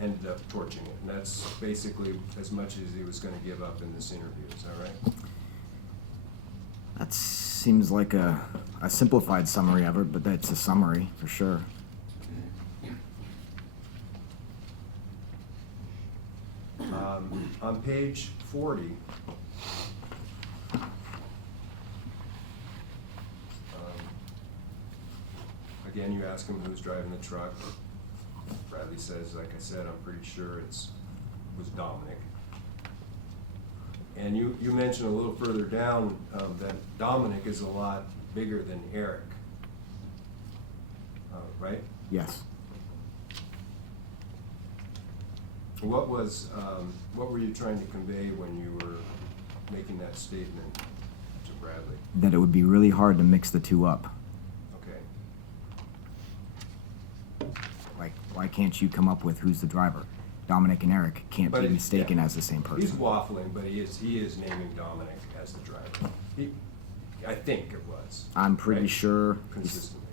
ended up torching it. And that's basically as much as he was going to give up in this interview. Is that right? That seems like a simplified summary of it, but that's a summary for sure. On page 40, again, you ask him who's driving the truck. Bradley says, like I said, I'm pretty sure it was Dominic. And you mentioned a little further down that Dominic is a lot bigger than Eric, right? Yes. What were you trying to convey when you were making that statement to Bradley? That it would be really hard to mix the two up. Okay. Like, why can't you come up with who's the driver? Dominic and Eric can't be mistaken as the same person. He's waffling, but he is naming Dominic as the driver. I think it was. I'm pretty right? sure. Consistently.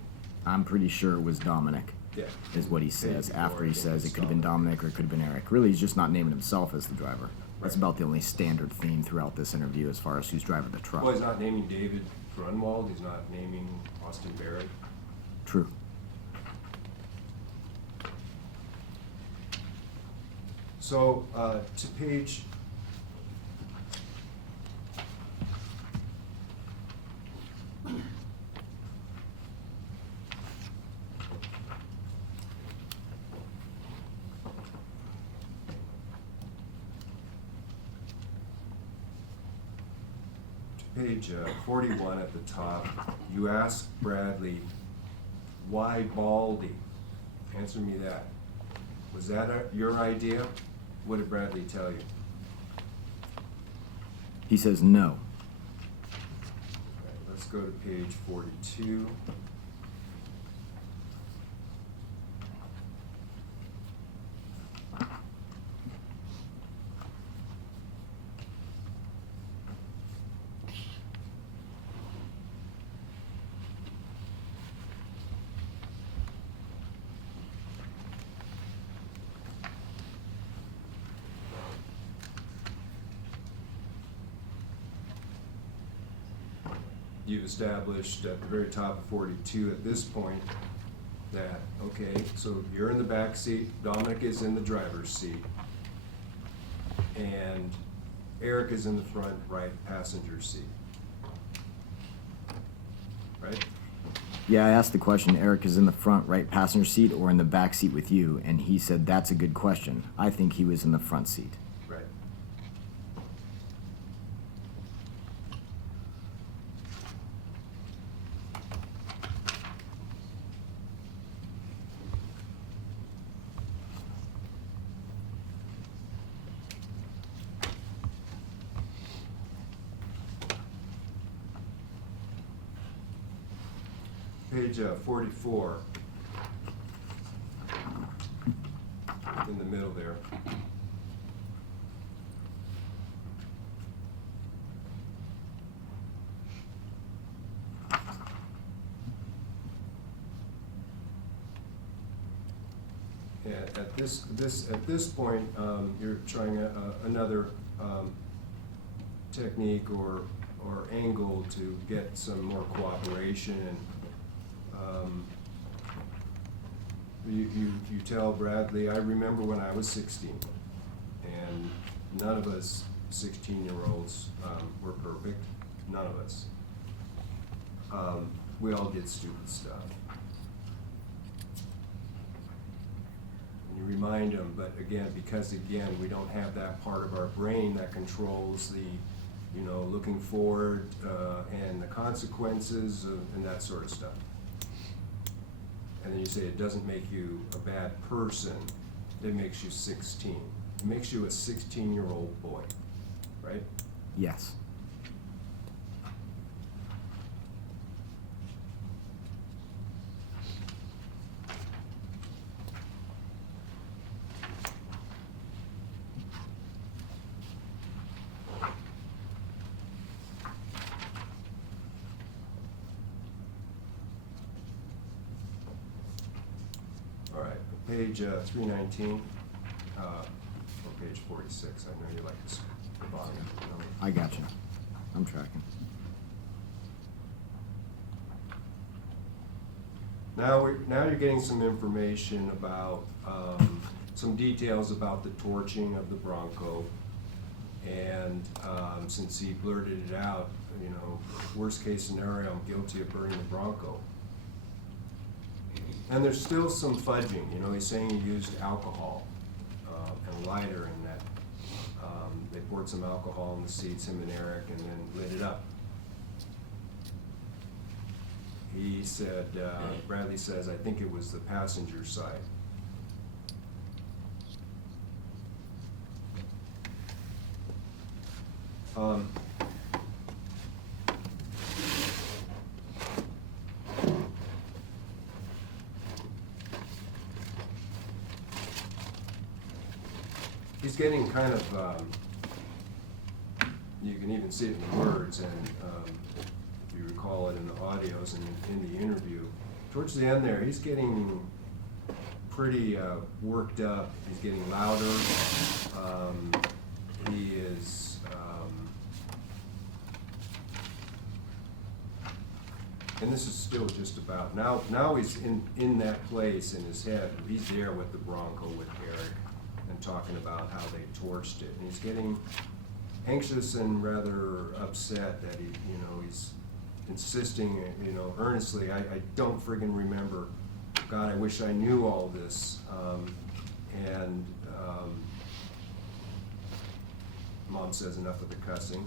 I'm pretty sure it was Dominic. Yeah. Is what he says Maybe after he before says it could have been Dominic or it could have been Eric. Really, he's just not naming himself as the driver. That's Right. about the only standard theme throughout this interview as far as who's driving the truck. Well, he's not naming David Grunwald. He's not naming Austin Barrett. True. So to page page 41 at the top, you ask Bradley, why Baldy? Answer me that. Was that your idea? What did Bradley tell you? He says no. All right, let's go to page 42. You've established at the very top of 42 at this point that, okay, so you're in the back seat, Dominic is in the driver's seat, and Eric is in the front right passenger seat. Right? Yeah, I asked the question, Eric is in the front right passenger seat or in the back seat with you? And he said, that's a good question. I think he was in the front seat. Right. Page 44, in the middle there. Yeah, at this point, you're trying another technique or angle to get some more cooperation, and you tell Bradley, I remember when I was 16, and none of us 16-year-olds were perfect, none of us. We all did stupid stuff. And you remind them, but again, because we don't have that part of our brain that controls the, looking forward and the consequences and that sort of stuff. And then you say it doesn't make you a bad person, it makes you 16. It makes you a 16-year-old boy, right? Yes. All right, page 319. or page 46. I know you like this bottom. I gotcha. I'm tracking. Now you're getting some information about, some details about the torching of the Bronco. And since he blurted it out, you know, worst case scenario, I'm guilty of burning the Bronco. And there's still some fudging, you know, he's saying he used alcohol and a lighter in that. They poured some alcohol in the seats, him and Eric, and then lit it up. He said, Bradley says, I think it was the passenger side. He's getting kind of, you can even see it in the words, and if you recall it in the audios and in the interview, towards the end there, he's getting pretty worked up. He's getting louder. He is, and this is still just about, now he's in that place in his head. He's there with the Bronco with Eric and talking about how they torched it. And he's getting anxious and rather upset that he's insisting, earnestly, I don't friggin' remember. God, I wish I knew all this. Mom says enough of the cussing.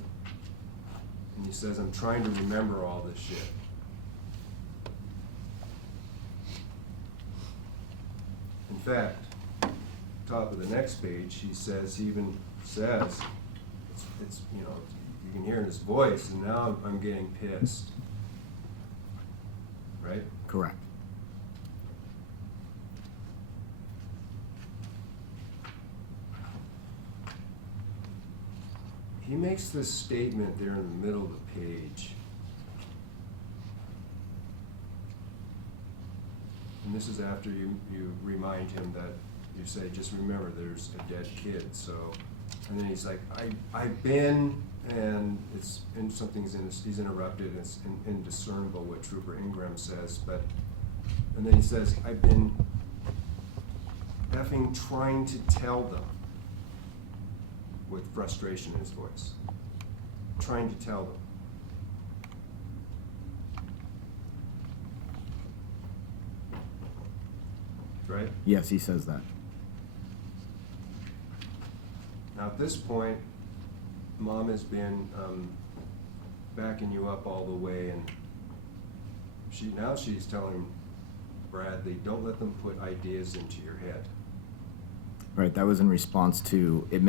And he says, I'm trying to remember all this shit. In fact, top of the next page, he even says, it's you can hear in his voice, and now I'm getting pissed. Right? Correct. He makes this statement there in the middle of the page. And this is after you remind him that you say, just remember there's a dead kid. So, and then he's like, I've been, and he's interrupted. It's indiscernible what Trooper Ingram says, and then he says, I've been effing trying to tell them, with frustration in his voice. Trying to tell them. Right? Yes, he says that. Now at this point, Mom has been backing you up all the way, and she's telling Bradley, don't let them put ideas into your head. Right, that was in response to, it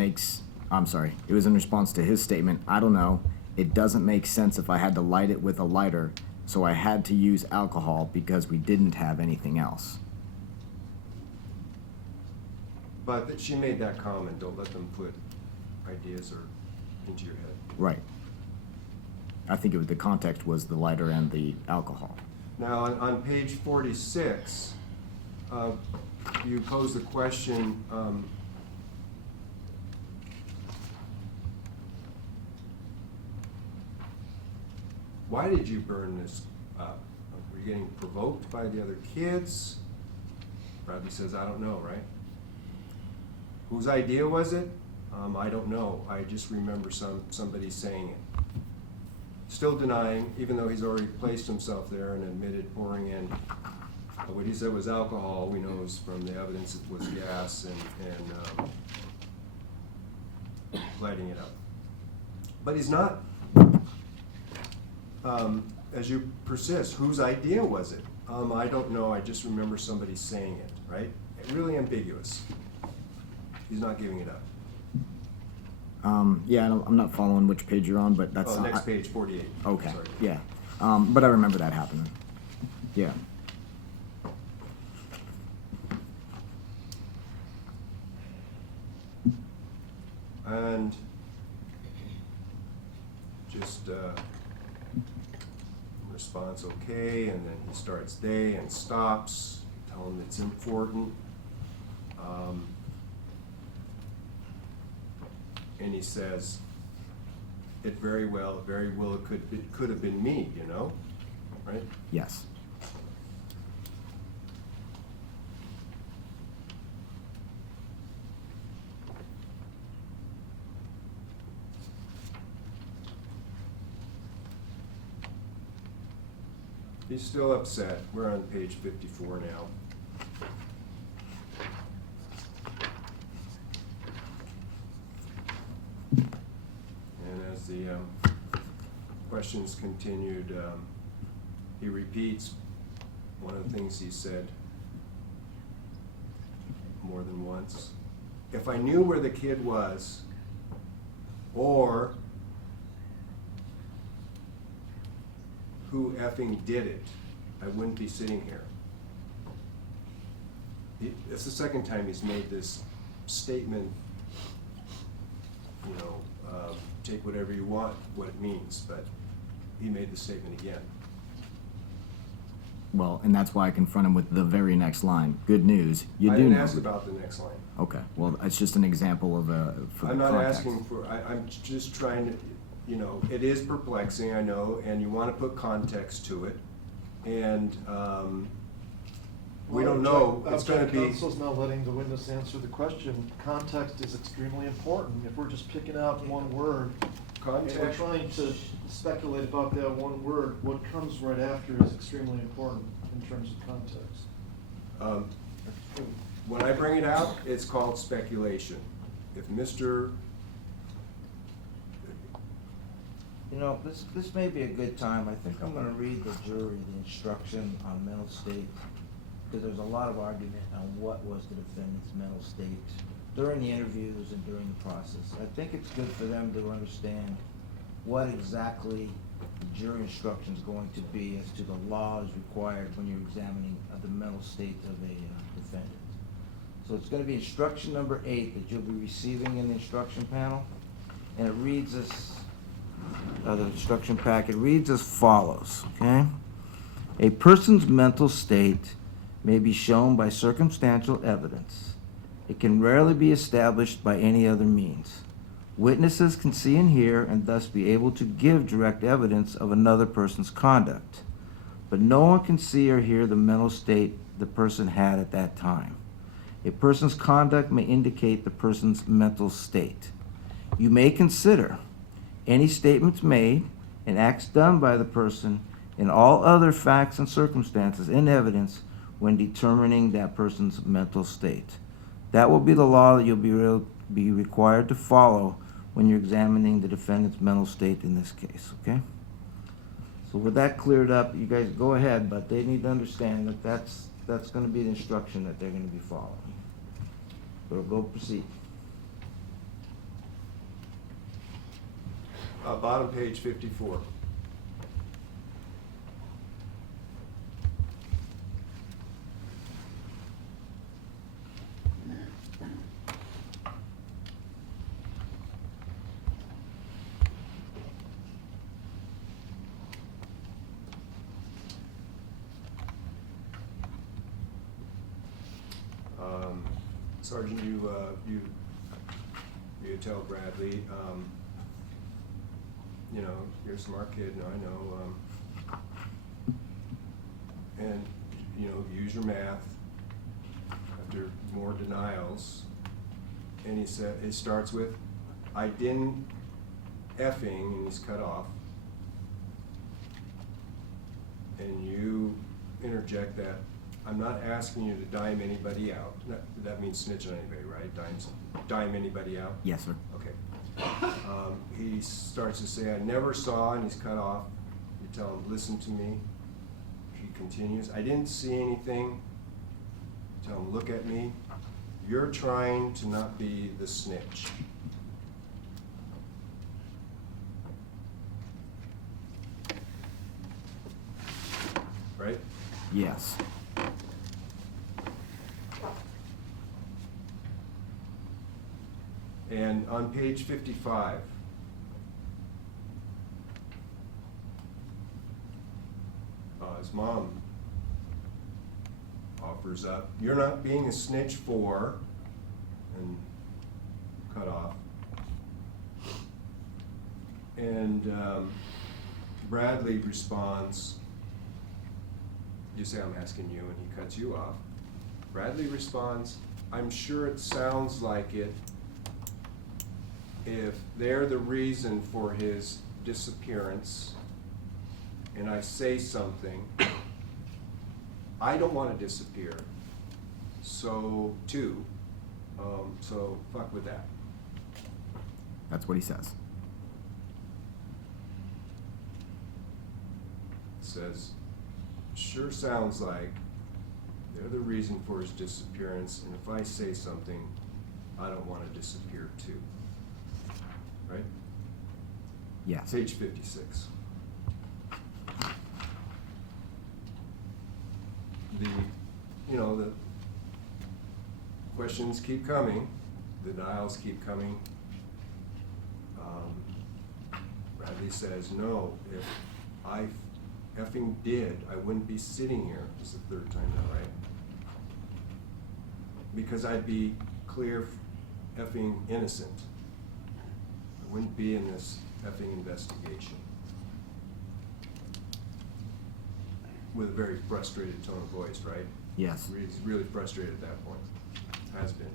was in response to his statement, I don't know, it doesn't make sense if I had to light it with a lighter, so I had to use alcohol because we didn't have anything else. But she made that comment, don't let them put ideas into your head. Right. I think the context was the lighter and the alcohol. Now, on page 46, you pose the question, why did you burn this up? Were you getting provoked by the other kids? Bradley says, I don't know, right? Whose idea was it? I don't know. I just remember somebody saying it. Still denying, even though he's already placed himself there and admitted pouring in what he said was alcohol. We know is from the evidence it was gas and lighting it up. But he's not, as you persist, whose idea was it? I don't know, I just remember somebody saying it, right? Really ambiguous. He's not giving it up. Yeah, I'm not following which page you're on, but that's... next page, 48. Okay, Sorry. yeah. But I remember that happening. Yeah. And just response okay, and then he starts they and stops. Tell him it's important. and he says, it very well it could have been me, you know, right? Yes. He's still upset. We're on page 54 now. And as the questions continued, he repeats one of the things he said more than once. If I knew where the kid was, or who effing did it, I wouldn't be sitting here. It's the second time he's made this statement, you know, take whatever you want, what it means, but he made the statement again. Well, and that's why I confront him with the very next line. Good news, you I do didn't know. ask about the next line. Okay, well, it's just an example of for the I'm not context. asking for, I'm just trying to, you know, it is perplexing, I know, and you want to put context to it, and we don't know, it's going to be. Counsel's not letting the witness answer the question. Context is extremely important. If we're just picking out one word, and we're Context. trying to speculate about that one word, what comes right after is extremely important in terms of context. When I bring it out, it's called speculation. If Mr. You know, this may be a good time. I think I'm gonna read the jury the instruction on mental state, because there's a lot of argument on what was the defendant's mental state during the interviews and during the process. I think it's good for them to understand what exactly the jury instruction is going to be as to the laws required when you're examining the mental state of a defendant. So it's gonna be instruction number 8 that you'll be receiving in the instruction panel, and it reads as the instruction packet reads as follows, okay? A person's mental state may be shown by circumstantial evidence. It can rarely be established by any other means. Witnesses can see and hear and thus be able to give direct evidence of another person's conduct. But no one can see or hear the mental state the person had at that time. A person's conduct may indicate the person's mental state. You may consider any statements made and acts done by the person and all other facts and circumstances in evidence when determining that person's mental state. That will be the law that you'll be required to follow when you're examining the defendant's mental state in this case, okay? So with that cleared up, you guys go ahead, but they need to understand that that's going to be the instruction that they're going to be following. So go proceed. Bottom page 54. Sergeant, you tell Bradley, you know, you're a smart kid, and I know, and, you know, use your math after more denials. And he said, it starts with, I didn't effing, and he's cut off. And you interject that, I'm not asking you to dime anybody out. That means snitch on anybody, right? Dime anybody out? Yes, sir. Okay. He starts to say, I never saw, and he's cut off. You tell him, listen to me. He continues, I didn't see anything. You tell him, look at me. You're trying to not be the snitch. Right? Yes. And on page 55, his mom offers up, you're not being a snitch for, and cut off. And Bradley responds, you say, I'm asking you, and he cuts you off. Bradley responds, I'm sure it sounds like it if they're the reason for his disappearance and I say something, I don't want to disappear. So fuck with that. That's what he says. Says, sure sounds like they're the reason for his disappearance, and if I say something, I don't want to disappear too. Right? Yes. Page 56. The questions keep coming, the denials keep coming. Bradley says, no, if I effing did, I wouldn't be sitting here. This is the third time now, right? Because I'd be clear effing innocent. I wouldn't be in this effing investigation. With a very frustrated tone of voice, right? Yes. He's really frustrated at that point. Has been.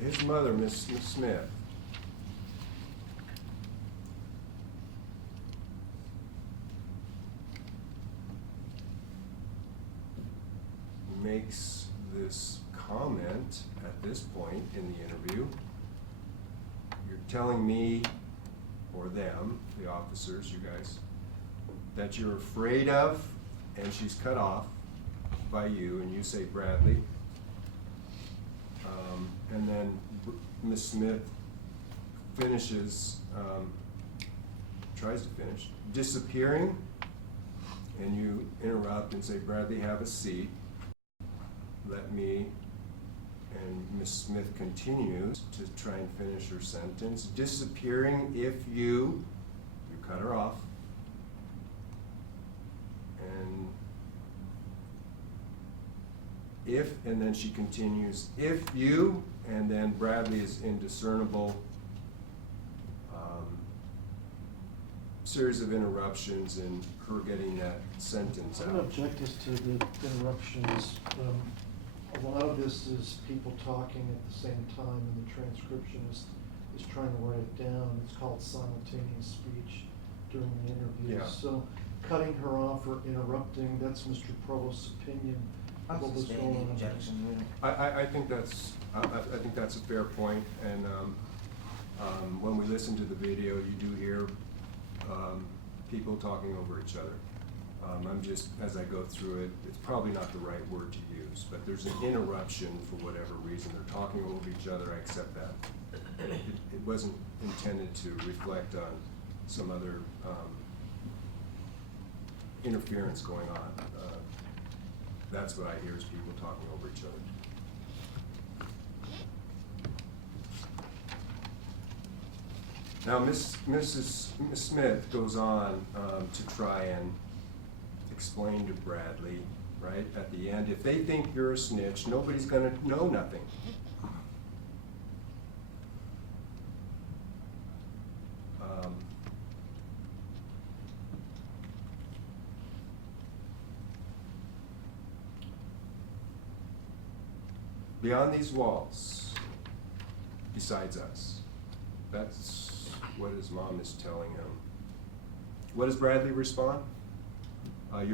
His mother, Miss Smith, makes this comment at this point in the interview. You're telling me, or them, the officers, you guys, that you're afraid of, and she's cut off by you, and you say Bradley. And then Miss Smith finishes, tries to finish, disappearing, and you interrupt and say, Bradley, have a seat. Let me, and Miss Smith continues to try and finish her sentence. Disappearing if you cut her off. And if, and then she continues, if you, and then Bradley is indiscernible. Series of interruptions and her getting that sentence I'm gonna out. object as to the interruptions. A lot of this is people talking at the same time, and the transcriptionist is trying to write it down. It's called simultaneous speech during the interview. Yeah. So cutting her off or interrupting, that's Mr. Provost's opinion of what was going on. I think that's a fair point, and when we listen to the video, you do hear people talking over each other. I'm just, as I go through it, it's probably not the right word to use, but there's an interruption for whatever reason. They're talking over each other, I accept that. It wasn't intended to reflect on some other interference going on. That's what I hear, is people talking over each other. Now, Mrs. Smith goes on to try and explain to Bradley, right, at the end, if they think you're a snitch, nobody's gonna know nothing. Beyond these walls, besides us. That's what his mom is telling him. What does Bradley respond? I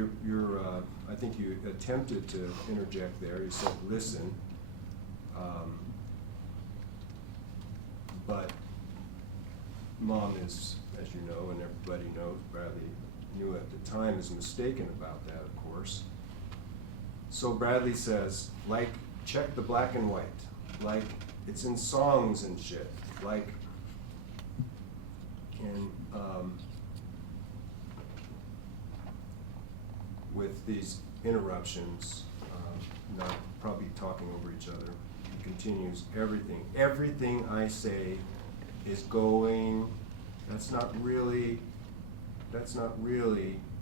think you attempted to interject there. You said, listen. But Mom is, as you know, and everybody knows, Bradley knew at the time, is mistaken about that, of course. So Bradley says, like, check the black and white. Like, it's in songs and shit. Like, and with these interruptions, not probably talking over each other, he continues, everything I say is going, that's not really,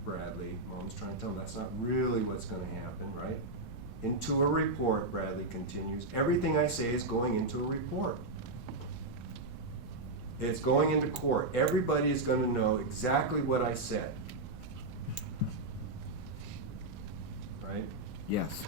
Bradley. Mom's trying to tell him that's not really what's gonna happen, right? into a report, Bradley continues. Everything I say is going into a report. It's going into court. Everybody is going to know exactly what I said. Right? Yes.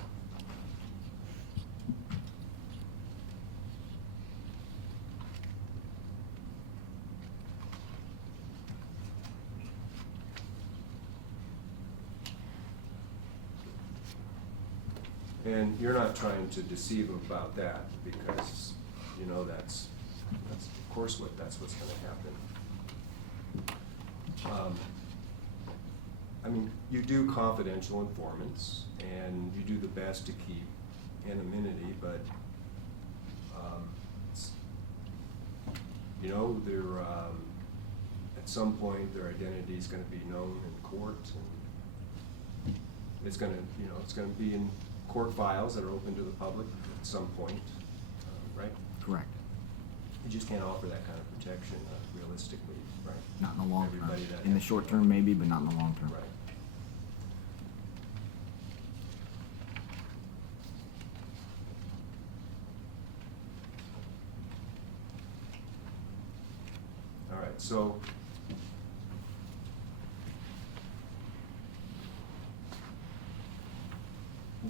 And you're not trying to deceive him about that, because you know that's of course that's what's going to happen. I mean, you do confidential informants, and you do the best to keep anonymity, but you know, they're at some point their identity is going to be known in court, and it's going to, you know, it's going to be in court files that are open to the public at some point, right? Correct. You just can't offer that kind of protection realistically, right? Not in the long term. Everybody that In the has- short term, maybe, but not in the long term. Right. All right, so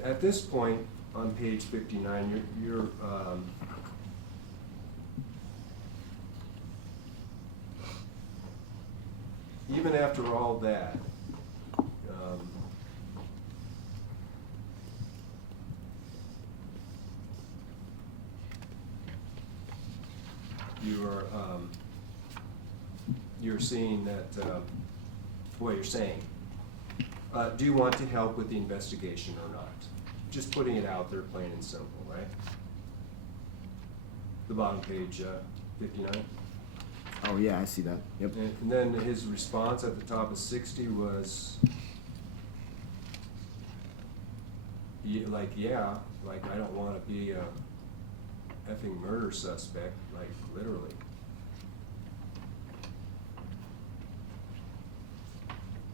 at this point on page 59, you're even after all that, you're seeing that, what you're saying. Do you want to help with the investigation or not? Just putting it out there, plain and simple, right? The bottom page, 59. Oh, yeah, I see that. Yep. And then his response at the top of 60 was, yeah, I don't want to be a effing murder suspect, like literally.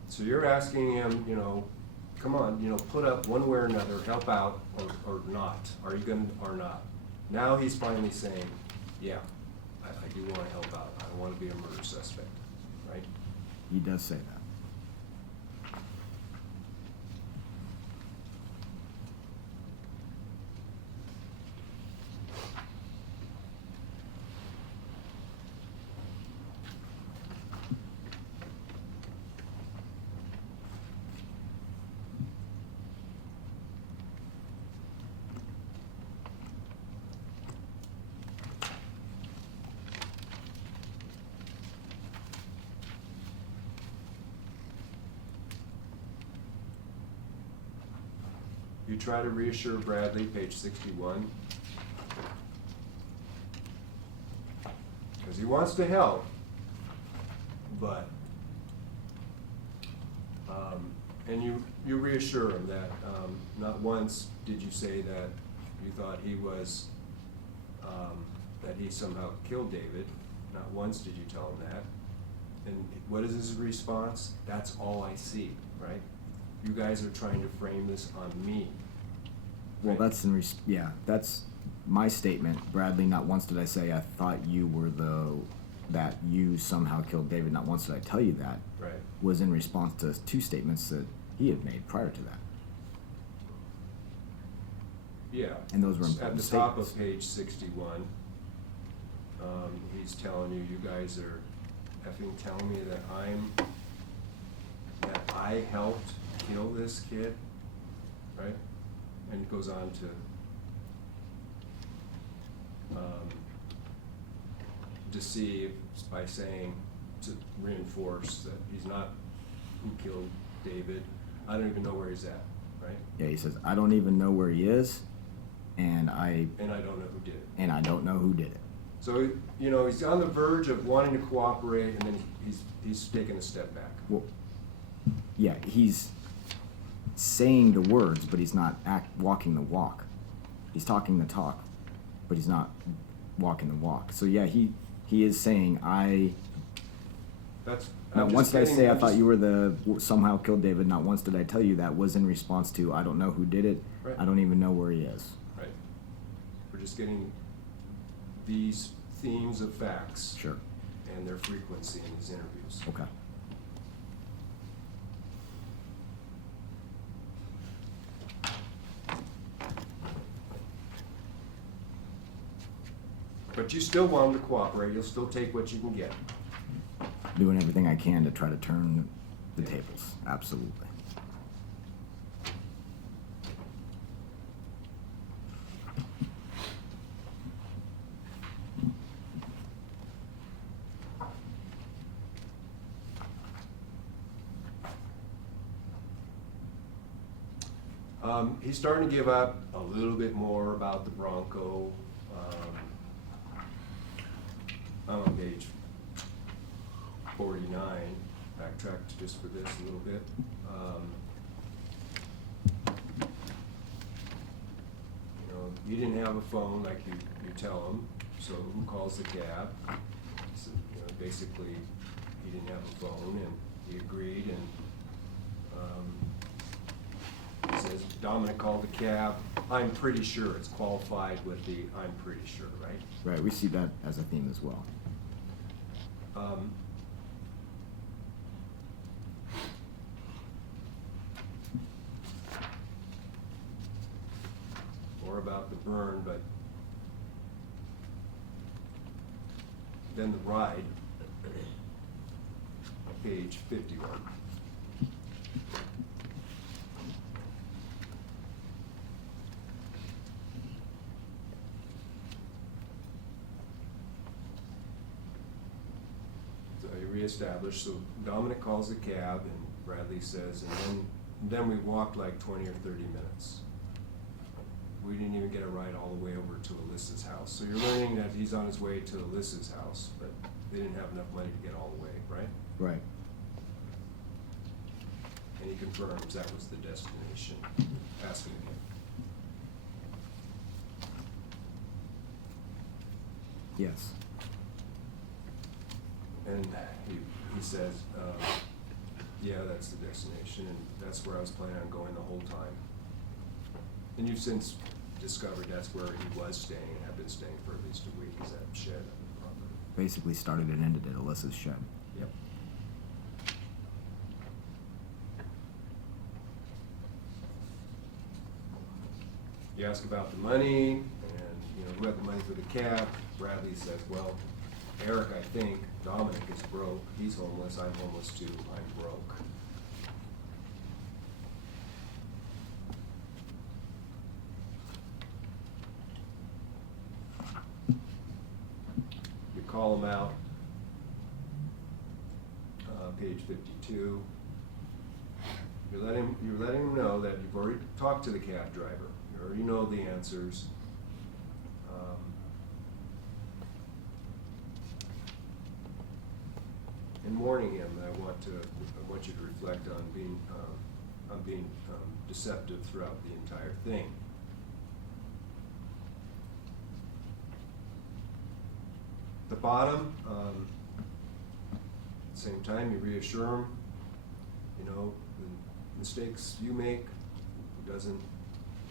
So you're asking him, you know, come on, you know, put up one way or another, help out or not. Are you going to or not? Now he's finally saying, yeah, I do want to help out. I don't want to be a murder suspect, right? He does say that. You try to reassure Bradley, page 61. Because he wants to help, but, and you reassure him that not once did you say that you thought he was, that he somehow killed David. Not once did you tell him that. And what is his response? That's all I see, right? You guys are trying to frame this on me. Well, Right? that's that's my statement. Bradley, not once did I say I thought you were that you somehow killed David. Not once did I tell you that. Right. Was in response to two statements that he had made prior to that. Yeah. And those were At important the top statements. of page 61, he's telling you guys are effing telling me that I helped kill this kid, right? And it goes on to deceive by saying, to reinforce that he's not who killed David. I don't even know where he's at, right? Yeah, he says I don't even know where he is, and I And I don't know who did it. and I don't know who did it. So, you know, he's on the verge of wanting to cooperate, and then he's taking a step back. Well, yeah, he's saying the words, but he's not walking the walk. He's talking the talk, but he's not walking the walk. So yeah, he is saying That's Not I'm once just did I getting- say I I'm thought just- you were the somehow killed David. Not once did I tell you that was in response to I don't know who did it. Right. I don't even know where he is. Right. We're just getting these themes of facts. Sure. And their frequency in these interviews. Okay. But you still want them to cooperate, you'll still take what you can get. Doing everything I can to try to turn the tables. Absolutely. He's starting to give up a little bit more about the Bronco. I'm on page 49, backtracked just for this a little bit. You know, you didn't have a phone like you tell him, so who calls the cab? So, you know, basically, he didn't have a phone, and he agreed, and he says, Dominic called the cab. I'm pretty sure it's qualified with the I'm pretty sure, right? Right. We see that as a theme as well. More about the burn, but then the ride, page 51. So you reestablish, so Dominic calls the cab and Bradley says, and then we walked like 20 or 30 minutes. We didn't even get a ride all the way over to Alyssa's house. So you're learning that he's on his way to Alyssa's house, but they didn't have enough money to get all the way, right? Right. And he confirms that was the destination. Ask him again. Yes. And he says, yeah, that's the destination, and that's where I was planning on going the whole time. And you've since discovered that's where he was staying and had been staying for at least a week, is that shed on the property. Basically started and ended at Alyssa's shed. Yep. You ask about the money, and you know, who had the money for the cab. Bradley says, well, Eric, I think, Dominic is broke. He's homeless. I'm homeless too. I'm broke. You call him out, page 52. You're letting him know that you've already talked to the cab driver. You already know the answers. And warning him that I want you to reflect on being deceptive throughout the entire thing. The bottom, same time, you reassure him, you know, the mistakes you make doesn't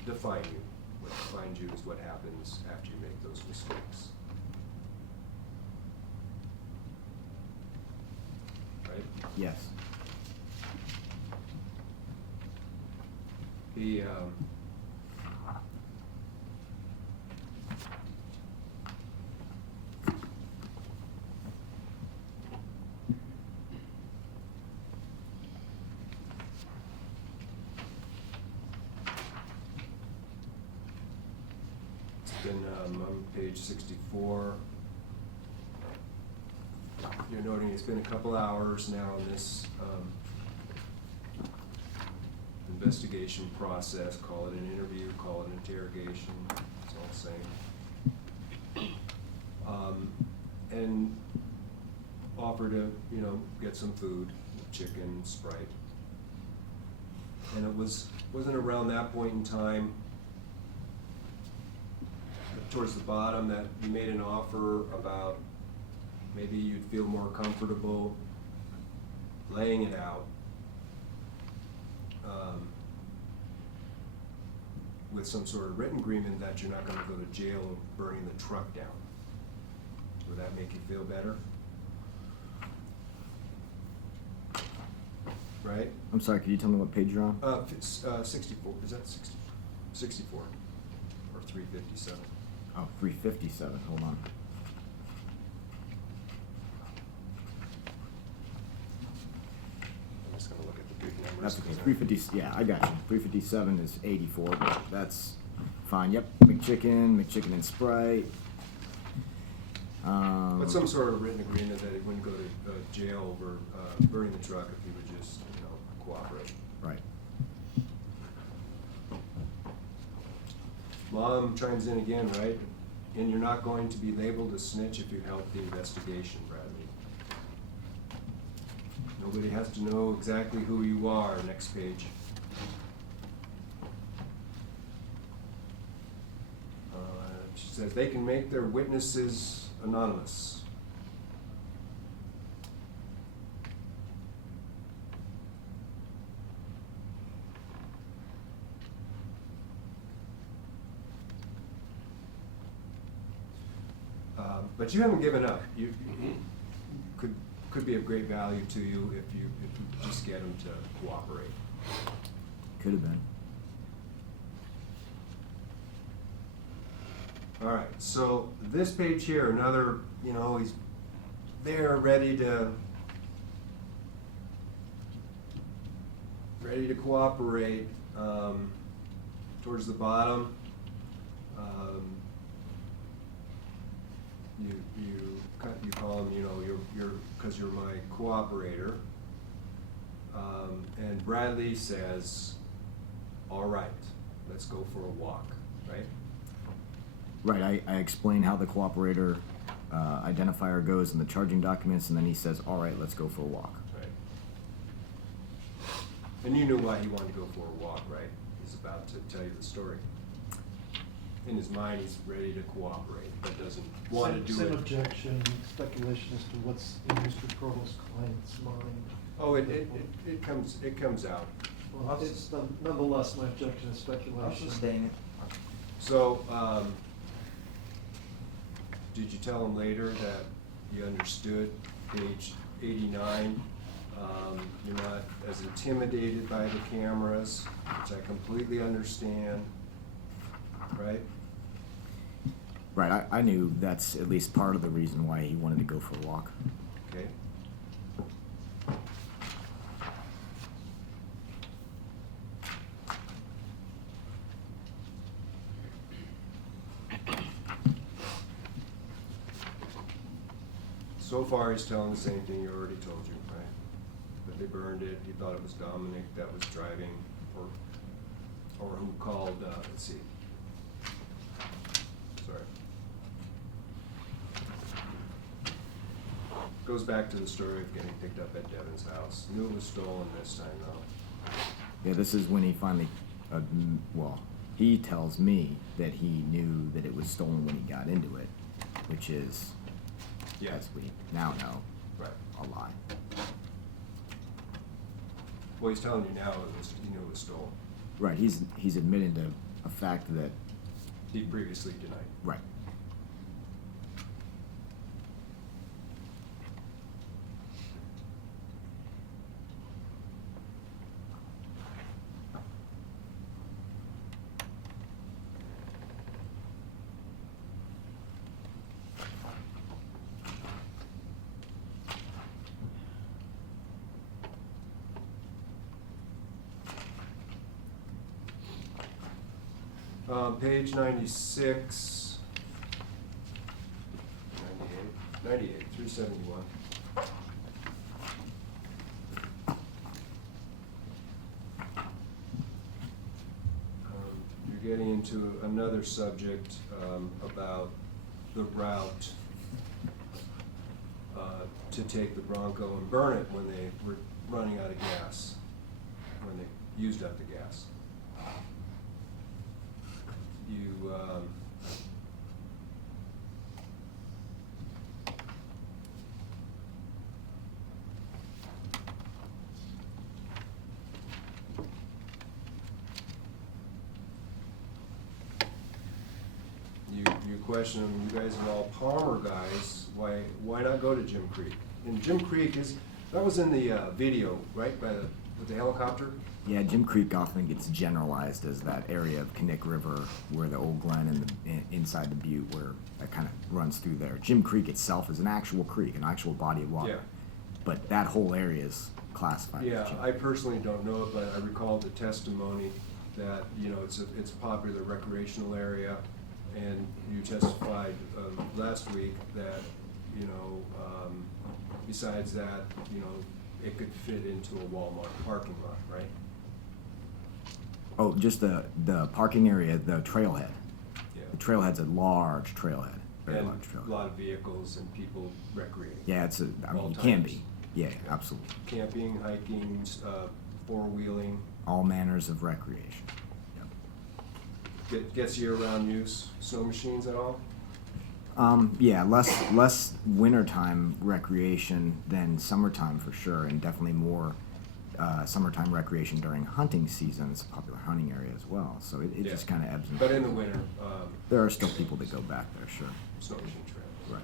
define you. What defines you is what happens after you make those mistakes. Right? Yes. He, Then on page 64, you're noting it's been a couple hours now in this investigation process. Call it an interview, call it an interrogation, it's all the same. And offer to, you know, get some food, chicken, Sprite. And it wasn't around that point in time, towards the bottom, that you made an offer about maybe you'd feel more comfortable laying it out, with some sort of written agreement that you're not gonna go to jail or burning the truck down. Would that make you feel better? Right? I'm sorry, could you tell me what page you're on? 64, is that 60? 64, or 357. Oh, 357, hold on. I'm just gonna look at the big numbers. That's okay, 'cause I- 350, yeah, I got you. 357 is 84, but that's fine. Yep, McChicken and Sprite. But some sort of written agreement that he wouldn't go to jail over burning the truck if he would just, cooperate. Right. Mom chimes in again, right? And you're not going to be labeled a snitch if you help the investigation, Bradley. Nobody has to know exactly who you are. Next page. She says they can make their witnesses anonymous. But you haven't given up. You could be of great value to you if you just get them to cooperate. Could have been. All right, so this page here, another, he's there ready to cooperate. Towards the bottom, you call him, you're because you're my cooperator. And Bradley says, all right, let's go for a walk, right? Right, I explain how the cooperator identifier goes in the charging documents, and then he says, all right, let's go for a walk. Right. And you knew why he wanted to go for a walk, right? He's about to tell you the story. In his mind, he's ready to cooperate, but doesn't want to do Same it. objection, speculation as to what's in Mr. Provo's client's mind. Oh, it comes out. Well, it's nonetheless, my objection is I'll speculation. sustain it. So, did you tell him later that you understood page 89? You're not as intimidated by the cameras, which I completely understand, right? Right, I knew that's at least part of the reason why he wanted to go for a walk. Okay. So far, he's telling the same thing he already told you, right? That they burned it, he thought it was Dominic that was driving, or who called, let's see. Sorry. Goes back to the story of getting picked up at Devin's house. Knew it was stolen this time, though. Yeah, this is when he finally, he tells me that he knew that it was stolen when he got into it, which is, Yeah. as we now know, Right. a lie. Well, he's telling you now he knew it was stolen. Right, he's admitted to a fact that, He previously denied. right. Page 96. 98, 371. You're getting into another subject about the route to take the Bronco and burn it when they were running out of gas, when they used up the gas. You, you question, you guys are all Palmer guys, why not go to Jim Creek? And Jim Creek that was in the video, right, with the helicopter? Yeah, Jim Creek often gets generalized as that area of Knick River where the old Glen and inside the butte where that kind of runs through there. Jim Creek itself is an actual creek, an actual body of water. Yeah. But that whole area is classified Yeah, as Jim I personally don't know it, but I recall the testimony that, it's a popular recreational area, and you testified last week that, besides that, it could fit into a Walmart parking lot, right? Oh, just the parking area, the trailhead. Yeah. The trailhead's a large trailhead, very And large trailhead. a lot of vehicles and people recreating. Yeah, All it can types. be. Yeah, absolutely. Camping, hiking, four-wheeling, All manners of recreation. Yep. gets year-round use, snow machines at all? Yeah, less wintertime recreation than summertime for sure, and definitely more summertime recreation during hunting season. It's a popular hunting area as well, so it Yeah. just kind of ebbs and But in flows. the winter, There are still people that go back there, sure. snow machine trails. Right.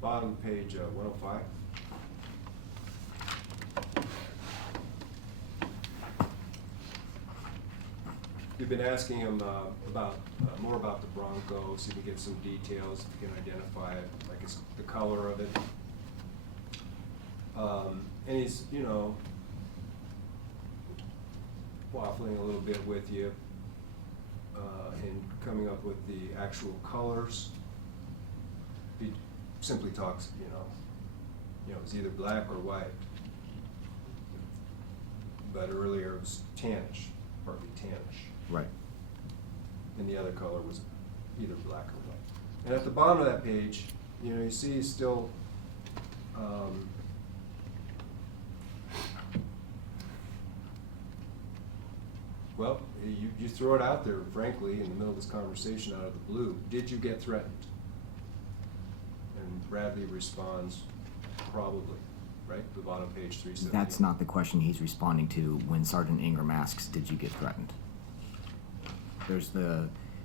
Bottom page 105. You've been asking him about more about the Bronco, so you can get some details, if you can identify it, like the color of it. And he's, waffling a little bit with you in coming up with the actual colors. He simply talks, it's either black or white. But earlier it was tannish, partly tannish. Right. And the other color was either black or white. And at the bottom of that page, you see he's still, well, you throw it out there, frankly, in the middle of this conversation out of the blue. Did you get threatened? And Bradley responds, probably, right? The bottom page 370. That's not the question he's responding to when Sergeant Ingram asks, "Did you get threatened?"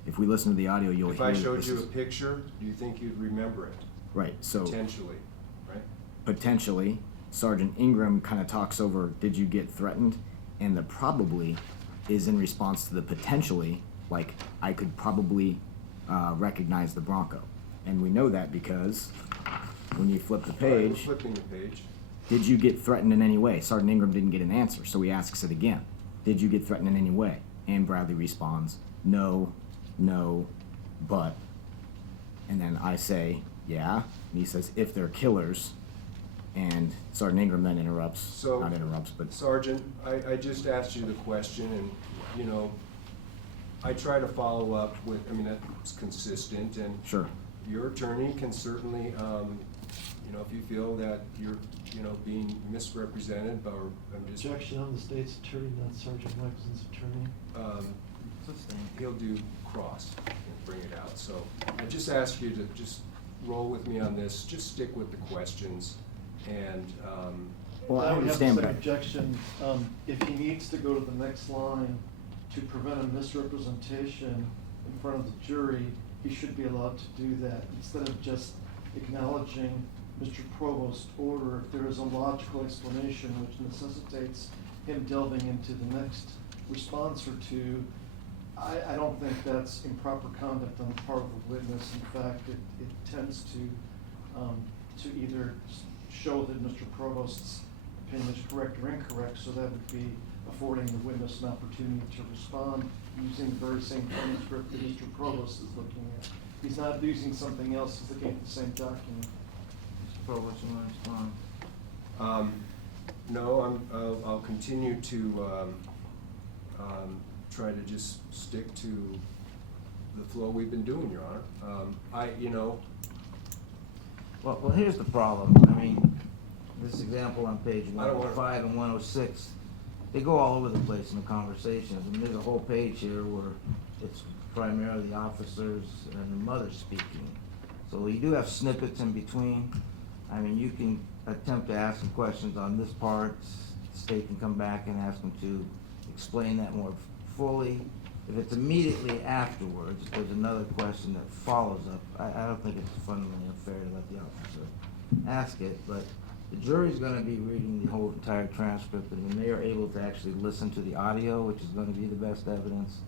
If we listen to the audio, you'll If hear. I showed this you a is- picture, do you think you'd remember it? Right, so Potentially, right? potentially, Sergeant Ingram kind of talks over, "Did you get threatened?" And the probably is in response to the potentially, like, I could probably recognize the Bronco. And we know that because when you flip the All right, we're page, flipping the page. did you get threatened in any way? Sergeant Ingram didn't get an answer, so he asks it again. Did you get threatened in any way? And Bradley responds, no, but. And then I say, yeah. And he says, if they're killers. And Sergeant Ingram then interrupts, So, not interrupts, but Sergeant, I just asked you the question, and, I try to follow up with, that's consistent, and sure. your attorney can certainly, if you feel that you're, being misrepresented, or I'm just, Objection on the state's attorney, not Sergeant Wexton's attorney. he'll do cross and bring it out. So I just ask you to just roll with me on this, just stick with the questions, and, Well, I would have the understand, same but objection, if he needs to go to the next line to prevent a misrepresentation in front of the jury, he should be allowed to do that, instead of just acknowledging Mr. Provost's order. If there is a logical explanation which necessitates him delving into the next response or two, I don't think that's improper conduct on the part of the witness. In fact, it tends to either show that Mr. Provost's opinion is correct or incorrect, so that would be affording the witness an opportunity to respond using the very same transcript that Mr. Provost is looking at. He's not using something else, he's looking at the same document. Mr. Provost, you want to respond? no, I'll continue to, try to just stick to the flow we've been doing, Your Honor. Well, here's the problem. This example on page I don't wanna- 105 and 106, they go all over the place in the conversations. And there's a whole page here where it's primarily the officers and the mother speaking. So you do have snippets in between. I mean, you can attempt to ask some questions on this part. State can come back and ask them to explain that more fully. If it's immediately afterwards, there's another question that follows up. I don't think it's fundamentally unfair to let the officer ask it, but the jury's gonna be reading the whole entire transcript, and then they are able to actually listen to the audio, which is gonna be the best evidence.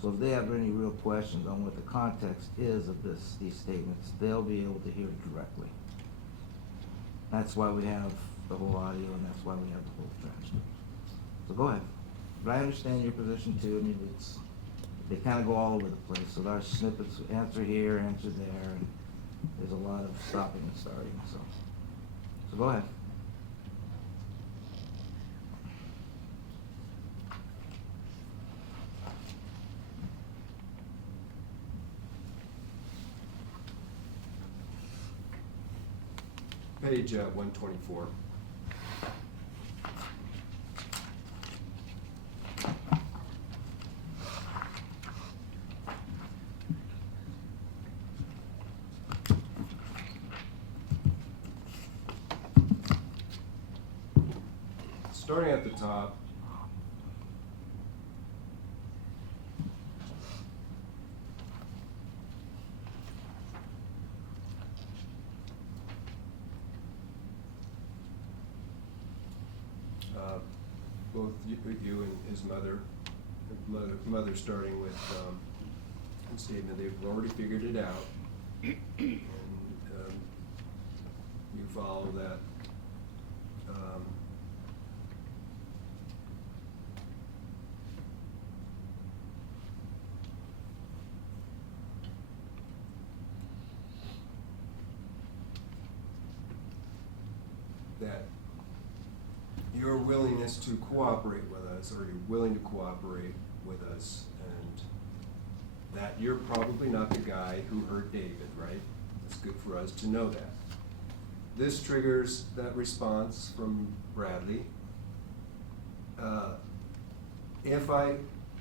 So if they have any real questions on what the context is of these statements, they'll be able to hear it directly. That's why we have the whole audio, and that's why we have the whole transcript. So go ahead. But I understand your position too. I mean, they kind of go all over the place. So there's snippets, answer here, answer there, and there's a lot of stopping and starting. So go ahead. Page 124. Starting at the top, both you and his mother starting with a statement they've already figured it out, and you follow that. That your willingness to cooperate with us, or you're willing to cooperate with us, and that you're probably not the guy who hurt David, right? It's good for us to know that. This triggers that response from Bradley. If I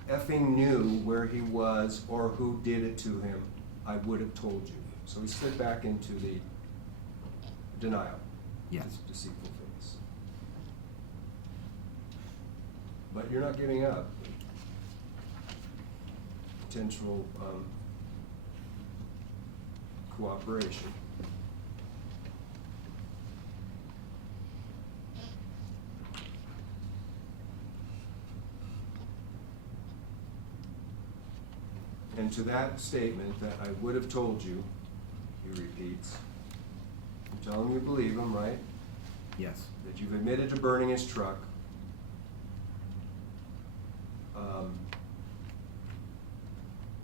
effing knew where he was or who did it to him, I would have told you. So he slid back into the denial. Yes. Deceitful face. But you're not giving up potential cooperation. And to that statement that I would have told you, he repeats. You tell him you believe him, right? Yes. That you've admitted to burning his truck.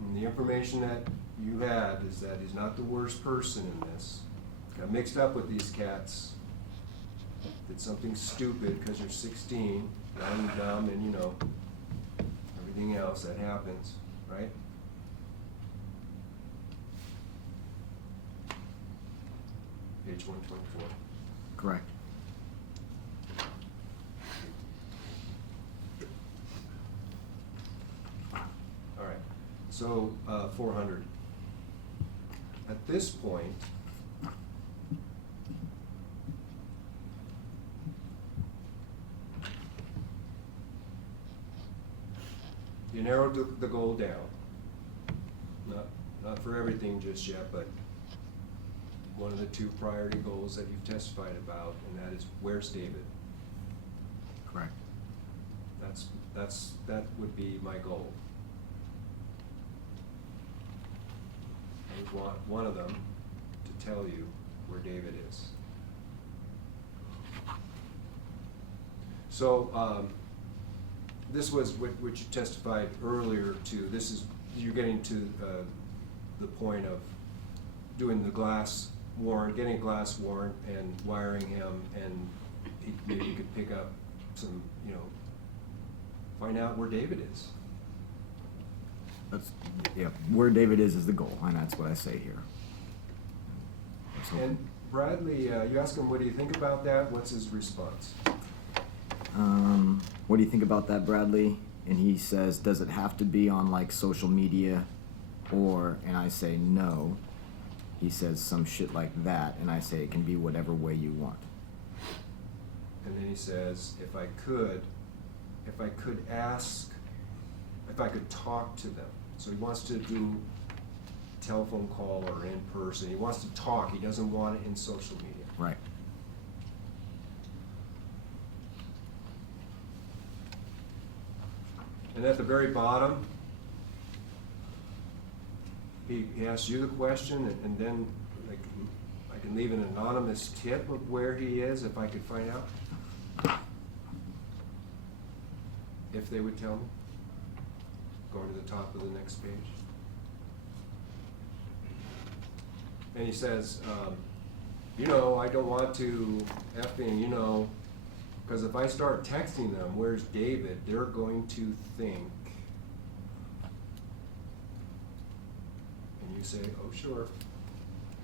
And the information that you had is that he's not the worst person in this. Got mixed up with these cats. Did something stupid because you're 16, young and dumb, and you know, everything else that happens, right? Page 124. Correct. All right, so 400. At this point, you narrowed the goal down. Not for everything just yet, but one of the two priority goals that you've testified about, and that is, where's David? Correct. That would be my goal. I would want one of them to tell you where David is. So, this was what you testified earlier to. This is, you're getting to the point of doing the glass warrant, getting a glass warrant and wiring him, and maybe you could pick up some, you know, find out where David is. That's, yeah, where David is the goal, and that's what I say here. And Bradley, you ask him, what do you think about that? What's his response? what do you think about that, Bradley? And he says, does it have to be on like social media or, and I say no. He says some shit like that, and I say it can be whatever way you want. And then he says, if I could talk to them. So he wants to do telephone call or in person. He wants to talk. He doesn't want it in social media. Right. And at the very bottom, he asks you the question, and then like, I can leave an anonymous tip of where he is if I could find out. If they would tell me. Going to the top of the next page. And he says, I don't want to effing, because if I start texting them, where's David, they're going to think. And you say, oh, sure.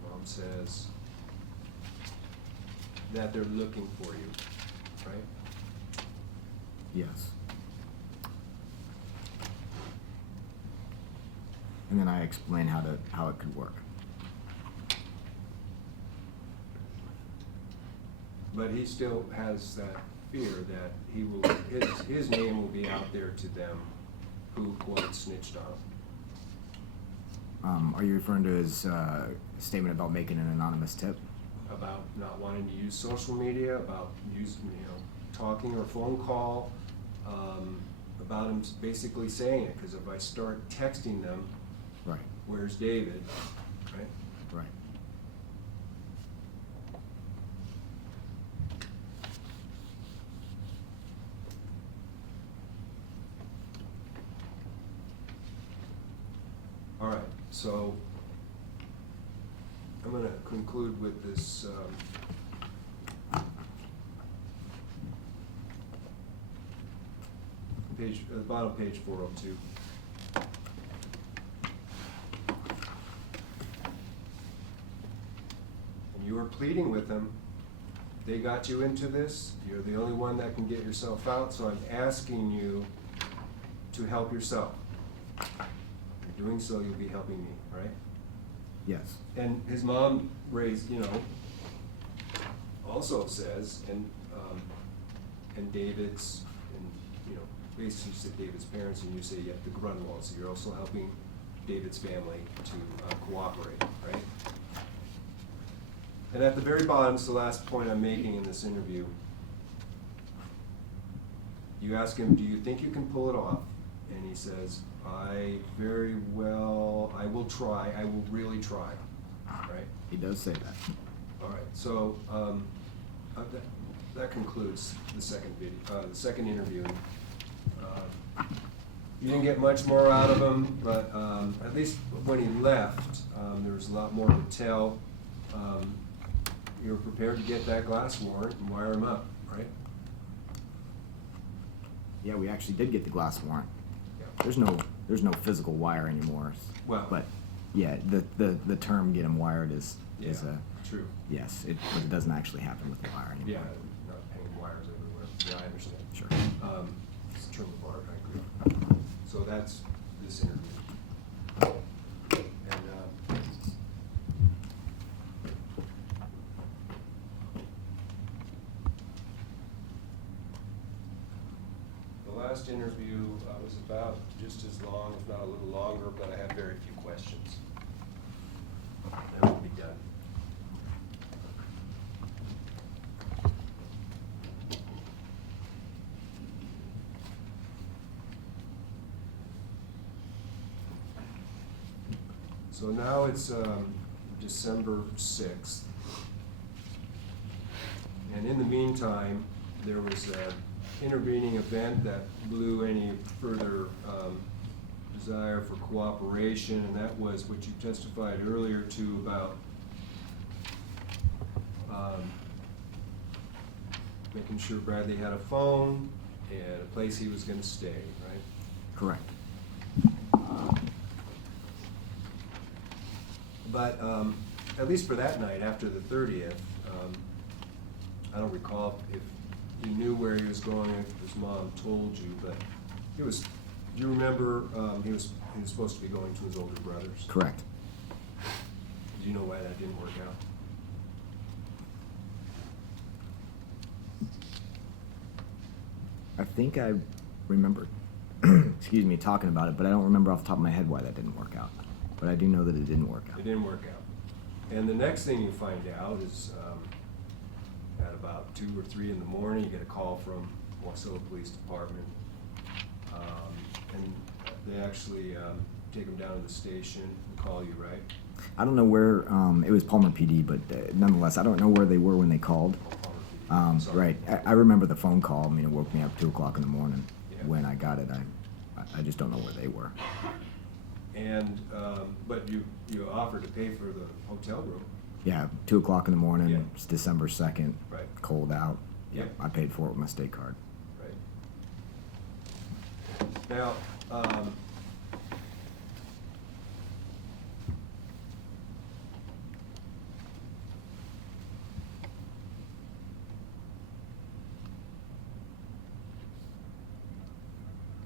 Mom says that they're looking for you, right? Yes. And then I explain how it could work. But he still has that fear that his name will be out there to them who, quote, snitched on him. Are you referring to his statement about making an anonymous tip? About not wanting to use social media, about using, talking or phone call, about him basically saying it, because if I start texting them, Right. where's David, right? Right. All right, so I'm going to conclude with this page, the bottom of page 402. And you were pleading with them. They got you into this. You're the only one that can get yourself out, so I'm asking you to help yourself. In doing so, you'll be helping me, right? Yes. And his mom raised, also says, and David's, and basically you said David's parents, and you say the Grunwald, so you're also helping David's family to cooperate, right? And at the very bottom, it's the last point I'm making in this interview. You ask him, do you think you can pull it off? And he says, I will try, I will really try, right? He does say that. All right, so that concludes the second video, the second interview. You didn't get much more out of him, but at least when he left, there was a lot more to tell. You were prepared to get that glass warrant and wire him up, right? Yeah, we actually did get the glass warrant. Yeah. There's no physical wire anymore. Well, but yeah, the term "get them wired" is a true. yes. But it doesn't actually happen with the wire anymore. Yeah, not hanging wires everywhere. Yeah, I understand. Sure. It's a term of art, I agree. So that's this interview. And the last interview was about just as long, if not a little longer, but I had very few questions. Then we'll be done. So now it's December 6th. And in the meantime, there was an intervening event that blew any further desire for cooperation, and that was what you testified earlier to about making sure Bradley had a phone and a place he was going to stay, right? Correct. But at least for that night, after the 30th, I don't recall if you knew where he was going if his mom told you, but he was, do you remember, he was supposed to be going to his older brothers? Correct. Do you know why that didn't work out? I think I remember, excuse me, talking about it, but I don't remember off the top of my head why that didn't work out. But I do know that it didn't work out. It didn't work out. And the next thing you find out is at about 2 or 3 in the morning, you get a call from Wasilla Police Department. And they actually take them down to the station and call you, right? I don't know where, it was Palmer PD, but nonetheless, I don't know where they were when they called. Sorry. Right. I remember the phone call. I mean, it woke me up 2 o'clock in the morning. Yeah. When I got it, I just don't know where they were. And, but you offered to pay for the hotel room. Yeah, 2 o'clock in the morning. Yeah. It's December 2nd. Right. Cold out. Yeah. I paid for it with my state card. Right. Now,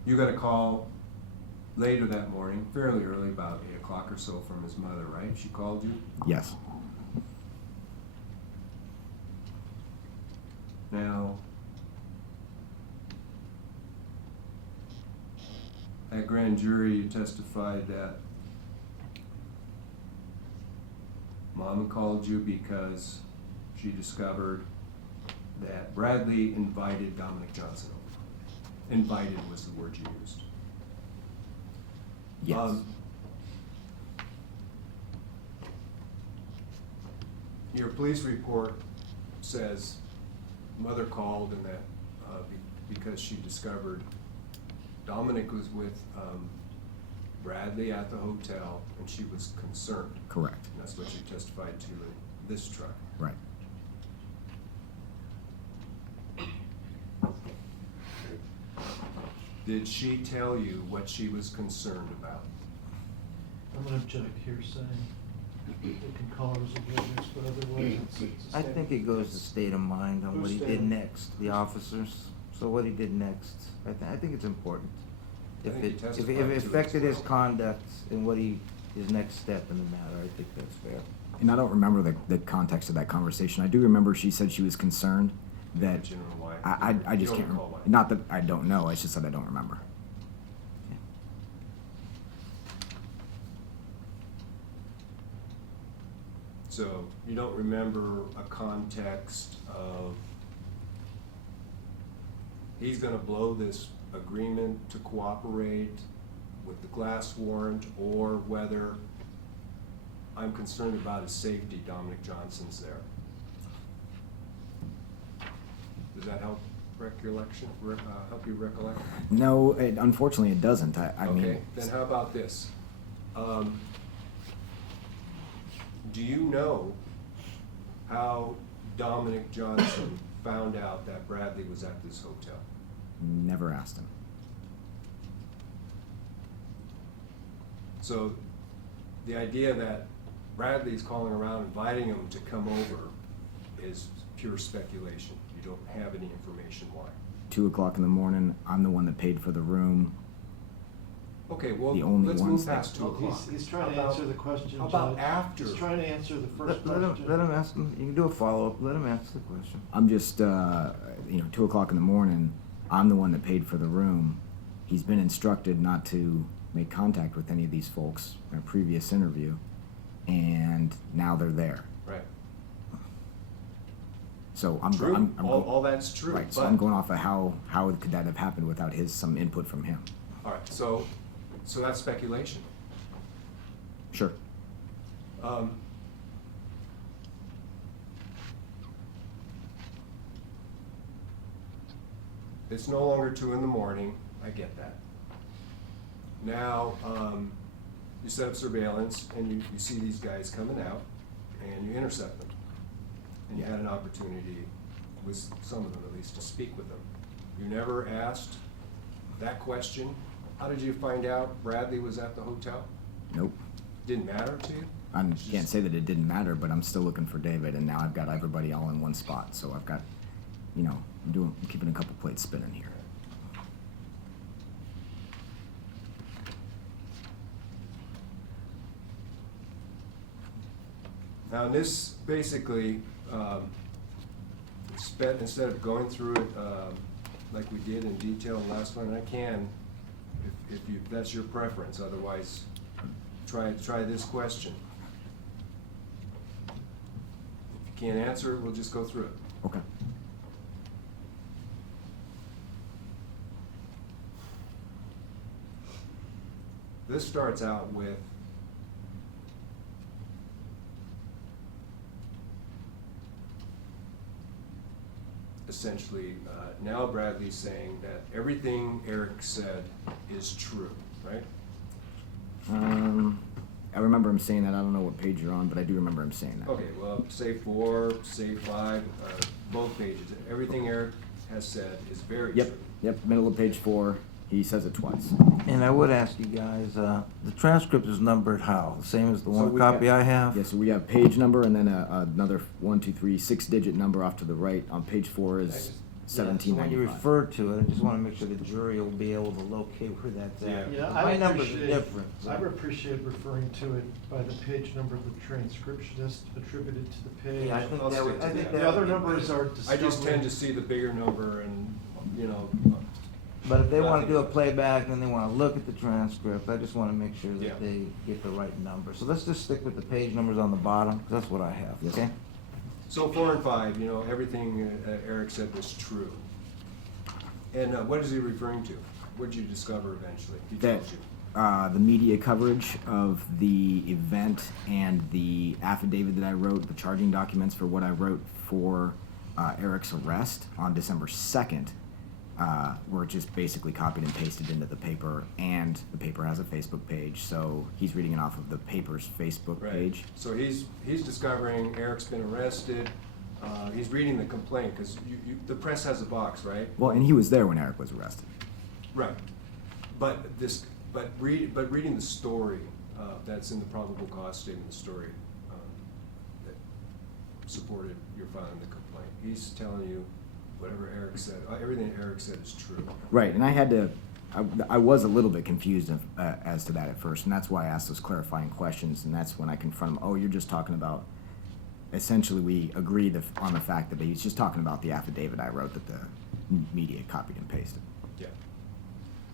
you got a call later that morning, fairly early, about 8 o'clock or so, from his mother, right? She called you? Yes. Now, at grand jury, you testified that Mama called you because she discovered that Bradley invited Dominic Johnson over. Invited was the word you used. Yes. Your police report says mother called and that because she discovered Dominic was with Bradley at the hotel and she was concerned. Correct. And that's what you testified to in this truck. Right. Did she tell you what she was concerned about? I'm gonna object here saying they can call her as a witness, but otherwise it's a I think it goes to state of mind on what he did Understand. next, the officers. So what he did next, I think it's important. I If think he it, if testified it to it as affected his well. conduct and what his next step in the matter, I think that's fair. And I don't remember the context of that conversation. I do remember she said she was concerned that Do you know why? I You just don't can't recall remember. why. Not that I don't know. It's just that I don't remember. So you don't remember a context of he's gonna blow this agreement to cooperate with the glass warrant, or whether I'm concerned about his safety, Dominic Johnson's there. Does that help help you recollect? No, unfortunately, it doesn't. I mean, Okay, then how about this? Do you know how Dominic Johnson found out that Bradley was at this hotel? never asked him. So the idea that Bradley's calling around inviting him to come over is pure speculation. You don't have any information why. 2 o'clock in the morning. I'm the one that paid for the room. Okay, well, The only let's ones move that- past 2 Well, o'clock. he's trying How to about- answer the question, How about Judge. after? He's trying to answer the first Let question. him ask him, you can do a follow-up, let him ask the question. I'm just, 2 o'clock in the morning. I'm the one that paid for the room. He's been instructed not to make contact with any of these folks in a previous interview, and now they're there. Right. So I'm, True, I'm, I'm all, go- all that's true. right. So but- I'm going off of how could that have happened without some input from him? All right, so that's speculation. Sure. It's no longer 2 in the morning, I get that. Now, you set up surveillance and you see these guys coming out and you intercept them. And you had an opportunity, with some of them at least, to speak with them. You never asked that question, how did you find out Bradley was at the hotel? Nope. Didn't matter to you? I can't say that it didn't matter, but I'm still looking for David, and now I've got everybody all in one spot. So I've got, I'm keeping a couple plates spinning here. Now, in this, basically, instead of going through it like we did in detail in the last one, and I can, if that's your preference, otherwise, try this question. If you can't answer it, we'll just go through it. Okay. This starts out with essentially, now Bradley's saying that everything Eric said is true, right? I remember him saying that. I don't know what page you're on, but I do remember him saying that. Okay, well, say 4, say 5, both pages. Everything Eric has said is very true. Yep, middle of page 4. He says it twice. And I would ask you guys, the transcript is numbered how? The same as the So one we copy have- I have? Yeah, so we have page number and then another 1, 2, 3, 6-digit number off to the right. On page 4 is Yeah, so when you 1795. refer to it, I just wanna make sure the jury will be able to locate where that's at. Yeah, My I numbers are appreciate, different. I would appreciate referring to it by the page number of the transcriptionist attributed to the page. Yeah, I think I'll that would, stick I to think that. that The other would be numbers better. are I just tend to discovered. see the bigger number and, you know, But if they wanna nothing. do a playback and they wanna look at the transcript, I just wanna make sure Yeah. that they get the right number. So let's just stick with the page numbers on the bottom, 'cause that's what I have, Yes. okay? So 4 and 5, you know, everything Eric said was true. And what is he referring to? What did you discover eventually? He That tells you. the media coverage of the event and the affidavit that I wrote, the charging documents for what I wrote for Eric's arrest on December 2nd, were just basically copied and pasted into the paper, and the paper has a Facebook page, so he's reading it off of the paper's Facebook Right. page. So he's discovering Eric's been arrested. He's reading the complaint because the press has a box, right? Well, and he was there when Eric was arrested. Right. But reading the story that's in the probable cause statement, the story that supported your filing the complaint. He's telling you whatever Eric said, everything Eric said is true. Right, and I was a little bit confused as to that at first, and that's why I asked those clarifying questions, and that's when I confront him. Oh, you're just talking about. Essentially, we agreed on the fact that he's just talking about the affidavit I wrote that the media copied and pasted. Yeah.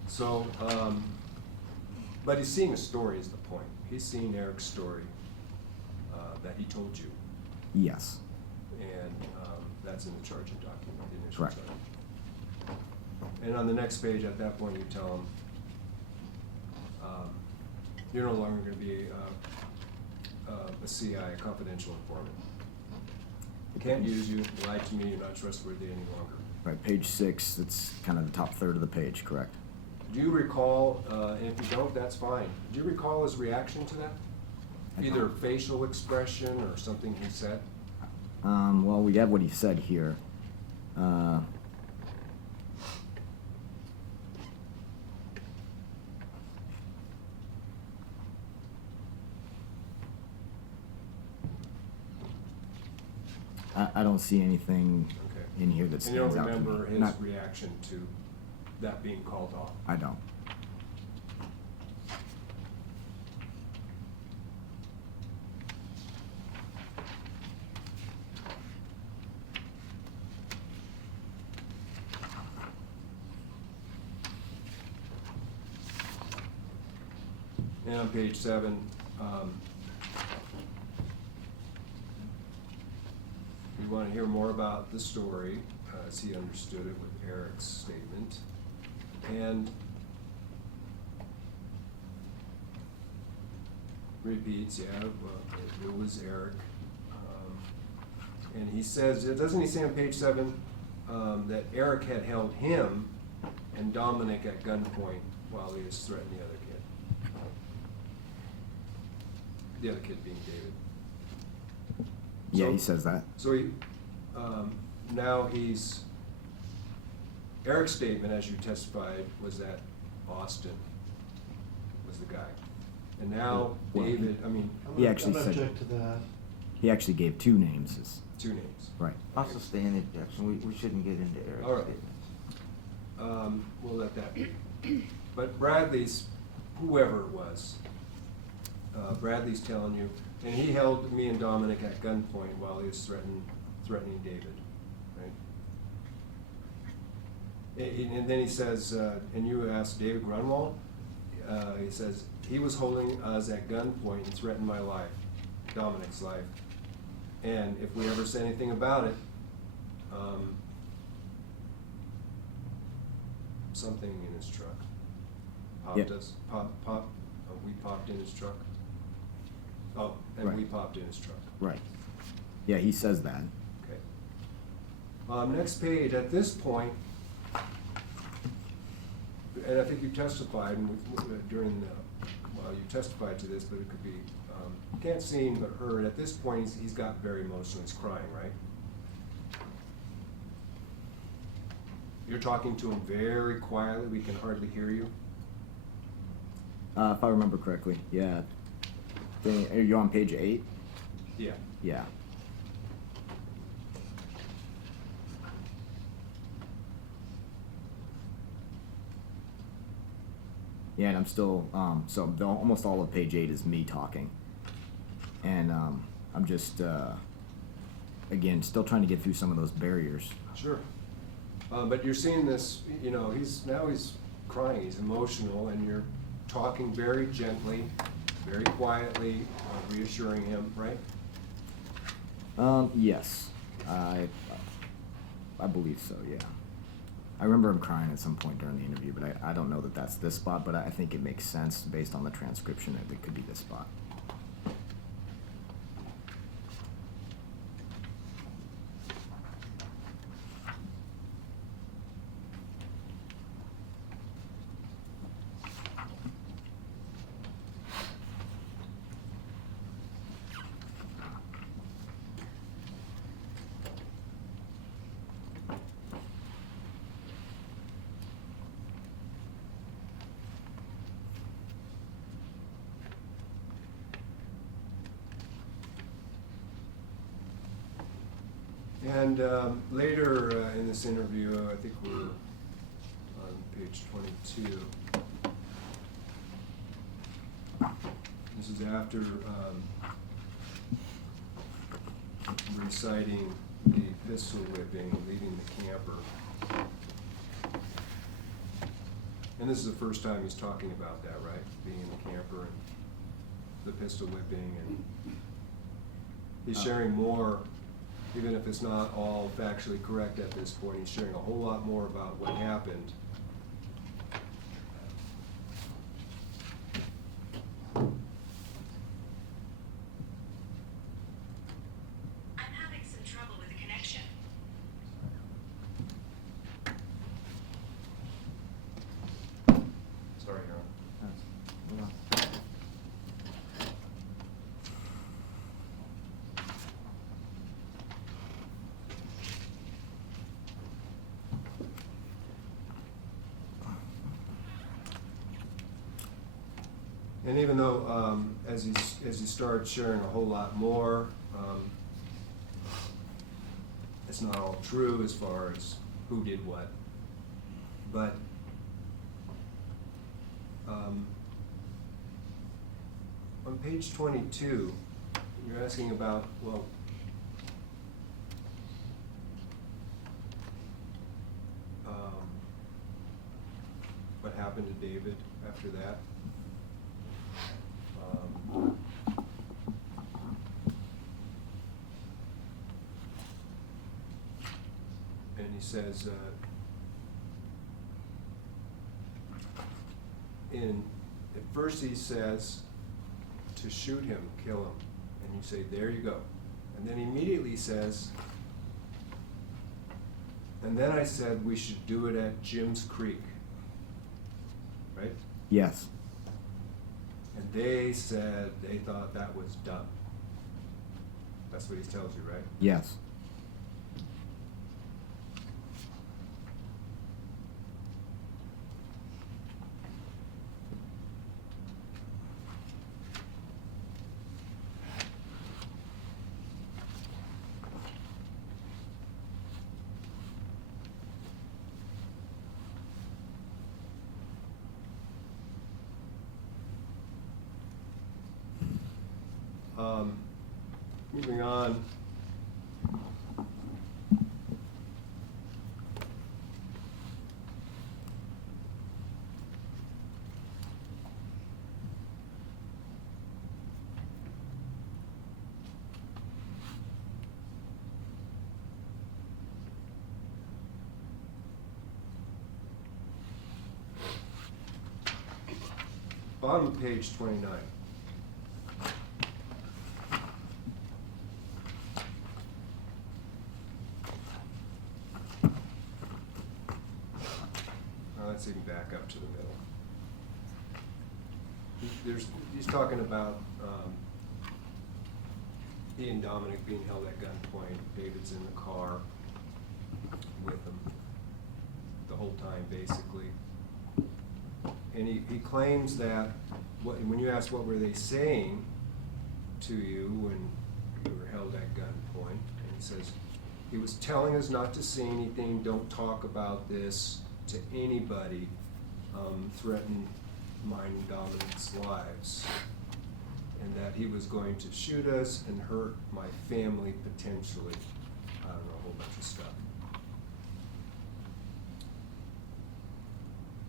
So, but he's seeing a story is the point. He's seeing Eric's story that he told you, Yes. and that's in the charging document, the initial Correct. charge. And on the next page, at that point, you tell him you're no longer going to be a CI, a confidential informant. Can't use you, lie to me, you're not trustworthy any longer. Right, page 6, it's kind of the top third of the page, correct? Do you recall, and if you don't, that's fine, do you recall his reaction to that? I Either don't. facial expression or something he said? Well, we have what he said here. I don't see anything Okay. in here that And you don't stands out to me. remember his Not- reaction to that being called off? I don't. And on page 7, we want to hear more about the story as he understood it with Eric's statement. And repeats, yeah, well, it was Eric. And he says, doesn't he say on page 7 that Eric had held him and Dominic at gunpoint while he was threatening the other kid? The other kid being David. Yeah, So- he says that. So he, now Eric's statement, as you testified, was that Austin was the guy. And now Well, David, I mean, He actually I'm said- gonna object to that. He actually gave two names. Two names. Right. I'll sustain the objection. We shouldn't get into Eric's All right. statements. We'll let that be. But Bradley's, whoever it was, Bradley's telling you, and he held me and Dominic at gunpoint while he was threatening David, right? And then he says, and you asked David Grunwald, he says, he was holding us at gunpoint and threatened my life, Dominic's life. And if we ever said anything about it, something in his truck popped Yeah. us, we popped in his truck. Oh, and Right. we popped in his truck. Right. Yeah, he says that. Okay. Next page, at this point, and I think you testified during well, you testified to this, but it could be, can't see him but heard. At this point, he's got very emotional. He's crying, right? You're talking to him very quietly. We can hardly hear you. If I remember correctly, yeah. Are you on page 8? Yeah. Yeah. Yeah, and I'm still, almost all of page 8 is me talking. And I'm just, again, still trying to get through some of those barriers. Sure. But you're seeing this, you know, he's crying, he's emotional, and you're talking very gently, very quietly, reassuring him, right? Yes. I believe so, yeah. I remember him crying at some point during the interview, but I don't know that that's this spot, but I think it makes sense based on the transcription that it could be this spot. And later in this interview, I think we're on page 22. This is after reciting the pistol whipping, leaving the camper. And this is the first time he's talking about that, right? Being in the camper and the pistol whipping, and he's sharing more. Even if it's not all factually correct at this point, he's sharing a whole lot more about what happened. I'm having some trouble with the connection. Sorry, Aaron. Hold on. And even though as he starts sharing a whole lot more, it's not all true as far as who did what. But on page 22, you're asking about, well, what happened to David after that. And he says, at first he says to shoot him, kill him, and you say, there you go. And then he immediately says, and then I said we should do it at Jim's Creek, right? Yes. And they said they thought that was dumb. That's what he tells you, right? Yes. Moving on. Bottom of page 29. Now let's even back up to the middle. He's talking about he and Dominic being held at gunpoint. David's in the car with them the whole time, basically. And he claims that when you ask what were they saying to you when you were held at gunpoint, and he says, he was telling us not to say anything, don't talk about this to anybody, threaten mine and Dominic's lives, and that he was going to shoot us and hurt my family potentially. I don't know, a whole bunch of stuff.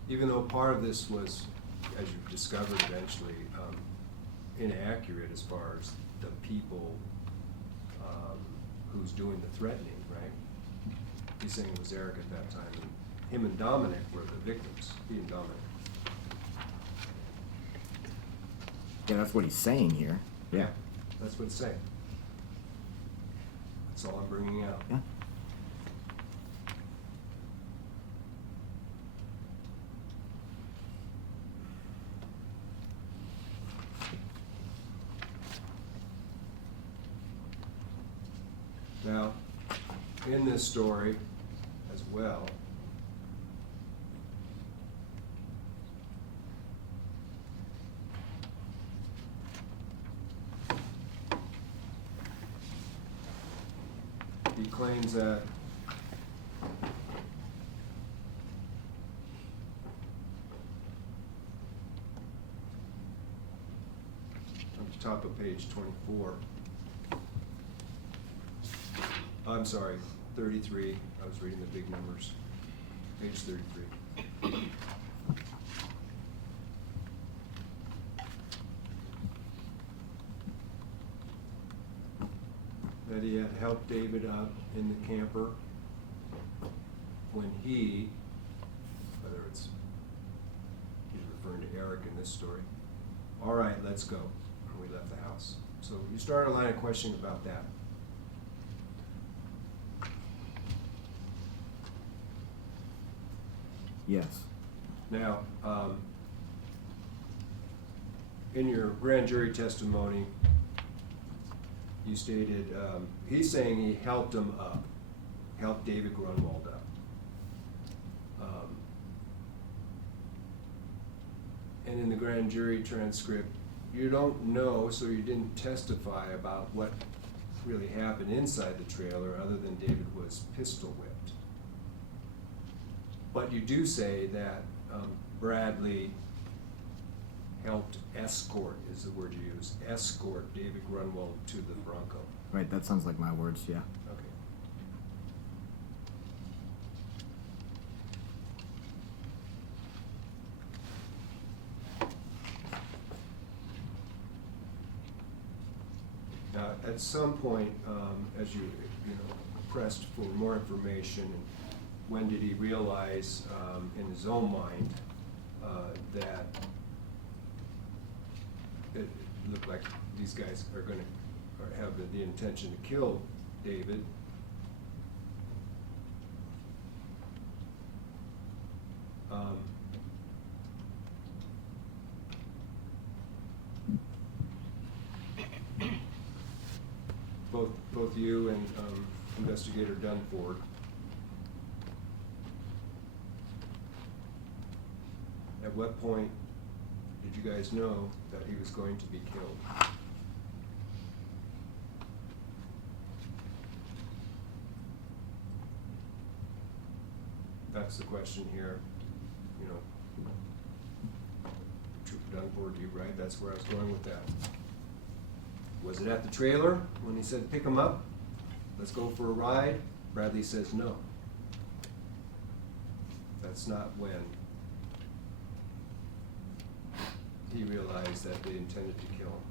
Even though part of this was, as you discovered eventually, inaccurate as far as the people who's doing the threatening, right? He's saying it was Eric at that time, and him and Dominic were the victims, he and Dominic. Yeah, that's what he's saying here. Yeah. That's what it's saying. That's all I'm bringing out. Yeah. Now, in this story as well, he claims that on the top of page 24, I'm sorry, 33, I was reading the big numbers, page 33. That he had helped David up in the camper when he, whether it's, he's referring to Eric in this story, all right, let's go, and we left the house. So you start a line of questioning about that. Yes. Now, in your grand jury testimony, you stated, he's saying he helped him up, helped David Grunwald up. And in the grand jury transcript, you don't know, so you didn't testify about what really happened inside the trailer other than David was pistol whipped. But you do say that Bradley helped escort, is the word you use, escort David Grunwald to the Bronco. Right, that sounds like my words, yeah. Okay. Now, at some point, as you pressed for more information, when did he realize in his own mind that it looked like these guys are going to have the intention to kill David? Both you and Investigator Dunford at what point did you guys know that he was going to be killed? That's the question here, Trooper Dunford, you right? That's where I was going with that. Was it at the trailer when he said, pick him up? Let's go for a ride? Bradley says no. That's not when he realized that they intended to kill him.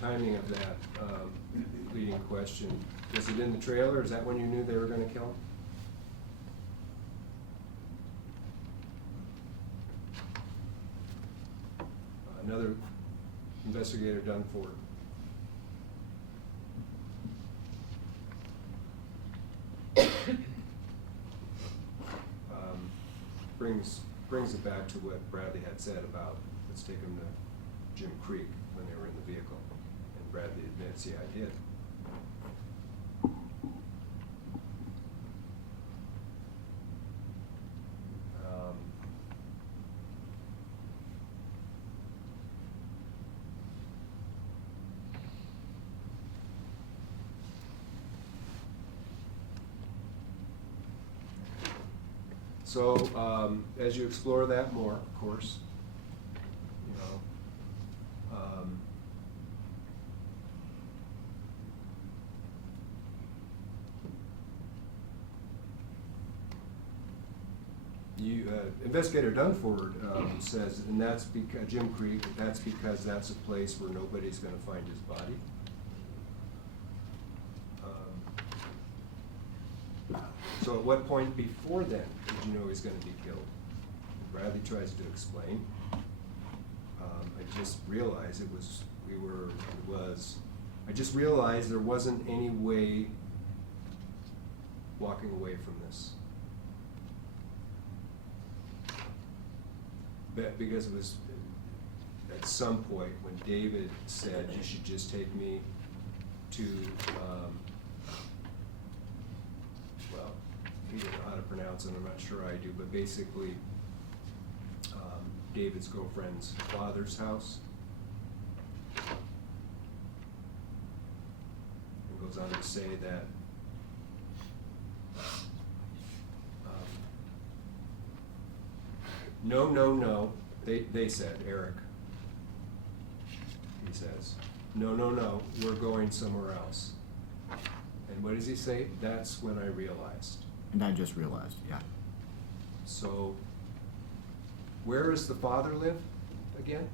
Timing of that leading question, was it in the trailer? Is that when you knew they were gonna kill him? Another investigator, Dunford. Brings it back to what Bradley had said about, let's take him to Jim Creek when they were in the vehicle. And Bradley admits, yeah, I did. So, as you explore that more, of course, you know, Investigator Dunford says, and that's because Jim Creek, that's because that's a place where nobody's going to find his body. So at what point before then did you know he's going to be killed? Bradley tries to explain. I just realized I just realized there wasn't any way walking away from this. Because it was at some point when David said, you should just take me to, well, he didn't know how to pronounce it, I'm not sure I do, but basically, David's girlfriend's father's house. And goes on to say that no, they said, Eric, he says, no, we're going somewhere else. And what does he say? That's when I realized. And I just realized, yeah. So, where does the father live again?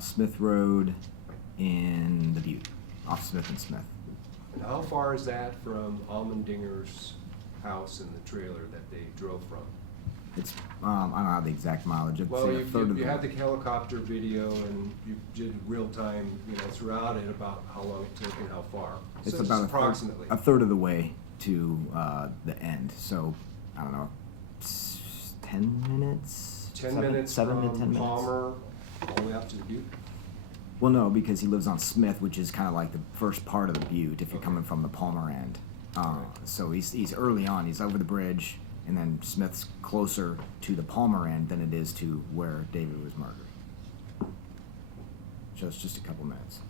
Smith Road in the Butte, off Smith and Smith. And how far is that from Allmendinger's house and the trailer that they drove from? It's, I don't have the exact mileage. It's Well, a third of you had the helicopter video and you did real time, throughout it about how long it took and how far. It's So about approximately. a third of the way to the end. So, I don't know, 10 minutes? 10 minutes 7 to from 10 minutes. Palmer all the way up to the Butte? Well, no, because he lives on Smith, which is kind of like the first part of the Butte if you're Okay. coming from the Palmer end. Right. So he's early on. He's over the bridge, and then Smith's closer to the Palmer end than it is to where David was murdered. So it's just a couple minutes.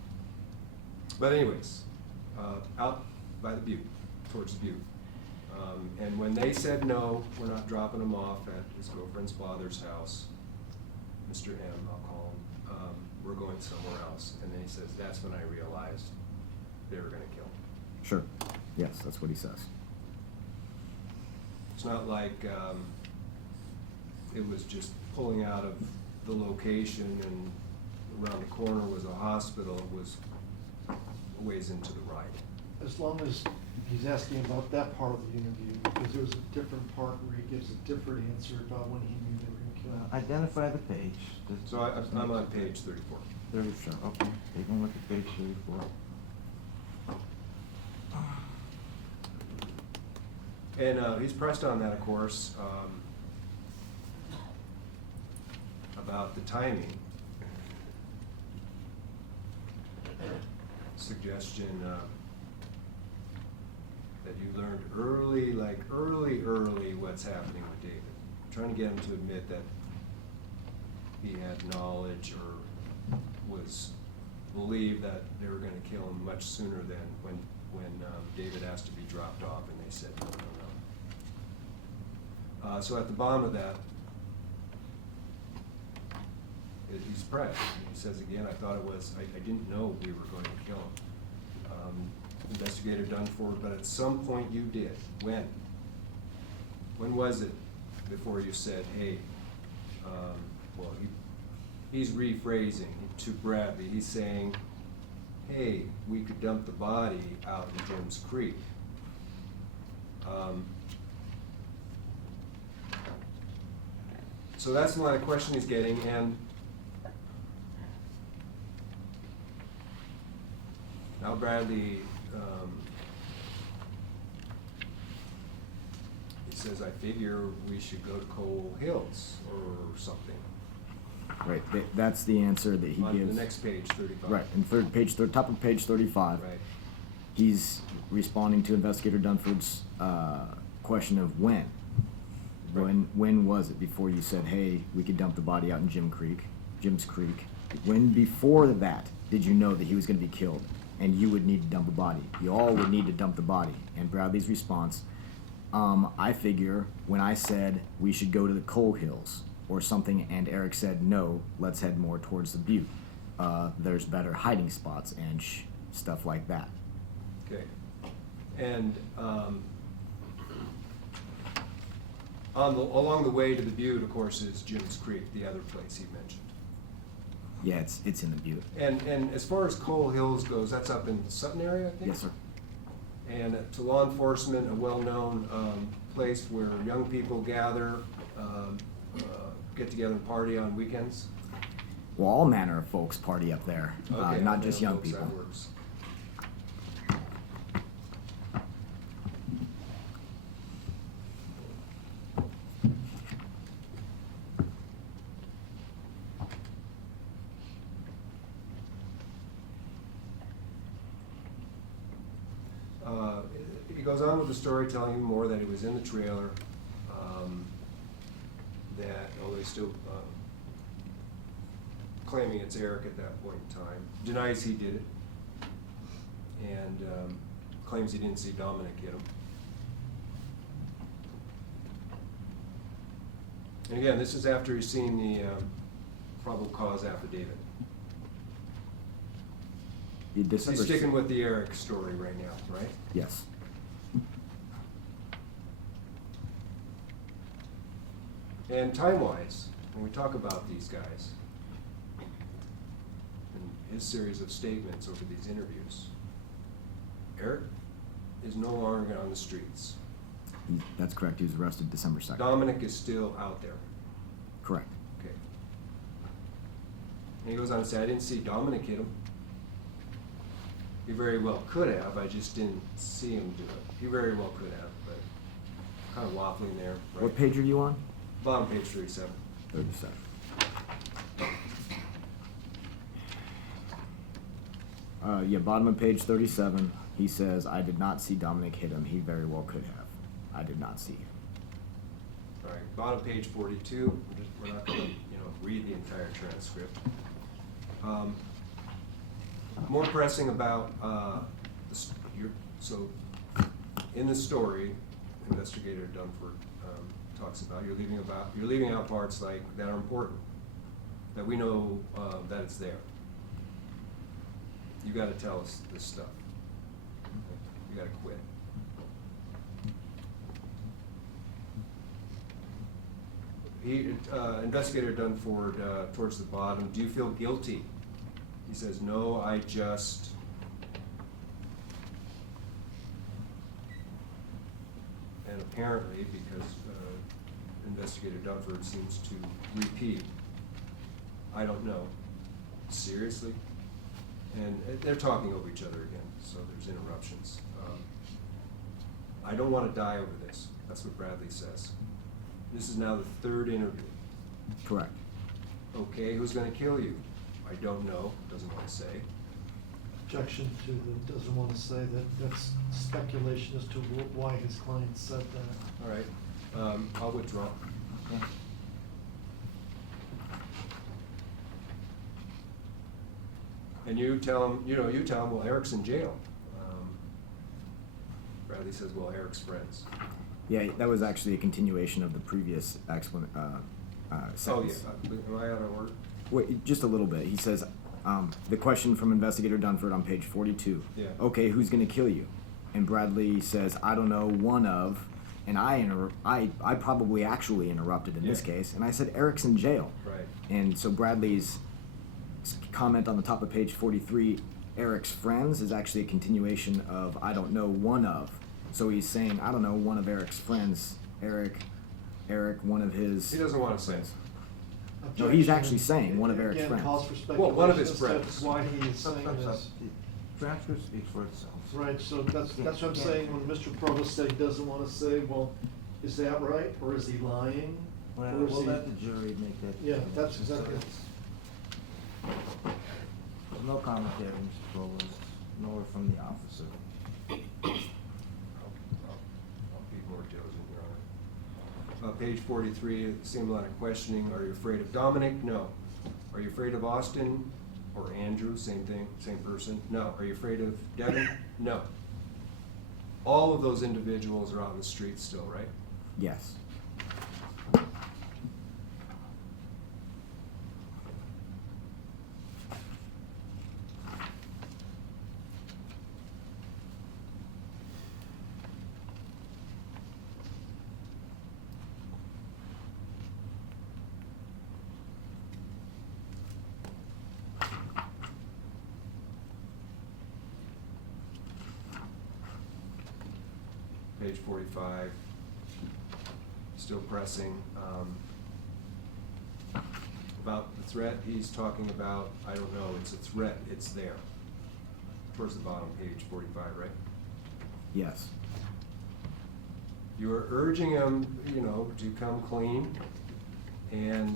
But anyways, out by the Butte, towards the Butte. And when they said no, we're not dropping him off at his girlfriend's father's house, Mr. M, I'll call him, we're going somewhere else. And then he says, that's when I realized they were gonna kill him. Sure. Yes, that's what he says. It's not like it was just pulling out of the location and around the corner was a hospital. It was a ways into the ride. As long as he's asking about that part of the interview, because there's a different part where he gives a different answer about when he knew they were gonna kill him. Identify the page. So I'm on page 34. 34, okay. Take a look at page 34. And he's pressed on that, of course, about the timing. Suggestion that you learned early what's happening with David. Trying to get him to admit that he had knowledge or was believed that they were going to kill him much sooner than when David asked to be dropped off and they said no. So at the bottom of that, He's pressed. He says again, I thought it was, I didn't know we were going to kill him. Investigator Dunford, but at some point you did. When? When was it before you said, hey, well, he's rephrasing to Bradley. He's saying, hey, we could dump the body out in Jim's Creek. So that's the line of question he's getting, and now Bradley, he says, I figure we should go to Coal Hills or something. Right, that's the answer that he On gives. the next page, 35. Right, in top of page 35. Right. He's responding to Investigator Dunford's question of when. Right. When was it before you said, hey, we could dump the body out in Jim's Creek? When before that did you know that he was going to be killed and you would need to dump a body? You all would need to dump the body. And Bradley's response, I figure when I said we should go to the Coal Hills or something, and Eric said, no, let's head more towards the Butte. There's better hiding spots and stuff like that. Okay. And along the way to the Butte, of course, is Jim's Creek, the other place he mentioned. Yeah, it's in the Butte. And as far as Coal Hills goes, that's up in the Sutton area, I think? Yes, sir. And to law enforcement, a well-known place where young people gather, get together and party on weekends. Well, all manner of folks party up there, Okay, not just yeah, young folks, people. that works. He goes on with the story, telling you more that he was in the trailer, that, although he's still claiming it's Eric at that point in time, denies he did it, and claims he didn't see Dominic hit him. And again, this is after he's seen the probable cause affidavit. He's sticking with the Eric story right now, right? Yes. And time-wise, when we talk about these guys, and his series of statements over these interviews, Eric is no longer on the streets. That's correct. He was arrested December 2nd. Dominic is still out there. Correct. Okay. And he goes on to say, I didn't see Dominic hit him. He very well could have, I just didn't see him do it. He very well could have, but kind of waffling there. Right? What page are you on? Bottom page 37. 37. Yeah, bottom of page 37, he says, I did not see Dominic hit him. He very well could have. I did not see him. All right, bottom page 42. We're not going to, read the entire transcript. More pressing about so in the story, Investigator Dunford talks about you're leaving out parts like that are important, that we know that it's there. You got to tell us this stuff. You got to quit. Investigator Dunford, towards the bottom, do you feel guilty? He says, no, I just... And apparently, because Investigator Dunford seems to repeat, I don't know. Seriously? And they're talking over each other again, so there's interruptions. I don't want to die over this. That's what Bradley says. This is now the third interview. Correct. Okay, who's going to kill you? I don't know, doesn't want to say. Objection to the, doesn't want to say that, that's speculation as to why his client said that. All right, I'll withdraw. Okay. And you tell him, well, Eric's in jail. Bradley says, well, Eric's friends. Yeah, that was actually a continuation of the previous Oh, sentence. yeah, am I out of order? Wait, just a little bit. He says, the question from Investigator Dunford on page 42. Yeah. Okay, who's going to kill you? And Bradley says, I don't know, one of, and I probably actually interrupted in this Yeah. case, and I said, Eric's in jail. Right. And so Bradley's comment on the top of page 43, Eric's friends, is actually a continuation of, I don't know, one of. So he's saying, I don't know, one of Eric's friends, Eric, one of his. He doesn't want to say it. No, he's actually saying one of Eric's Again, friends. calls for speculation. Well, one of his as to friends. Why he is saying Sometimes this. the transcript speaks for itself. Right, so that's what I'm saying, when Mr. Provost said he doesn't wanna say, well, is that right, or is he lying? Well, Or is we'll he- let the jury make that. Yeah, that's determination. So exactly. it's- There's no commentary, Mr. Provost, nor from the officer. I'll be more diligent, Your Honor. Page 43, same line of questioning. Are you afraid of Dominic? No. Are you afraid of Austin or Andrew? Same thing, same person? No. Are you afraid of Devin? No. All of those individuals are on the street still, right? Yes. Page 45, still pressing. About the threat, he's talking about, I don't know, it's a threat, it's there. Towards the bottom, page 45, right? Yes. You are urging him, you know, to come clean, and,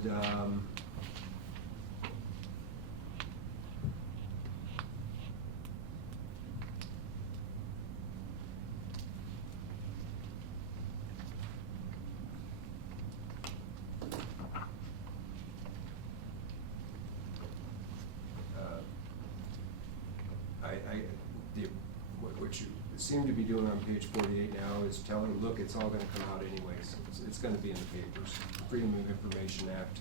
what you seem to be doing on page 48 now is telling him, look, it's all gonna come out anyways. It's gonna be in the papers, Freedom of Information Act.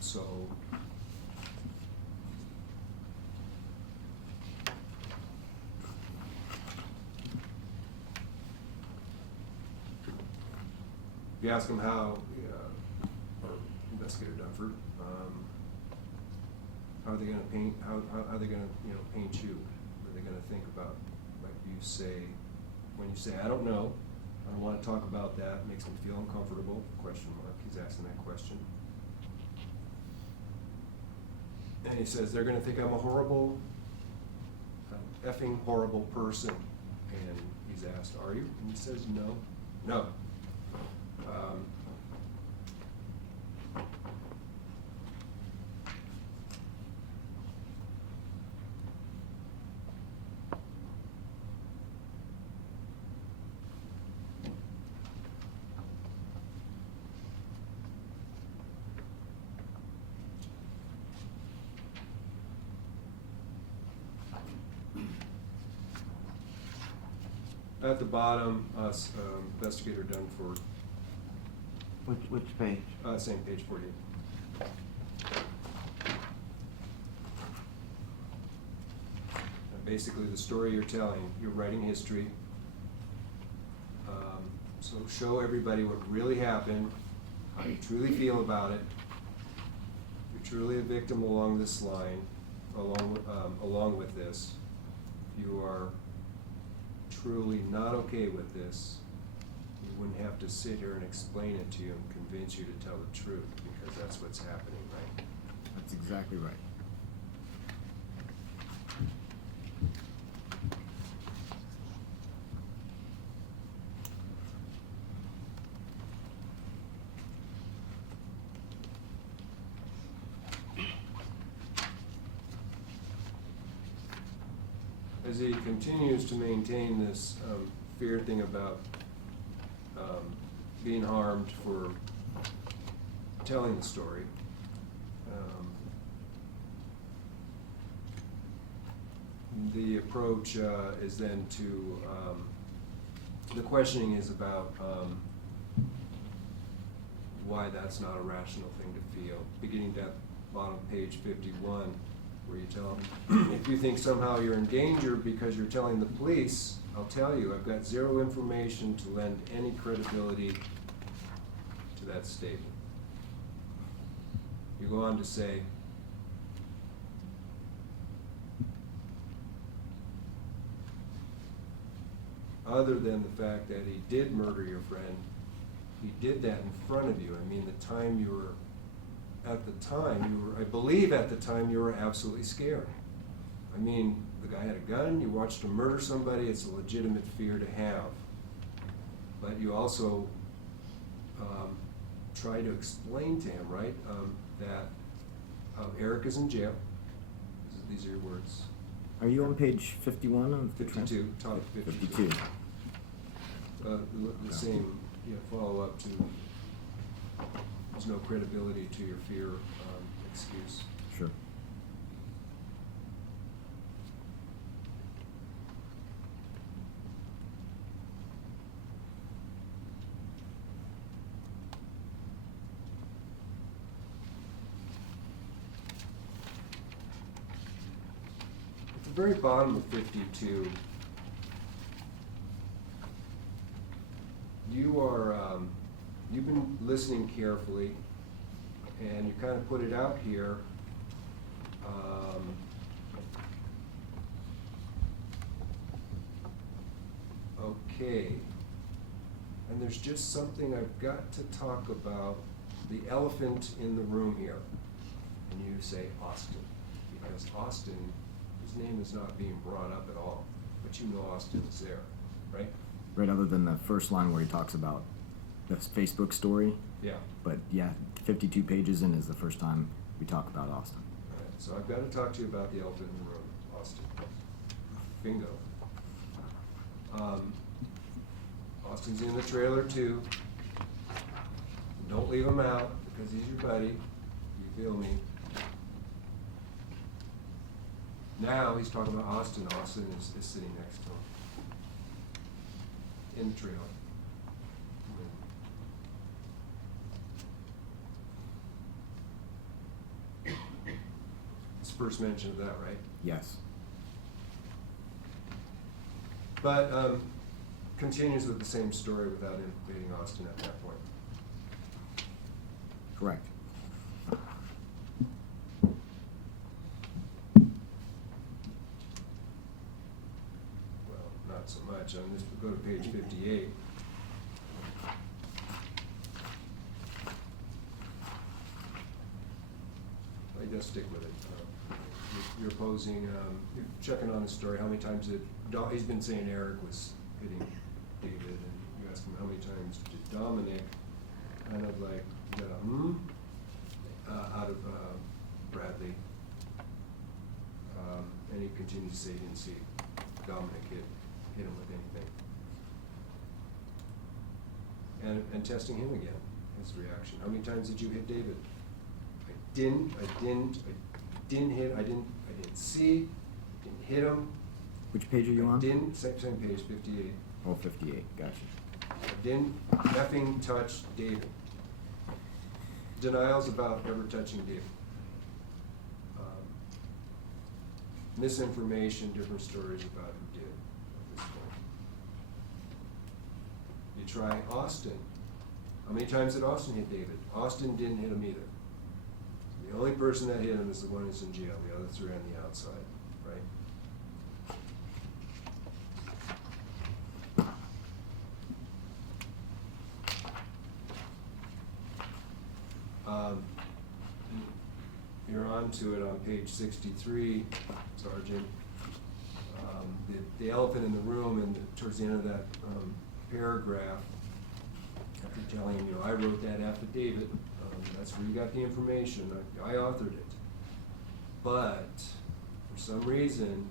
So, if you ask him how, or Investigator Dunford, how are they gonna paint, how are they gonna, you know, paint you? Are they gonna think about what you say, when you say, I don't know, I don't wanna talk about that, makes me feel uncomfortable, question mark, he's asking that question. And he says, they're gonna think I'm a horrible, effing horrible person. And he's asked, are you? And he says, no. No. At the bottom, Investigator Dunford, Which page? same page 48. Basically, the story you're telling, you're writing history. So show everybody what really happened, how you truly feel about it. You're truly a victim along this line, along with this. You are truly not okay with this, you wouldn't have to sit here and explain it to you and convince you to tell the truth, because that's what's happening, right? That's exactly right. As he continues to maintain this fear thing about being harmed for telling the story, the approach is then to, the questioning is about why that's not a rational thing to feel. Beginning at bottom of page 51, where you tell them, if you think somehow you're in danger because you're telling the police, I'll tell you, I've got zero information to lend any credibility to that statement. You go on to say, other than the fact that he did murder your friend, he did that in front of you. I mean, I believe at the time you were absolutely scared. I mean, the guy had a gun, you watched him murder somebody, it's a legitimate fear to have. But you also try to explain to him, right, that Eric is in jail. These are your words. Are you on page 51 of the 52, top 52. 52. The same, follow up to, there's no credibility to your fear excuse. Sure. At the very bottom of 52, you've been listening carefully, and you kind of put it out here. Okay, and there's just something I've got to talk about, the elephant in the room here. And you say Austin, because Austin, his name is not being brought up at all, but you know Austin is there, right? Right, other than the first line where he talks about this Facebook story. Yeah. But yeah, 52 pages in is the first time we talk about Austin. All right, so I've got to talk to you about the elephant in the room, Austin. Bingo. Austin's in the trailer too. Don't leave him out because he's your buddy. You feel me? Now he's talking about Austin. Austin is sitting next to him in the trailer. It's the first mention of that, right? Yes. But continues with the same story without including Austin at that point. Correct. Well, not so much. On this, we'll go to page 58. I just stick with it. You're posing, you're checking on the story. How many times he's been saying Eric was hitting David, and you ask him how many times did Dominic, kind of like, out of Bradley. And he continues to say he didn't see Dominic hit him with anything. And testing him again, his reaction. How many times did you hit David? I didn't see, didn't hit him. Which page are you on? Same page, 58. Oh, 58, gotcha. I didn't effing touch David. Denials about ever touching David. Misinformation, different stories about who did at this point. You try Austin. How many times did Austin hit David? Austin didn't hit him either. The only person that hit him is the one who's in jail. The other three are on the outside, right? You're on to it on page 63, Sergeant. The elephant in the room, and towards the end of that paragraph, after telling him, I wrote that affidavit, that's where you got the information, I authored it. But, for some reason,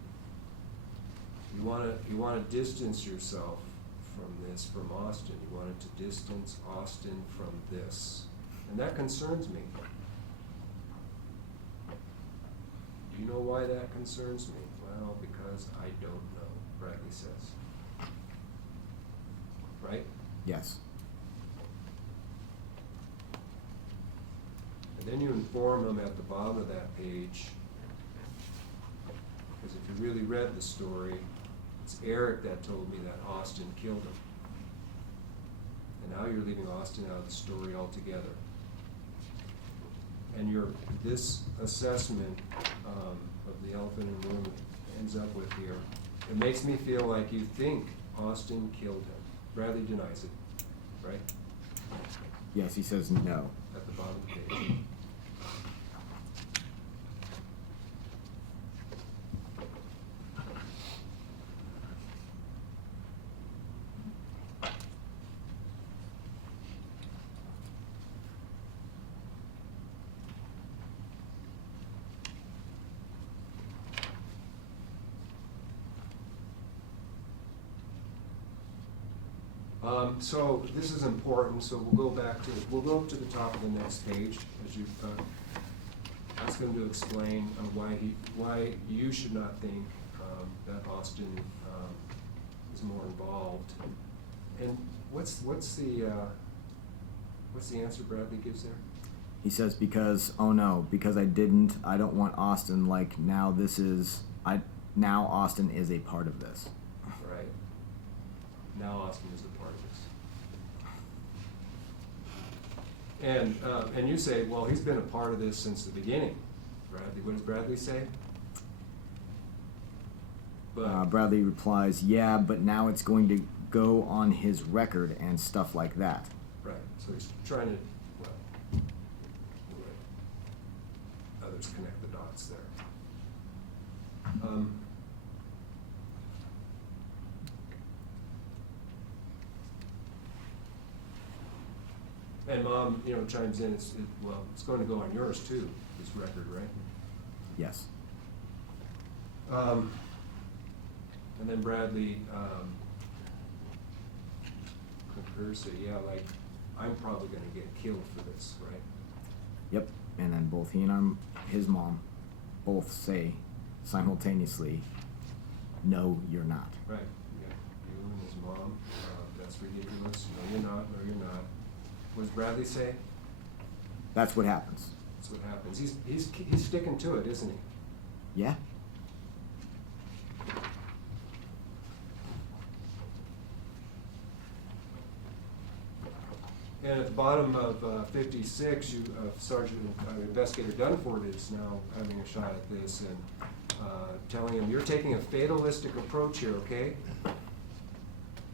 you want to distance yourself from Austin. You wanted to distance Austin from this. And that concerns me. Do you know why that concerns me? Well, because I don't know, Bradley says. Right? Yes. then you inform them at the bottom of that page, because if you really read the story, it's Eric that told me that Austin killed him. And now you're leaving Austin out of the story altogether. And this assessment of the elephant in the room ends up with here, it makes me feel like you think Austin killed him. Bradley denies it, right? Yes, he says no. At the bottom of the page. So this is important, so we'll go up to the top of the next page, as you ask him to explain why you should not think that Austin is more involved. And what's the answer Bradley gives there? He says, because I don't want Austin, like, now Austin is a part of this. Right. Now Austin is a part of this. And you say, well, he's been a part of this since the beginning. Bradley, what does Bradley say? But Bradley replies, yeah, but now it's going to go on his record and stuff like that. right, so he's trying to, well, let others connect the dots there. And Mom, chimes in. It's going to go on yours too. This record, right? Yes. And then Bradley concurs, say, yeah, like, I'm probably going to get killed for this, right? Yep. And then both he and his mom both say simultaneously, no, you're not. Right. Yeah. You and his mom. That's ridiculous. No, you're not. No, you're not. What does Bradley say? That's what happens. That's what happens. He's sticking to it, isn't he? Yeah. And at the bottom of 56, Investigator Dunford is now having a shot at this and telling him, you're taking a fatalistic approach here, okay?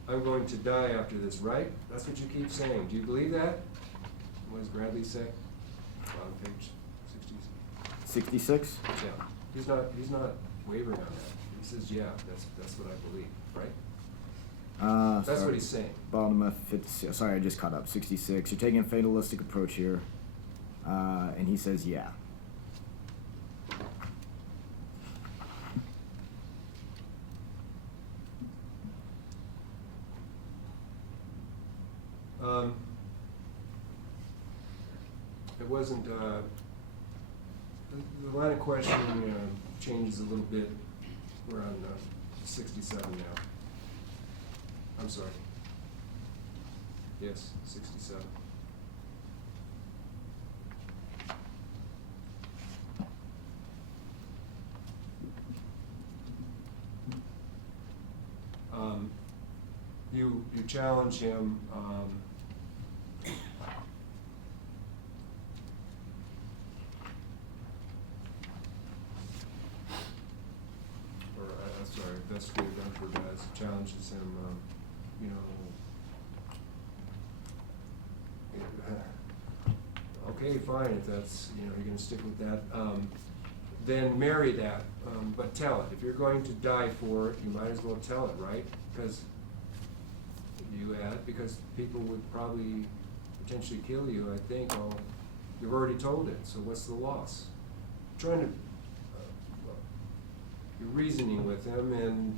I'm going to die after this, right? That's what you keep saying. Do you believe that? What does Bradley say? Bottom page 66? Yeah. He's not wavering on that. He says, yeah, that's what I believe, right? That's what he's saying. Bottom of 56. Sorry, I just caught up. 66. You're taking a fatalistic approach here. And he says, yeah. It wasn't, the line of questioning changes a little bit. We're on 67 now. I'm sorry. Yes, 67. You challenge him, sorry, Investigator Dunford challenges him, okay, fine, if that's, you're gonna stick with that, then marry that, but tell it. If you're going to die for it, you might as well tell it, right? Because because people would probably potentially kill you, I think. Well, you've already told it, so what's the loss? Trying to, you're reasoning with him, and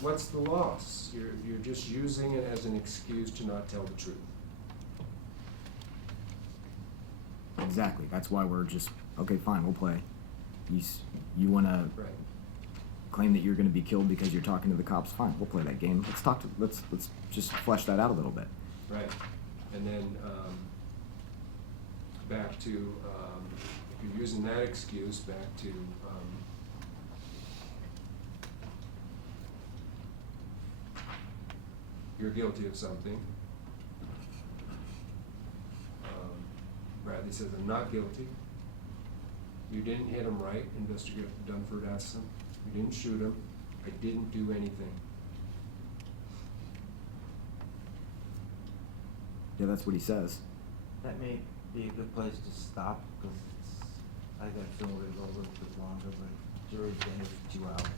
what's the loss? You're just using it as an excuse to not tell the truth. Exactly. That's why we're just, okay, fine, we'll play. You want to Right. claim that you're going to be killed because you're talking to the cops, fine, we'll play that game. Let's just flesh that out a little bit. Right. And then, back to, if you're using that excuse, back to, you're guilty of something. Bradley says, I'm not guilty. You didn't hit him right, Investigator Dunford asks him. You didn't shoot him. I didn't do anything. Yeah, that's what he says. That may be a good place to stop, because I got a feeling we're gonna go a little bit longer, but jury's been here for 2 hours.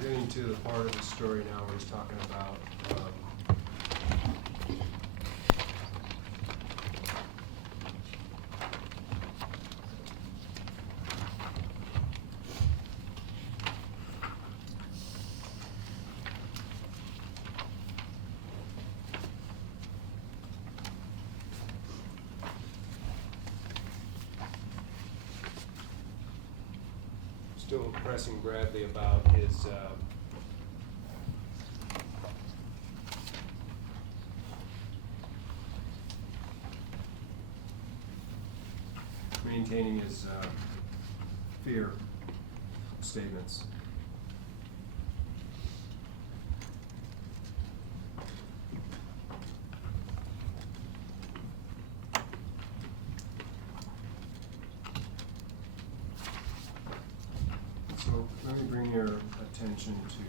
We're getting to the part of the story now where he's talking about still pressing Bradley about his maintaining his fear statements. So let me bring your attention to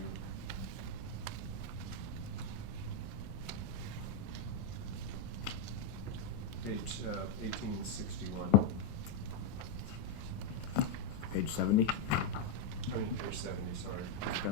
page 1861. Page 70. I mean, page 70, sorry. Okay.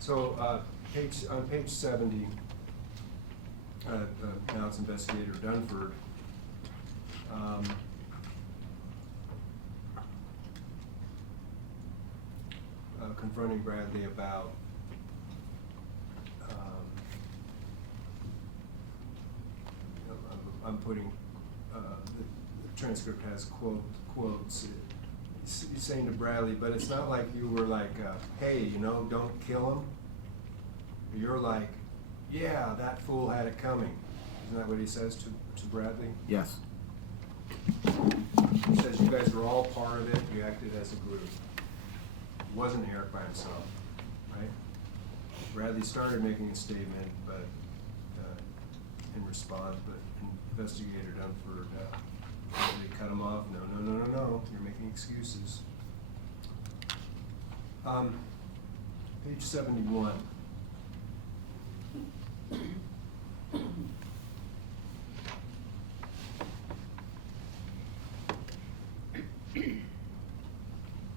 So, on page 70, now it's Investigator Dunford. Confronting Bradley about I'm putting the transcript has quotes. He's saying to Bradley, but it's not like you were like, hey, don't kill him. You're like, yeah, that fool had it coming. Isn't that what he says to Bradley? Yes. He says you guys were all part of it, you acted as a group. It wasn't Eric by himself, right? Bradley started making a statement, but in response, but Investigator Dunford they cut him off. No, you're making excuses. Page 71.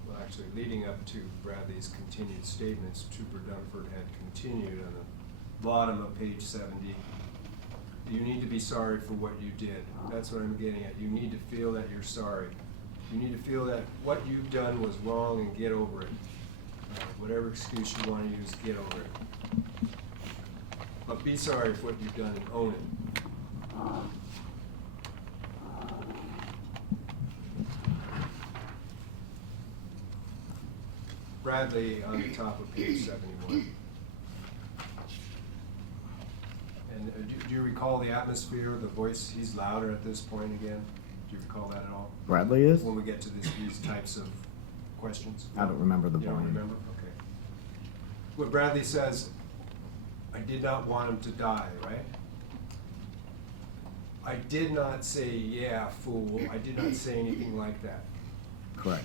Well, actually, leading up to Bradley's continued statements, Trooper Dunford had continued on the bottom of page 70. You need to be sorry for what you did. That's what I'm getting at. You need to feel that you're sorry. You need to feel that what you've done was wrong and get over it. Whatever excuse you want to use, get over it. But be sorry for what you've done and own it. Bradley on the top of page 71. And do you recall the atmosphere, the voice? He's louder at this point again. Do you recall that at all? Bradley is? When we get to these types of questions? I don't remember the You don't volume. remember? Okay. What Bradley says, I did not want him to die, right? I did not say, yeah, fool. I did not say anything like that. Correct.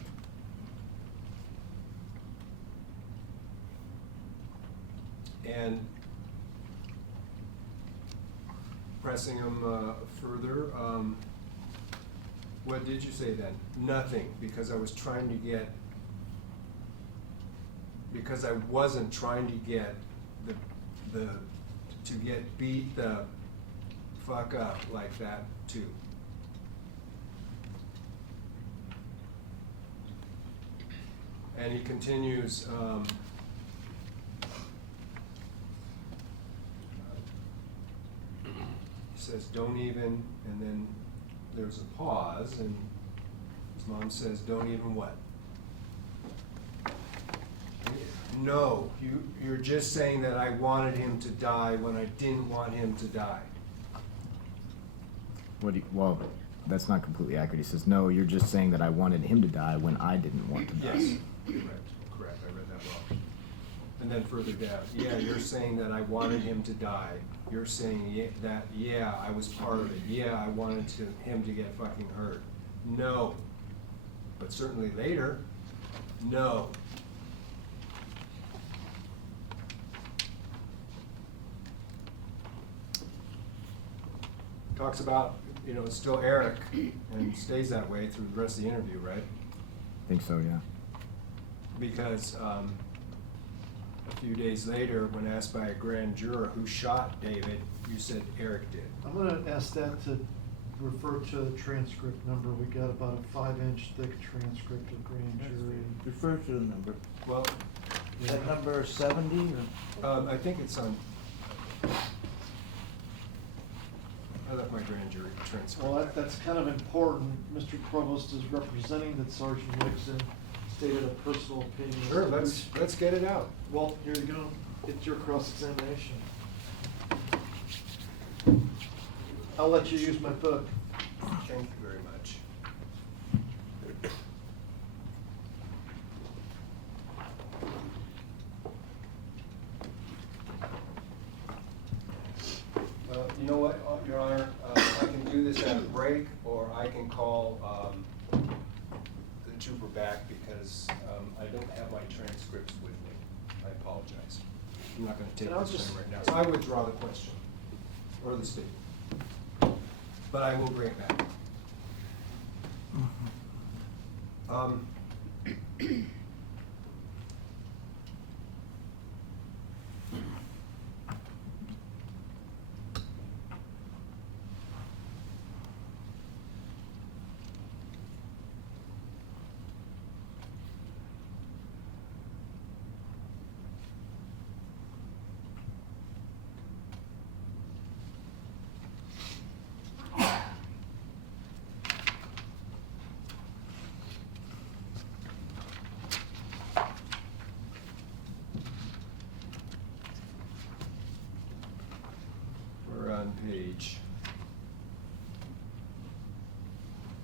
And pressing him further, what did you say then? Nothing, because I was trying to get, because I wasn't trying to get to get beat the fuck up like that too. And he continues, he says, don't even, and then there's a pause, and his mom says, don't even what? No, you're just saying that I wanted him to die when I didn't want him to die. Well, that's not completely accurate. He says, no, you're just saying that I wanted him to die when I didn't want to die. Yes, correct, I read that wrong. And then further down, yeah, you're saying that I wanted him to die. You're saying that, yeah, I was part of it. Yeah, I wanted him to get fucking hurt. No. But certainly later, no. Talks about, it's still Eric, and stays that way through the rest of the interview, right? I think so, yeah. Because a few days later, when asked by a grand juror who shot David, you said Eric did. I'm gonna ask that to refer to the transcript number. We got about a 5-inch thick transcript of grand jury. Refer to the number. Well, Is that number 70 or? I think it's on, I left my grand jury transcript. Well, that's kind of important. Mr. Provost is representing that Sergeant Nixon stated a personal opinion. Sure, let's get it out. Well, here you go. It's your cross-examination. I'll let you use my book. Thank you very much. You know what, Your Honor, I can do this at a break, or I can call the trooper back because I don't have my transcripts with me. I apologize. I'm not gonna take And I'll this just- time right now. So I withdraw the question, or the statement. But I will bring it back. We're on page.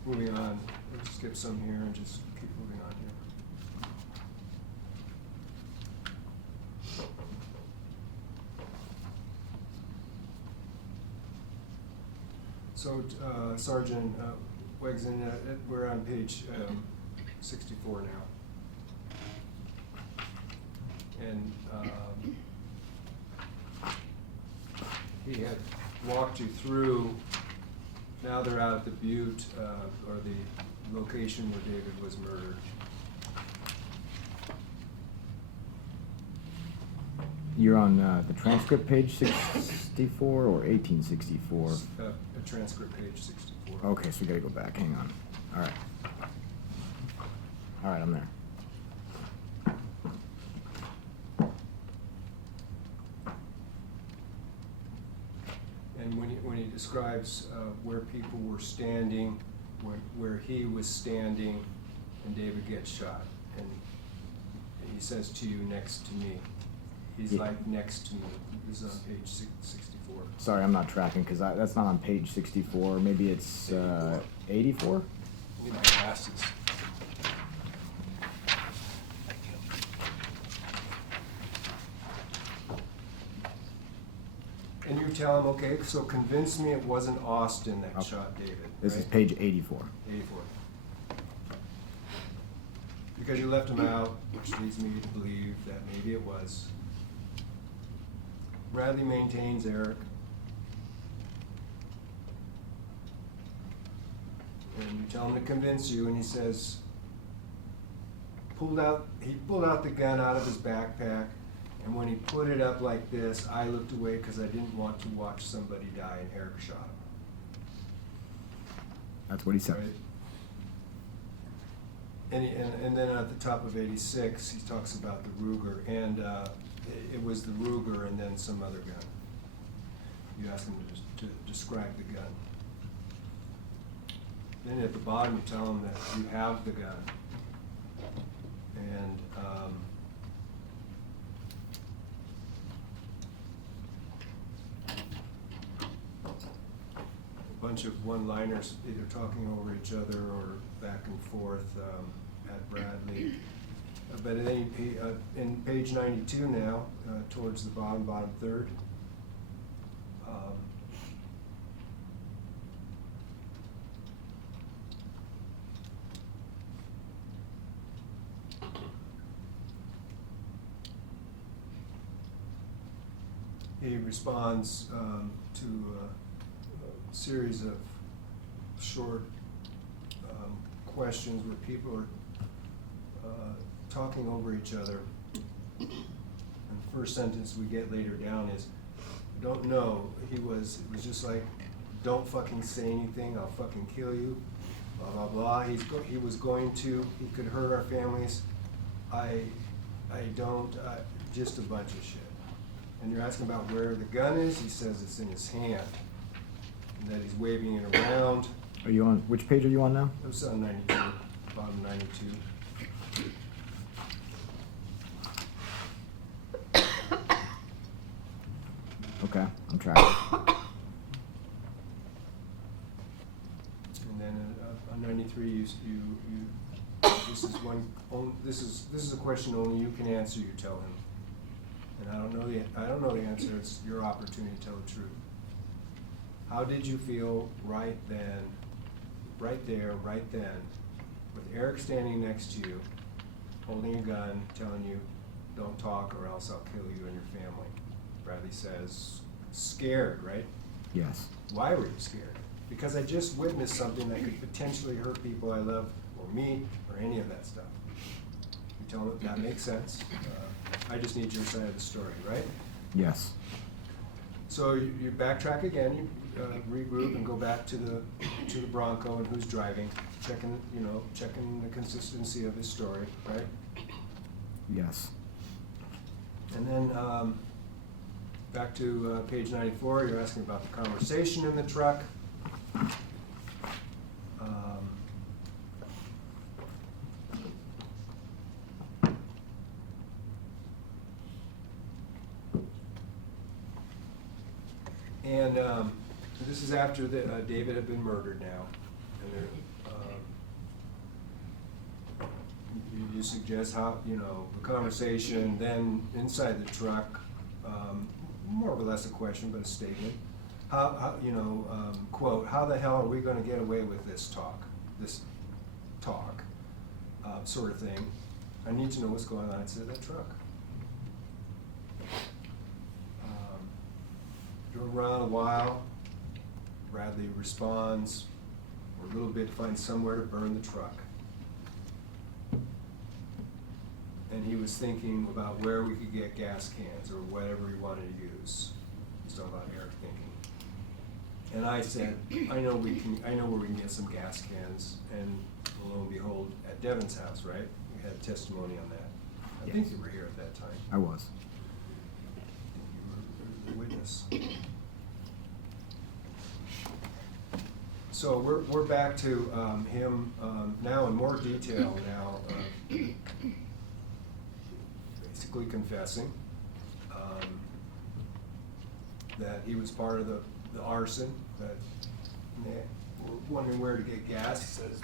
Moving on, let's skip some here and just keep moving on here. So, Sergeant Wegson, we're on page 64 now. And he had walked you through, now they're out at the Butte, or the location where David was murdered. You're on the transcript page 64 or 1864? A transcript page 64. Okay, so we gotta go back, hang on. All right. All right, I'm there. describes where people were standing, where he was standing, and David gets shot. And he says to you, next to me. He's Yeah. like next to me. This is on page 64. Sorry, I'm not tracking because that's not on page 64. Maybe it's 84? I need my glasses. And you tell him, okay, so convince me it wasn't Austin that Okay. shot David. This is right? page 84. 84. Because you left him out, which leads me to believe that maybe it was. Bradley maintains Eric. And you tell him to convince you, and he says, he pulled out the gun out of his backpack, and when he put it up like this, I looked away because I didn't want to watch somebody die, and Eric shot him. That's what he said. Right? And then at the top of 86, he talks about the Ruger, and it was the Ruger and then some other gun. You ask him to describe the gun. Then at the bottom, you tell him that you have the gun. And a bunch of one-liners, either talking over each other or back and forth at Bradley. But then in page 92 now, towards the bottom third, he responds to a series of short questions where people are talking over each other. And the first sentence we get later down is, don't know. It was just like, don't fucking say anything, I'll fucking kill you, blah, blah, blah. He was going to, he could hurt our families. I don't, just a bunch of shit. And you're asking about where the gun is, he says it's in his hand, and that he's waving it around. Are you on, which page are you on now? It was on 92, bottom 92. Okay, I'm tracking. And then on 93, this is this is a question only you can answer. You tell him, and I don't know the answer. It's your opportunity to tell the truth. How did you feel right then, right there, right then, with Eric standing next to you, holding a gun, telling you, "Don't talk, or else I'll kill you and your family"? Bradley says, scared, right? Yes. Why were you scared? Because I just witnessed something that could potentially hurt people I love, or me, or any of that stuff. You tell them that makes sense. I just need your side of the story, right? Yes. So you backtrack again, you regroup and go back to the Bronco and who's driving, checking the consistency of his story, right? Yes. And then back to page 94, you're asking about the conversation in the truck. And this is after David had been murdered now. And you suggest how, the conversation, then inside the truck, more or less a question, but a statement. Quote, how the hell are we gonna get away with this talk, sort of thing. I need to know what's going on inside that truck. Drove around a while, Bradley responds, we're a little bit to find somewhere to burn the truck. And he was thinking about where we could get gas cans or whatever he wanted to use. He's talking about Eric thinking. And I said, I know where we can get some gas cans. And lo and behold, at Devin's house, right? We had testimony on that. I think Yes. you were here at that time. I was. You were the witness. So we're back to him now in more detail now, basically confessing that he was part of the arson, that we're wondering where to get gas. He says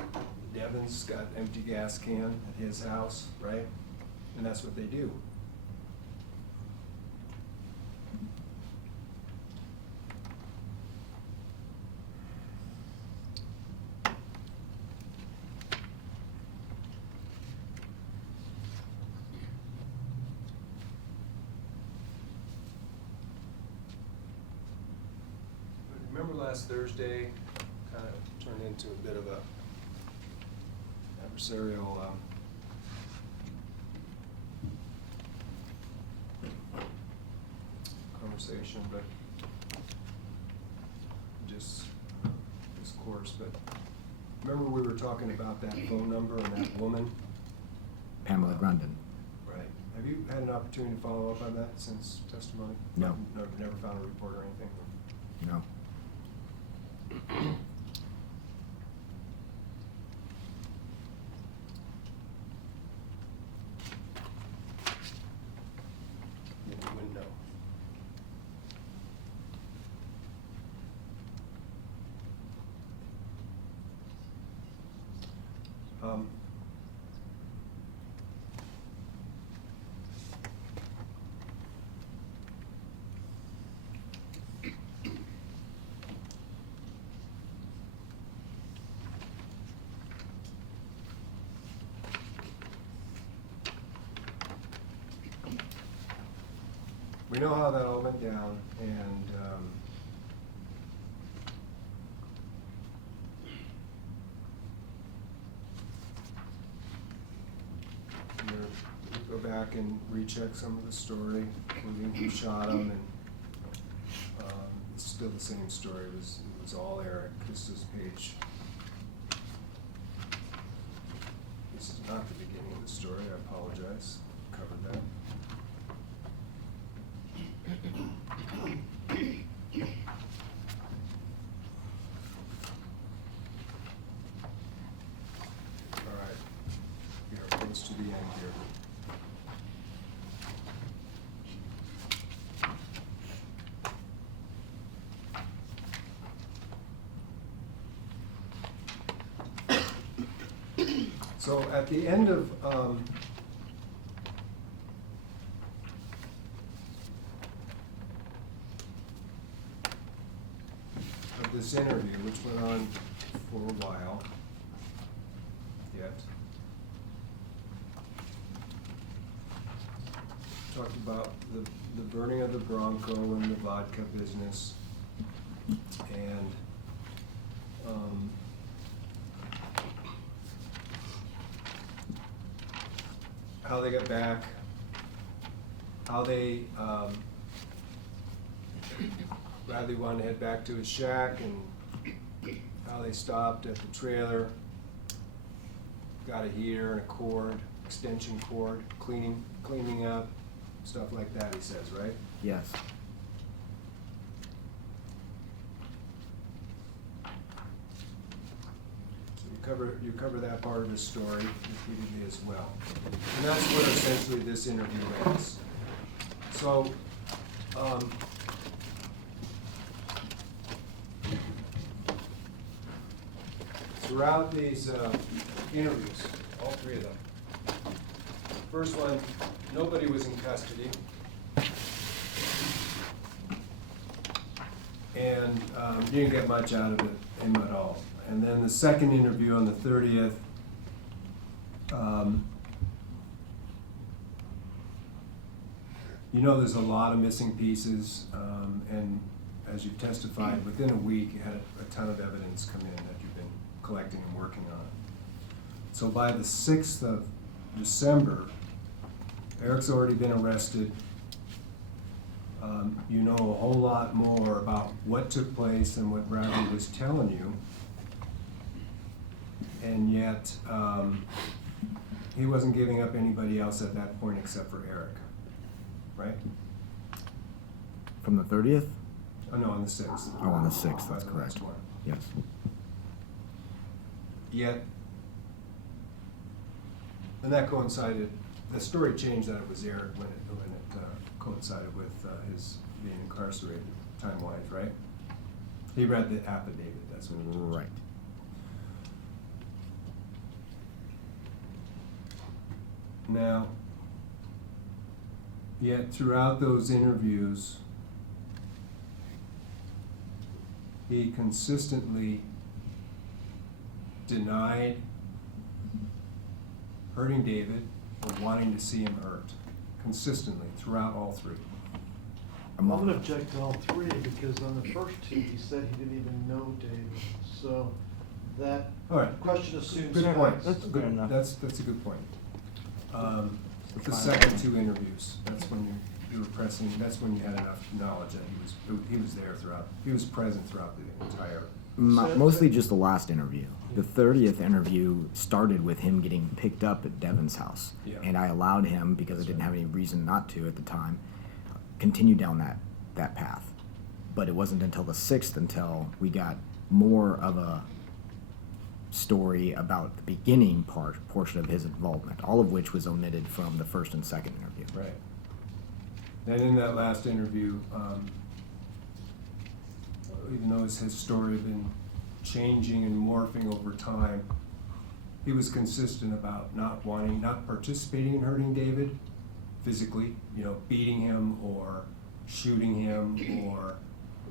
Devin's got an empty gas can at his house, right? And that's what they do. Remember last Thursday kind of turned into a bit of a adversarial conversation, but just discourse. But remember we were talking about that phone number and that woman? Pamela Grundon. Right. Have you had an opportunity to follow up on that since testimony? No. Never found a report or anything? No. You wouldn't know. We know how that all went down, and we'll go back and recheck some of the story, including who shot him, and it's still the same story. It was all Eric. This is page. This is not the beginning of the story. I apologize. Covered that. All right, we are close to the end here. So at the end of this interview, which went on for a while yet, talked about the burning of the Bronco and the vodka business, and how they got back, how they Bradley wanted to head back to his shack, and how they stopped at the trailer, got a heater and a cord, extension cord, cleaning up, stuff like that, he says, right? Yes. So you cover that part of his story repeatedly as well. And that's what essentially this interview is. So, throughout these interviews, all three of them, first one, nobody was in custody. And didn't get much out of him at all. And then the second interview on the 30th, you know, there's a lot of missing pieces, and as you've testified, within a week you had a ton of evidence come in that you've been collecting and working on. So by the 6th of December, Eric's already been arrested. You know a whole lot more about what took place and what Bradley was telling you. And yet, he wasn't giving up anybody else at that point except for Eric, right? From the 30th? Oh, no, on the 6th. Oh, on the 6th, By that's the correct. last one. Yes. yet, and that coincided, the story changed that it was Eric when it coincided with his being incarcerated time-wise, right? He read the affidavit, that's what he told you. Right. Now, yet throughout those interviews, he consistently denied hurting David or wanting to see him hurt, consistently throughout all three. I'm gonna object to all three, because on the first two, he said he didn't even know David, so that All right. question assumes. Good facts. point. That's fair enough. That's a good point. The second two interviews, that's when you were pressing, that's when you had enough knowledge that he was there throughout, he was present throughout the entire. Mostly just the last interview. The 30th interview started with him getting picked up at Devin's house. Yeah. And I allowed him, because I didn't have any reason not to at the time, continue down that path. But it wasn't until the 6th until we got more of a story about the beginning portion of his involvement, all of which was omitted from the first and second interview. Right. And in that last interview, even though his story had been changing and morphing over time, he was consistent about not participating in hurting David physically, beating him or shooting him or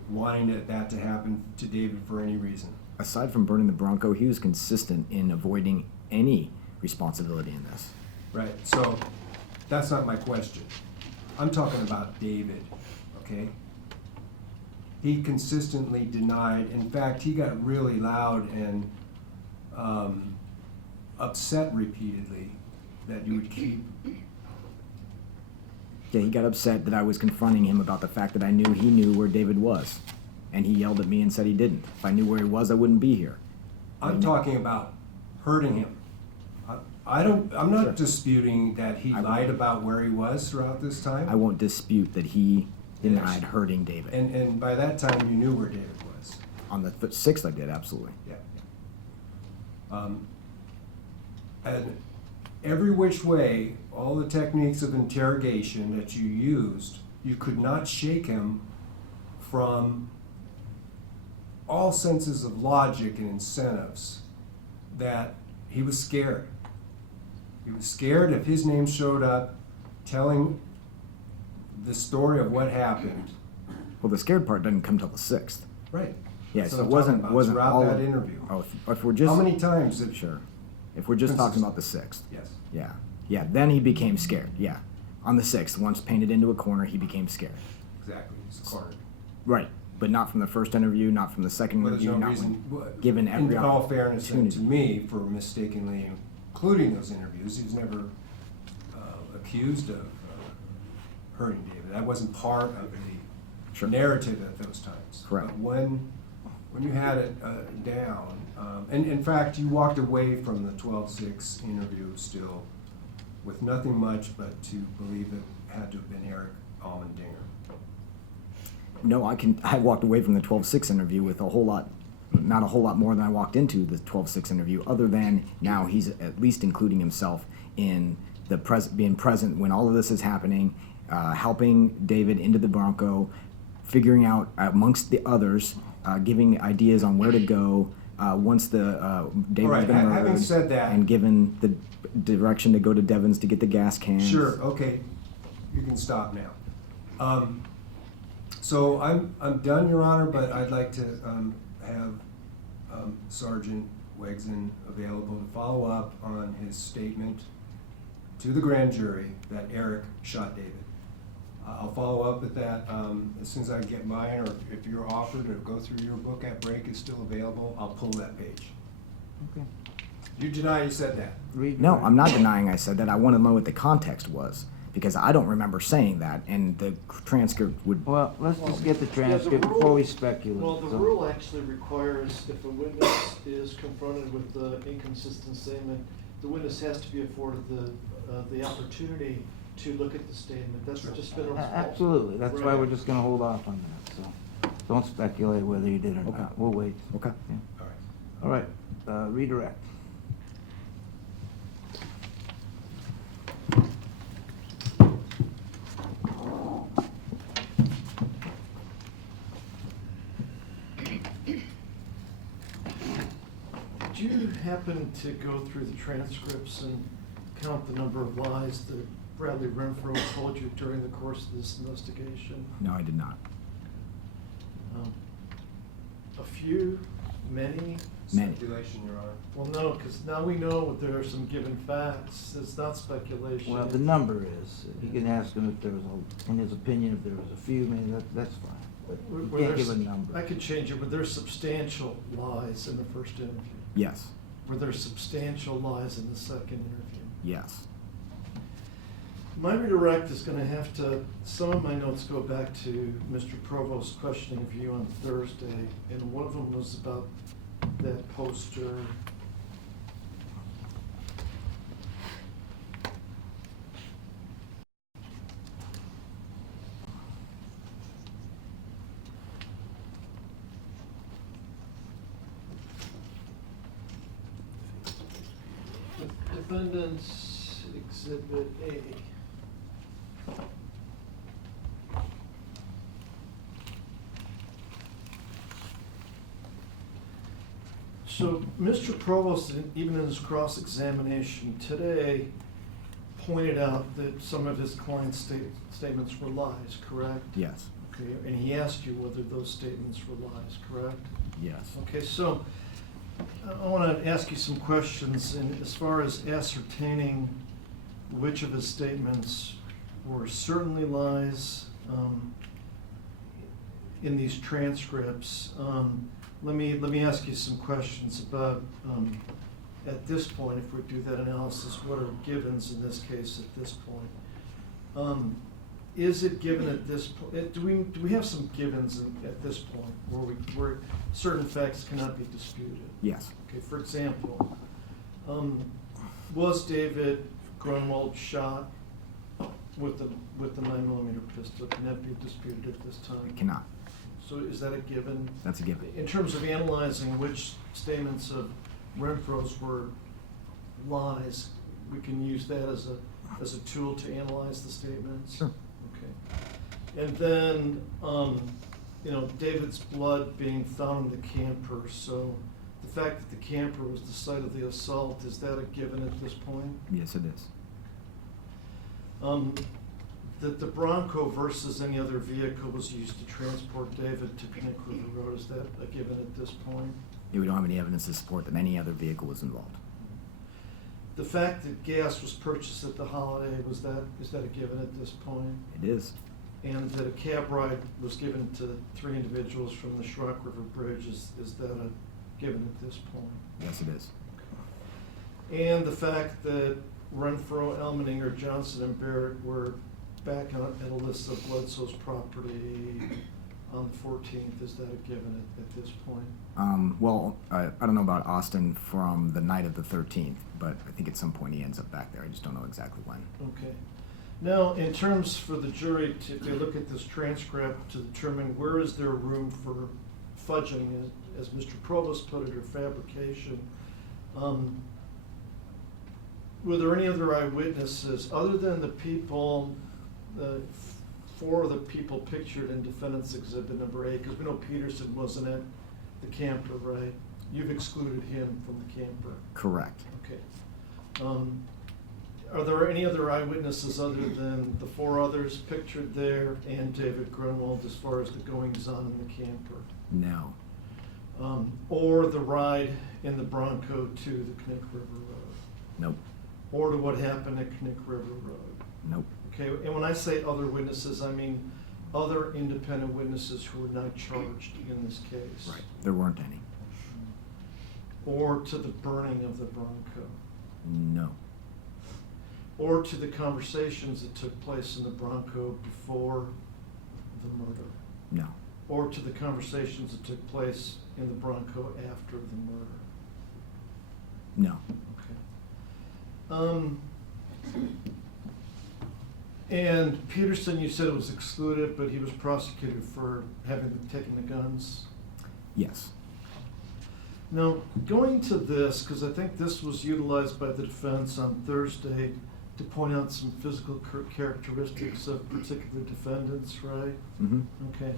wanting that to happen to David for any reason. Aside from burning the Bronco, he was consistent in avoiding any responsibility in this. Right, so that's not my question. I'm talking about David, okay? He consistently denied, in fact, he got really loud and upset repeatedly that you would keep. Yeah, he got upset that I was confronting him about the fact that I knew he knew where David was. And he yelled at me and said he didn't. If I knew where he was, I wouldn't be here. I'm talking about hurting him. I'm not Sure. disputing that he lied about where he was throughout this time. I won't dispute that he denied Yes. hurting David. And by that time, you knew where David was. On the 6th, I did, absolutely. Yeah. And every which way, all the techniques of interrogation that you used, you could not shake him from all senses of logic and incentives that he was scared. He was scared if his name showed up telling the story of what happened. Well, the scared part doesn't come till the 6th. Right. Yeah, That's so what it I'm wasn't talking about, throughout all that interview. Oh, if we're just How many times did? Sure. If we're just talking about the 6th. Yes. Yeah. Then he became scared. Yeah. On the 6th, once painted into a corner, he became scared. Exactly. He's cornered. Right. But not from the first interview, not from the second Well, there's interview, no not reason, when given every in all fairness, and to opportunity. me, for mistakenly including those interviews, he was never accused of hurting David. That wasn't part of the Sure. narrative at those times. Correct. But when you had it down, and in fact, you walked away from the 12-6 interview still with nothing much but to believe it had to have been Eric Almendinger. No, I walked away from the 12-6 interview with not a whole lot more than I walked into the 12-6 interview, other than now he's at least including himself in the being present when all of this is happening, helping David into the Bronco, figuring out amongst the others, giving ideas on where to go once the David's All right, been having murdered, said that- and given the direction to go to Devon's to get the gas cans. Sure, okay, you can stop now. So I'm done, Your Honor, but I'd like to have Sergeant Wegson available to follow up on his statement to the grand jury that Eric shot David. I'll follow up with that as soon as I get mine, or if you're offered to go through your book at break is still available, I'll pull that page. Okay. You deny you said that? Read No, your- I'm not denying I said that. I want to know what the context was, because I don't remember saying that, and the transcript would. Well, let's just get the Yeah, transcript rule- before we speculate. Well, the So- rule actually requires if a witness is confronted with the inconsistent statement, the witness has to be afforded the opportunity to look at the statement. That's just been a. Absolutely, that's why Right. we're just gonna hold off on that, so don't speculate whether you did or Okay. not, we'll wait. Okay. Yeah. All right. All right, redirect. happen to go through the transcripts and count the number of lies that Bradley Renfro told you during the course of this investigation? No, I did not. A few? Many? Many. Speculation, Your Honor. Well, no, because now we know there are some given facts. It's not speculation. Well, the number is, you can ask him if there was in his opinion, if there was a few, maybe that's fine. But you Were can't there give a s- number. I could change it, but there's substantial lies in the first interview. Yes. Were there substantial lies in the second interview? Yes. My redirect is gonna have to, some of my notes go back to Mr. Provost's questioning of you on Thursday, and one of them was about that poster. Defendant's Exhibit A. So, Mr. Provost, even in his cross-examination today, pointed out that some of his client's statements were lies, correct? Yes. Okay, and he asked you whether those statements were lies, correct? Yes. Okay, so I want to ask you some questions, and as far as ascertaining which of his statements were certainly lies in these transcripts, let me ask you some questions about, at this point, if we do that analysis, what are givens in this case at this point? Is it given at this point, do we have some givens at this point where certain facts cannot be disputed? Yes. Okay, for example, was David Grunwald shot with the 9mm pistol? Can that be disputed at this time? It cannot. So is that a given? That's a given. In terms of analyzing which statements of Renfro's were lies, we can use that as a tool to analyze the statements? Sure. Okay. And then, David's blood being found in the camper, so the fact that the camper was the site of the assault, is that a given at this point? Yes, it is. That the Bronco versus any other vehicle was used to transport David to Connect River Road, is that a given at this point? Yeah, we don't have any evidence to support that any other vehicle was involved. The fact that gas was purchased at the Holiday, is that a given at this point? It is. And that a cab ride was given to 3 individuals from the Schrock River Bridge, is that a given at this point? Yes, it is. And the fact that Renfro, Elmeninger, Johnson, and Barrett were back at Alyssa Bledsoe's property on the 14th, is that a given at this point? Well, I don't know about Austin from the night of the 13th, but I think at some point he ends up back there. I just don't know exactly when. Okay. Now, in terms for the jury to look at this transcript to determine where is there room for fudging, as Mr. Provost put it, or fabrication, were there any other eyewitnesses other than the people, 4 of the people pictured in defendant's exhibit number 8? Because we know Peterson wasn't at the camper, right? You've excluded him from the camper. Correct. Okay. Are there any other eyewitnesses other than the 4 others pictured there and David Grunwald as far as the goings-on in the camper? No. Or the ride in the Bronco to the Connect River Road? Nope. Or to what happened at Connect River Road? Nope. Okay, and when I say other witnesses, I mean other independent witnesses who were not charged in this case? Right. There weren't any. Or to the burning of the Bronco? No. Or to the conversations that took place in the Bronco before the murder? No. Or to the conversations that took place in the Bronco after the murder? No. Okay. And Peterson, you said it was excluded, but he was prosecuted for having taken the guns? Yes. Now, going to this, because I think this was utilized by the defense on Thursday to point out some physical characteristics of particular defendants, right? Mm-hmm. Okay.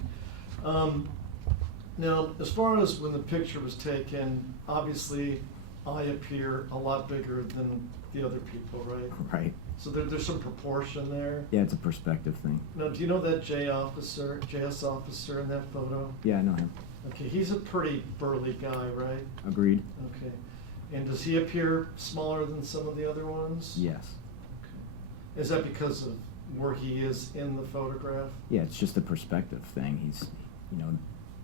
Now, as far as when the picture was taken, obviously eye appear a lot bigger than the other people, right? Right. So there's some proportion there. Yeah, it's a perspective thing. Now, do you know that JS officer in that photo? Yeah, I know him. Okay, he's a pretty burly guy, right? Agreed? Okay. And does he appear smaller than some of the other ones? Yes. Okay. Is that because of where he is in the photograph? Yeah, it's just a perspective thing. He's, you know,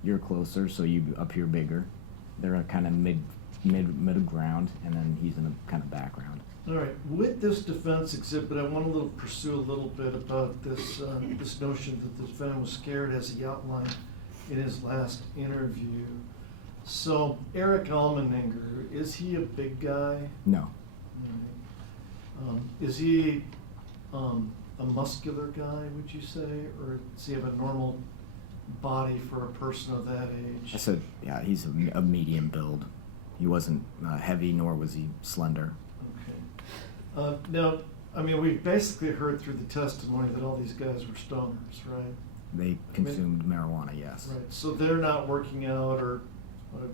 you're closer, so you appear bigger. They're a kind of middle ground, and then he's in a kind of background. All right, with this defense exhibit, I want to pursue a little bit about this, this notion that the defendant was scared, as he outlined in his last interview. So, Eric Almeninger, is he a big guy? No. Is he a muscular guy, would you say, or does he have a normal body for a person of that age? I said, yeah, he's a medium build. He wasn't heavy, nor was he slender. Okay. Now, I mean, we basically heard through the testimony that all these guys were stoners, right? They consumed marijuana, yes. Right, so they're not working out or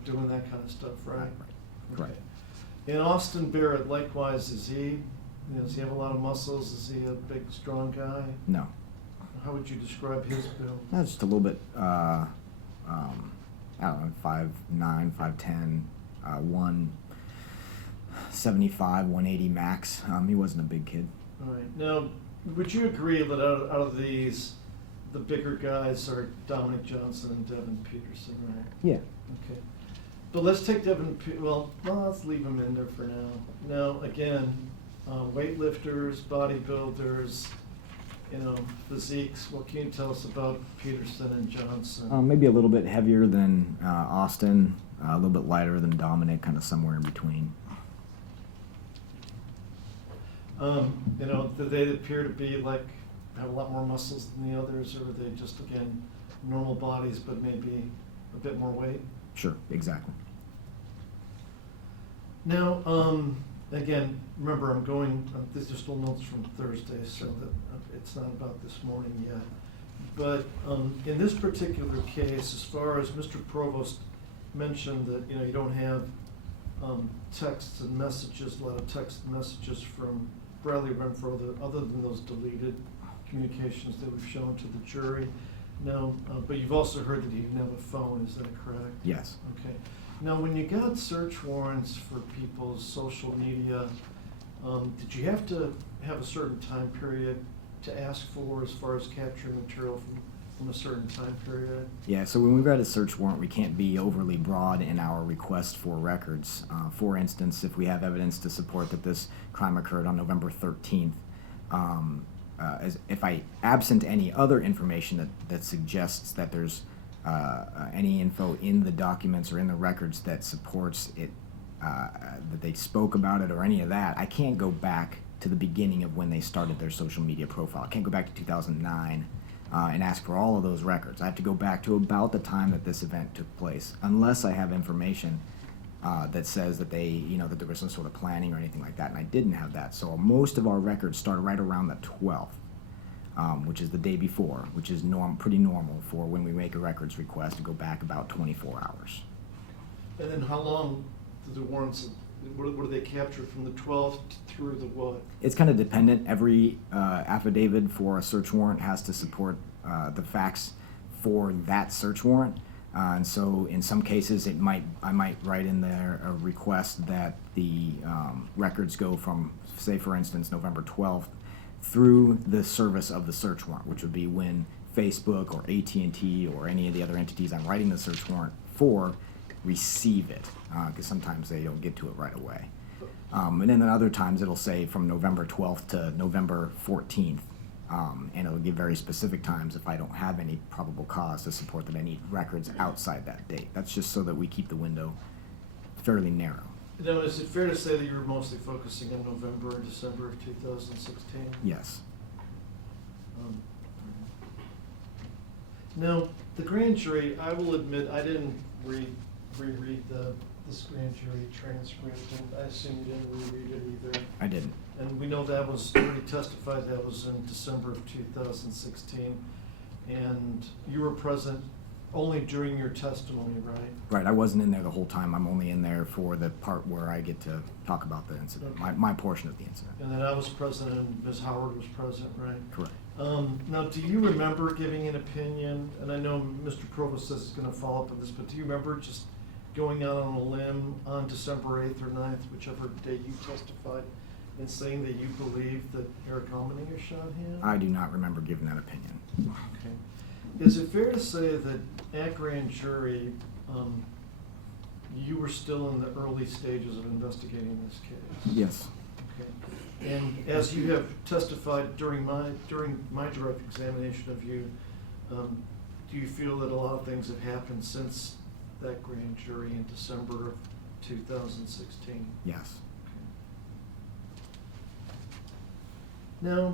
doing that kind of stuff, right? Right. Okay. And Austin Barrett, likewise, is he, you know, does he have a lot of muscles? Is he a big, strong guy? No. How would you describe his build? Just a little bit, I don't know, 5'9", 5'10", 175, 180 max. He wasn't a big kid. All right. Now, would you agree that out of these, the bigger guys are Dominic Johnson and Devin Peterson, right? Yeah. Okay. But let's take well, let's leave him in there for now. Now, again, weightlifters, bodybuilders, you know, physiques. What can you tell us about Peterson and Johnson? Maybe a little bit heavier than Austin, a little bit lighter than Dominic, kind of somewhere in between. You know, do they appear to be like, have a lot more muscles than the others, or are they just, again, normal bodies, but maybe a bit more weight? Sure, exactly. Now, again, remember, these are still notes from Thursday, so that it's not about this morning yet. But in this particular case, as far as Mr. Provost mentioned that, you know, you don't have texts and messages, a lot of text messages from Bradley Renfro, other than those deleted communications that we've shown to the jury. Now, but you've also heard that he didn't have a phone, is that correct? Yes. Okay. Now, when you got search warrants for people's social media, did you have to have a certain time period to ask for as far as capturing material from a certain time period? Yeah, so when we write a search warrant, we can't be overly broad in our request for records. For instance, if we have evidence to support that this crime occurred on November 13th, absent any other information that suggests that there's any info in the documents or in the records that supports it, that they spoke about it or any of that, I can't go back to the beginning of when they started their social media profile. I can't go back to 2009 and ask for all of those records. I have to go back to about the time that this event took place, unless I have information that says that they, you know, that there was some sort of planning or anything like that, and I didn't have that. So most of our records start right around the 12th. Which is the day before, which is pretty normal for when we make a records request to go back about 24 hours. And then how long do the warrants, what do they capture from the 12th through the what? It's kind of dependent. Every affidavit for a search warrant has to support the facts for that search warrant. And so in some cases I might write in there a request that the records go from, say for instance, November 12th through the service of the search warrant, which would be when Facebook or AT&T or any of the other entities I'm writing the search warrant for receive it, because sometimes they don't get to it right away. And then other times it'll say from November 12th to November 14th, and it'll give very specific times if I don't have any probable cause to support that I need records outside that date. That's just so that we keep the window fairly narrow. Now, is it fair to say that you were mostly focusing on November and December of 2016? Yes. Now, the grand jury, I will admit, I didn't reread this grand jury transcript, and I assume you didn't reread it either. I didn't. And we know that was, already testified that was in December of 2016. And you were present Only during your testimony, right? Right, I wasn't in there the whole time. I'm only in there for the part where I get to talk about the incident, my portion of the incident. And then I was present and Ms. Howard was present, right? Correct. Now, do you remember giving an opinion? And I know Mr. Provost says he's gonna follow up on this, but do you remember just going out on a limb on December 8th or 9th, whichever day you testified, and saying that you believe that Eric Almenier shot him? I do not remember giving that opinion. Okay. Is it fair to say that at grand jury, you were still in the early stages of investigating this case? Yes, Okay. And as you have testified during my direct examination of you, do you feel that a lot of things have happened since that grand jury in December of 2016? yes. Now,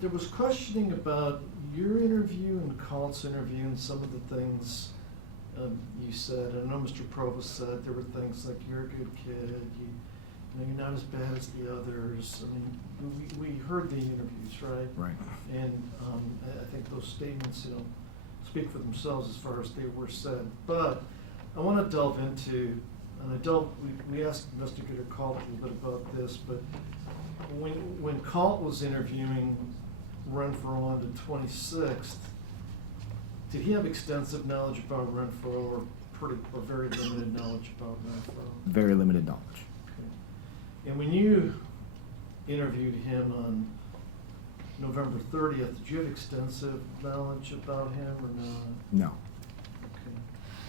there was questioning about your interview and Colt's interview and some of the things you said. I know Mr. Provost said there were things like you're a good kid, you're not as bad as the others. I mean, we heard the interviews, right? Right. And I think those statements, speak for themselves as far as they were said. But I want to delve into, and we asked Investigator Colt a little bit about this, but when Colt was interviewing Renfro on the 26th, did he have extensive knowledge about Renfro or very limited knowledge about Renfro? Very limited knowledge. Okay. And when you interviewed him on November 30th, did you have extensive knowledge about him or not? No. Okay.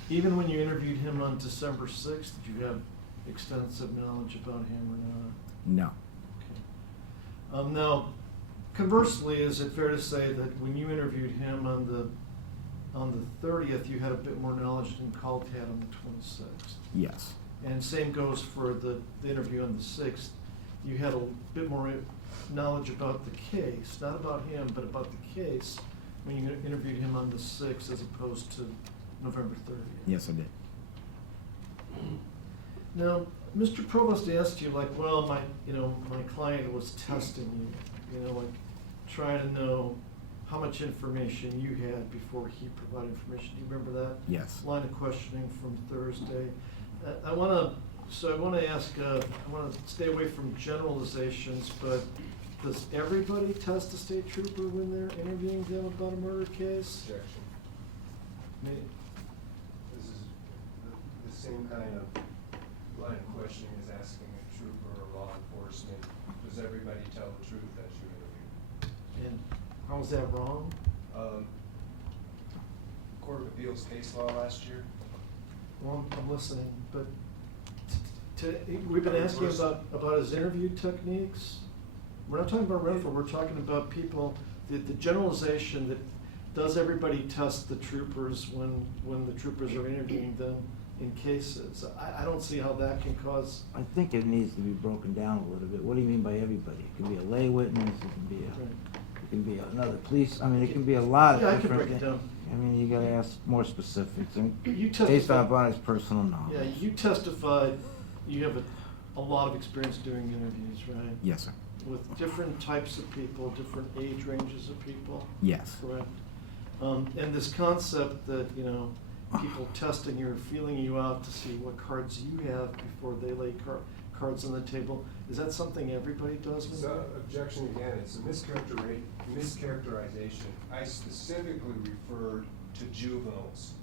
Even when you interviewed him on December 6th, did you have extensive knowledge about him or not? No. Okay. Now, conversely, is it fair to say that when you interviewed him on the 30th, you had a bit more knowledge than Colt had on the 26th? Yes. And same goes for the interview on the 6th. You had a bit more knowledge about the case, not about him, but about the case when you interviewed him on the 6th as opposed to November 30th. Yes, I did. Now, Mr. Provost asked you, like, well, my client was testing you, like trying to know how much information you had before he provided information. Do you remember that? Yes. Line of questioning from Thursday. I want to stay away from generalizations, but does everybody test a state trooper when they're interviewing them about a murder case? Objection. May- This is the same kind of line of questioning as asking a trooper or law enforcement, does everybody tell the truth that you interview? And how is that wrong? Court of Appeals case law last year. Well, I'm listening, but we've been asking about his interview techniques. We're not talking about Renfro, we're talking about people, the generalization that does everybody test the troopers when the troopers are interviewing them in cases? I don't see how that can cause. I think it needs to be broken down a little bit. What do you mean by everybody? It can be a lay witness, it can be another police, I mean, it can be a lot of Yeah, I different. can break it down. I mean, you gotta ask more specifics, and You based testified- on his personal knowledge. Yeah, you testified, you have a lot of experience doing interviews, right? Yes, sir. With different types of people, different age ranges of people, Yes. correct? And this concept that, people testing you or feeling you out to see what cards you have before they lay cards on the table, is that something everybody does? when So, they- objection again, it's a mischaracterization. I specifically referred to juveniles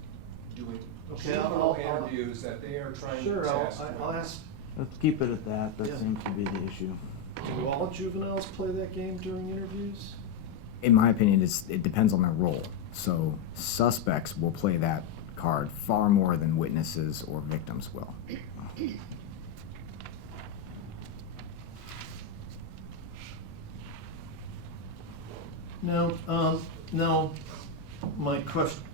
doing Okay, juvenile I'll- interviews that they are trying to Sure, test. I'll ask, Let's keep it at that, Yeah. that seems to be the issue. do all juveniles play that game during interviews? In my opinion, it depends on their role. So suspects will play that card far more than witnesses or victims will. Now,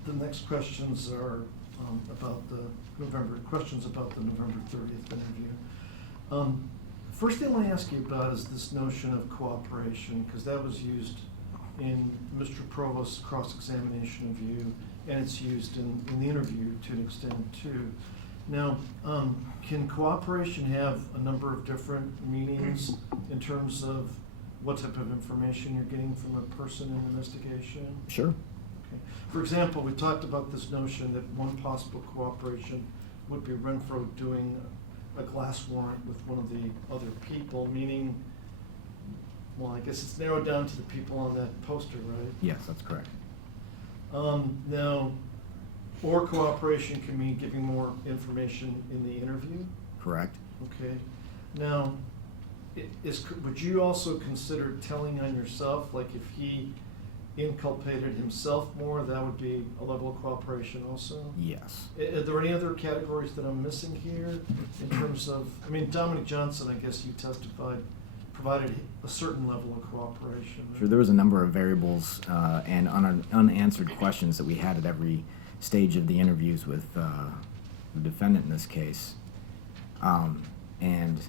the next questions are about the November 30th interview. First thing I want to ask you about is this notion of cooperation, because that was used in Mr. Provost's cross-examination of you, and it's used in the interview to an extent too. Now, can cooperation have a number of different meanings in terms of what type of information you're getting from a person in an investigation? Sure. Okay. For example, we talked about this notion that one possible cooperation would be Renfro doing a glass warrant with one of the other people, meaning, well, I guess it's narrowed down to the people on that poster, right? Yes, that's correct. Now, or cooperation can mean giving more information in the interview? Correct. Okay. Now, would you also consider telling on yourself, like if he inculpated himself more, that would be a level of cooperation also? Yes. Are there any other categories that I'm missing here in terms of, I mean, Dominic Johnson, I guess you testified, provided a certain level of cooperation. Sure, there was a number of variables and unanswered questions that we had at every stage of the interviews with the defendant in this case. And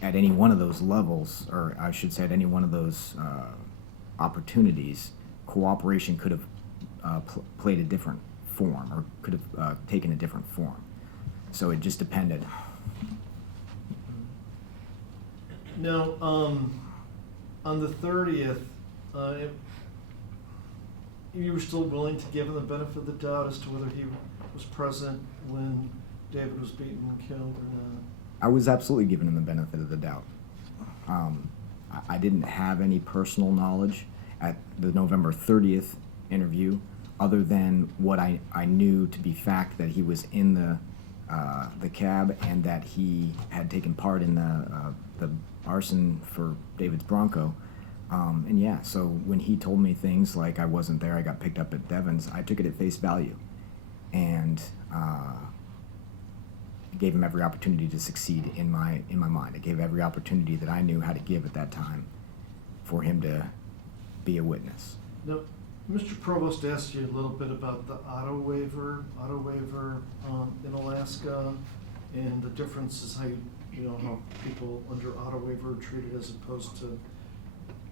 at any one of those levels, or I should say at any one of those opportunities, cooperation could have played a different form or could have taken a different form. So it just depended. Now, on the 30th, you were still willing to give him the benefit of the doubt as to whether he was present when David was beaten and killed or not? I was absolutely giving him the benefit of the doubt. I didn't have any personal knowledge at the November 30th interview other than what I knew to be fact, that he was in the cab and that he had taken part in the arson for David's Bronco. And yeah, so when he told me things like I wasn't there, I got picked up at Devon's, I took it at face value and gave him every opportunity to succeed in my mind. I gave every opportunity that I knew how to give at that time for him to be a witness. Now, Mr. Provost asked you a little bit about the auto waiver in Alaska, and the differences how how people under auto waiver are treated as opposed to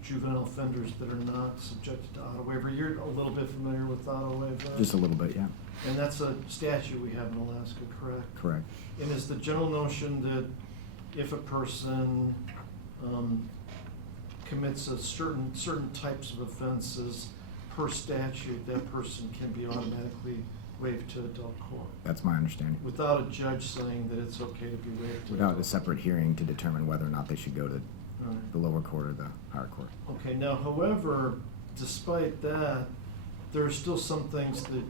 juvenile offenders that are not subjected to auto waiver. You're a little bit familiar with auto waiver? Just a little bit, yeah. And that's a statute we have in Alaska, correct? Correct. And is the general notion that if a person commits a certain types of offenses per statute, that person can be automatically waived to adult court? That's my understanding. Without a judge saying that it's okay to be waived to Without a adult separate hearing to determine whether or not they should go to court? Right. the lower court or the higher court. Okay, now, however, despite that, there are still some things that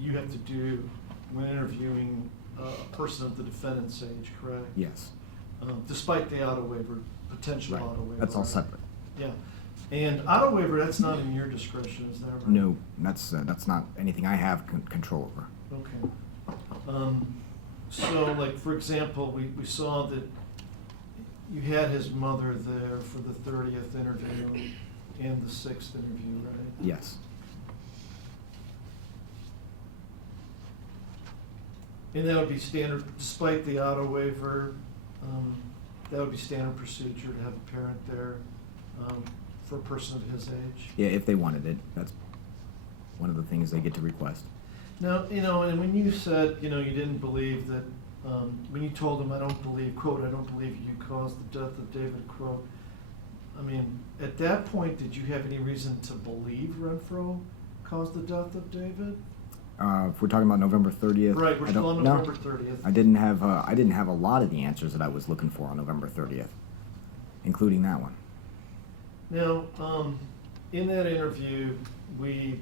you have to do when interviewing a person of the defendant's age, correct? Yes. Despite the auto waiver, potential Right. auto waiver. That's all right? separate. Yeah, and auto waiver, that's not in your discretion, is that right? No, that's not anything I have control over. Okay. So, like, for example, we saw that you had his mother there for the 30th interview and the 6th interview, right? Yes. And that would be standard, despite the auto waiver, that would be standard procedure to have a parent there for a person of his age. Yeah, if they wanted it, that's one of the things they get to request. Now, and when you said, you didn't believe that, when you told him, I don't believe, quote, I don't believe you caused the death of David, quote, I mean, at that point, did you have any reason to believe Renfro caused the death of David? If we're talking about November 30th, Right, we're I still on no, November 30th. I didn't have a lot of the answers that I was looking for on November 30th, including that one. Now, in that interview, we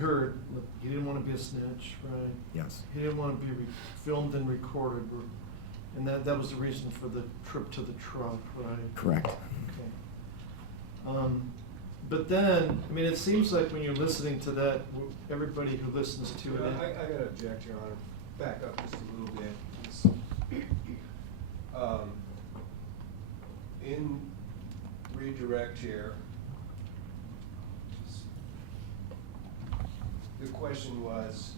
heard, look, he didn't want to be a snitch, right? Yes. He didn't want to be filmed and recorded, and that was the reason for the trip to the truck, right? Correct. Okay. But then, I mean, it seems like when you're listening to that, everybody who listens to it. I gotta object, Your Honor. Back up just a little bit. In redirect here, the question was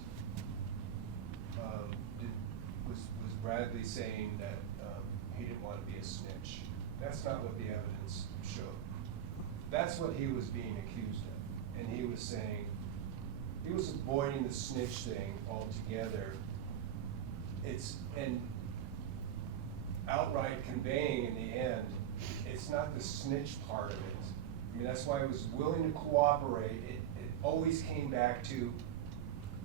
Bradley saying that he didn't want to be a snitch. That's not what the evidence showed. That's what he was being accused of. And he was saying, he was avoiding the snitch thing altogether. And outright conveying in the end, it's not the snitch part of it I mean, that's why I was willing to cooperate. It always came back to,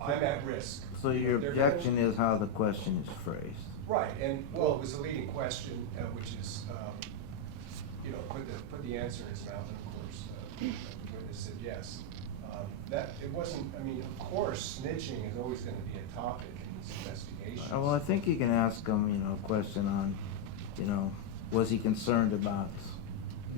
I'm at risk. So your They're gonna- objection is how the question is phrased. Right, and, well, it was a leading question, which is, put the answer in his mouth, and of course, the witness said yes. It wasn't, I mean, of course, snitching is always gonna be a topic in these investigations. Well, I think you can ask him, a question on, was he concerned about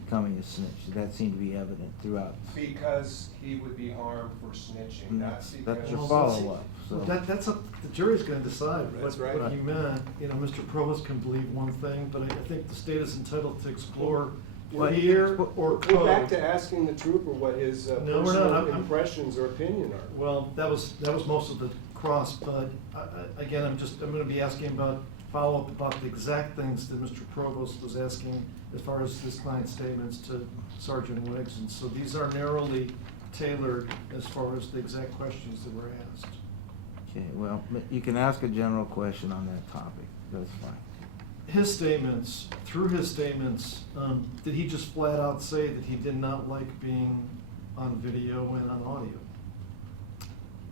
becoming a snitch? That seemed to be evident throughout. Because he would be harmed for snitching, And not that's because. your Well, follow-up, so. That's up, the jury's gonna decide That's what right. he meant. Mr. Provost can believe one thing, but I think the state is entitled to explore Well, here or code. We're back to asking the trooper what his No, we're not. personal I'm- impressions or opinion are. Well, that was most of the cross, but again, I'm gonna be asking about, follow-up about the exact things that Mr. Provost was asking as far as his client's statements to Sergeant Wiggs, and so these are narrowly tailored as far as the exact questions that were asked. Okay, well, you can ask a general question on that topic, that's fine. His statements, did he just flat out say that he did not like being on video and on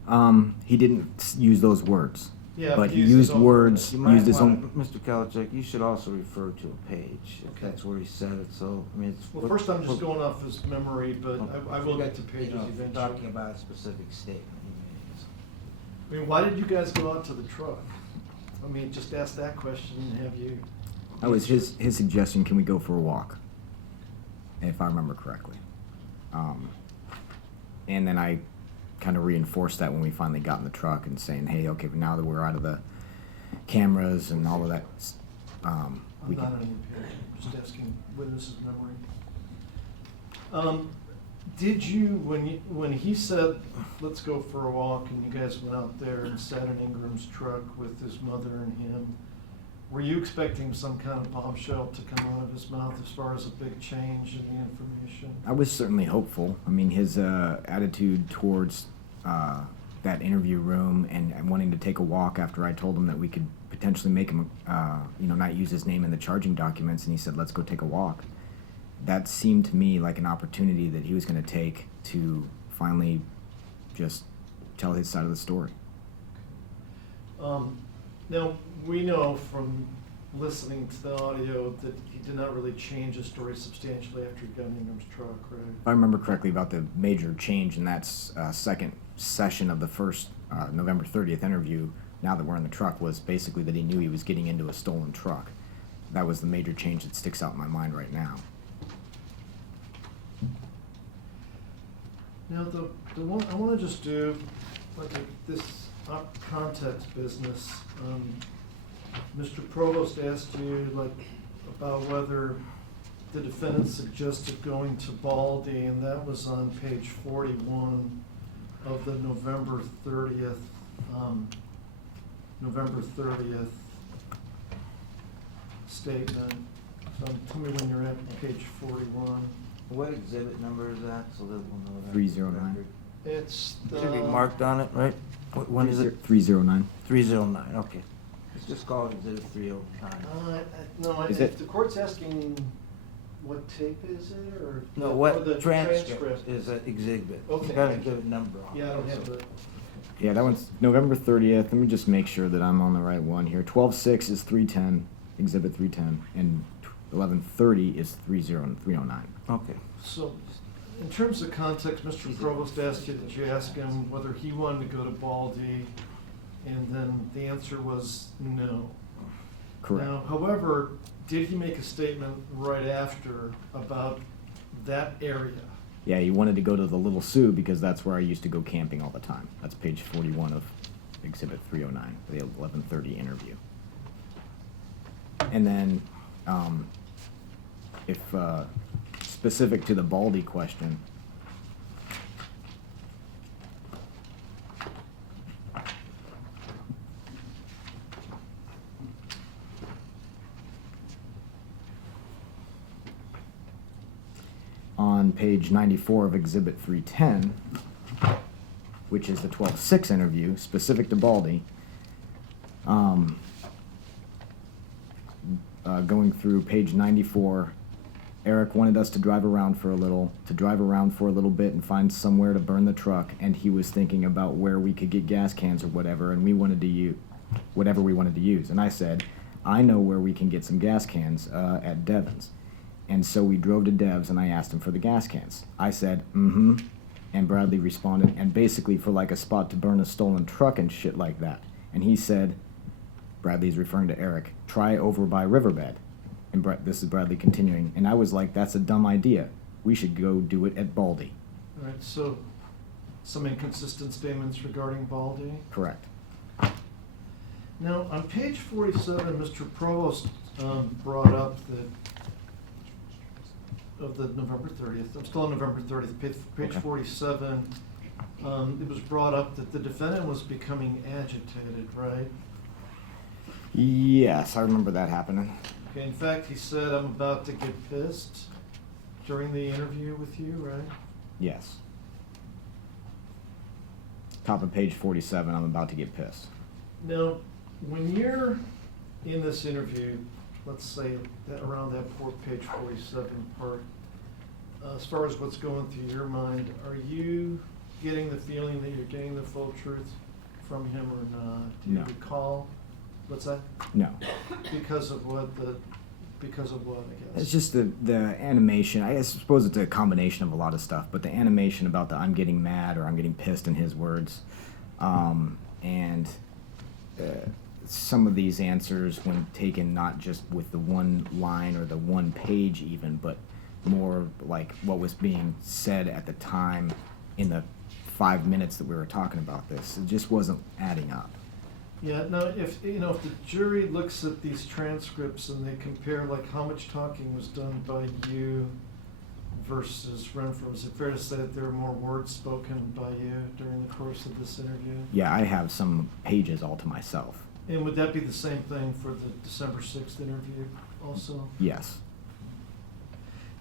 audio? He didn't use those words. Yeah, But he he used his used own words, You might used his want, own. Mr. Kalichek, you should also refer to a page, if Okay. that's where he said it, so, I mean, it's. Well, first I'm just going off his memory, but I will get to pages Talking eventually. about a specific statement he I mean, why did you guys go out to the truck? I mean, just ask that question and have you. That was his suggestion, can we go for a walk? If I remember correctly. And then I kind of reinforced that when we finally got in the truck and saying, hey, okay, but now that we're out of the cameras and all of that, I'm we not can. on any page, I'm just asking witness's memory. Did you, when he said, let's go for a walk, and you guys went out there and sat in Ingram's truck with his mother and him, were you expecting some kind of bombshell to come out of his mouth as far as a big change in the information? I was certainly hopeful. I mean, his attitude towards that interview room and wanting to take a walk after I told him that we could potentially make him, not use his name in the charging documents, and he said, let's go take a walk. That seemed to me like an opportunity that he was going to take to finally just tell his side of the story. Now, we know from listening to the audio that he did not really change his story substantially after he got in Ingram's truck, right? If I remember correctly about the major change in that second session of the first November 30th interview, now that we're in the truck, was basically that he knew he was getting into a stolen truck. That was the major change that sticks out in my mind right now. Now, the one, I wanna just do, like, this context business. Mr. Provost asked you, like, about whether the defendant suggested going to Baldy, and that was on page 41 of the November 30th statement. So tell me when you're at page 41. What exhibit number is that, so that we'll know that? 309. It's the. Should be marked on it, right? What one is it? 309. 309, okay. Let's just call it exhibit 309. No, Is if it- the court's asking what tape is it, or? No, or what the transcript is an exhibit? Okay. Got an exhibit number on it. Yeah, I don't have the, Yeah, that one's November 30th. Let me just make sure that I'm on the right one here. 12/6 is 310, exhibit 310, and 11/30 is 309. Okay. so, in terms of context, Mr. Provost asked you, did you ask him whether he wanted to go to Baldy? And then the answer was no. Correct. Now, however, did he make a statement right after about that area? Yeah, he wanted to go to the Little Sioux because that's where I used to go camping all the time. That's page 41 of exhibit 309, the 11:30 interview. And then, if specific to the Baldy question, on page 94 of exhibit 310, which is the 12/6 interview specific to Baldy, going through page 94 Eric wanted us to drive around for a little bit and find somewhere to burn the truck, and he was thinking about where we could get gas cans or whatever, and we wanted to use whatever we wanted to use. And I said, I know where we can get some gas cans at Devon's. And so we drove to Dev's, and I asked him for the gas cans. I said, mm-hmm. And Bradley responded, and basically for like a spot to burn a stolen truck and shit like that. And he said, Bradley's referring to Eric, try over by Riverbed. And this is Bradley continuing. And I was like, that's a dumb idea. We should go do it at Baldy. All right, so some inconsistent statements regarding Baldy. Correct. Now, on page 47, Mr. Provost brought up that, of the November 30th, I'm still on November 30th, page Okay. 47, it was brought up that the defendant was becoming agitated, right? Yes, I remember that happening. Okay, in fact, he said, I'm about to get pissed during the interview with you, right? Yes. Top of page 47, I'm about to get pissed. Now, when you're in this interview, let's say that around that page 47 part, as far as what's going through your mind, are you getting the feeling that you're getting the full truth from him or not? Do you No. recall? What's that? No. Because of what, I guess? It's just the animation. I suppose it's a combination of a lot of stuff, but the animation about the I'm getting mad or I'm getting pissed in his words, and some of these answers when taken not just with the one line or the one page even, but more like what was being said at the time in the 5 minutes that we were talking about this. It just wasn't adding up. Yeah, now, if the jury looks at these transcripts and they compare like how much talking was done by you versus Renfro, is it fair to say that there were more words spoken by you during the course of this interview? Yeah, I have some pages all to myself. And would that be the same thing for the December 6th interview also? Yes.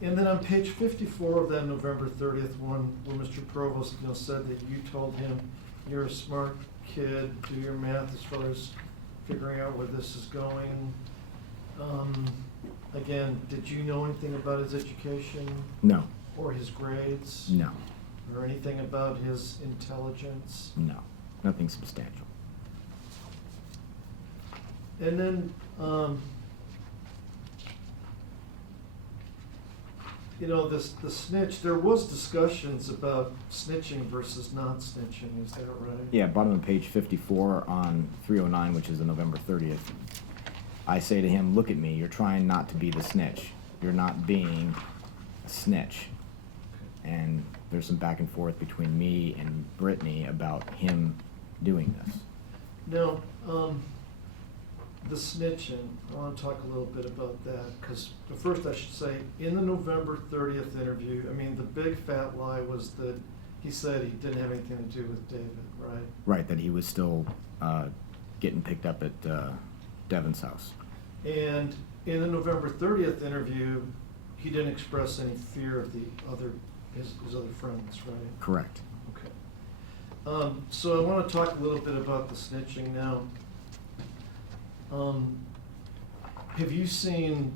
And then on page 54 of that November 30th one, where Mr. Provost said that you told him you're a smart kid, do your math as far as figuring out where this is going. Again, did you know anything about his education No. or his grades? No. Or anything about his intelligence? No. Nothing substantial. And then, the snitch, there was discussions about snitching versus not snitching, is that right? Yeah, bottom of page 54 on 309, which is the November 30th. I say to him, look at me, you're trying not to be the snitch. You're not being a snitch. And there's some back and forth between me and Brittany about him doing this. Now, the snitching, I want to talk a little bit about that, because first I should say, in the November 30th interview, the big fat lie was that he said he didn't have anything to do with David, right? Right, that he was still getting picked up at Devon's house. And in the November 30th interview, he didn't express any fear of his other friends, right? Correct. Okay. So I want to talk a little bit about the snitching now. Have you seen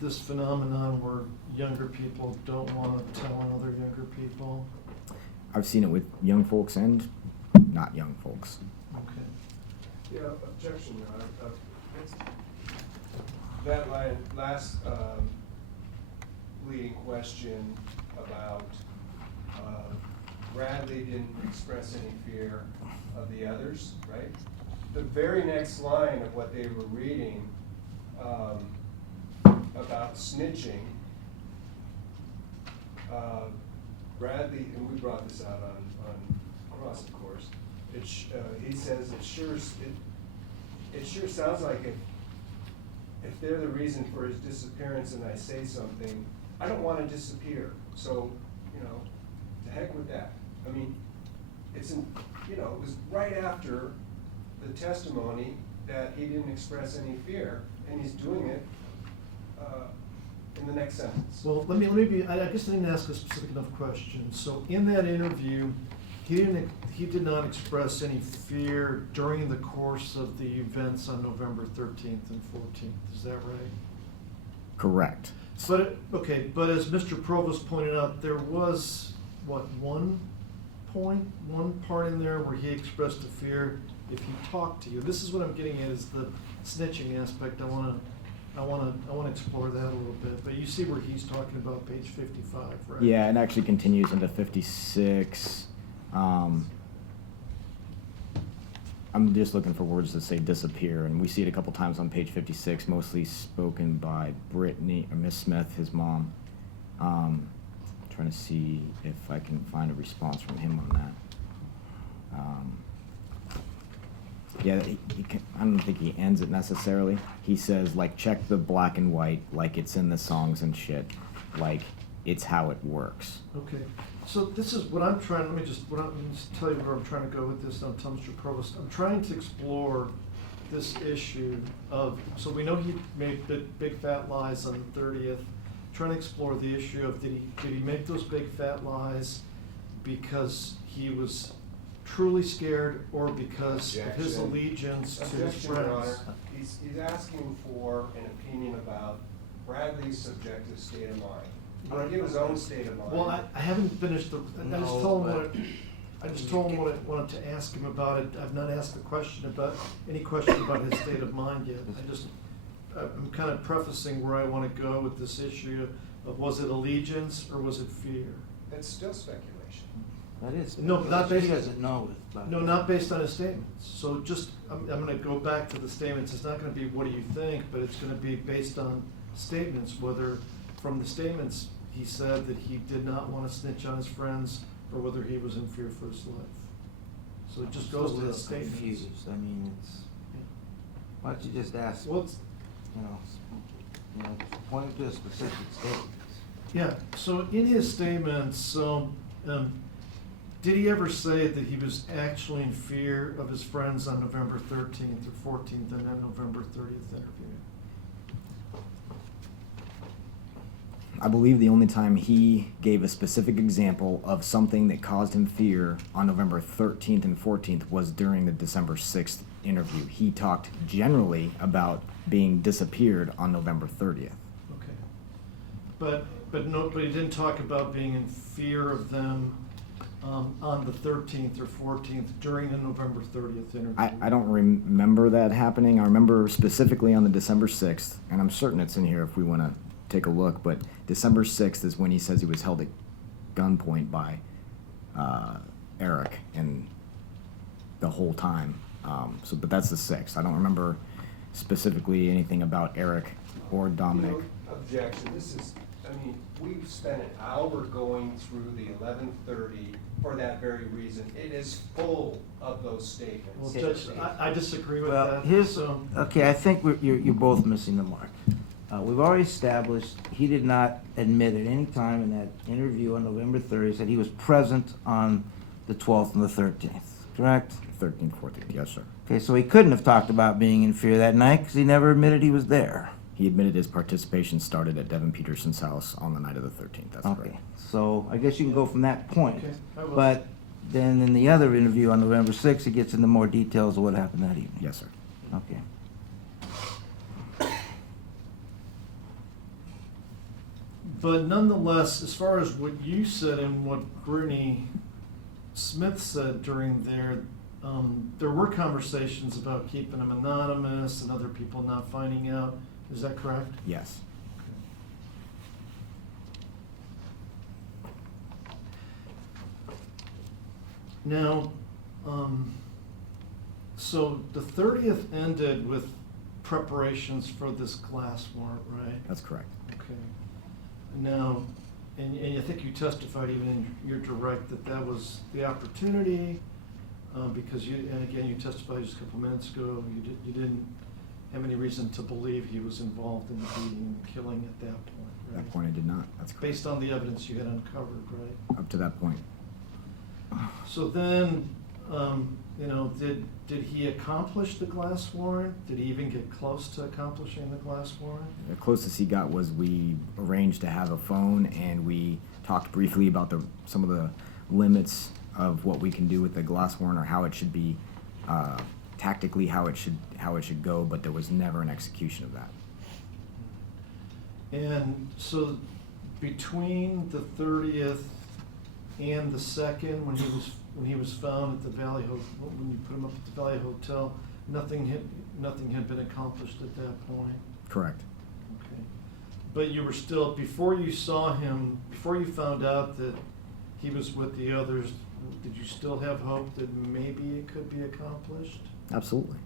this phenomenon where younger people don't want to tell on other younger people? I've seen it with young folks and not young folks. Okay. Yeah, objection, Your Honor. That last leading question about Bradley didn't express any fear of the others, right? The very next line of what they were reading about snitching, Bradley, and we brought this out on Cross, of course, he says it sure sounds like if they're the reason for his disappearance and I say something, I don't want to disappear. So, to heck with that. It was right after the testimony that he didn't express any fear, and he's doing it in the next sentence. Well, I guess I didn't ask a specific enough question. So in that interview, he did not express any fear during the course of the events on November 13th and 14th. Is that right? Correct. But as Mr. Provost pointed out, there was, one part in there where he expressed a fear if he talked to you. This is what I'm getting at, is the snitching aspect. I wanna explore that a little bit, but you see where he's talking about page 55, right? Yeah, it actually continues into 56. I'm just looking for words that say disappear, and we see it a couple times on page 56, mostly spoken by Brittany, or Miss Smith, his mom. Trying to see if I can find a response from him on that. Yeah, I don't think he ends it necessarily. He says, like, check the black and white, like it's in the songs and shit, like it's how it works. Okay, so this is what I'm trying, let me just tell you where I'm trying to go with this, now tell Mr. Provost. I'm trying to explore this issue of, so we know he made big fat lies on the 30th. Trying to explore the issue of, did he make those big fat lies because he was truly scared, or because of his Objection. allegiance to his Objection, Your Honor. friends? He's asking for an opinion about Bradley's subjective state of mind. He can give his own state of mind. Well, I haven't finished I just No, told him but- I just told him what I wanted to ask him about it. I've not asked any question about his state of mind yet. I'm kind of prefacing where I want to go with this issue of, was it allegiance or was it fear? It's still speculation. That is. No, not He based- doesn't know it. No, not based on his statements. So just, I'm gonna go back to the statements. It's not gonna be what do you think, but it's gonna be based on statements, whether from the statements he said that he did not want to snitch on his friends, or whether he was in fear for his life. So it just I'm goes still to a the little statements. confused. I mean, it's, why don't you just ask, Well, it's, point to a specific statement. yeah, so in his statements, did he ever say that he was actually in fear of his friends on November 13th or 14th in that November 30th interview? I believe the only time he gave a specific example of something that caused him fear on November 13th and 14th was during the December 6th interview. He talked generally about being disappeared on November 30th. Okay. But he didn't talk about being in fear of them on the 13th or 14th during the November 30th interview. I don't remember that happening. I remember specifically on the December 6th, and I'm certain it's in here if we want to take a look, but December 6th is when he says he was held at gunpoint by Eric and the whole time. But that's the 6th. I don't remember specifically anything about Eric or Dominic. Objection, this is, we've spent an hour going through the 11:30 for that very reason. It is full of those statements. Well, Judge, I disagree with Well, that. here's, So, okay, I think you're both missing the mark. We've already established he did not admit at any time in that interview on November 30th that he was present on the 12th and the 13th, correct? 13th, 14th, yes, sir. Okay, so he couldn't have talked about being in fear that night because he never admitted he was there. He admitted his participation started at Devin Peterson's house on the night of the 13th. That's Okay, correct. so I guess you can go from that point. Okay, I will. But then in the other interview on November 6th, he gets into more details of what happened that evening. Yes, sir. Okay. but nonetheless, as far as what you said and what Gurney Smith said during there were conversations about keeping him anonymous and other people not finding out. Is that correct? Yes. Now, so the 30th ended with preparations for this glass warrant, right? That's correct. Okay. Now, and I think you testified even in your direct that was the opportunity, because and again, you testified just a couple minutes ago, you didn't have any reason to believe he was involved in the beating and killing at that point, At right? that point, I did not. That's correct. Based on the evidence you had uncovered, right? Up to that point. So then, did he accomplish the glass warrant? Did he even get close to accomplishing the glass warrant? The closest he got was we arranged to have a phone, and we talked briefly about some of the limits of what we can do with the glass warrant, or how it should be tactically how it should go, but there was never an execution of that. And so between the 30th and the 2nd, when he was found at the when you put him up at the Valley Hotel, nothing had been accomplished at that point. Correct. Okay. But you were still, before you saw him, before you found out that he was with the others, did you still have hope that maybe it could be accomplished? Absolutely.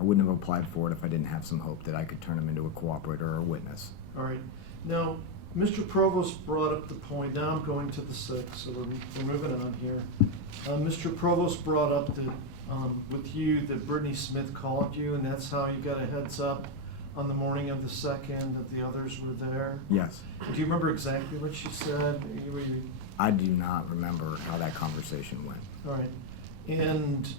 I wouldn't have applied for it if I didn't have some hope that I could turn him into a cooperator or a witness. All right. Now, Mr. Provost brought up the point, now I'm going to the 6th, so we're moving on here. Mr. Provost brought up that, with you, that Brittany Smith called you, and that's how you got a heads up on the morning of the 2nd that the others were there? Yes. Do you remember exactly what she said? I do not remember how that conversation went. All right. And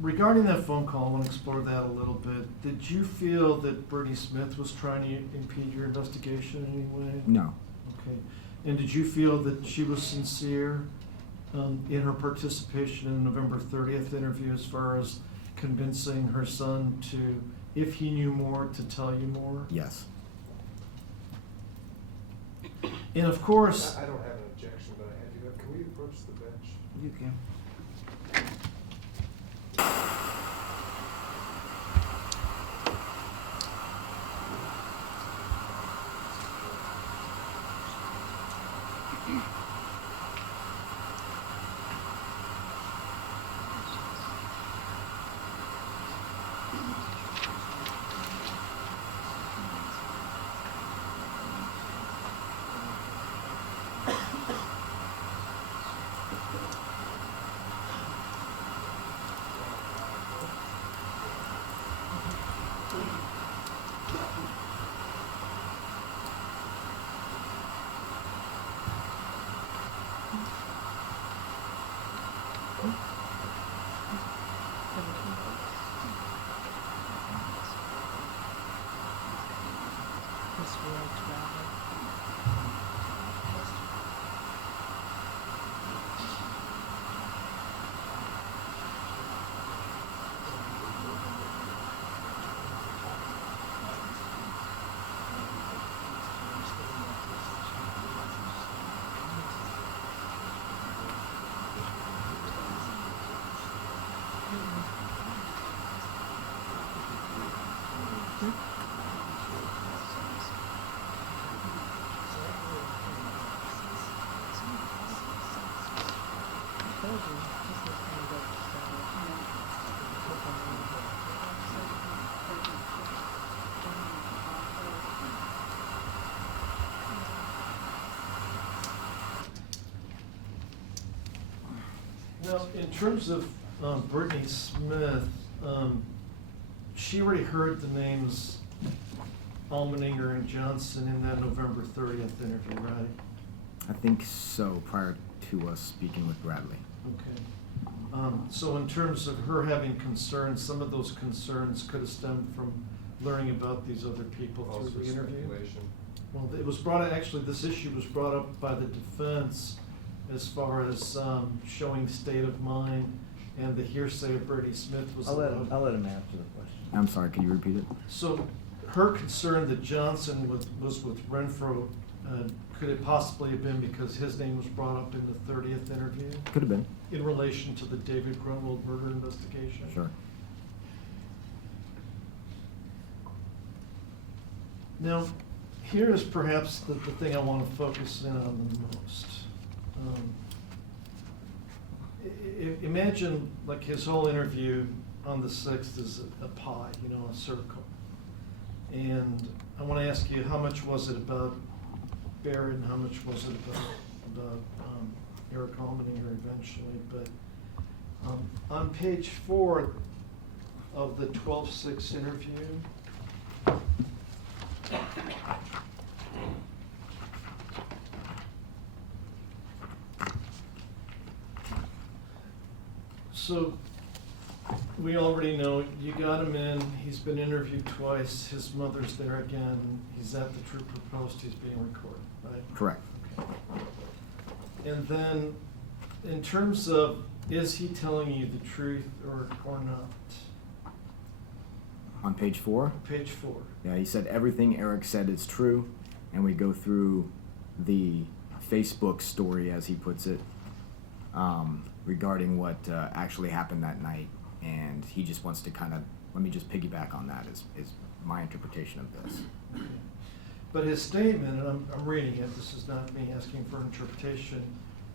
regarding that phone call, I want to explore that a little bit. Did you feel that Brittany Smith was trying to impede your investigation in any way? No. Okay. And did you feel that she was sincere in her participation in the November 30th interview as far as convincing her son to, if he knew more, to tell you more? Yes. And of course, I don't have an objection, but I do have, can we approach the bench? You can. now, in terms of Brittany Smith, she already heard the names Almeninger and Johnson in that November 30th interview, right? I think so, prior to us speaking with Bradley. Okay. So in terms of her having concerns, some of those concerns could have stemmed from learning about these other people through the interview? Well, it was brought, actually, this issue was brought up by the defense as far as showing state of mind, and the hearsay of Brittany Smith was I'll let allowed. him answer the question. I'm sorry, could you repeat it? So her concern that Johnson was with Renfro, could it possibly have been because his name was brought up in the 30th interview Could have been. in relation to the David Grunwald murder investigation? Sure. Now, here is perhaps the thing I want to focus in on the most. Imagine like his whole interview on the 6th is a pie, a circle. And I want to ask you, how much was it about Barrett and how much was it about Eric Almeninger eventually? But on page 4 of the 12-6 interview, so we already know you got him in, he's been interviewed twice, his mother's there again, he's at the trooper post, he's being recorded, right? Correct. Okay. And then, in terms of, is he telling you the truth or not? On page 4? Page 4. Yeah, he said everything Eric said is true, and we go through the Facebook story, as he puts it, regarding what actually happened that night, and he just wants to kind of, let me just piggyback on that, is my interpretation of this. But his statement, and I'm reading it, this is not me asking for interpretation,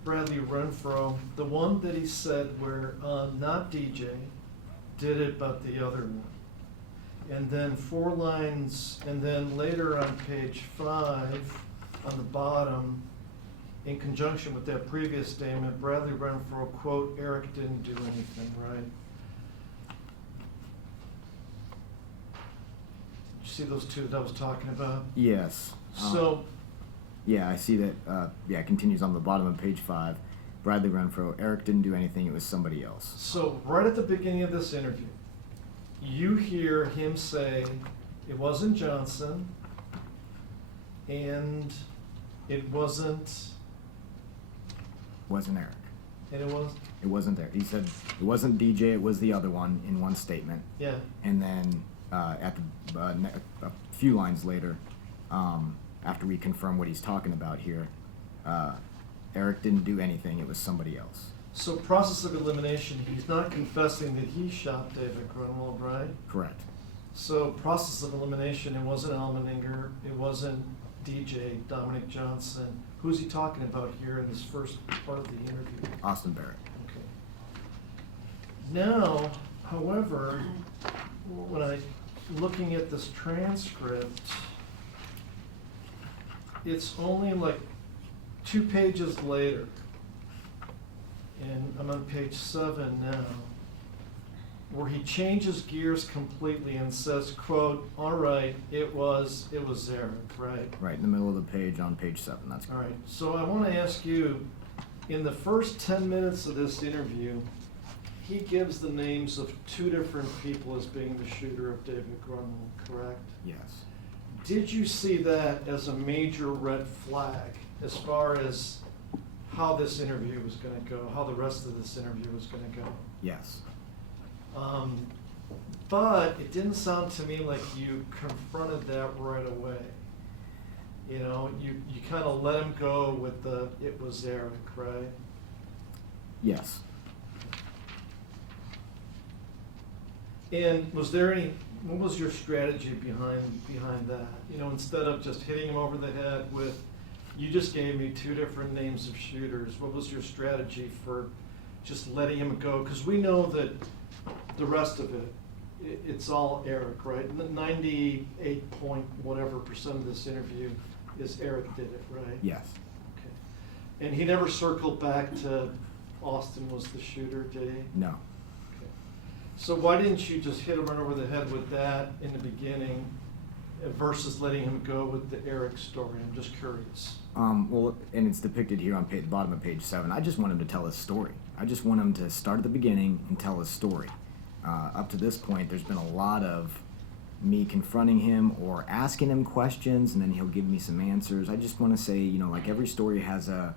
Bradley Renfro, the one that he said where not DJ did it but the other one. And then 4 lines, and then later on page 5, on the bottom, in conjunction with that previous statement, Bradley Renfro, quote, Eric didn't do anything, right? You see those two that I was talking about? Yes. So, Yeah, I see that, it continues on the bottom of page 5. Bradley Renfro, Eric didn't do anything, it was somebody else. so right at the beginning of this interview, you hear him say, it wasn't Johnson, and it wasn't, Wasn't Eric. and it was, It wasn't there. He said it wasn't DJ, it was the other one in one statement. yeah. And then at the a few lines later, after we confirm what he's talking about here, Eric didn't do anything, it was somebody else. So process of elimination, he's not confessing that he shot David Grunwald, right? Correct. So process of elimination, it wasn't Almeninger, it wasn't DJ, Dominic Johnson. Who's he talking about here in this first part of the interview? Austin Barrett. Okay. Now, however, when I, looking at this transcript, it's only like 2 pages later, and I'm on page 7 now, where he changes gears completely and says, quote, all right, it was Eric, right? Right in the middle of the page on page 7, that's All correct. right, so I want to ask you, in the first 10 minutes of this interview, he gives the names of 2 different people as being the shooter of David Grunwald, correct? Yes. Did you see that as a major red flag as far as how this interview was going to go, how the rest of this interview was going to go? Yes. But it didn't sound to me like you confronted that right away. You know, you kind of let him go with the, it was Eric, right? Yes. And was there any, what was your strategy behind that? You know, instead of just hitting him over the head with, you just gave me 2 different names of shooters, what was your strategy for just letting him go? Because we know that the rest of it, it's all Eric, right? 98 point whatever % of this interview is Eric did it, right? Yes. Okay. And he never circled back to Austin was the shooter, did he? No. Okay. So why didn't you just hit him right over the head with that in the beginning versus letting him go with the Eric story? I'm just curious. Well, and it's depicted here on the bottom of page 7. I just want him to tell his story. I just want him to start at the beginning and tell his story. Up to this point, there's been a lot of me confronting him or asking him questions, and then he'll give me some answers. I just want to say, you know, like every story has a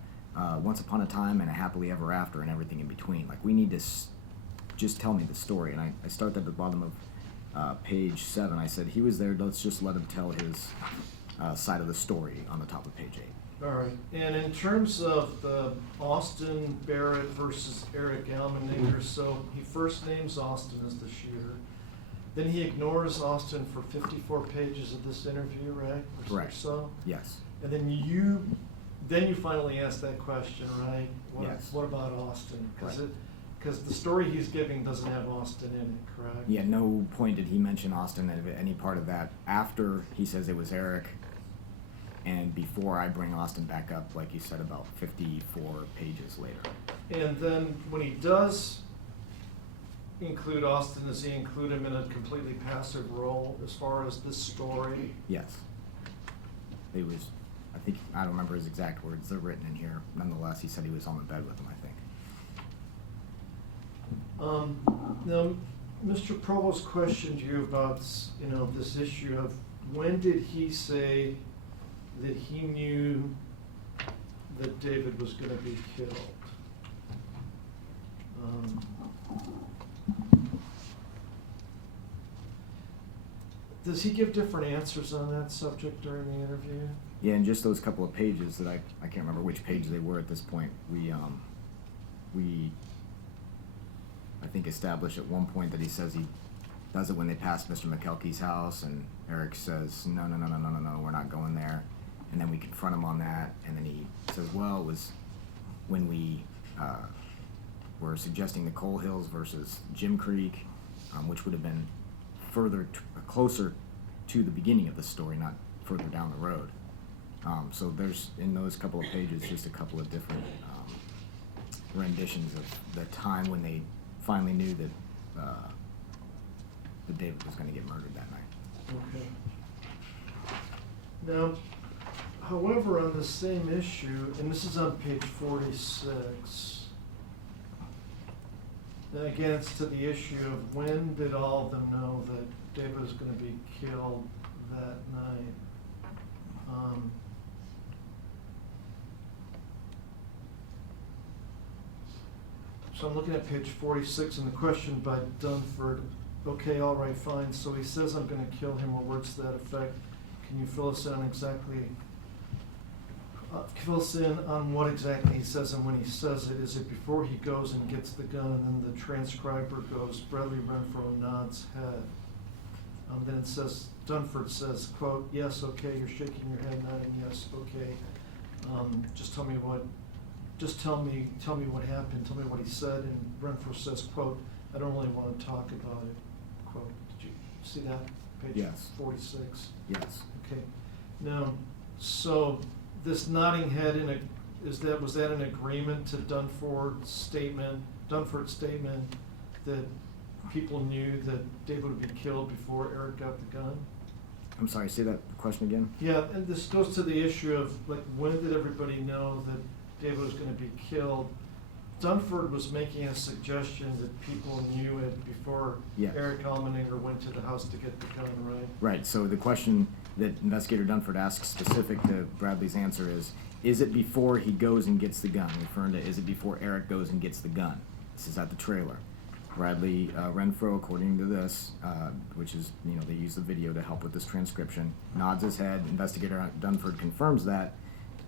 once upon a time and a happily ever after and everything in between. Like we need to just tell me the story. And I start at the bottom of page 7. I said he was there. Let's just let him tell his side of the story on the top of page 8. All right, and in terms of the Austin Barrett versus Eric Almeninger, so he first names Austin as the shooter, then he ignores Austin for 54 pages of this interview, right? Correct. So, Yes. and then you finally ask that question, right? Yes. What about Austin? Right. Because the story he's giving doesn't have Austin in it, correct? Yeah, no point did he mention Austin at any part of that after he says it was Eric. And before I bring Austin back up, like you said, about 54 pages later. And then when he does include Austin, does he include him in a completely passive role as far as this story? Yes. It was, I don't remember his exact words, they're written in here. Nonetheless, he said he was on the bed with him, I think. Now, Mr. Provost questioned you about, you know, this issue of when did he say that he knew that David was going to be killed? Does he give different answers on that subject during the interview? Yeah, and just those couple of pages that I can't remember which page they were at this point. We I think established at one point that he says he does it when they pass Mr. McKelkey's house, and Eric says, no, we're not going there. And then we confront him on that, and then he says, well, it was when we were suggesting the Coal Hills versus Jim Creek, which would have been closer to the beginning of the story, not further down the road. So there's, in those couple of pages, just a couple of different renditions of the time when they finally knew that David was going to get murdered that night. Okay. Now, however, on the same issue, and this is on page 46, and again, it's to the issue of when did all of them know that David was going to be killed that night? So I'm looking at page 46, and the question by Dunford. Okay, all right, fine. So he says I'm going to kill him, or words to that effect. Can you fill us in on what exactly he says and when he says it? Is it before he goes and gets the gun, and then the transcriber goes, Bradley Renfro nods head. Then it says, Dunford says, quote, yes, okay, you're shaking your head, nodding yes, okay. Just tell me what happened, tell me what he said, and Renfro says, quote, I don't really want to talk about it, quote. Did you see that? Page Yes. 46. Yes. Okay. Now, so this nodding head was that an agreement to Dunford's statement that people knew that David would be killed before Eric got the gun? I'm sorry, say that question again? Yeah, and this goes to the issue of, like, when did everybody know that David was going to be killed? Dunford was making a suggestion that people knew it before Yes. Eric Almeninger went to the house to get the gun, right? Right, so the question that Investigator Dunford asks specific to Bradley's answer is it before he goes and gets the gun? Referring to, is it before Eric goes and gets the gun? This is at the trailer. Bradley Renfro, according to this, which is, they use the video to help with this transcription, nods his head. Investigator Dunford confirms that.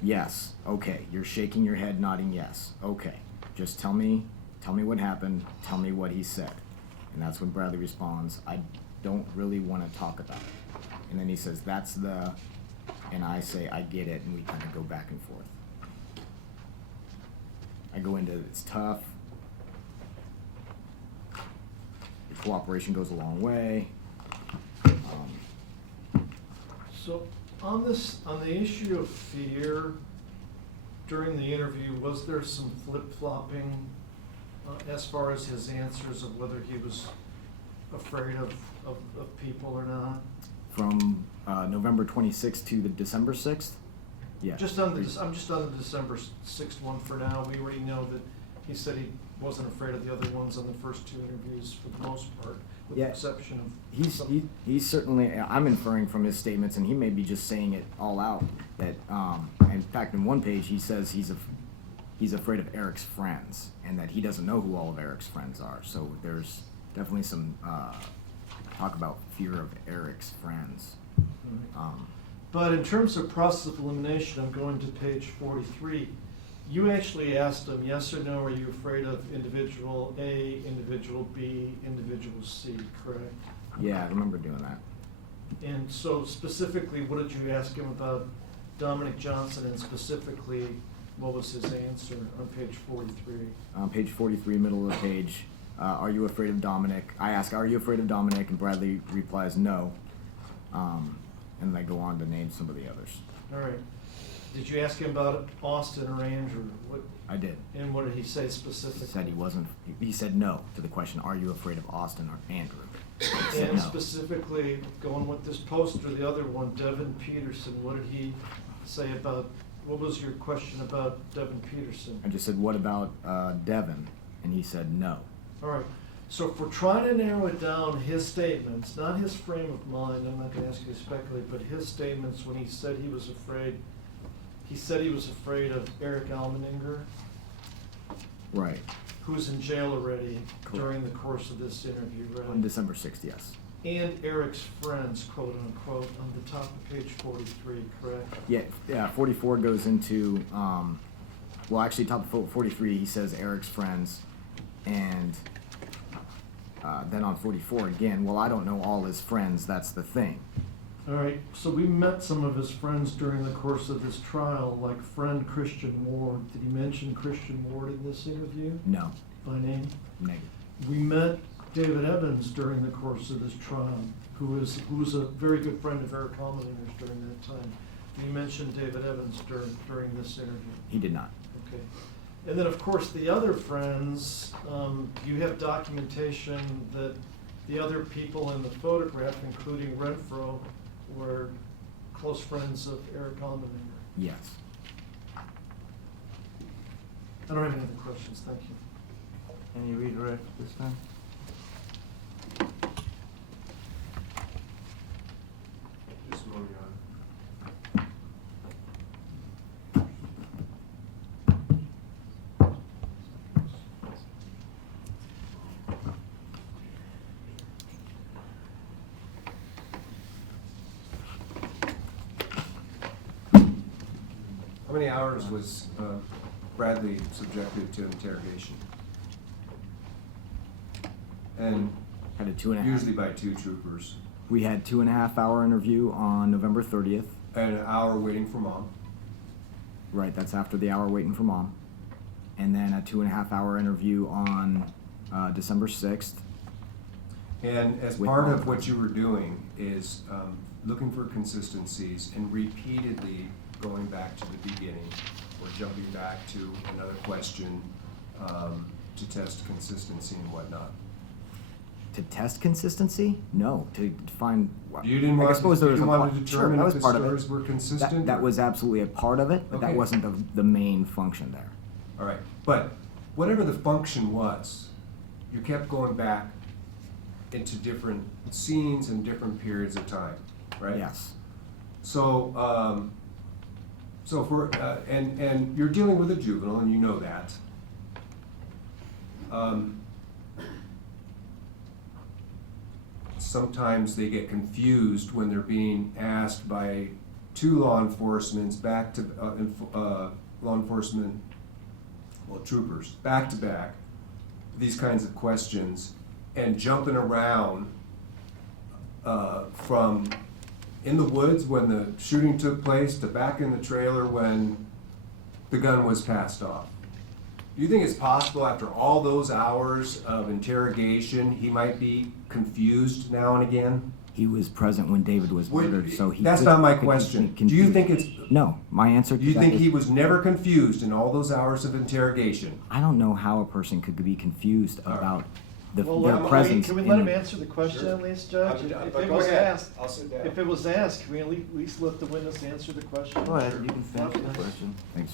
Yes, okay, you're shaking your head, nodding yes. Okay, just tell me what happened, tell me what he said. And that's when Bradley responds, I don't really want to talk about it. And then he says, and I say, I get it, and we kind of go back and forth. I go into, it's tough. The cooperation goes a long way. So on the issue of fear, during the interview, was there some flip-flopping as far as his answers of whether he was afraid of people or not? From November 26th to the December 6th? Yeah. I'm just on the December 6th one for now. We already know that he said he wasn't afraid of the other ones on the first two interviews for the most part, with the exception of He's certainly, I'm inferring from his statements, and he may be just saying it all out, that, in fact, in one page, he says he's afraid of Eric's friends, and that he doesn't know who all of Eric's friends are. So there's definitely some talk about fear of Eric's friends. But in terms of process of elimination, I'm going to page 43. You actually asked him, yes or no, are you afraid of individual A, individual B, individual C, correct? Yeah, I remember doing that. And so specifically, what did you ask him about Dominic Johnson, and specifically, what was his answer on page 43? On page 43, middle of the page, are you afraid of Dominic? I ask, are you afraid of Dominic? And Bradley replies, no. And they go on to name some of the others. All right. Did you ask him about Austin or Andrew? What? I did. And what did he say specifically? He said he wasn't, he said no to the question, are you afraid of Austin or Andrew? He said And no. specifically, going with this poster, the other one, Devin Peterson, what did he say about, what was your question about Devin Peterson? I just said, what about Devin? And he said no. All right, so if we're trying to narrow it down, his statements, not his frame of mind, I'm not gonna ask you to speculate, but his statements when he said he was afraid of Eric Almeninger, Right. who's in jail already Correct. during the course of this interview, right? On December 6th, yes. and Eric's friends, quote unquote, on the top of page 43, correct? Yeah, 44 goes into, well, actually, top of 43, he says Eric's friends, and then on 44 again, well, I don't know all his friends, that's the thing. All right, so we met some of his friends during the course of this trial, like friend Christian Ward. Did he mention Christian Ward in this interview No, by name? negative. We met David Evans during the course of this trial, who was a very good friend of Eric Almenninger's during that time. You mentioned David Evans during this interview. He did not. Okay. And then, of course, the other friends, you have documentation that the other people in the photograph, including Renfro, were close friends of Eric Almenninger. Yes. I don't have any other questions, thank you. Can you redirect this time? Just a moment, Your Honor. How many hours was Bradley subjected to interrogation? And Had a 2.5. usually by two troopers, We had 2.5 hour interview on November 30th. and an hour waiting for mom. Right, that's after the hour waiting for mom. And then a 2.5 hour interview on December 6th. And as With part mom of what present. you were doing is looking for consistencies and repeatedly going back to the beginning or jumping back to another question to test consistency and whatnot. To test consistency? No, to find. You didn't I want, suppose there was you a wanted part- to sure, determine that if was the part of it. stories were consistent? That or- was absolutely a part of it, but that Okay. wasn't the main function there. All right, but whatever the function was, you kept going back into different scenes and different periods of time, right? Yes. So, so for, and you're dealing with a juvenile, and you know that. Sometimes they get confused when they're being asked by two law enforcement, law enforcement, well, troopers, back to back, these kinds of questions, and jumping around from in the woods when the shooting took place to back in the trailer when the gun was passed off. Do you think it's possible after all those hours of interrogation, he might be confused now and again? He was present when David was murdered, so he. That's could- not my could be question. Do confused. you think it's, No, my answer to do you that think is- he was never confused in all those hours of interrogation? I don't know how a person could be confused All right. about their ahead. presence. Can we in- let him answer the question Sure. at least, Judge? If But it go was ahead. asked, I'll sit down. if it was asked, can we at least let the witness answer the question? Go ahead, you can finish the Okay. question. Thanks.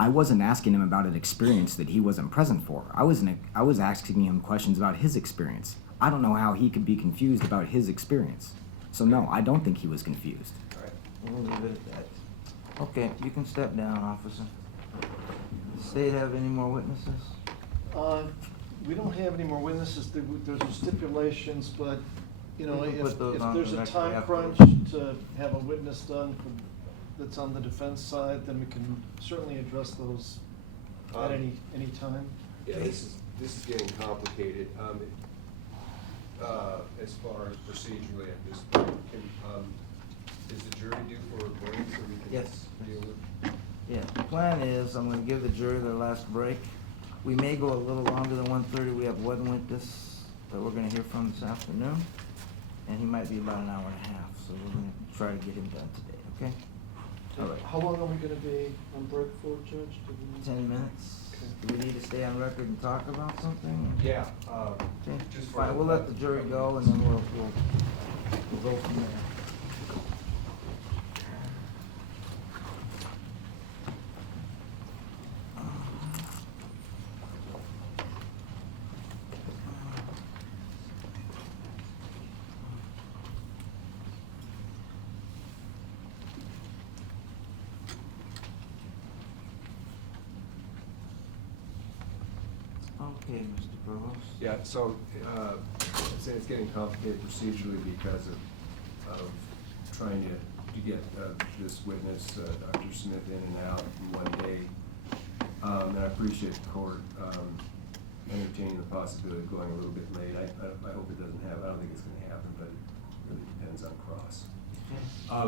I wasn't asking him about an experience that he wasn't present for. I was asking him questions about his experience. I don't know how he could be confused about his experience. So no, I don't think he was confused. All right. We'll leave it at that. Okay, you can step down, officer. Does the state have any more witnesses? We don't have any more witnesses, there's stipulations, but, you know, We can if put those on there's the a record time afterwards. crunch to have a witness done that's on the defense side, then we can certainly address those at any time. Yeah, this is getting complicated. As far as procedurally at this point, is the jury due for a break so we can Yes. deal with? Yeah, the plan is, I'm gonna give the jury their last break. We may go a little longer than 1:30. We have one witness that we're gonna hear from this afternoon, and he might be about an hour and a half, so we're gonna try to get him done today, okay? All right. How long are we gonna be on break for, Judge? 10 minutes. Okay. Do we need to stay on record and talk about something? Yeah, Okay, just for. fine, we'll let the jury go, and then we'll go from there. Okay, Mr. Provost. Yeah, so, I say it's getting complicated procedurally because of trying to get this witness, Dr. Smith, in and out in one day. And I appreciate the court entertaining the possibility of going a little bit late. I hope it doesn't happen. I don't think it's gonna happen, but it really depends on Cross.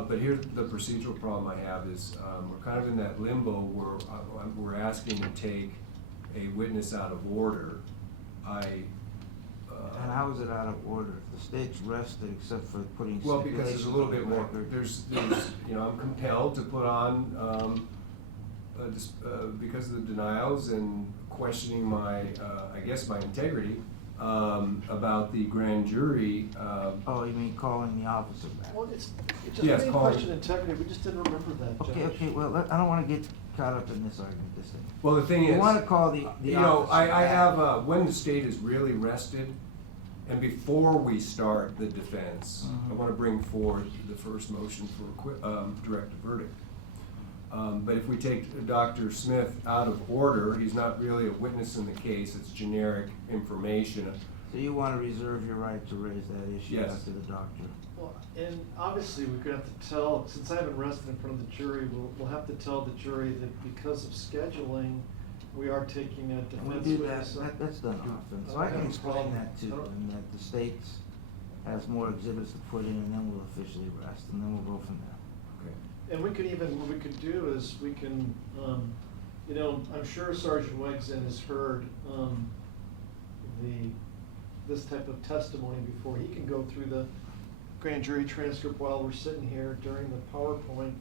But here's the procedural problem I have is, we're kind of in that limbo where we're asking to take a witness out of order. And how is it out of order? If the state's rested except for putting Well, because there's a stipulations little on the bit more, record. there's, you know, I'm compelled to put on, because of the denials and questioning my, I guess my integrity, about the grand jury, Oh, you mean calling the officer back? Well, it Yes, just may calling- question integrity, we just didn't remember that, Judge. Okay, well, I don't wanna get caught up in this argument, this thing. well, the thing is. You wanna call the You know, officer I back. have, when the state is really rested, and before we start the defense, I Mhm. wanna bring forward the first motion for directed verdict. But if we take Dr. Smith out of order, he's not really a witness in the case, it's generic information. So you wanna reserve your right to raise that issue Yes. after the doctor? Well, and obviously, we're gonna have to tell, since I haven't rested in front of the jury, we'll have to tell the jury that because of scheduling, we are taking a And we defense do witness. that's done often, so I can Okay. explain that to I don't- them, that the state has more exhibits to put in, and then we'll officially rest, and then we'll go from there. Okay. And we could even, what we could do is, we can, you know, I'm sure Sergeant Wegson has heard, this type of testimony before. He can go through the grand jury transcript while we're sitting here during the PowerPoint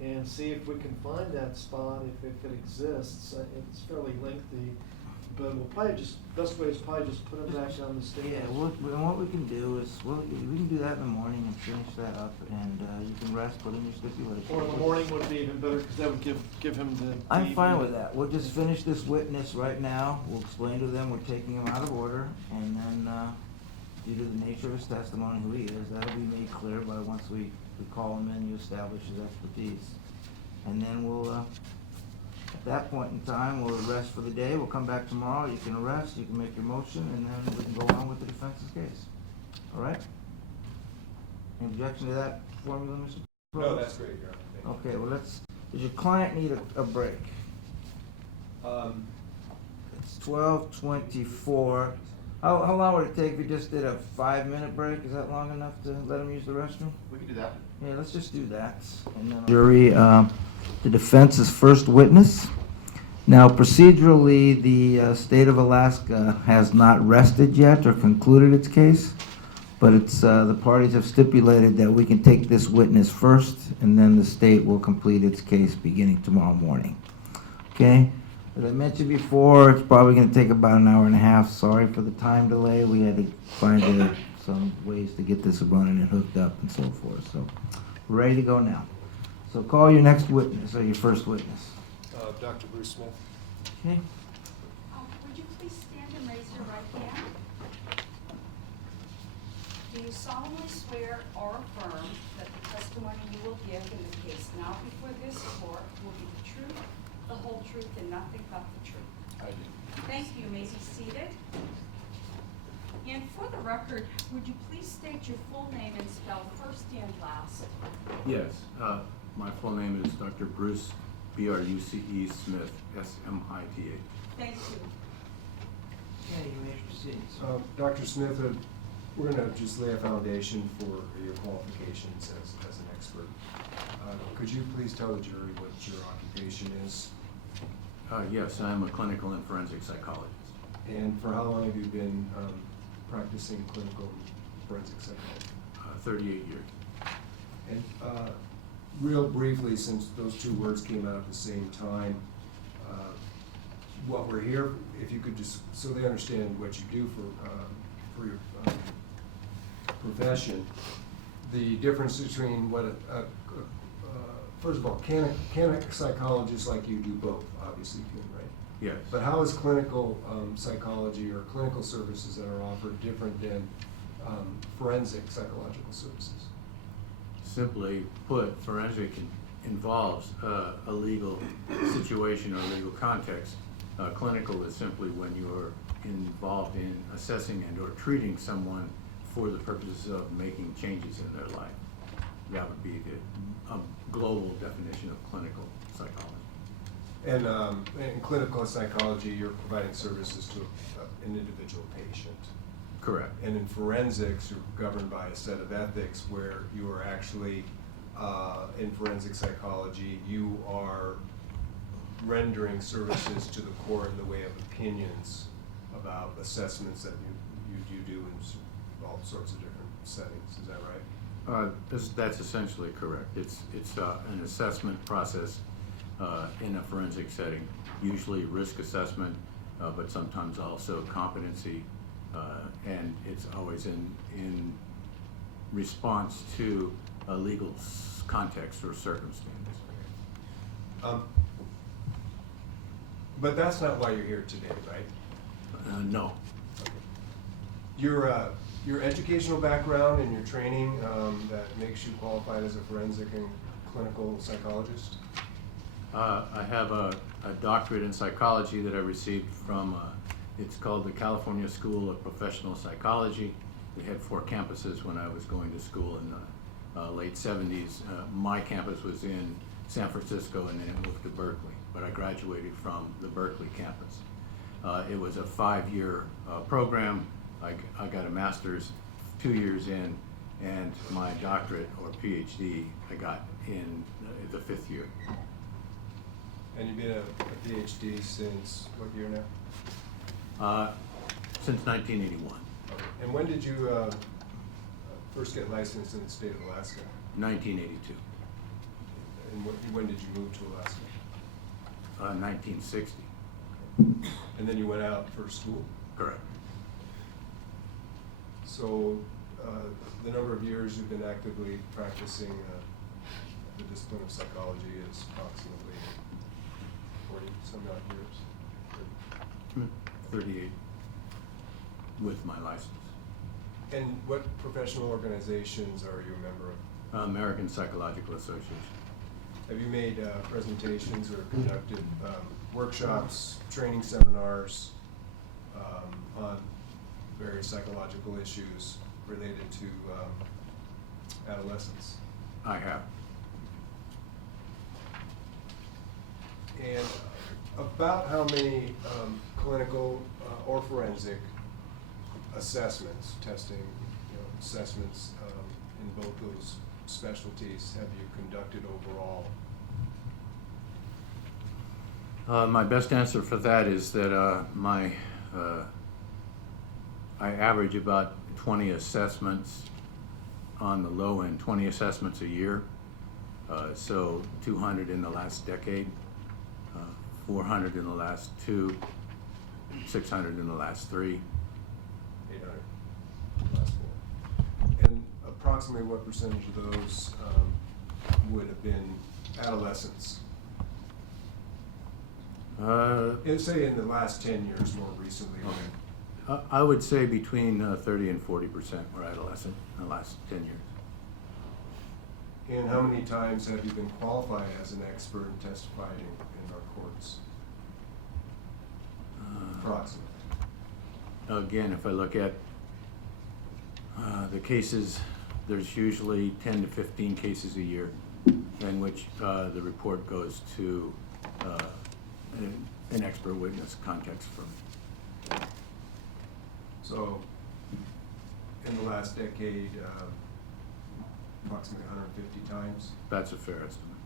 and see if we can find that spot, if it exists. It's fairly lengthy, but we'll probably best way is probably just put it back on the stand. Yeah, and what we can do is, we can do that in the morning and finish that up, and you can rest, put in your stipulation. Or in the morning would be even better, because that would give him the. I'm fine with that. We'll just finish this witness right now. We'll explain to them we're taking him out of order, and then, due to the nature of his testimony, who he is, that'll be made clear by once we call him in, you establish his expertise. And then we'll, at that point in time, we'll rest for the day. We'll come back tomorrow. You can arrest, you can make your motion, and then we can go on with the defense's case. All right? Any objection to that formula, Mr. No, Provost? that's great, Your Honor. Thank you. Okay, well, does your client need a break? It's 12:24. How long would it take if we just did a 5-minute break? Is that long enough to let him use the restroom? We can do that. Yeah, let's just do that. And then jury, the defense's first witness. Now, procedurally, the state of Alaska has not rested yet or concluded its case, but it's the parties have stipulated that we can take this witness first, and then the state will complete its case beginning tomorrow morning. Okay? As I mentioned before, it's probably going to take about an hour and a half. Sorry for the time delay. We had to find some ways to get this running and hooked up and so forth. So, we're ready to go now. So call your next witness, or your first witness. Dr. Bruce Smith. Okay? Would you please stand and raise your right hand? Do you solemnly swear or affirm that the testimony you will give in the case now before this court will be the truth, the whole truth, and nothing but the truth? I do. Thank you. You may be seated. And for the record, would you please state your full name and spell first and last? Yes, my full name is Dr. Bruce, B-R-U-C-E, Smith, S-M-I-T-H. Thank you. Okay, you may proceed. Dr. Smith, we're gonna just lay a foundation for your qualifications as an expert. Could you please tell the jury what your occupation is? Yes, I'm a clinical and forensic psychologist. And for how long have you been practicing clinical forensic psychology? 38 years. And real briefly, since those two words came out at the same time, what we're here, if you could just, so they understand what you do for your profession, the difference between what first of all, can a psychologist like you do both? Obviously, you can, right? Yes. But how is clinical psychology or clinical services that are offered different than forensic psychological services? Simply put, forensic involves a legal situation or legal context, Clinical is simply when you're involved in assessing and or treating someone for the purposes of making changes in their life. That would be the global definition of clinical psychology. And in clinical psychology, you're providing services to an individual patient. Correct. And in forensics, you're governed by a set of ethics where you are actually, in forensic psychology, you are rendering services to the court in the way of opinions about assessments that you do in all sorts of different settings. Is that right? That's essentially correct. It's an assessment process in a forensic setting, usually risk assessment, but sometimes also competency, and it's always in response to a legal context or circumstance. But that's not why you're here today, right? No. Your educational background and your training that makes you qualified as a forensic and clinical psychologist? I have a doctorate in psychology that I received from, it's called the California School of Professional Psychology. We had 4 campuses when I was going to school in the late 70s. My campus was in San Francisco, and then it moved to Berkeley, but I graduated from the Berkeley campus. It was a 5-year program. I got a master's 2 years in, and my doctorate or PhD I got in the 5th year. And you've been a PhD since what year now? Since 1981. Okay. And when did you first get licensed in the state of Alaska? 1982. And when did you move to Alaska? 1960. And then you went out for school? Correct. So the number of years you've been actively practicing the discipline of psychology is approximately 40-some odd years. 38 with my license. And what professional organizations are you a member of? American Psychological Association. Have you made presentations or conducted workshops, training seminars on various psychological issues related to adolescence? I have. And about how many clinical or forensic assessments, testing, assessments in both those specialties have you conducted overall? My best answer for that is that I average about 20 assessments on the low end, 20 assessments a year. So 200 in the last decade, 400 in the last 2, 600 in the last 3. 800 last 4. And approximately what percentage of those would have been adolescents? Say in the last 10 years, more recently. I would say between 30 and 40% were adolescent in the last 10 years. And how many times have you been qualified as an expert and testified in our courts? Approximately. Again, if I look at the cases, there's usually 10 to 15 cases a year in which the report goes to an expert witness context for me. So, in the last decade, approximately 150 times. That's a fair estimate.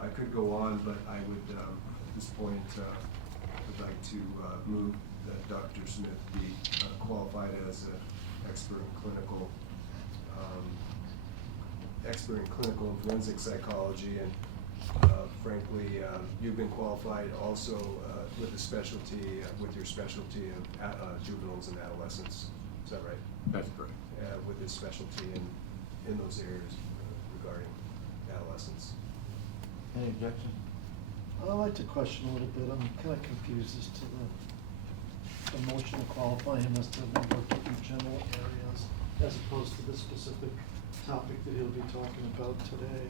I could go on, but I would, at this point, would like to move that Dr. Smith be qualified as an expert in clinical and forensic psychology, and frankly, you've been qualified also with a specialty, with your specialty of juveniles and adolescents. Is that right? That's correct. With his specialty in those areas regarding adolescence. Any objection? I'd like to question a little bit. I'm kind of confused as to the motion to qualify him as to a number of different general areas as opposed to the specific topic that he'll be talking about today.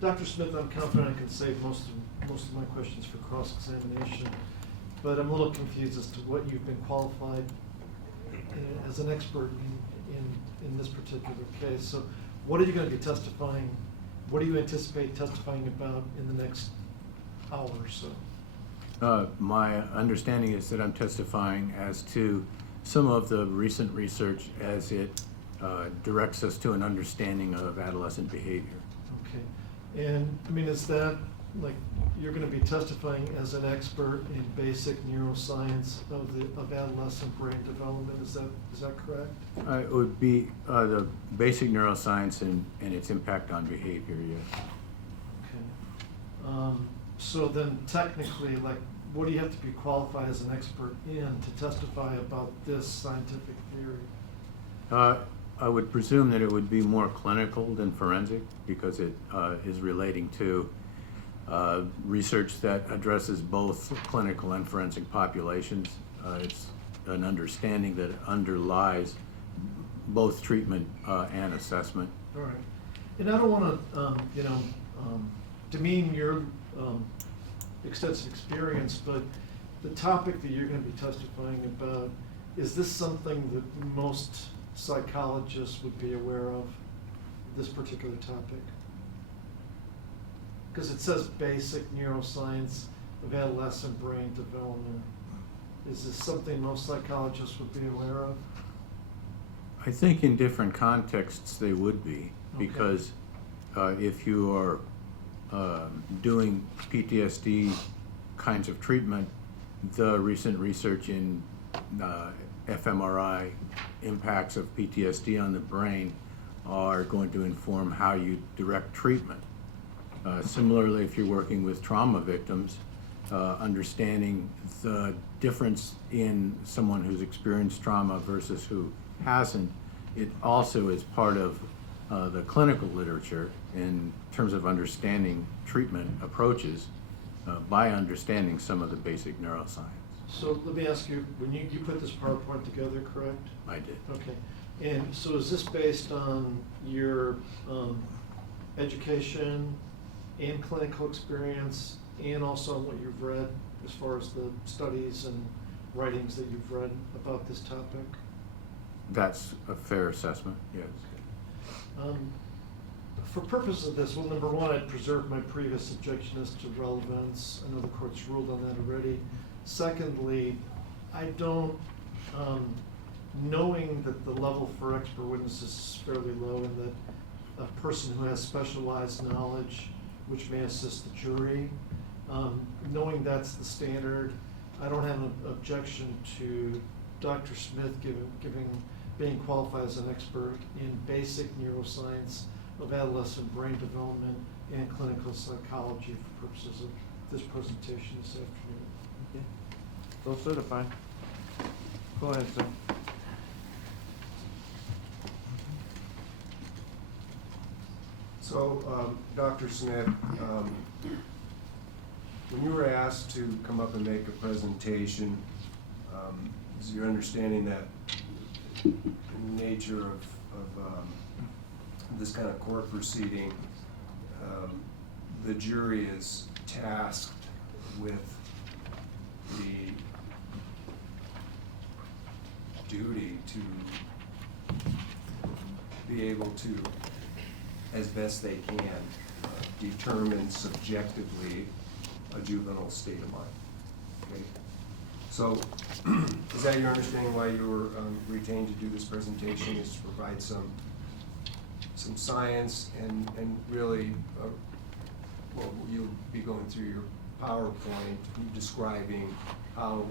Dr. Smith, I'm confident I can save most of my questions for cross-examination, but I'm a little confused as to what you've been qualified as an expert in this particular case. So what are you going to be testifying, what do you anticipate testifying about in the next hour or so? My understanding is that I'm testifying as to some of the recent research as it directs us to an understanding of adolescent behavior. Okay, and I mean, is that, like, you're gonna be testifying as an expert in basic neuroscience of adolescent brain development, is that correct? It would be the basic neuroscience and its impact on behavior, yes. Okay. So then technically, like, what do you have to be qualified as an expert in to testify about this scientific theory? I would presume that it would be more clinical than forensic because it is relating to research that addresses both clinical and forensic populations. It's an understanding that underlies both treatment and assessment. All right. And I don't wanna, demean your extensive experience, but the topic that you're gonna be testifying about, is this something that most psychologists would be aware of, this particular topic? Because it says basic neuroscience of adolescent brain development. Is this something most psychologists would be aware of? I think in different contexts they would be, Okay. because if you are doing PTSD kinds of treatment, the recent research in fMRI impacts of PTSD on the brain are going to inform how you direct treatment. Similarly, if you're working with trauma victims, understanding the difference in someone who's experienced trauma versus who hasn't, it also is part of the clinical literature in terms of understanding treatment approaches by understanding some of the basic neuroscience. So let me ask you, when you put this PowerPoint together, correct? I did. Okay. And so is this based on your education and clinical experience, and also on what you've read as far as the studies and writings that you've read about this topic? That's a fair assessment, yes. For purposes of this, well, number one, I'd preserve my previous objection as to relevance. I know the court's ruled on that already. Secondly, I don't, knowing that the level for expert witnesses is fairly low and that a person who has specialized knowledge, which may assist the jury, knowing that's the standard, I don't have an objection to Dr. Smith being qualified as an expert in basic neuroscience of adolescent brain development and clinical psychology for purposes of this presentation this afternoon. Okay. So certified. Go ahead, sir. So, Dr. Smith, when you were asked to come up and make a presentation, is your understanding that in the nature of this kind of court proceeding, the jury is tasked with the duty to be able to, as best they can, determine subjectively a juvenile state of mind? Okay. So, is that your understanding why you were retained to do this presentation, is to provide some science and really, well, you'll be going through your PowerPoint describing how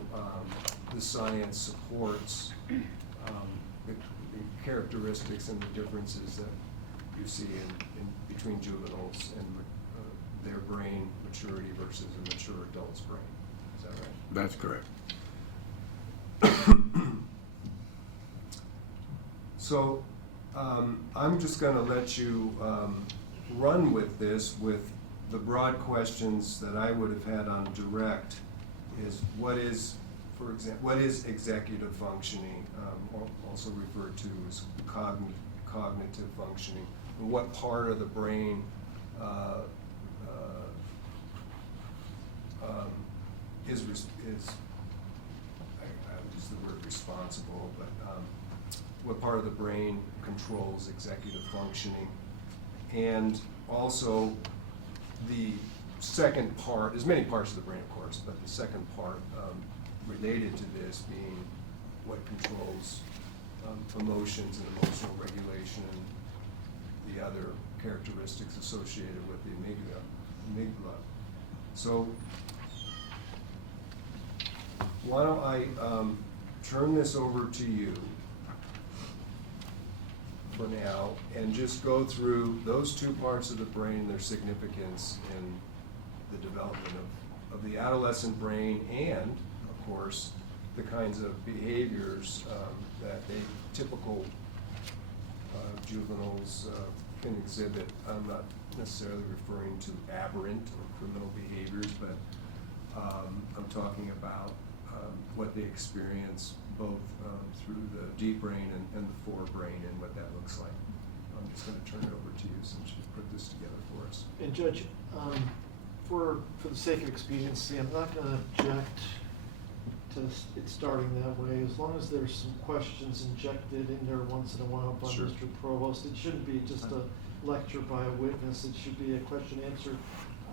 the science supports the characteristics and the differences that you see in between juveniles and their brain maturity versus a mature adult's brain. Is that right? That's correct. So I'm just going to let you run with this with the broad questions that I would have had on direct is what is, for example, what is executive functioning, also referred to as cognitive functioning, and what part of the brain I would use the word responsible, but what part of the brain controls executive functioning. And also the second part, there's many parts of the brain, of course, but the second part related to this being what controls emotions and emotional regulation and the other characteristics associated with the amygdala. So why don't I turn this over to you for now and just go through those two parts of the brain and their significance in the development of the adolescent brain and, of course, the kinds of behaviors that typical juveniles can exhibit. I'm not necessarily referring to aberrant or criminal behaviors, but I'm talking about what they experience both through the deep brain and the forebrain and what that looks like. I'm just going to turn it over to you since you put this together for us. And Judge, for the sake of expediency, I'm not going to object to it starting that way, as long as there's some questions injected in there once in a while by Sure. Mr. Provost. It shouldn't be just a lecture by a witness, it should be a question answer.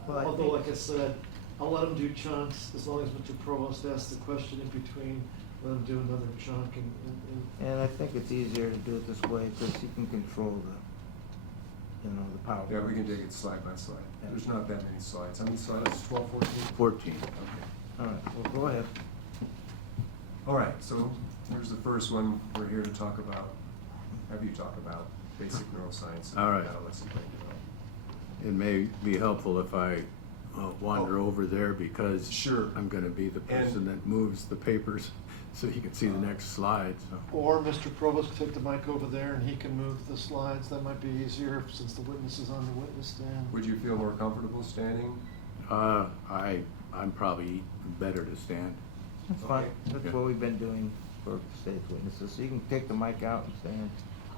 Well, I Although, think- like I said, I'll let him do chunks, as long as Mr. Provost asks the question in between, let him do another chunk and And I think it's easier to do it this way, because you can control the power. Yeah, we can take it slide by slide. Yeah. There's not that many slides. How many slides? 12, 14? 14. Okay. All right, well, go ahead. All right, so here's the first one we're here to talk about, have you talk about basic neuroscience All and right. adolescent brain development. It may be helpful if I wander Oh. over there because Sure. I'm going to be the person And- that moves the papers so you can see the next slide. So. or Mr. Provost can take the mic over there and he can move the slides. That might be easier since the witness is on the witness stand. Would you feel more comfortable standing? I'm probably better to stand. That's fine, Okay. that's Yeah. what we've been doing for state witnesses, so you can take the mic out and stand.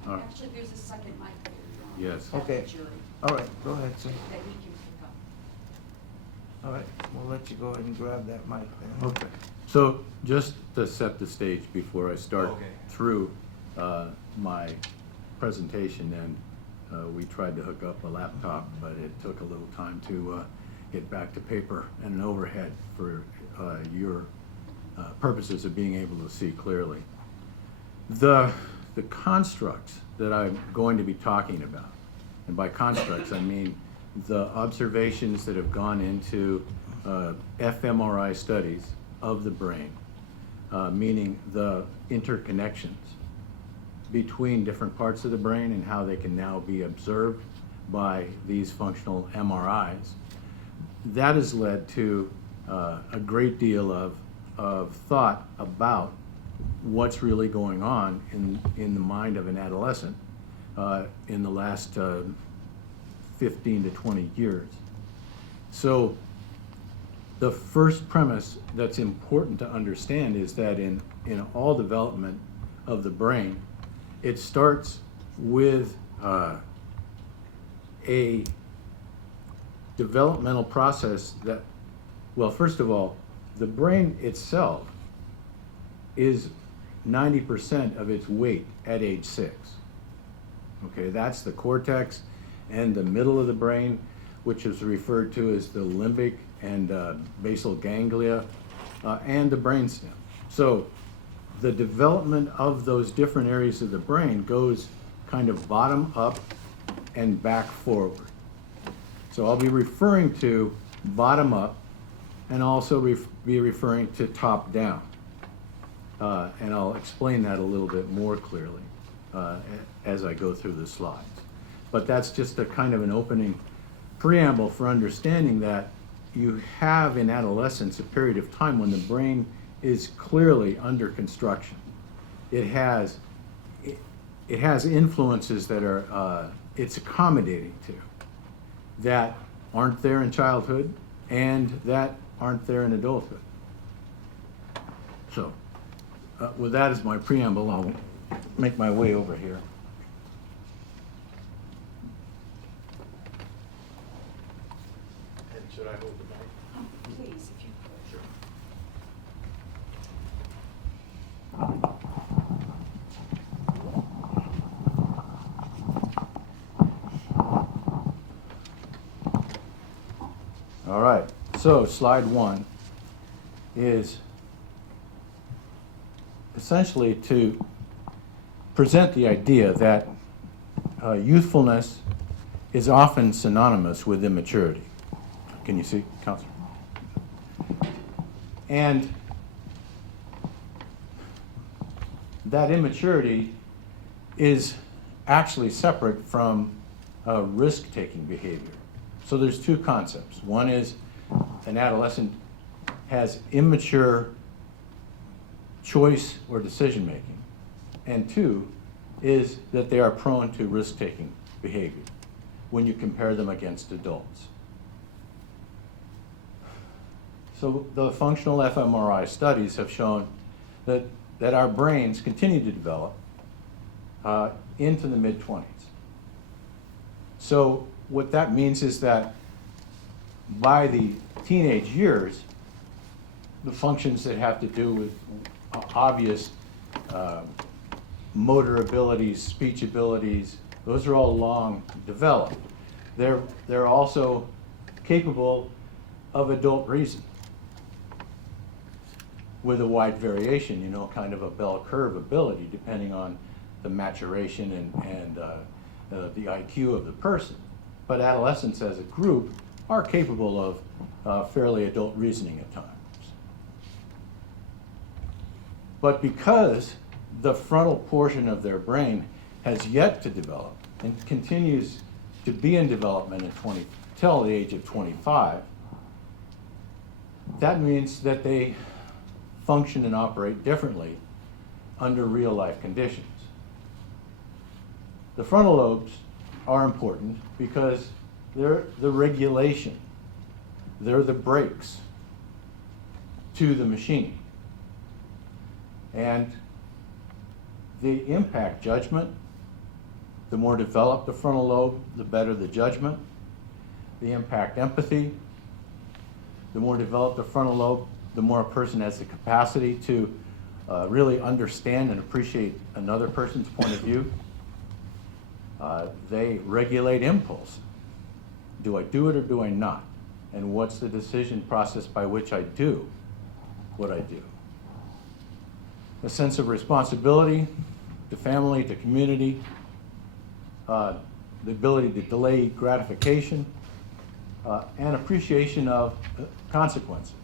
All right. Actually, there's a second mic there, Your Honor. Yes. At the Okay. jury All right, go ahead, sir. that he can pick up. All right, we'll let you go ahead and grab that mic there. Okay. So just to set the stage before I start Okay. through my presentation, and we tried to hook up a laptop, but it took a little time to get back to paper and an overhead for your purposes of being able to see clearly. The constructs that I'm going to be talking about, and by constructs I mean the observations that have gone into fMRI studies of the brain, meaning the interconnections between different parts of the brain and how they can now be observed by these functional MRIs. That has led to a great deal of thought about what's really going on in the mind of an adolescent in the last 15 to 20 years. So the first premise that's important to understand is that in all development of the brain, it starts with a developmental process that, well, first of all, the brain itself is 90% of its weight at age 6. Okay, that's the cortex and the middle of the brain, which is referred to as the limbic and basal ganglia, and the brainstem. So the development of those different areas of the brain goes kind of bottom up and back forward. So I'll be referring to bottom up and also be referring to top down. And I'll explain that a little bit more clearly as I go through the slides. But that's just a kind of an opening preamble for understanding that you have in adolescence a period of time when the brain is clearly under construction. It has influences that are it's accommodating to, that aren't there in childhood and that aren't there in adulthood. So with that as my preamble, I'll make my way over here. And should I hold the mic? Please, if you could. Sure. All right, so slide 1 is essentially to present the idea that youthfulness is often synonymous with immaturity. Can you see, Counselor? And that immaturity is actually separate from risk-taking behavior. So there's two concepts. One is an adolescent has immature choice or decision-making. And two is that they are prone to risk-taking behavior when you compare them against adults. So the functional fMRI studies have shown that our brains continue to develop into the mid-20s. So what that means is that by the teenage years, the functions that have to do with obvious motor abilities, speech abilities, those are all long developed. They're also capable of adult reason with a wide variation, you know, kind of a bell curve ability depending on the maturation and the IQ of the person. But adolescents as a group are capable of fairly adult reasoning at times. But because the frontal portion of their brain has yet to develop and continues to be in development till the age of 25, that means that they function and operate differently under real life conditions. The frontal lobes are important because they're the regulation, they're the brakes to the machine. And they impact judgment. The more developed the frontal lobe, the better the judgment. They impact empathy. The more developed the frontal lobe, the more a person has the capacity to really understand and appreciate another person's point of view. They regulate impulse. Do I do it or do I not? And what's the decision process by which I do what I do? A sense of responsibility to family, to community, the ability to delay gratification, and appreciation of consequences.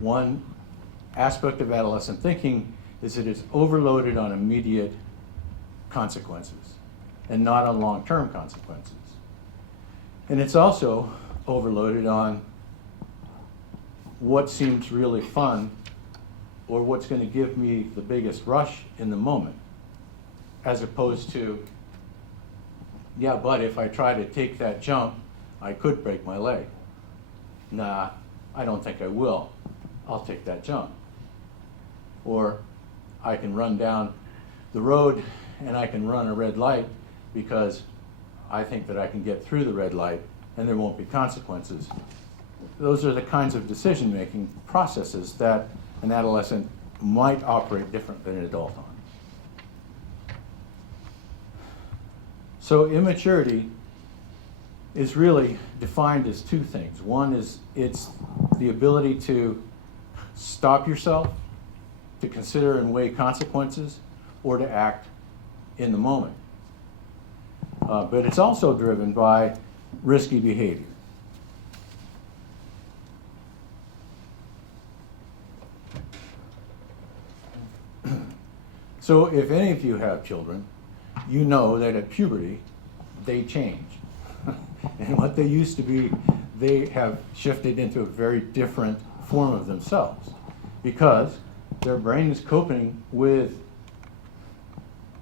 One aspect of adolescent thinking is that it's overloaded on immediate consequences and not on long-term consequences. And it's also overloaded on what seems really fun or what's going to give me the biggest rush in the moment, as opposed to, yeah, but if I try to take that jump, I could break my leg. Nah, I don't think I will. I'll take that jump. Or I can run down the road and I can run a red light because I think that I can get through the red light and there won't be consequences. Those are the kinds of decision-making processes that an adolescent might operate different than an adult on. So immaturity is really defined as two things. One is it's the ability to stop yourself, to consider and weigh consequences, or to act in the moment. But it's also driven by risky behavior. So if any of you have children, you know that at puberty, they change. And what they used to be, they have shifted into a very different form of themselves because their brain is coping with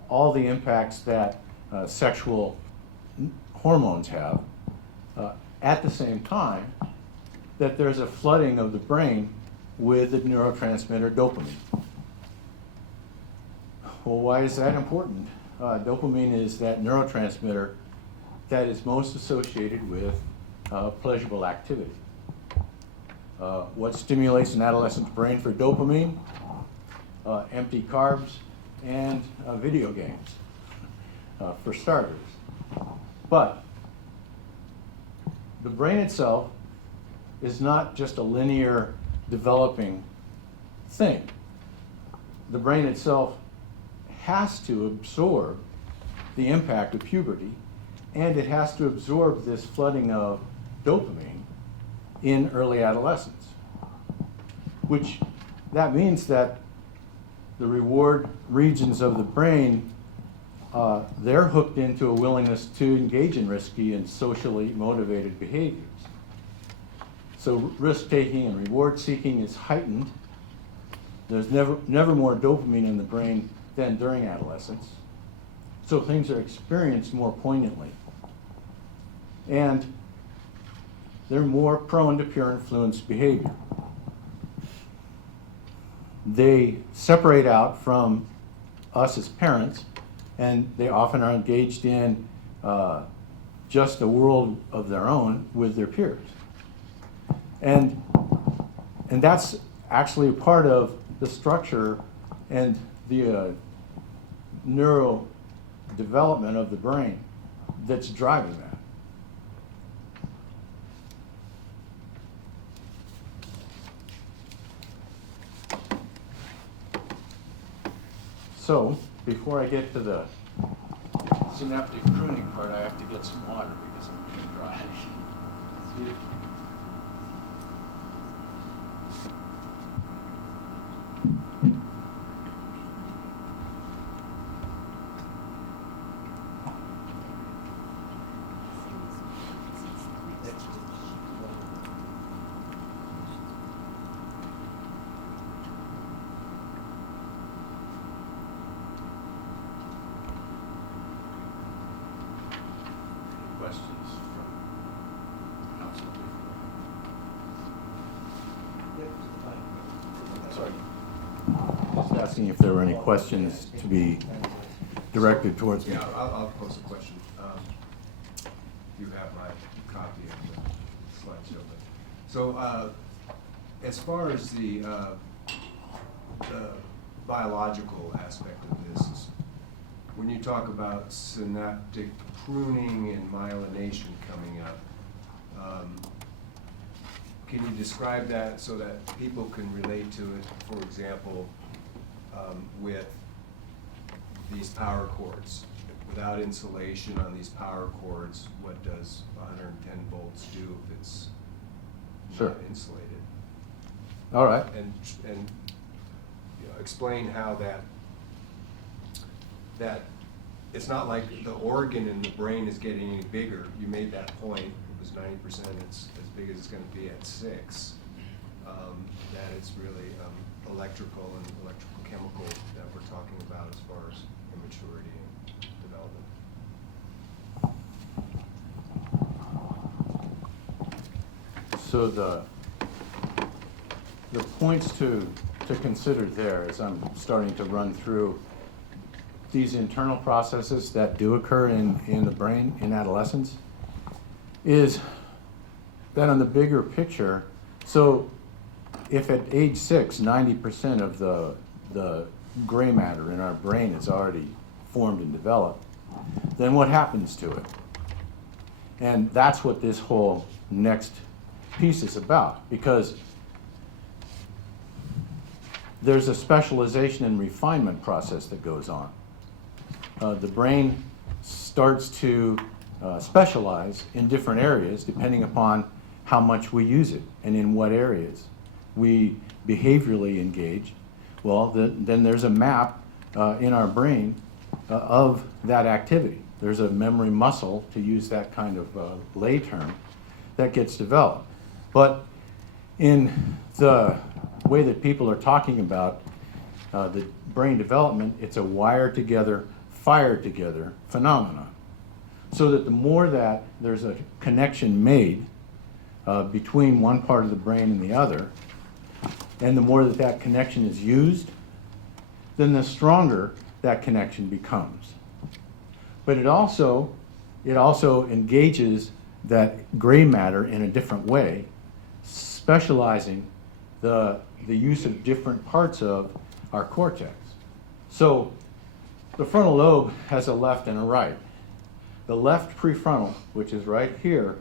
all the impacts that sexual hormones have at the same time that there's a flooding of the brain with the neurotransmitter dopamine. Well, why is that important? Dopamine is that neurotransmitter that is most associated with pleasurable activity. What stimulates an adolescent's brain for dopamine? Empty carbs and video games, for starters. But the brain itself is not just a linear developing thing. The brain itself has to absorb the impact of puberty, and it has to absorb this flooding of dopamine in early adolescence, which that means that the reward regions of the brain, they're hooked into a willingness to engage in risky and socially motivated behaviors. So risk-taking and reward-seeking is heightened. There's never more dopamine in the brain than during adolescence. So things are experienced more poignantly. And they're more prone to pure influence behavior. They separate out from us as parents, and they often are engaged in just a world of their own with their peers. And that's actually a part of the structure and the neurodevelopment of the brain that's driving that. So, before I get to the synaptic pruning part, I have to get some water because I'm getting dry. Questions from council before? Sorry. Just asking if there were any questions to be directed towards me. Yeah, I'll pose a question. You have my copy of the slideshow. So, as far as the biological aspect of this, is when you talk about synaptic pruning and myelination coming up, can you describe that so that people can relate to it? For example, with these power cords, without insulation on these power cords, what does 110 volts do if it's Sure. not insulated? All right. And you know, explain how that it's not like the organ in the brain is getting any bigger. You made that point. It was 90%. It's as big as it's going to be at 6. That it's really electrical and electrical chemical that we're talking about as far as immaturity and development. So the points to consider there as I'm starting to run through these internal processes that do occur in the brain in adolescence is that on the bigger picture, so if at age 6, 90% of the gray matter in our brain is already formed and developed, then what happens to it? And that's what this whole next piece is about, because there's a specialization and refinement process that goes on. The brain starts to specialize in different areas depending upon how much we use it and in what areas we behaviorally engage. Well, then there's a map in our brain of that activity. There's a memory muscle, to use that kind of lay term, that gets developed. But in the way that people are talking about the brain development, it's a wired together, fired together phenomenon. So that the more that there's a connection made between one part of the brain and the other, and the more that that connection is used, then the stronger that connection becomes. But it also engages that gray matter in a different way, specializing the use of different parts of our cortex. So the frontal lobe has a left and a right. The left prefrontal, which is right here,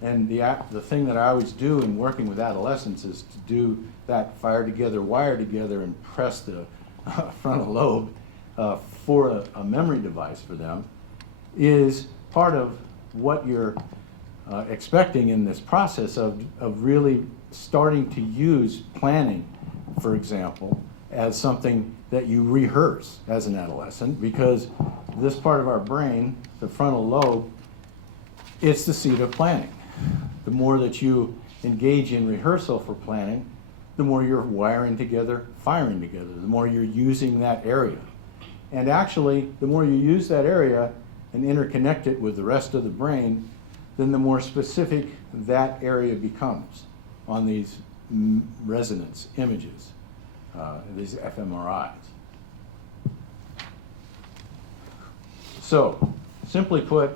And the thing that I always do in working with adolescents is to do that fire together, wire together, and press the frontal lobe for a memory device for them, is part of what you're expecting in this process of really starting to use planning, for example, as something that you rehearse as an adolescent, because this part of our brain, the frontal lobe, it's the seat of planning. The more that you engage in rehearsal for planning, the more you're wiring together, firing together, the more you're using that area. And actually, the more you use that area and interconnect it with the rest of the brain, then the more specific that area becomes on these resonance images, these fMRIs. So, simply put,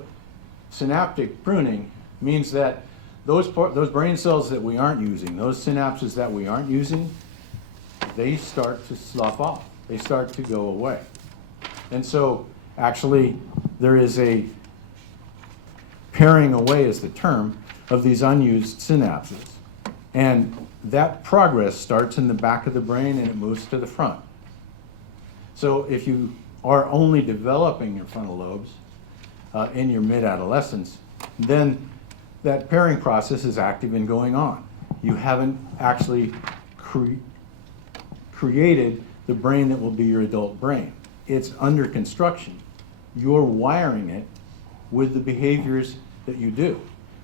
synaptic pruning means that those brain cells that we aren't using, those synapses that we aren't using, they start to slough off. They start to go away. And so, actually, there is a paring away, is the term, of these unused synapses. And that progress starts in the back of the brain and it moves to the front. So if you are only developing your frontal lobes in your mid-adolescence, then that pairing process is active and going on. You haven't actually created the brain that will be your adult brain. It's under construction. You're wiring it with the behaviors that you do,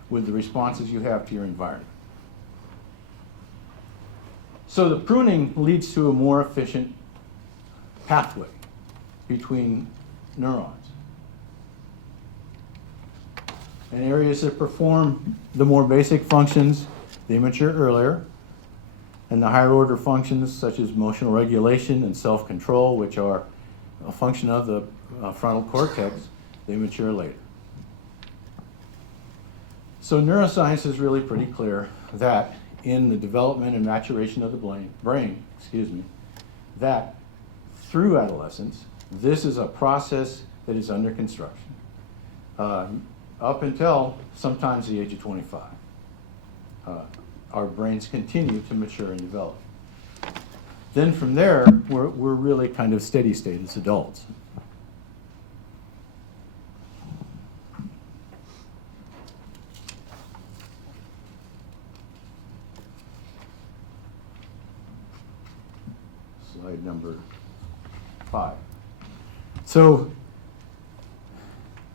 with the responses you have to your environment. So the pruning leads to a more efficient pathway between neurons. And areas that perform the more basic functions, they mature earlier, and the higher order functions such as emotional regulation and self-control, which are a function of the frontal cortex, they mature later. So neuroscience is really pretty clear that in the development and maturation of the brain, that through adolescence, this is a process that is under construction up until sometimes the age of 25. Our brains continue to mature and develop. Then from there, we're really kind of steady state as adults. Slide number 5. So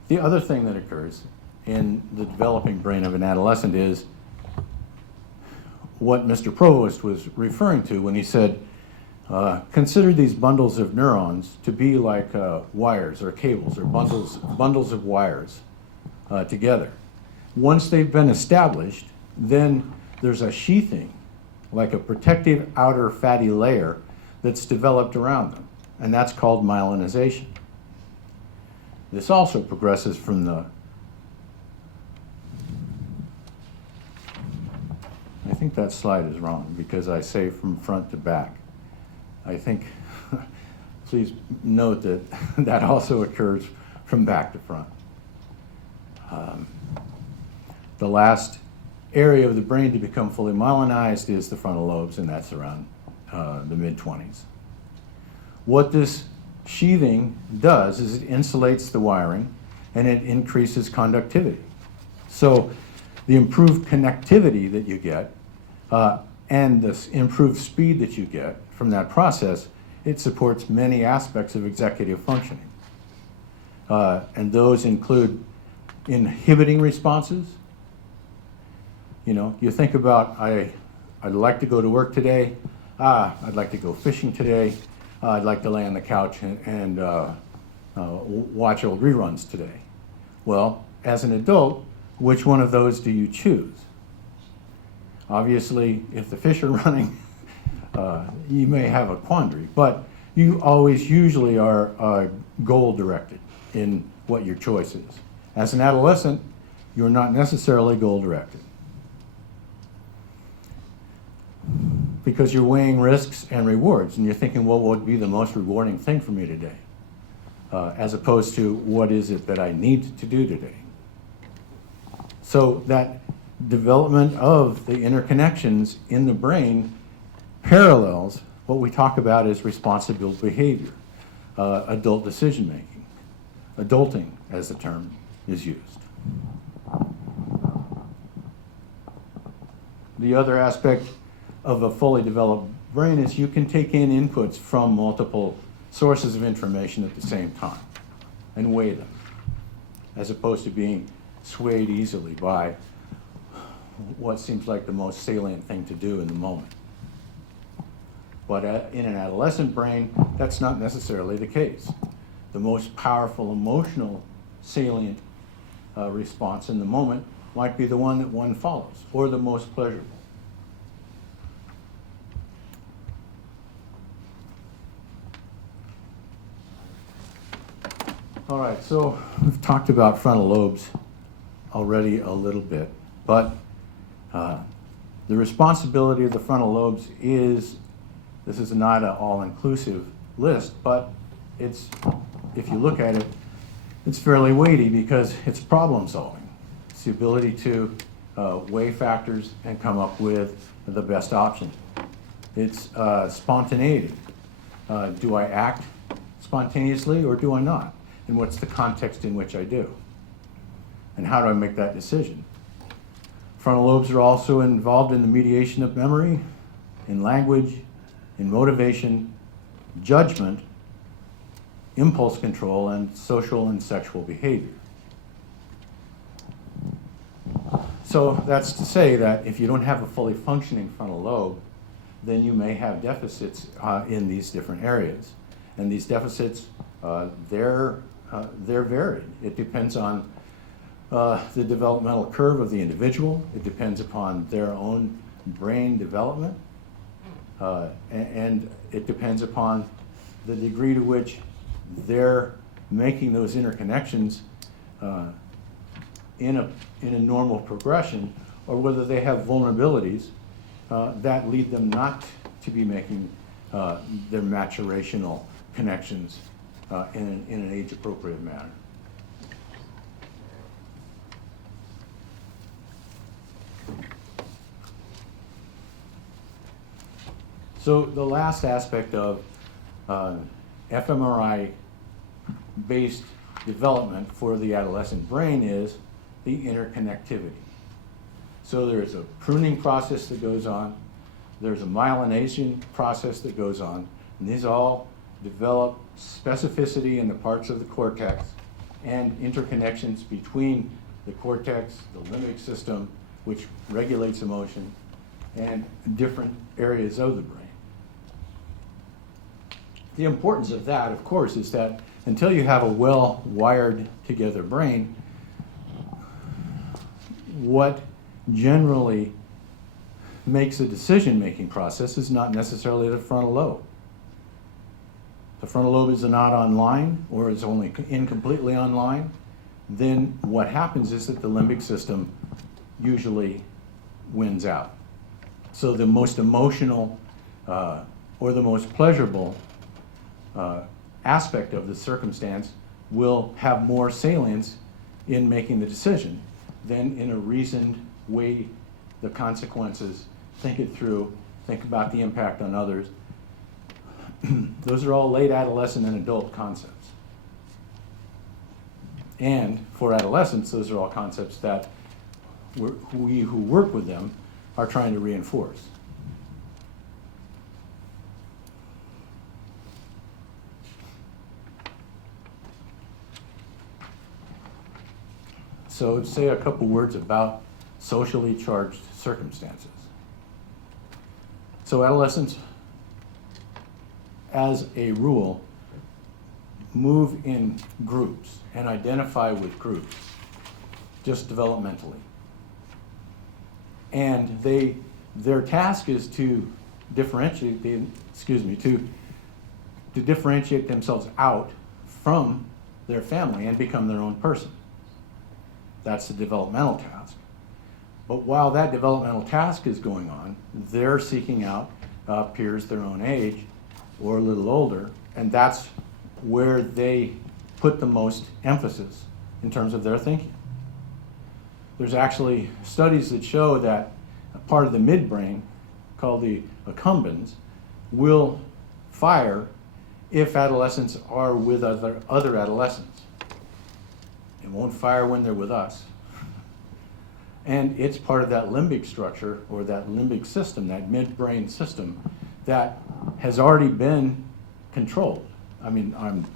the other thing that occurs in the developing brain of an adolescent is what Mr. Provost was referring to when he said, consider these bundles of neurons to be like wires or cables or bundles of wires together. Once they've been established, then there's a sheathing, like a protective outer fatty layer that's developed around them, and that's called myelinization. This also progresses from the, I think that slide is wrong because I say from front to back. I think, please note that that also occurs from back to front. The last area of the brain to become fully myelinized is the frontal lobes, and that's around the mid-20s. What this sheathing does is it insulates the wiring and it increases conductivity. So the improved connectivity that you get and this improved speed that you get from that process, it supports many aspects of executive functioning. And those include inhibiting responses. You know, you think about, I'd like to go to work today, I'd like to go fishing today, I'd like to lay on the couch and watch old reruns today. Well, as an adult, which one of those do you choose? Obviously, if the fish are running, you may have a quandary, but you always usually are goal-directed in what your choice is. As an adolescent, you're not necessarily goal-directed, because you're weighing risks and rewards, and you're thinking, well, what would be the most rewarding thing for me today? As opposed to, what is it that I need to do today? So that development of the interconnections in the brain parallels what we talk about as responsible behavior, adult decision making, adulting as the term is used. The other aspect of a fully developed brain is you can take in inputs from multiple sources of information at the same time and weigh them, as opposed to being swayed easily by what seems like the most salient thing to do in the moment. But in an adolescent brain, that's not necessarily the case. The most powerful emotional salient response in the moment might be the one that one follows, or the most pleasurable. All right, so we've talked about frontal lobes already a little bit, but the responsibility of the frontal lobes is, this is not an all-inclusive list, but it's, if you look at it, it's fairly weighty because it's problem solving. It's the ability to weigh factors and come up with the best option. It's spontaneity. Do I act spontaneously or do I not? And what's the context in which I do? And how do I make that decision? Frontal lobes are also involved in the mediation of memory, in language, in motivation, judgment, impulse control, and social and sexual behavior. So that's to say that if you don't have a fully functioning frontal lobe, then you may have deficits in these different areas. And these deficits, they're varied. It depends on the developmental curve of the individual. It depends upon their own brain development. And it depends upon the degree to which they're making those interconnections in a normal progression, or whether they have vulnerabilities that lead them not to be making their maturational connections in an age-appropriate manner. So the last aspect of fMRI-based development for the adolescent brain is the interconnectivity. So there's a pruning process that goes on, there's a myelination process that goes on, and these all develop specificity in the parts of the cortex and interconnections between the cortex, the limbic system, which regulates emotion, and different areas of the brain. The importance of that, of course, is that until you have a well-wired together brain, what generally makes a decision-making process is not necessarily the frontal lobe. The frontal lobe is not online, or is only incompletely online, then what happens is that the limbic system usually wins out. So the most emotional or the most pleasurable aspect of the circumstance will have more salience in making the decision than in a reasoned way the consequences, think it through, think about the impact on others. Those are all late adolescent and adult concepts. And for adolescents, those are all concepts that we who work with them are trying to reinforce. So say a couple words about socially charged circumstances. So adolescents, as a rule, move in groups and identify with groups, just developmentally. And their task is to differentiate to differentiate themselves out from their family and become their own person. That's the developmental task. But while that developmental task is going on, they're seeking out peers their own age or a little older, and that's where they put the most emphasis in terms of their thinking. there's actually studies that show that a part of the midbrain, called the accumbens, will fire if adolescents are with other adolescents. It won't fire when they're with us. And it's part of that limbic structure, or that limbic system, that midbrain system, that has already been controlled. I mean, I'm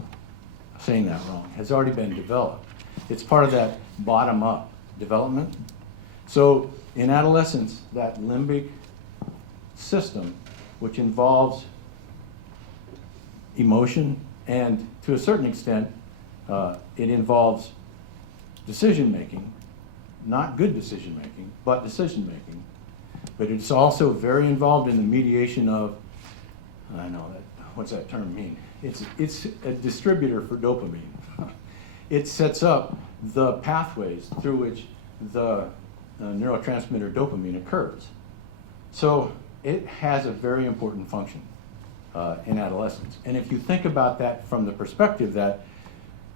saying that wrong, has already been developed. It's part of that bottom-up development. So in adolescence, that limbic system, which involves emotion, and to a certain extent, it involves decision-making, not good decision-making, but decision-making. But it's also very involved in the mediation of, I know that, what's that term mean? It's a distributor for dopamine. It sets up the pathways through which the neurotransmitter dopamine occurs. So it has a very important function in adolescence. And if you think about that from the perspective that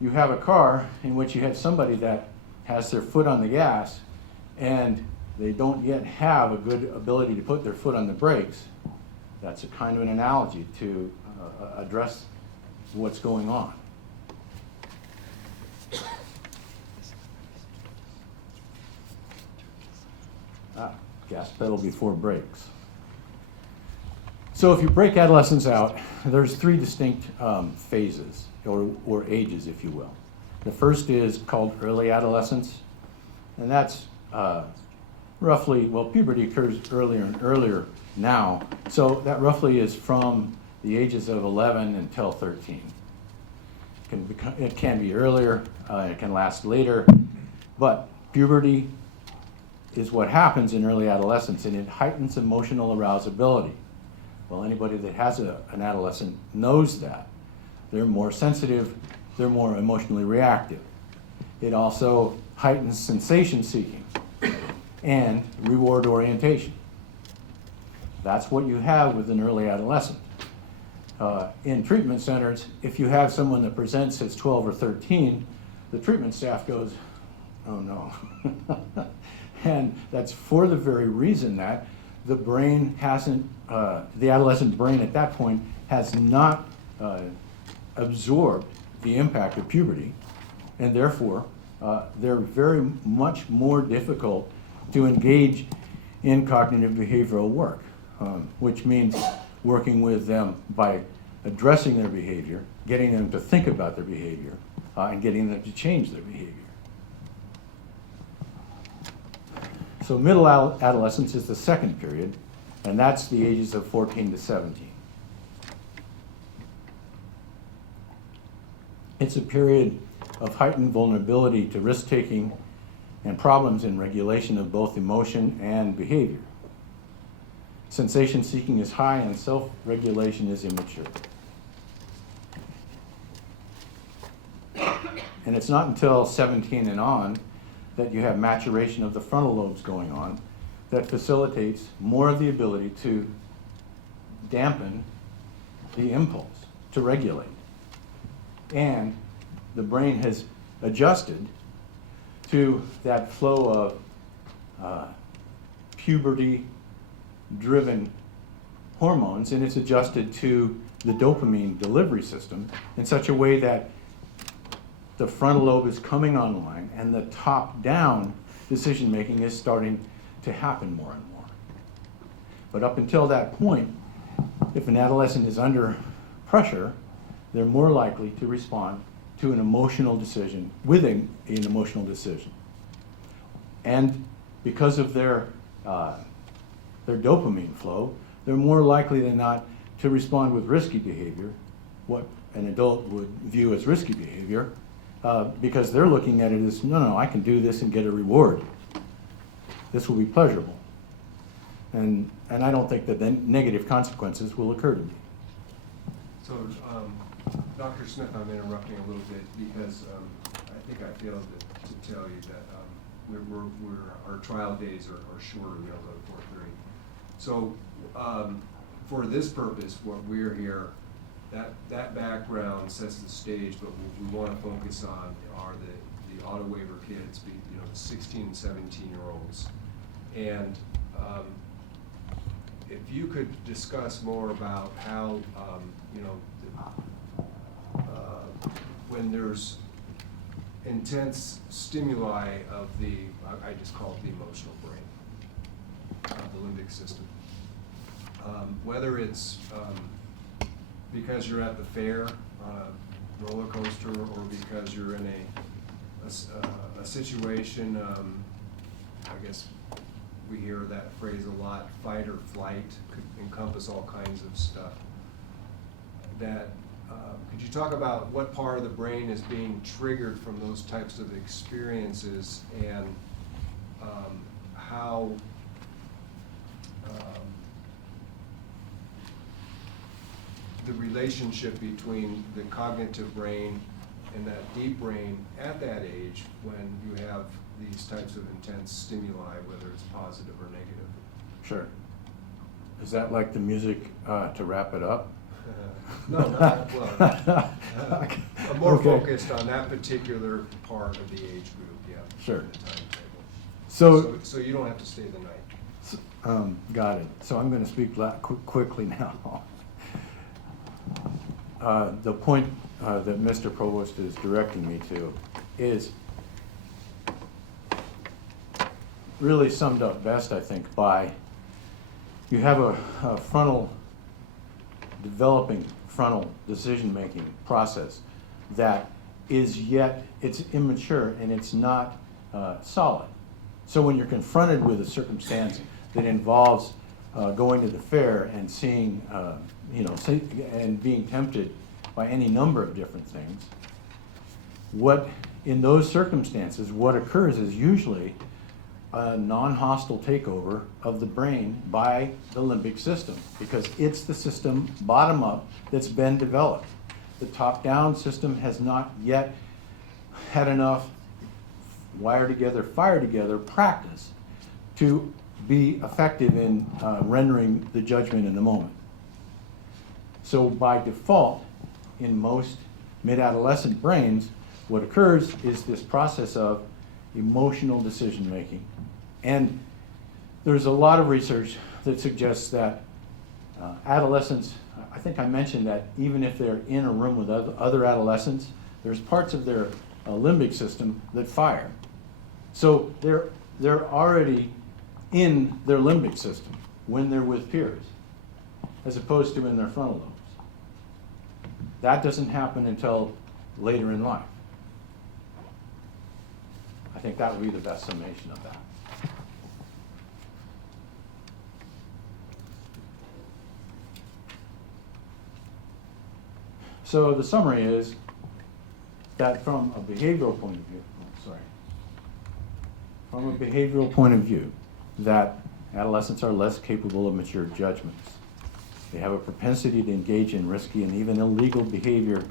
you have a car in which you have somebody that has their foot on the gas and they don't yet have a good ability to put their foot on the brakes, that's a kind of an analogy to address what's going on. Gas pedal before brakes. So if you break adolescence out, there's three distinct phases, or ages, if you will. The first is called early adolescence, and that's roughly, well, puberty occurs earlier and earlier now, so that roughly is from the ages of 11 until 13. It can be earlier, it can last later, but puberty is what happens in early adolescence, and it heightens emotional arousability. Well, anybody that has an adolescent knows that. They're more sensitive, they're more emotionally reactive. It also heightens sensation seeking and reward orientation. That's what you have with an early adolescent. In treatment centers, if you have someone that presents as 12 or 13, the treatment staff goes, oh no. And that's for the very reason that the brain hasn't, the adolescent brain at that point has not absorbed the impact of puberty, and therefore they're very much more difficult to engage in cognitive behavioral work, which means working with them by addressing their behavior, getting them to think about their behavior, and getting them to change their behavior. So middle adolescence is the second period, and that's the ages of 14 to 17. It's a period of heightened vulnerability to risk-taking and problems in regulation of both emotion and behavior. Sensation seeking is high and self-regulation is immature. And it's not until 17 and on that you have maturation of the frontal lobes going on that facilitates more of the ability to dampen the impulse, to regulate. And the brain has adjusted to that flow of puberty-driven hormones, and it's adjusted to the dopamine delivery system in such a way that the frontal lobe is coming online and the top-down decision-making is starting to happen more and more. But up until that point, if an adolescent is under pressure, they're more likely to respond to an emotional decision with an emotional decision. And because of their dopamine flow, they're more likely than not to respond with risky behavior, what an adult would view as risky behavior, because they're looking at it as, no, I can do this and get a reward. This will be pleasurable. And I don't think that then negative consequences will occur to me. So, Dr. Smith, I'm interrupting a little bit because I think I failed to tell you that our trial days are shorter, you know, the 4:30. So, for this purpose, what we're here, that background sets the stage, but what we want to focus on are the auto waiver kids, you know, the 16 and 17-year-olds. And if you could discuss more about how, you know, when there's intense stimuli of the, I just call it the emotional brain, the limbic system. Whether it's because you're at the fair on a roller coaster, or because you're in a situation, I guess we hear that phrase a lot, fight or flight, could encompass all kinds of stuff. That, could you talk about what part of the brain is being triggered from those types of experiences, and how the relationship between the cognitive brain and that deep brain at that age, when you have these types of intense stimuli, whether it's positive or negative? Sure. Is that like the music to wrap it up? No, not, well, I'm more Okay. focused on that particular part of the age group, yeah. Sure. in the timetable. So, So you don't have to stay the night. got it. So I'm going to speak quickly now. The point that Mr. Provost is directing me to is really summed up best, I think, by you have a frontal, developing frontal decision-making process that is yet, it's immature and it's not solid. So when you're confronted with a circumstance that involves going to the fair and seeing, you know, and being tempted by any number of different things, what, in those circumstances, what occurs is usually a non-hostile takeover of the brain by the limbic system, because it's the system bottom up that's been developed. The top-down system has not yet had enough wire together, fire together practice to be effective in rendering the judgment in the moment. So by default, in most mid-adolescent brains, what occurs is this process of emotional decision-making. And there's a lot of research that suggests that adolescents, I think I mentioned that even if they're in a room with other adolescents, there's parts of their limbic system that fire. So they're already in their limbic system when they're with peers, as opposed to in their frontal lobes. That doesn't happen until later in life. I think that would be the best summation of that. So the summary is that from a behavioral point of view, from a behavioral point of view, that adolescents are less capable of mature judgments. They have a propensity to engage in risky and even illegal behavior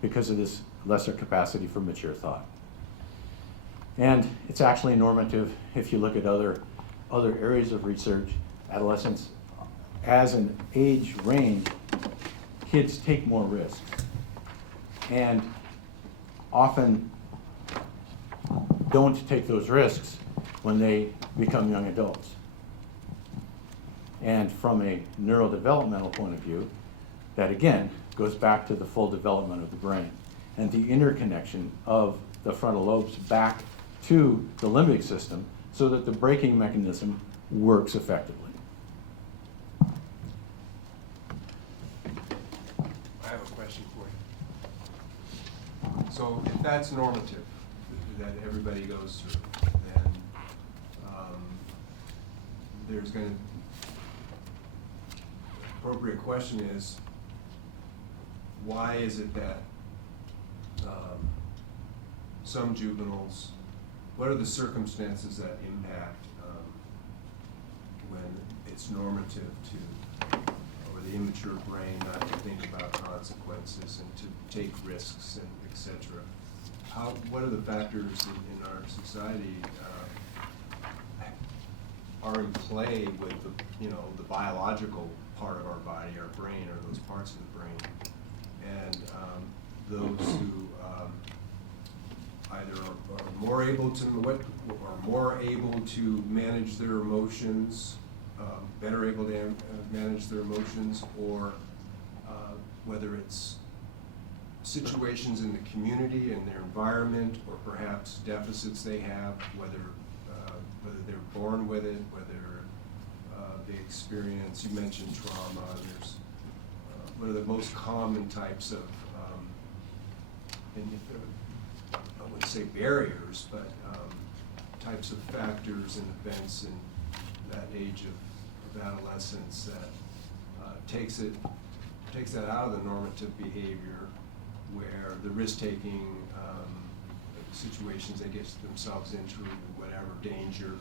because of this lesser capacity for mature thought. And it's actually normative if you look at other areas of research. Adolescents, as an age range, kids take more risks and often don't take those risks when they become young adults. And from a neurodevelopmental point of view, that again goes back to the full development of the brain and the interconnection of the frontal lobes back to the limbic system so that the braking mechanism works effectively. I have a question for you. So if that's normative, that everybody goes through, then there's going to, appropriate question is, why is it that some juveniles, what are the circumstances that impact when it's normative to, or the immature brain not to think about consequences and to take risks and et cetera? What are the factors in our society are in play with the, the biological part of our body, our brain, or those parts of the brain, and those who either are more able to manage their emotions, better able to manage their emotions, or whether it's situations in the community and their environment, or perhaps deficits they have, whether they're born with it, whether they experience, you mentioned trauma, there's what are the most common types of, and I wouldn't say barriers, but types of factors and events in that age of adolescence that takes that out of the normative behavior, where the risk-taking situations they get themselves into, whatever danger,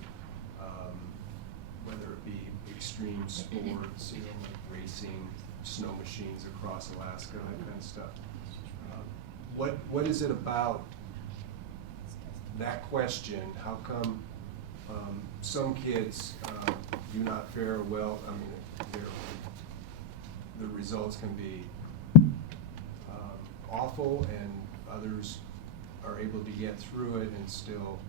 whether it be extreme sports, like racing, snow machines across Alaska, that kind of stuff. What is it about that question? How come some kids do not fare well? I mean, the results can be awful, and others are able to get through it and still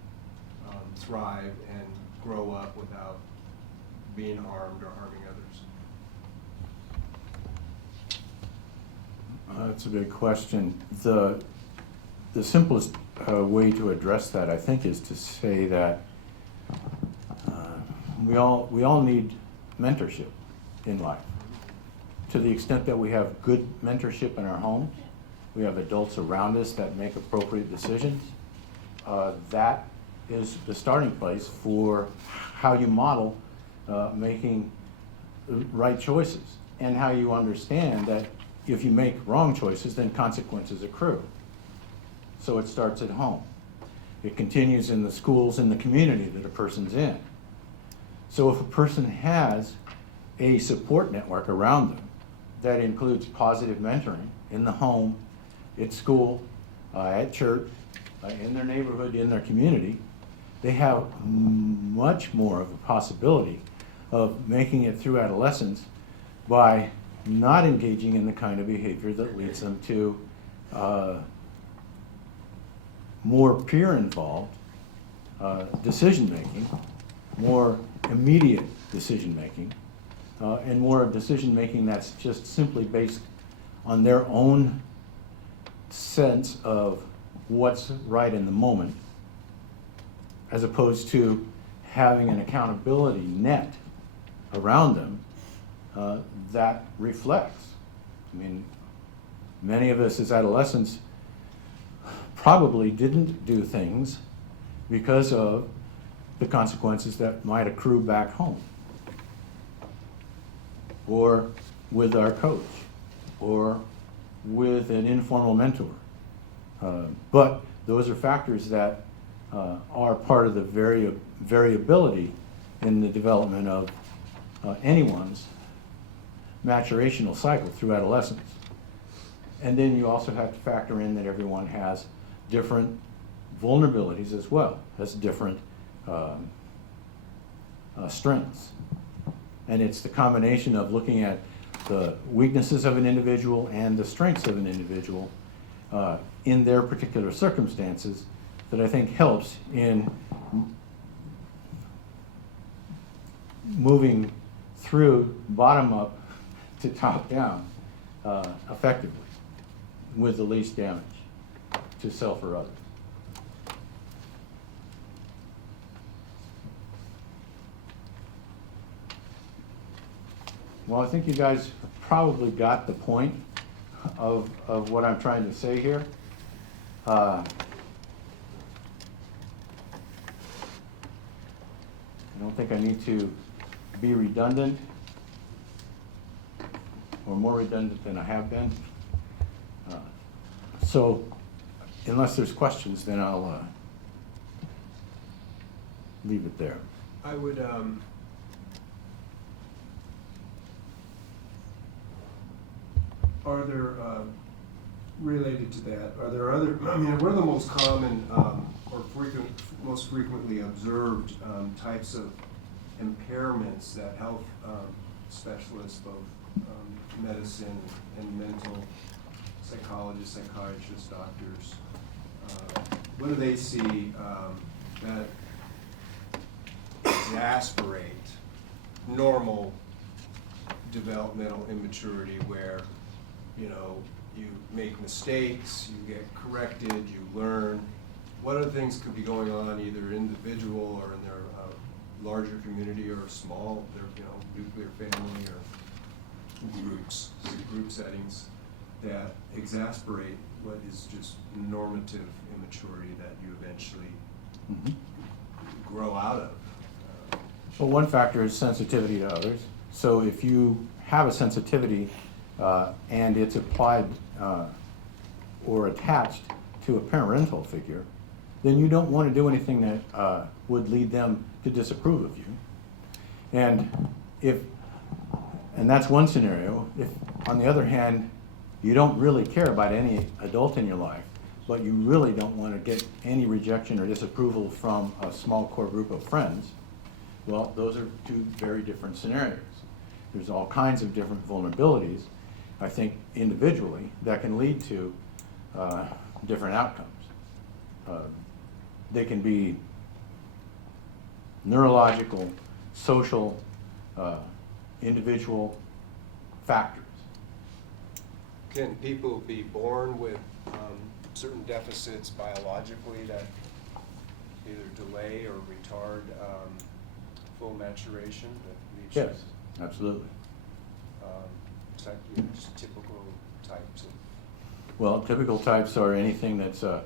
thrive and grow up without being harmed or harming others? That's a good question. The simplest way to address that, I think, is to say that we all need mentorship in life. To the extent that we have good mentorship in our homes, we have adults around us that make appropriate decisions. That is the starting place for how you model making right choices, and how you understand that if you make wrong choices, then consequences accrue. So it starts at home. It continues in the schools and the community that a person's in. So if a person has a support network around them that includes positive mentoring in the home, at school, at church, in their neighborhood, in their community, they have much more of a possibility of making it through adolescence by not engaging in the kind of behavior that leads them to more peer-involved decision-making, more immediate decision-making, and more decision-making that's just simply based on their own sense of what's right in the moment, as opposed to having an accountability net around them that reflects. I mean, many of us as adolescents probably didn't do things because of the consequences that might accrue back home, or with our coach, or with an informal mentor. But those are factors that are part of the variability in the development of anyone's maturational cycle through adolescence. And then you also have to factor in that everyone has different vulnerabilities as well, has different strengths. And it's the combination of looking at the weaknesses of an individual and the strengths of an individual in their particular circumstances that I think helps in moving through bottom up to top down effectively with the least damage to self or others. Well, I think you guys probably got the point of what I'm trying to say here. I don't think I need to be redundant, or more redundant than I have been. So unless there's questions, then I'll leave it there. I would, are there, related to that, are there other, I mean, what are the most common or most frequently observed types of impairments that health specialists, both medicine and mental psychologists, psychiatrists, doctors, what do they see that exasperate normal developmental immaturity where, you know, you make mistakes, you get corrected, you learn? What other things could be going on, either individual or in their larger community or small, their, you know, nuclear family or groups, group settings that exasperate what is just normative immaturity that you eventually grow out of? Well, one factor is sensitivity to others. So if you have a sensitivity and it's applied or attached to a parental figure, then you don't want to do anything that would lead them to disapprove of you. And that's one scenario. If, on the other hand, you don't really care about any adult in your life, but you really don't want to get any rejection or disapproval from a small core group of friends, well, those are two very different scenarios. There's all kinds of different vulnerabilities, I think, individually, that can lead to different outcomes. They can be neurological, social, individual factors. Can people be born with certain deficits biologically that either delay or retard full maturation that leads Yes, absolutely. just typical types of? Well, typical types are anything that's a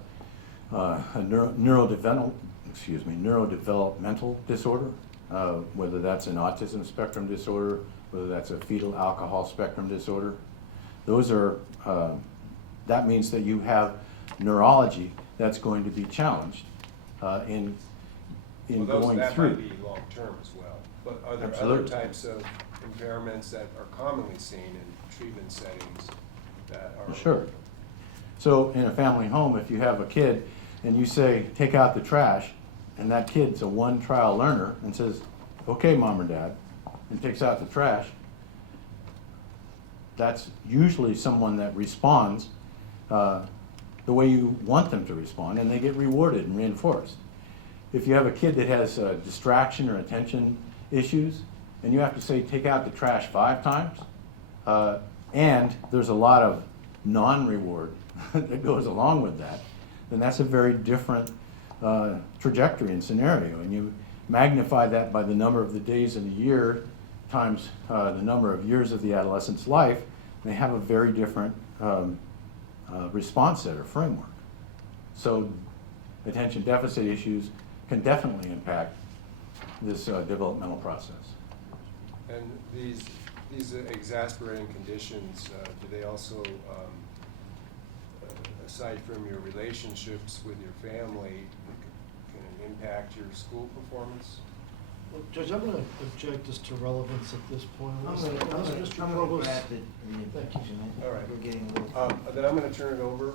neurodevelopmental disorder, whether that's an autism spectrum disorder, whether that's a fetal alcohol spectrum disorder. Those are, that means that you have neurology that's going to be challenged in going that through. might be long-term as well. But are there Absolutely. other types of impairments that are commonly seen in treatment settings that are? Sure. So in a family home, if you have a kid and you say, take out the trash, and that kid's a one trial learner and says, okay, mom or dad, and takes out the trash, that's usually someone that responds the way you want them to respond, and they get rewarded and reinforced. If you have a kid that has distraction or attention issues, and you have to say, take out the trash 5 times, and there's a lot of non-reward that goes along with that, then that's a very different trajectory and scenario. And you magnify that by the number of the days in the year times the number of years of the adolescent's life, they have a very different response set or framework. So attention deficit issues can definitely impact this developmental process. And these exasperating conditions, do they also, aside from your relationships with your family, can it impact your school performance? Well, Judge, I'm going to object as to relevance at this point. I'm Mr. gonna Provost. draft it in the Thank you. objection. All right. We're getting a little. Then I'm going to turn it over,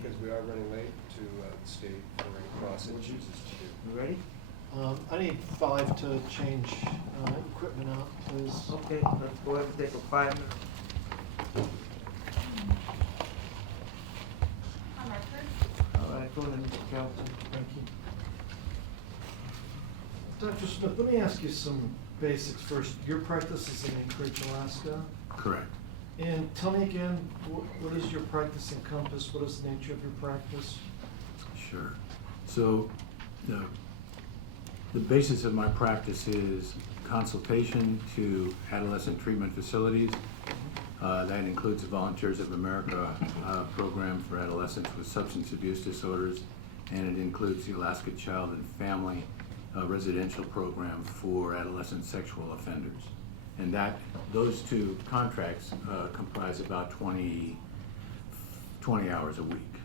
because we are running late, to the state for any cross it chooses to do. You ready? I need 5 to change equipment out, please. Okay, let's go ahead and take a 5 minute. On record, All right, go ahead, Mr. Kelton. Thank you. Dr. Smith, let me ask you some basics first. Your practice is in Anchorage, Alaska. Correct. And tell me again, what does your practice encompass? What is the nature of your practice? Sure. So the basis of my practice is consultation to adolescent treatment facilities. That includes the Volunteers of America program for adolescents with substance abuse disorders, and it includes the Alaska Child and Family residential program for adolescent sexual offenders. And those two contracts comprise about 20 hours a week.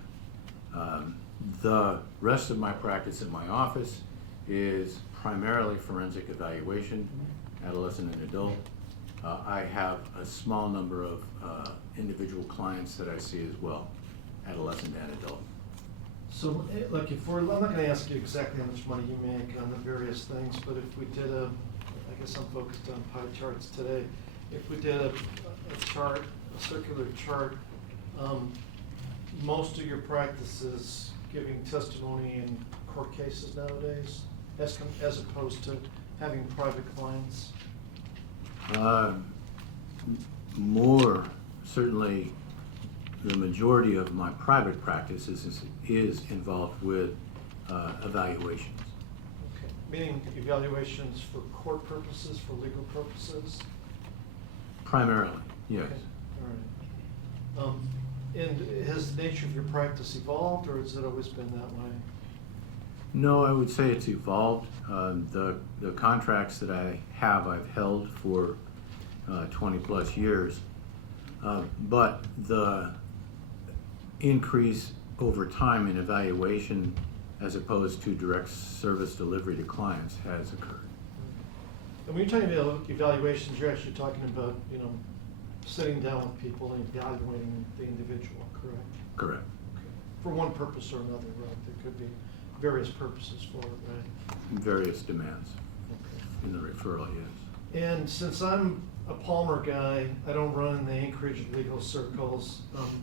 The rest of my practice in my office is primarily forensic evaluation, adolescent and adult. I have a small number of individual clients that I see as well, adolescent and adult. So, like, I'm not gonna ask you exactly how much money you make on the various things, but if we did I guess I'm focused on pie charts today. If we did a chart, a circular chart, most of your practice is giving testimony in court cases nowadays, as opposed to having private clients? More, certainly, the majority of my private practice is involved with evaluations. Okay. Meaning evaluations for court purposes, for legal purposes? Primarily, yes. Okay. All right. And has the nature of your practice evolved, or has it always been that way? No, I would say it's evolved. The contracts that I have, I've held for 20 plus years. But the increase over time in evaluation as opposed to direct service delivery to clients has occurred. And when you're talking about evaluations, you're actually talking about, sitting down with people and evaluating the individual, correct? Correct. Okay. For one purpose or another, right? There could be various purposes for it, right? Various demands Okay. in the referral, yes. And since I'm a Palmer guy, I don't run in the Anchorage legal circles.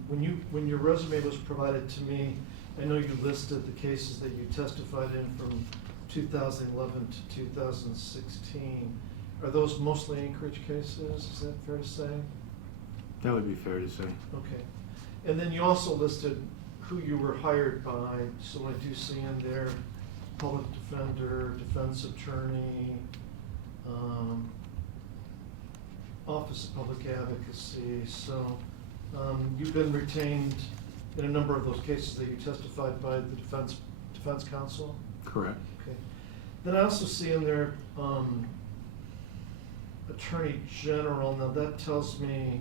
When your resume was provided to me, I know you listed the cases that you testified in from 2011 to 2016. Are those mostly Anchorage cases? Is that fair to say? That would be fair to say. Okay. And then you also listed who you were hired by. So I do see in there public defender, defense attorney, Office of Public Advocacy. So you've been retained in a number of those cases that you testified by the defense counsel? Correct. Okay. Then I also see in there Attorney General. Now that tells me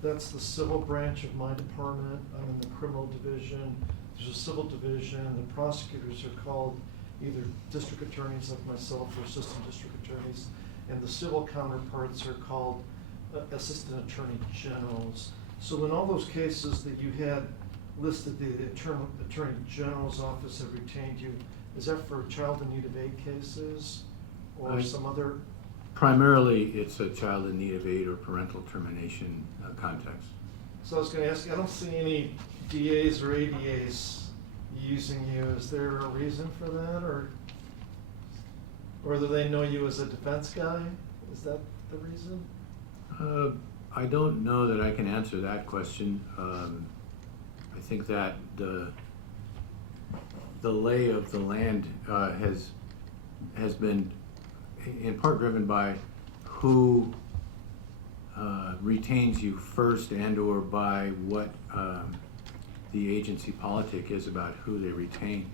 that's the civil branch of my department. I'm in the criminal division. There's a civil division. The prosecutors are called either district attorneys like myself or assistant district attorneys. And the civil counterparts are called assistant attorney generals. So in all those cases that you had listed, the attorney general's office had retained you, is that for child in need of aid cases or some other? Primarily, it's a child in need of aid or parental termination context. So I was going to ask you, I don't see any DAs or ADAs using you. Is there a reason for that, or do they know you as a defense guy? Is that the reason? I don't know that I can answer that question. I think that the lay of the land has been in part driven by who retains you first and or by what the agency politic is about who they retain.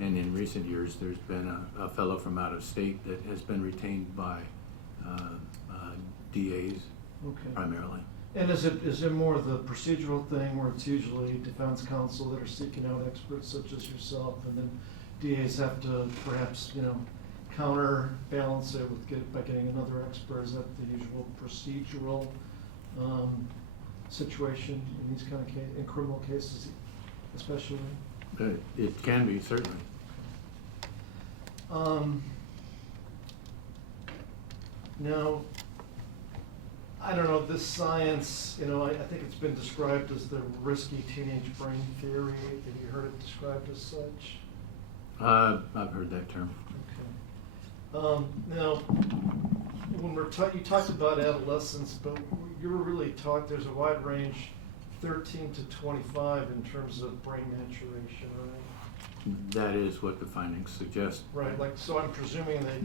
And in recent years, there's been a fellow from out of state that has been retained by DAs Okay. primarily. And is it more the procedural thing where it's usually defense counsel that are seeking out experts such as yourself, and then DAs have to perhaps, counterbalance it by getting another expert? Is that the usual procedural situation in these kind of in criminal cases, especially? It can be, certainly. Now, I don't know, this science, I think it's been described as the risky teenage brain theory. Have you heard it described as such? I've heard that term. Okay. Now, when you talked about adolescence, but you were really there's a wide range, 13 to 25 in terms of brain maturation, right? That is what the findings suggest. Right, so I'm presuming that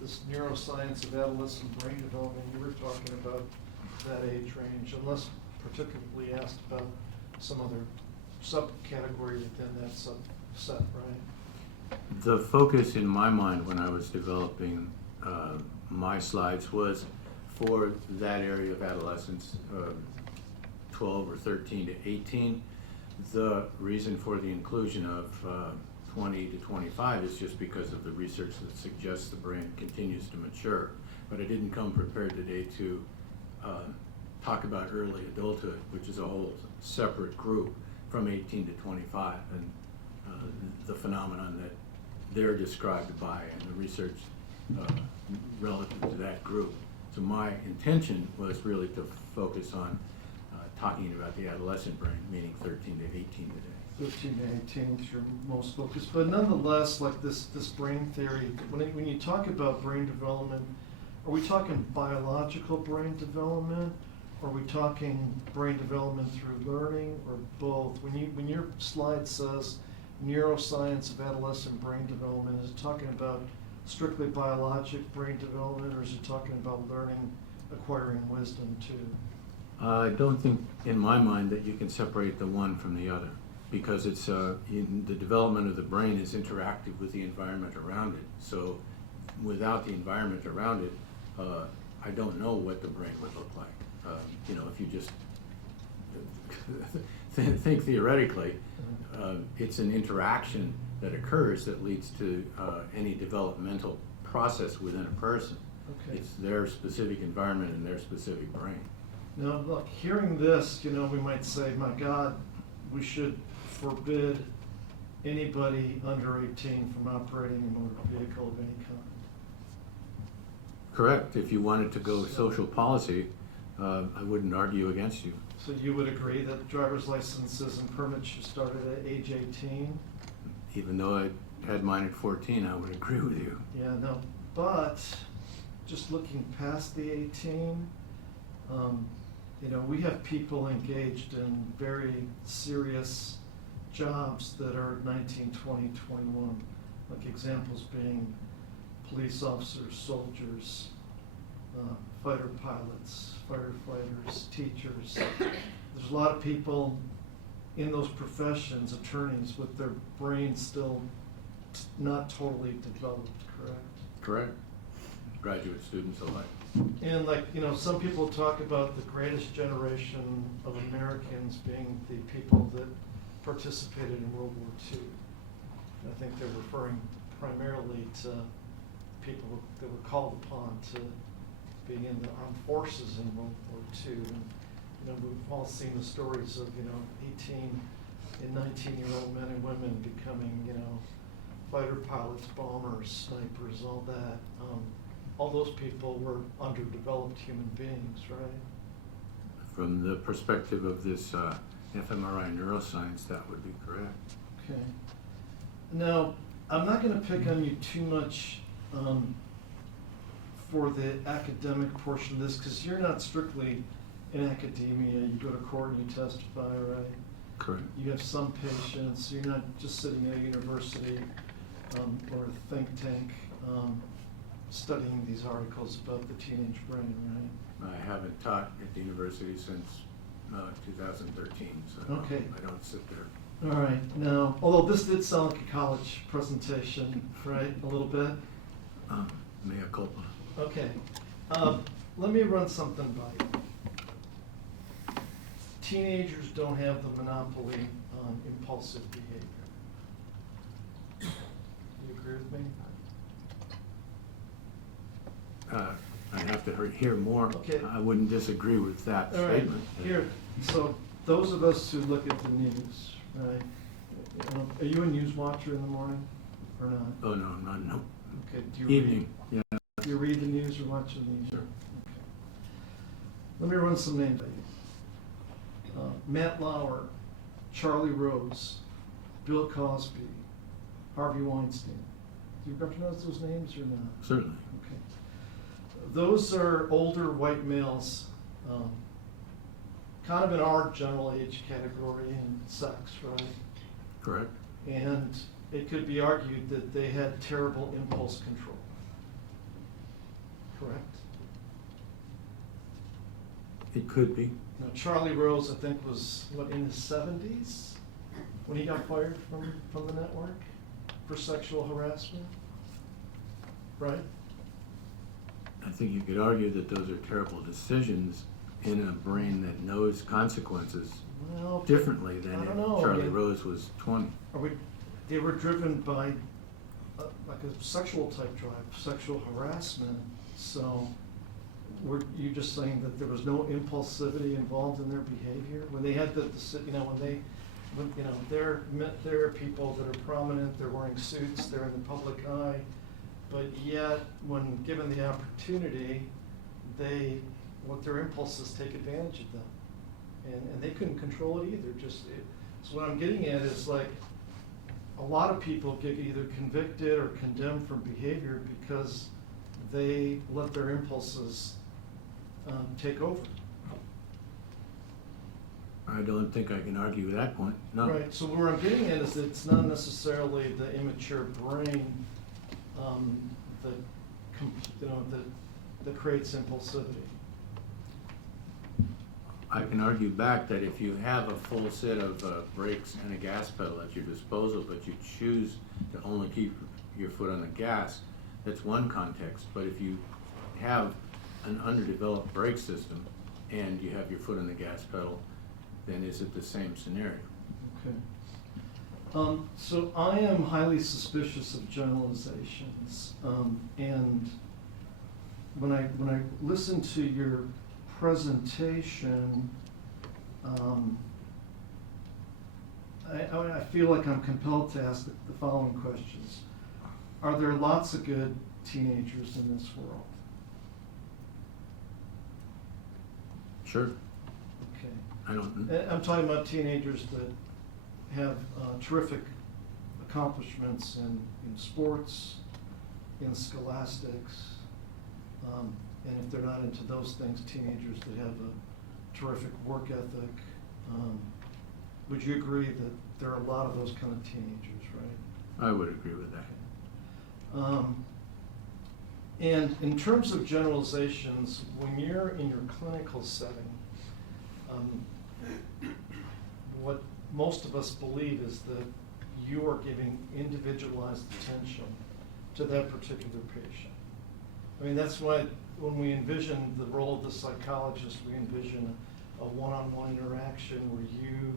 this neuroscience of adolescent brain development, you were talking about that age range, unless particularly asked about some other subcategory within that subset, right? The focus in my mind when I was developing my slides was for that area of adolescence, 12 or 13 to 18. The reason for the inclusion of 20 to 25 is just because of the research that suggests the brain continues to mature. But I didn't come prepared today to talk about early adulthood, which is a whole separate group from 18 to 25, and the phenomenon that they're described by and the research relative to that group. So my intention was really to focus on talking about the adolescent brain, meaning 13 to 18 today. 13 to 18 is your most focus, but nonetheless, like this brain theory, when you talk about brain development, are we talking biological brain development? Are we talking brain development through learning, or both? When your slide says neuroscience of adolescent brain development, is it talking about strictly biologic brain development, or is it talking about learning, acquiring wisdom too? I don't think, in my mind, that you can separate the one from the other, because it's the development of the brain is interactive with the environment around it. So without the environment around it, I don't know what the brain would look like. If you just think theoretically, it's an interaction that occurs that leads to any developmental process within a person. Okay. It's their specific environment and their specific brain. Now, look, hearing this, we might say, my God, we should forbid anybody under 18 from operating a motor vehicle of any kind. Correct. If you wanted to go social policy, I wouldn't argue against you. So you would agree that driver's licenses and permits should start at age 18? Even though I had mine at 14, I would agree with you. Yeah, no, but just looking past the 18, we have people engaged in very serious jobs that are 19, 20, 21. Like examples being police officers, soldiers, fighter pilots, firefighters, teachers. There's a lot of people in those professions, attorneys, with their brains still not totally developed, correct? Correct. Graduate students alike. And some people talk about the greatest generation of Americans being the people that participated in World War II. I think they're referring primarily to people that were called upon to be in the armed forces in World War II. And, we've all seen the stories of, 18 and 19-year-old men and women becoming, fighter pilots, bombers, snipers, all that. All those people were underdeveloped human beings, right? From the perspective of this fMRI neuroscience, that would be correct. Okay. Now, I'm not going to pick on you too much for the academic portion of this, because you're not strictly in academia. You go to court and you testify, right? Correct. You have some patients. You're not just sitting at a university or a think tank studying these articles about the teenage brain, right? I haven't taught at the university since 2013, so Okay. I don't sit there. All right. Now, although this did sound like a college presentation, right? A little bit. Mea culpa. Okay. Let me run something by you. Teenagers don't have the monopoly on impulsive behavior. You agree with me? I'd have to hear more. Okay. I wouldn't disagree with that All right. statement. Here, so those of us who look at the news, right? Are you a news watcher in the morning or not? Oh, no. Okay. Do you Evening, yeah. Do you read the news or watch the news? Sure. Okay. Let me run some names by you. Matt Lauer, Charlie Rose, Bill Cosby, Harvey Weinstein. Do you recognize those names or not? Certainly. Okay. Those are older white males, kind of in our general age category in sex, right? Correct. And it could be argued that they had terrible impulse control. Correct? It could be. Now, Charlie Rose, I think, was, in his 70s when he got fired from the network for sexual harassment? Right? I think you could argue that those are terrible decisions in a brain that knows consequences Well, differently than I if don't know. Charlie Rose was 20. They were driven by like a sexual type drive, sexual harassment. So were you just saying that there was no impulsivity involved in their behavior? When they had they're people that are prominent, they're wearing suits, they're in the public eye, but yet when given the opportunity, what their impulses take advantage of them. and they couldn't control it either, so what I'm getting at is like, a lot of people get either convicted or condemned for behavior because they let their impulses take over. I don't think I can argue with that point, no. Right, so where I'm getting at is that it's not necessarily the immature brain that creates impulsivity. I can argue back that if you have a full set of brakes and a gas pedal at your disposal, but you choose to only keep your foot on the gas, that's one context. But if you have an underdeveloped brake system and you have your foot on the gas pedal, then is it the same scenario? Okay. So I am highly suspicious of generalizations, and when I listen to your presentation, I feel like I'm compelled to ask the following questions. Are there lots of good teenagers in this world? Sure. Okay. I don't. I'm talking about teenagers that have terrific accomplishments in sports, in scholastics, and if they're not into those things, teenagers that have a terrific work ethic. Would you agree that there are a lot of those kind of teenagers, right? I would agree with that. And in terms of generalizations, when you're in your clinical setting, what most of us believe is that you are giving individualized attention to that particular patient. I mean, that's why when we envision the role of the psychologist, we envision a one-on-one interaction where you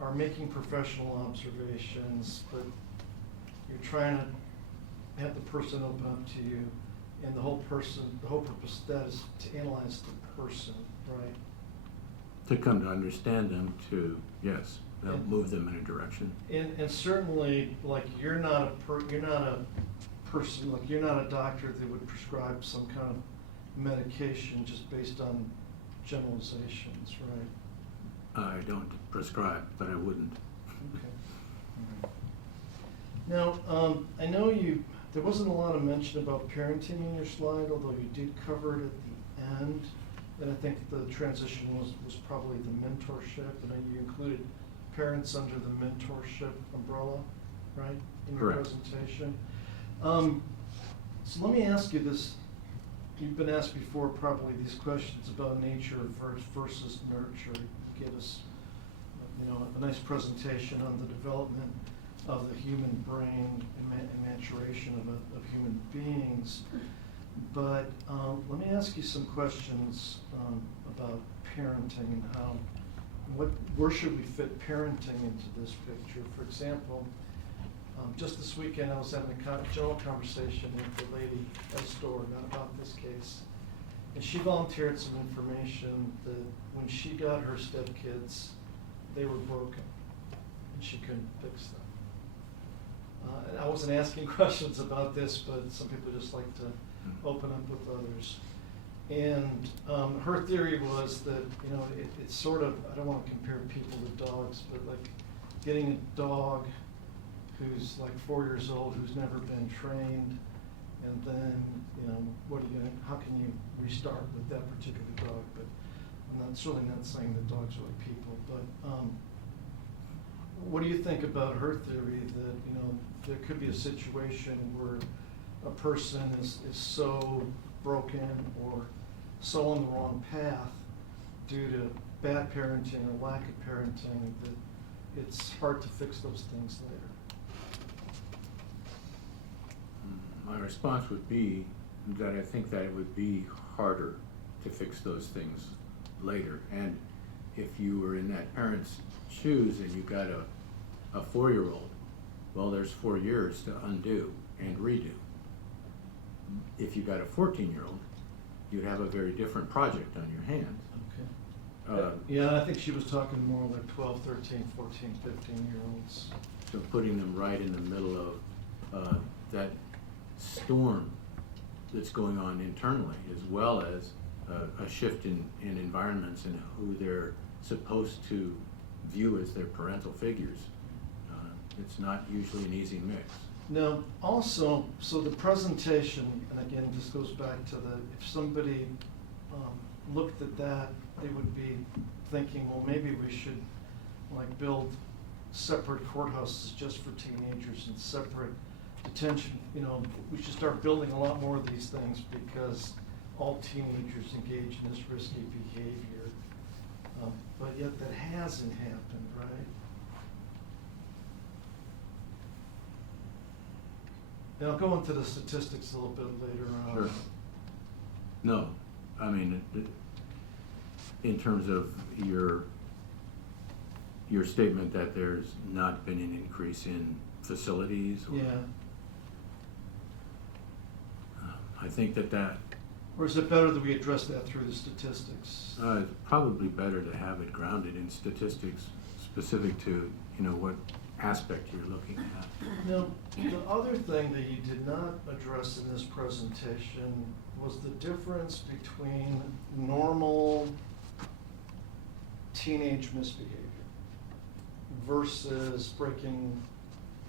are making professional observations, but you're trying to have the person open up to you, and the whole purpose of that is to analyze the person, right? To come to understand them, to, yes, they'll move them in a direction. And certainly, like, you're not a person, like, you're not a doctor that would prescribe some kind of medication just based on generalizations, right? I don't prescribe, but I wouldn't. Okay. Now, I know there wasn't a lot of mention about parenting in your slide, although you did cover it at the end. And I think the transition was probably the mentorship, and you included parents under the mentorship umbrella, right, in your Correct. presentation. So let me ask you this. You've been asked before probably these questions about nature versus nurture. You gave us, a nice presentation on the development of the human brain and maturation of human beings. But let me ask you some questions about parenting and where should we fit parenting into this picture? For example, just this weekend I was having a general conversation with a lady at a store, not about this case, and she volunteered some information that when she got her stepkids, they were broken and she couldn't fix them. And I wasn't asking questions about this, but some people just like to open up with others. And her theory was that, it's sort of, I don't want to compare people to dogs, but like getting a dog who's like 4 years old, who's never been trained, and then, how can you restart with that particular dog? But I'm certainly not saying that dogs are like people, but what do you think about her theory that, there could be a situation where a person is so broken or so on the wrong path due to bad parenting or lack of parenting that it's hard to fix those things later? My response would be that I think that it would be harder to fix those things later. And if you were in that parent's shoes and you got a 4-year-old, well, there's 4 years to undo and redo. If you got a 14-year-old, you'd have a very different project on your hands. Okay. Yeah, I think she was talking more like 12, 13, 14, 15-year-olds. So putting them right in the middle of that storm that's going on internally, as well as a shift in environments and who they're supposed to view as their parental figures. It's not usually an easy mix. Now, also, so the presentation, and again, this goes back to if somebody looked at that, they would be thinking, well, maybe we should like build separate courthouses just for teenagers and separate detention. We should start building a lot more of these things because all teenagers engage in this risky behavior. But yet that hasn't happened, right? And I'll go into the statistics a little bit later on. Sure. No, I mean, in terms of your statement that there's not been an increase in facilities, or, Yeah. I think that Or is it better that we address that through the statistics? it's probably better to have it grounded in statistics specific to, what aspect you're looking at. Now, the other thing that you did not address in this presentation was the difference between normal teenage misbehavior versus breaking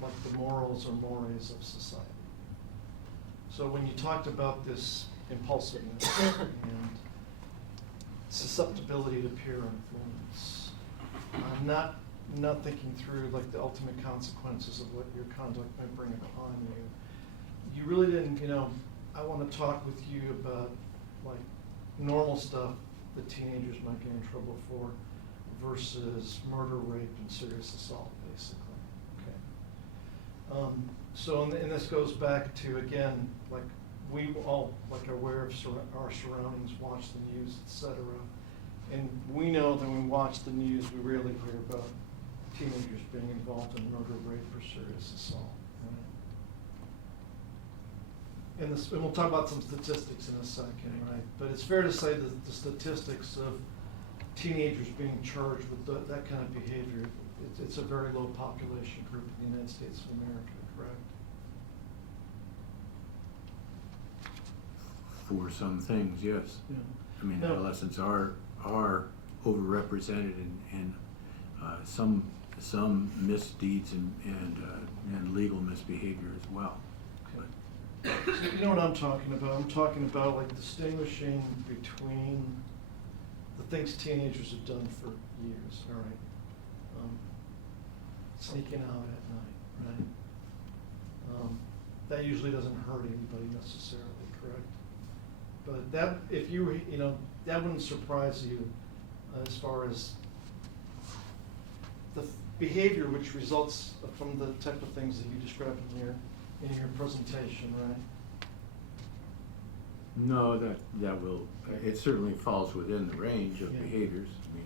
like the morals or mores of society. So when you talked about this impulsiveness and susceptibility to peer influence, not thinking through like the ultimate consequences of what your conduct might bring upon you. You really didn't, I want to talk with you about like normal stuff that teenagers might get in trouble for versus murder, rape, and serious assault, basically. Okay. And this goes back to, again, like we all like are aware of our surroundings, watch the news, etc. And we know that when we watch the news, we rarely hear about teenagers being involved in murder, rape, or serious assault. Right? And we'll talk about some statistics in a second, right? But it's fair to say that the statistics of teenagers being charged with that kind of behavior, it's a very low population group in the United States of America, correct? For some things, yes. Yeah. I mean, No. adolescents are overrepresented in some misdeeds and legal misbehavior as well. Okay. So you know what I'm talking about? I'm talking about like distinguishing between the things teenagers have done for years, all right? Sneaking out at night, right? That usually doesn't hurt anybody necessarily, correct? But that, if you, that wouldn't surprise you as far as the behavior which results from the type of things that you described in your presentation, right? No, that will, it certainly falls within the range of Yeah. behaviors. I mean,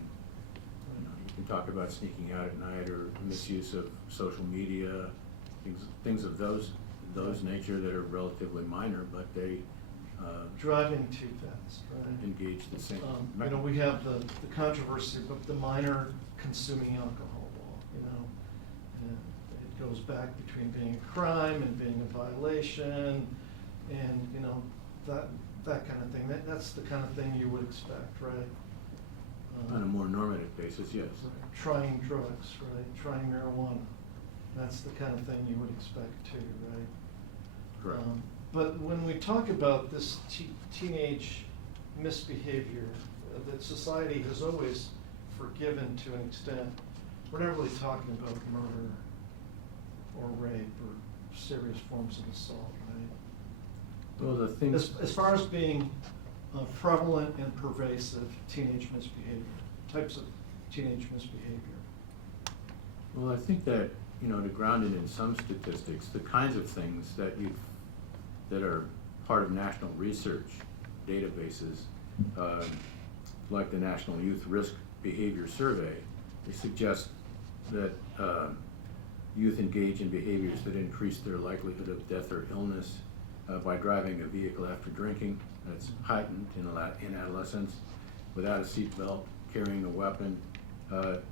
you can talk about sneaking out at night or misuse of social media, things of those nature that are relatively minor, but they Driving too fast, right? engage the same. We have the controversy of the minor consuming alcohol law, and it goes back between being a crime and being a violation, and, that kind of thing. That's the kind of thing you would expect, right? On a more normative basis, yes. Trying drugs, right? Trying marijuana. That's the kind of thing you would expect too, right? Correct. But when we talk about this teenage misbehavior that society has always forgiven to an extent, we're not really talking about murder or rape or serious forms of assault, right? Well, the things. As far as being prevalent and pervasive teenage misbehavior, types of teenage misbehavior. Well, I think that, to ground it in some statistics, the kinds of things that are part of national research databases, like the National Youth Risk Behavior Survey, they suggest that youth engage in behaviors that increase their likelihood of death or illness by driving a vehicle after drinking. That's heightened in adolescence, without a seatbelt, carrying a weapon,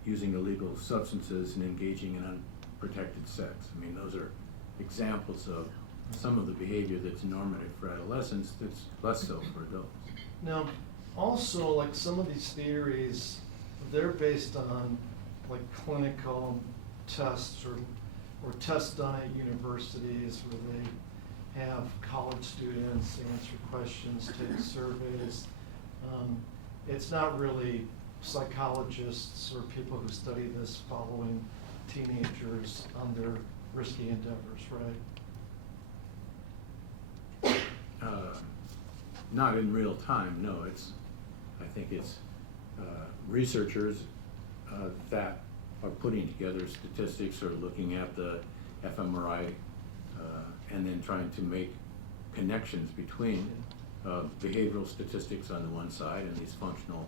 using illegal substances, and engaging in unprotected sex. I mean, those are examples of some of the behavior that's normative for adolescents that's less so for adults. Now, also, like some of these theories they're based on like clinical tests or tests done at universities where they have college students answer questions, take surveys. It's not really psychologists or people who study this following teenagers on their risky endeavors, right? Not in real time, no. I think it's researchers that are putting together statistics or looking at the fMRI and then trying to make connections between behavioral statistics on the one side and these functional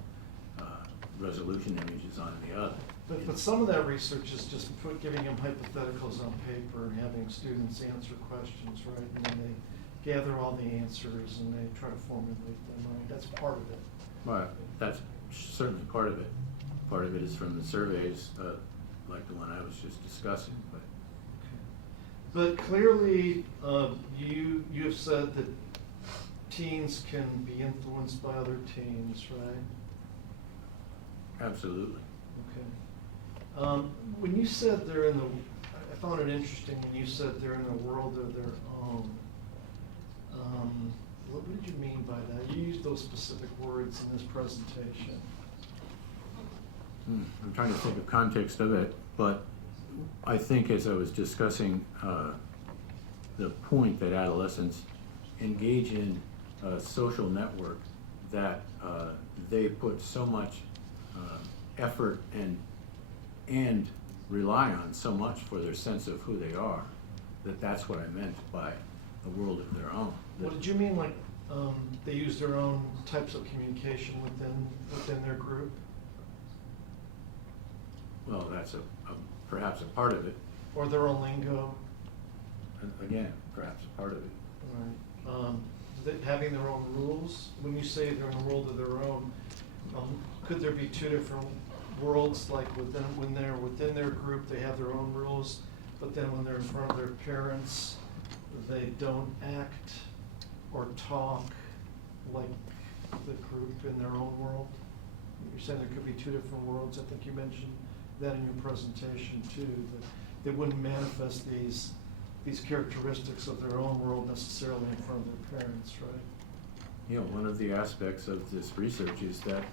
resolution images on the other. But some of that research is just giving them hypotheticals on paper and having students answer questions, right? And then they gather all the answers and they try to formulate them. I mean, that's part of it. Well, that's certainly part of it. Part of it is from the surveys, like the one I was just discussing, but. But clearly, you have said that teens can be influenced by other teens, right? Absolutely. Okay. When you said they're in the, I found it interesting when you said they're in a world of their own. What did you mean by that? You used those specific words in this presentation. I'm trying to think of context of it, but I think as I was discussing the point that adolescents engage in a social network that they put so much effort and rely on so much for their sense of who they are, that's what I meant by a world of their own. What did you mean, like they use their own types of communication within their group? Well, that's perhaps a part of it. Or their own lingo? Again, perhaps a part of it. Right. Having their own rules? When you say they're in a world of their own, could there be two different worlds, like when they're within their group, they have their own rules, but then when they're in front of their parents, they don't act or talk like the group in their own world? You're saying there could be two different worlds. I think you mentioned that in your presentation too, that they wouldn't manifest these characteristics of their own world necessarily in front of their parents, right? You know, one of the aspects of this research is that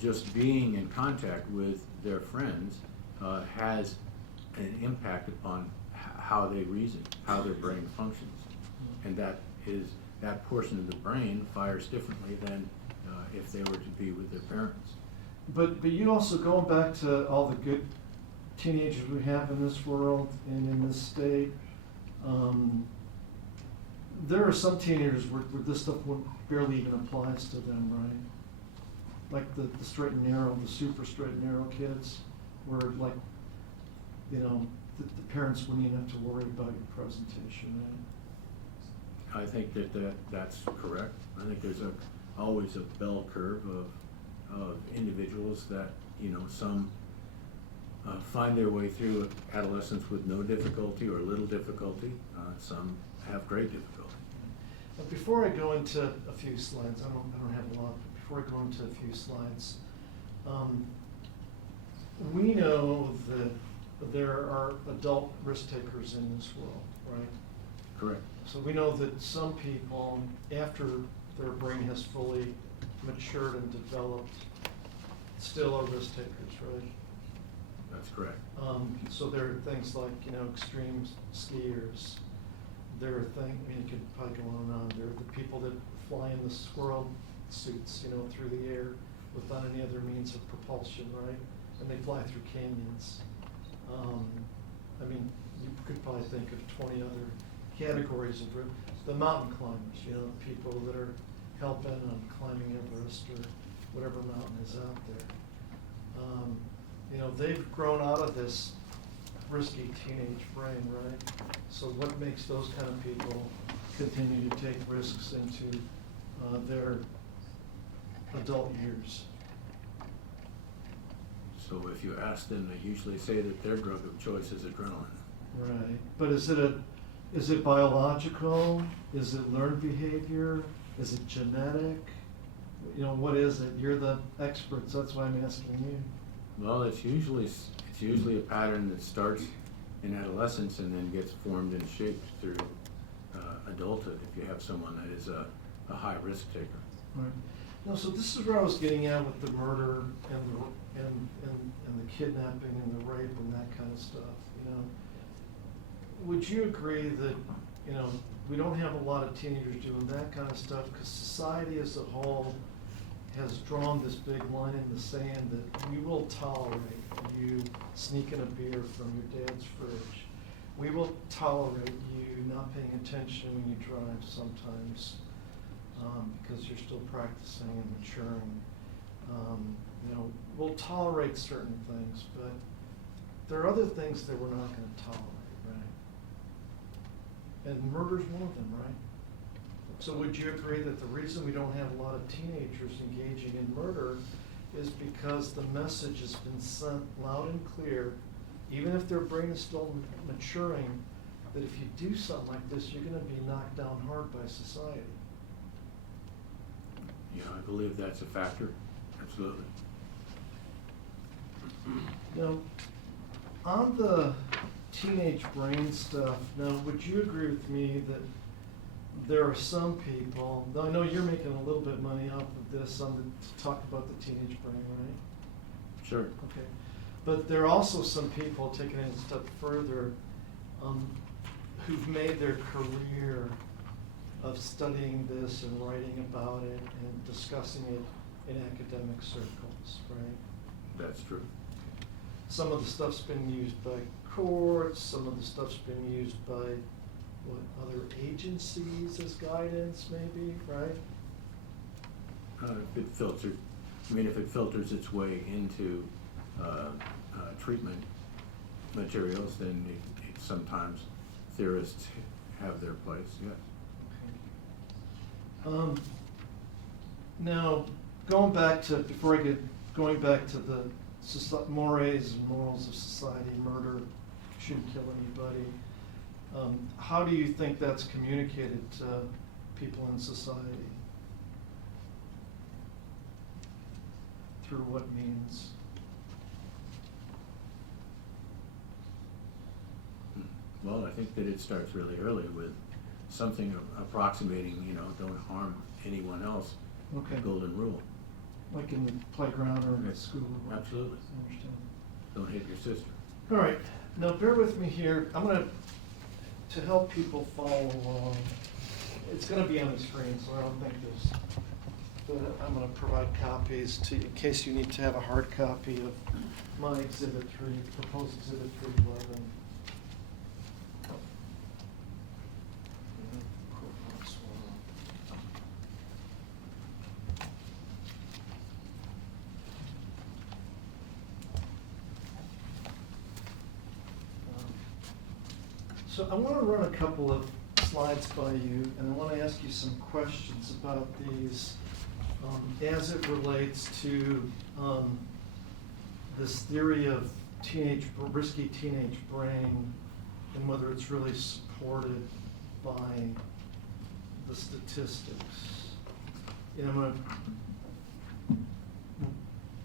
just being in contact with their friends has an impact upon how they reason, how their brain functions. And that portion of the brain fires differently than if they were to be with their parents. But you also, going back to all the good teenagers we have in this world and in this state, there are some teenagers where this stuff barely even applies to them, right? Like the straight and narrow, the super straight and narrow kids, where like, you know, the parents wouldn't even have to worry about your presentation, right? I think that's correct. I think there's always a bell curve of individuals that, you know, some find their way through adolescence with no difficulty or little difficulty. Some have great difficulty. But before I go into a few slides, I don't have a lot, but before I go into a few slides, we know that there are adult risk takers in this world, right? Correct. So we know that some people, after their brain has fully matured and developed, still are risk takers, right? That's correct. So there are things like, you know, extreme skiers. There are things, I mean, you could probably go on and on. There are the people that fly in the squirrel suits, you know, through the air without any other means of propulsion, right? And they fly through canyons. I mean, you could probably think of 20 other categories of the mountain climbers, you know, people that are hell-bent on climbing Everest or whatever mountain is out there. You know, they've grown out of this risky teenage brain, right? So what makes those kind of people continue to take risks into their adult years? So if you ask them, they usually say that their drug of choice is adrenaline. Right, but is it biological? Is it learned behavior? Is it genetic? You know, what is it? You're the experts, that's why I'm asking you. Well, it's usually a pattern that starts in adolescence and then gets formed and shaped through adulthood if you have someone that is a high risk taker. Right. No, so this is where I was getting at with the murder and the kidnapping and the rape and that kind of stuff, you know. Would you agree that, you know, we don't have a lot of teenagers doing that kind of stuff because society as a whole has drawn this big line in the sand that we will tolerate you sneaking a beer from your dad's fridge. We will tolerate you not paying attention when you drive sometimes because you're still practicing and maturing. You know, we'll tolerate certain things, but there are other things that we're not going to tolerate, right? And murder's one of them, right? So would you agree that the reason we don't have a lot of teenagers engaging in murder is because the message has been sent loud and clear, even if their brain is still maturing, that if you do something like this, you're going to be knocked down hard by society? Yeah, I believe that's a factor, absolutely. Now, on the teenage brain stuff, now, would you agree with me that there are some people, though I know you're making a little bit of money off of this to talk about the teenage brain, right? Sure. Okay. But there are also some people taking it a step further who've made their career of studying this and writing about it and discussing it in academic circles, right? That's true. Some of the stuff's been used by courts, some of the stuff's been used by other agencies as guidance, maybe, right? If it filters its way into treatment materials, then sometimes theorists have their place, yes. Okay. Now, going back to the mores and morals of society, murder shouldn't kill anybody. How do you think that's communicated to people in society? Through what means? Well, I think that it starts really early with something approximating, you know, don't harm anyone else. Okay. Golden rule. Like in the playground or in Right. school? Or what? Absolutely. I understand. Don't hit your sister. All right, now bear with me here. To help people follow along, it's gonna be on the screen, so I don't think but I'm gonna provide copies to you in case you need to have a hard copy of my Exhibit 3, proposed Exhibit 311. So I want to run a couple of slides by you, and I want to ask you some questions about these as it relates to this theory of risky teenage brain and whether it's really supported by the statistics. And I'm going to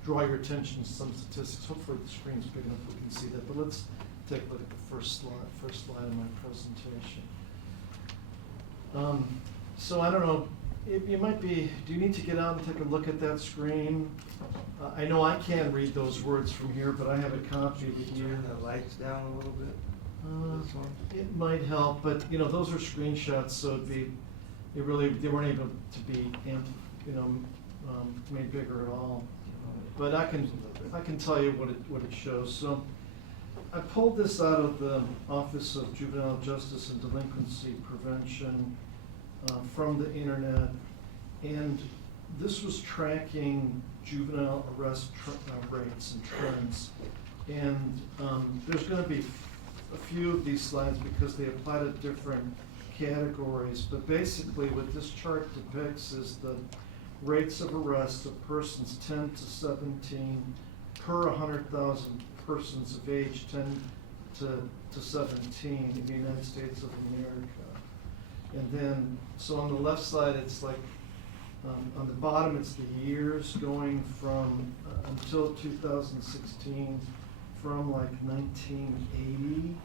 draw your attention to some statistics. Hopefully the screen's big enough we can see that, but let's take a look at the first slide of my presentation. So I don't know, you might be, do you need to get out and take a look at that screen? I know I can't read those words from here, but I have a copy of it here. Turn the lights down a little bit. This one? It might help, but you know, those are screenshots, so they weren't able to be made bigger at all. But I can tell you what it shows. So I pulled this out of the Office of Juvenile Justice and Delinquency Prevention from the internet, and this was tracking juvenile arrest rates and trends. And there's going to be a few of these slides because they apply to different categories, but basically what this chart depicts is the rates of arrest of persons 10 to 17 per 100,000 persons of age 10 to 17 in the United States of America. And then, so on the left side, it's like On the bottom, it's the years going from, until 2016, from like 1980.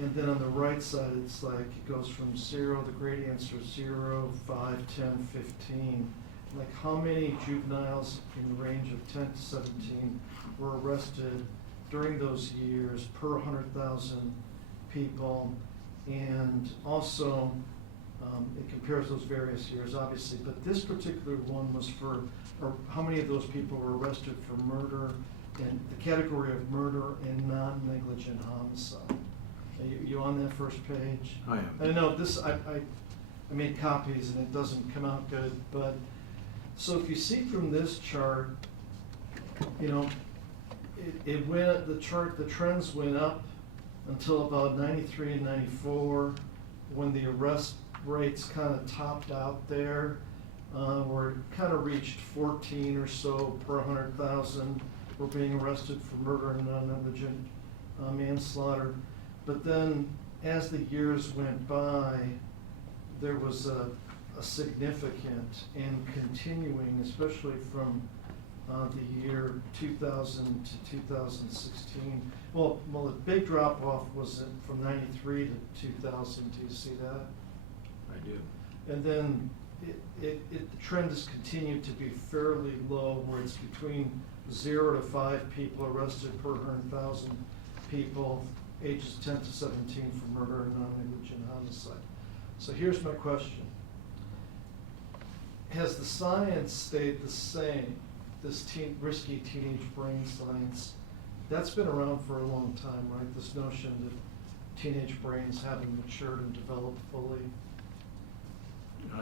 And then on the right side, it's like, it goes from 0, the gradients are 0, 5, 10, 15. Like how many juveniles in the range of 10 to 17 were arrested during those years per 100,000 people? And also, it compares those various years, obviously, but this particular one was for, or how many of those people were arrested for murder, and the category of murder and non-negligent homicide. Are you on that first page? I am. I know this, I made copies and it doesn't come out good, but, so if you see from this chart, you know, it went, the trends went up until about 93 and 94, when the arrest rates kind of topped out there, where it kind of reached 14 or so per 100,000 were being arrested for murder and non-negligent manslaughter. But then, as the years went by, there was a significant and continuing, especially from the year 2000 to 2016. Well, the big drop off was from 93 to 2000. Do you see that? I do. And then the trend has continued to be fairly low, where it's between 0 to 5 people arrested per 100,000 people, ages 10 to 17 for murder and non-negligent homicide. So here's my question. Has the science stayed the same, this risky teenage brain science? That's been around for a long time, right? This notion that teenage brains haven't matured and developed fully.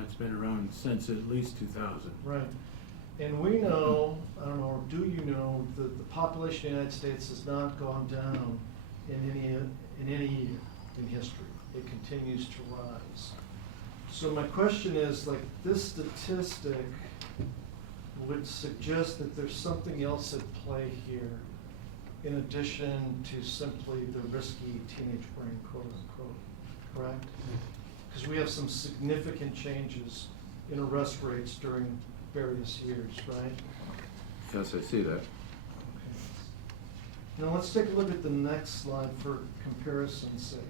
It's been around since at least 2000. Right. And we know, I don't know, or do you know, that the population of the United States has not gone down in any year in history. It continues to rise. So my question is, like, this statistic would suggest that there's something else at play here, in addition to simply the risky teenage brain, quote unquote, correct? Because we have some significant changes in arrest rates during various years, right? Yes, I see that. Okay. Now let's take a look at the next slide for comparison's sake.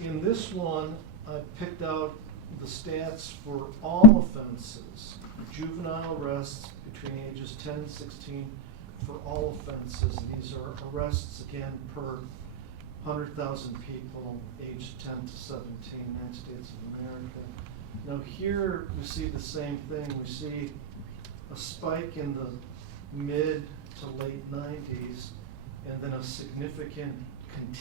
In this one, I picked out the stats for all offenses, juvenile arrests between ages 10 and 16 for all offenses. And these are arrests, again, per 100,000 people aged 10 to 17, United States of America. Now here we see the same thing. We see a spike in the mid to late 90s, and then a significant and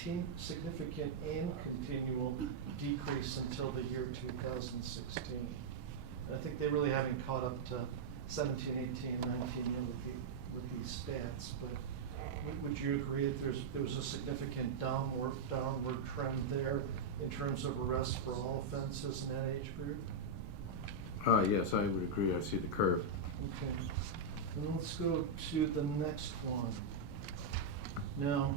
continual decrease until the year 2016. And I think they really haven't caught up to 17, 18, 19 with these stats, but would you agree that there was a significant downward trend there in terms of arrests for all offenses in that age group? Yes, I would agree. I see the curve. Okay. And let's go to the next one. Now,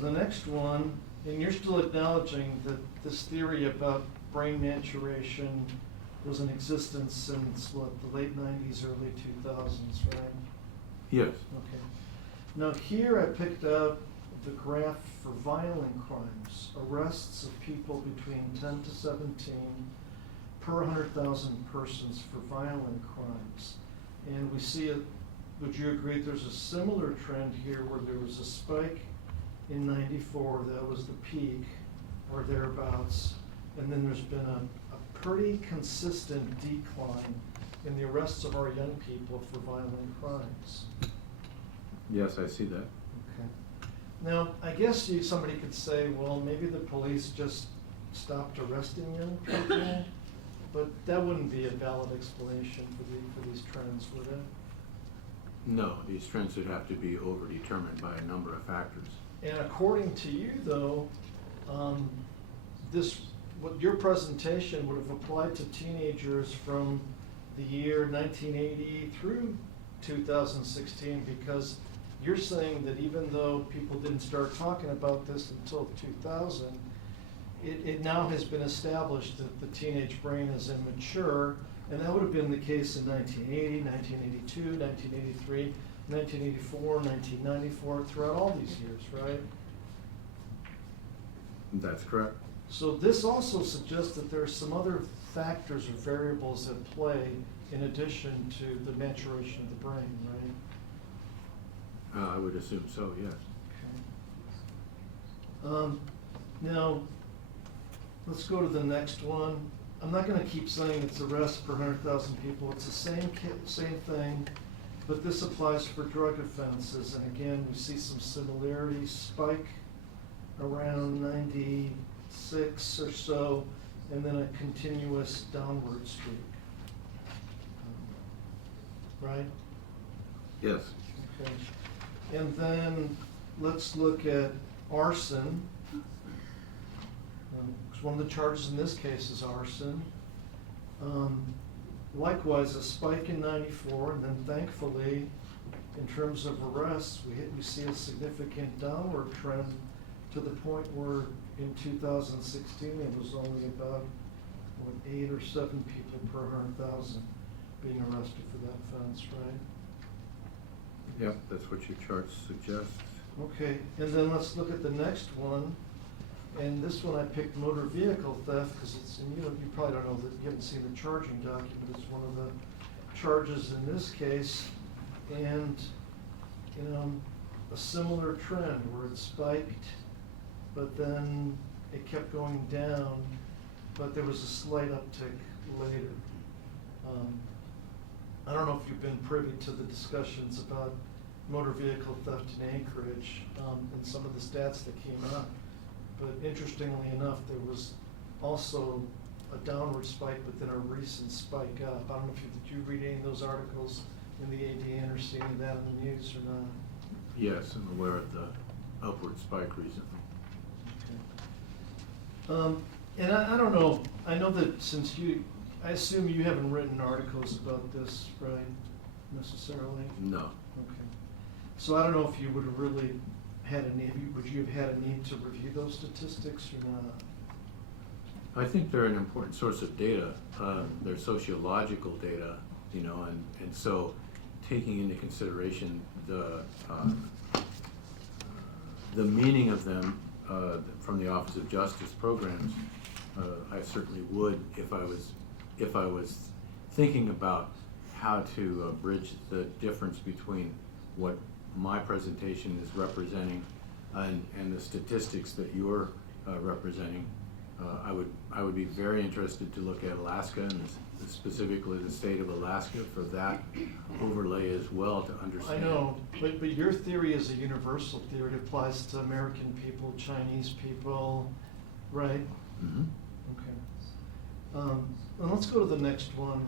the next one, and you're still acknowledging that this theory about brain maturation was in existence since, what, the late 90s, early 2000s, right? Yes. Okay. Now here I picked out the graph for violent crimes, arrests of people between 10 to 17 per 100,000 persons for violent crimes. And we see it, would you agree there's a similar trend here where there was a spike in 94, that was the peak, or thereabouts, and then there's been a pretty consistent decline in the arrests of our young people for violent crimes. Yes, I see that. Okay. Now, I guess somebody could say, well, maybe the police just stopped arresting young people, but that wouldn't be a valid explanation for these trends, would it? No, these trends would have to be overdetermined by a number of factors. And according to you, though, what your presentation would have applied to teenagers from the year 1980 through 2016, because you're saying that even though people didn't start talking about this until 2000, it now has been established that the teenage brain is immature, and that would have been the case in 1980, 1982, 1983, 1984, 1994, throughout all these years, right? That's correct. So this also suggests that there are some other factors or variables at play in addition to the maturation of the brain, right? I would assume so, yes. Okay. Now, let's go to the next one. I'm not gonna keep saying it's arrests per 100,000 people. It's the same thing, but this applies for drug offenses. And again, we see some similarities. Spike around 96 or so, and then a continuous downward streak. Right? Yes. Okay. And then let's look at arson. 'Cause one of the charges in this case is arson. Likewise, a spike in 94, and then thankfully, in terms of arrests, we see a significant downward trend to the point where in 2016, it was only about, 8 or 7 people per 100,000 being arrested for that offense, right? Yep, that's what your chart suggests. Okay, and then let's look at the next one. And this one I picked motor vehicle theft because it's, and you probably don't know that, you haven't seen the charging document. It's one of the charges in this case. And, a similar trend where it spiked, but then it kept going down, but there was a slight uptick later. I don't know if you've been privy to the discussions about motor vehicle theft in Anchorage, and some of the stats that came out. But interestingly enough, there was also a downward spike, but then a recent spike up. I don't know if did you read any of those articles in the ADN or see any of that in the news or not? Yes, I'm aware of the upward spike recently. Okay. And I don't know, I know that since I assume you haven't written articles about this, right, necessarily? No. Okay. So I don't know if you would have really had a need, would you have had a need to review those statistics or not? I think they're an important source of data. They're sociological data, and so taking into consideration the meaning of them from the Office of Justice programs, I certainly would if I was thinking about how to bridge the difference between what my presentation is representing and the statistics that you're representing. I would be very interested to look at Alaska and specifically the state of Alaska for that overlay as well to understand. I know, but your theory is a universal theory. It applies to American people, Chinese people, right? Mm-hmm. Okay. And let's go to the next one.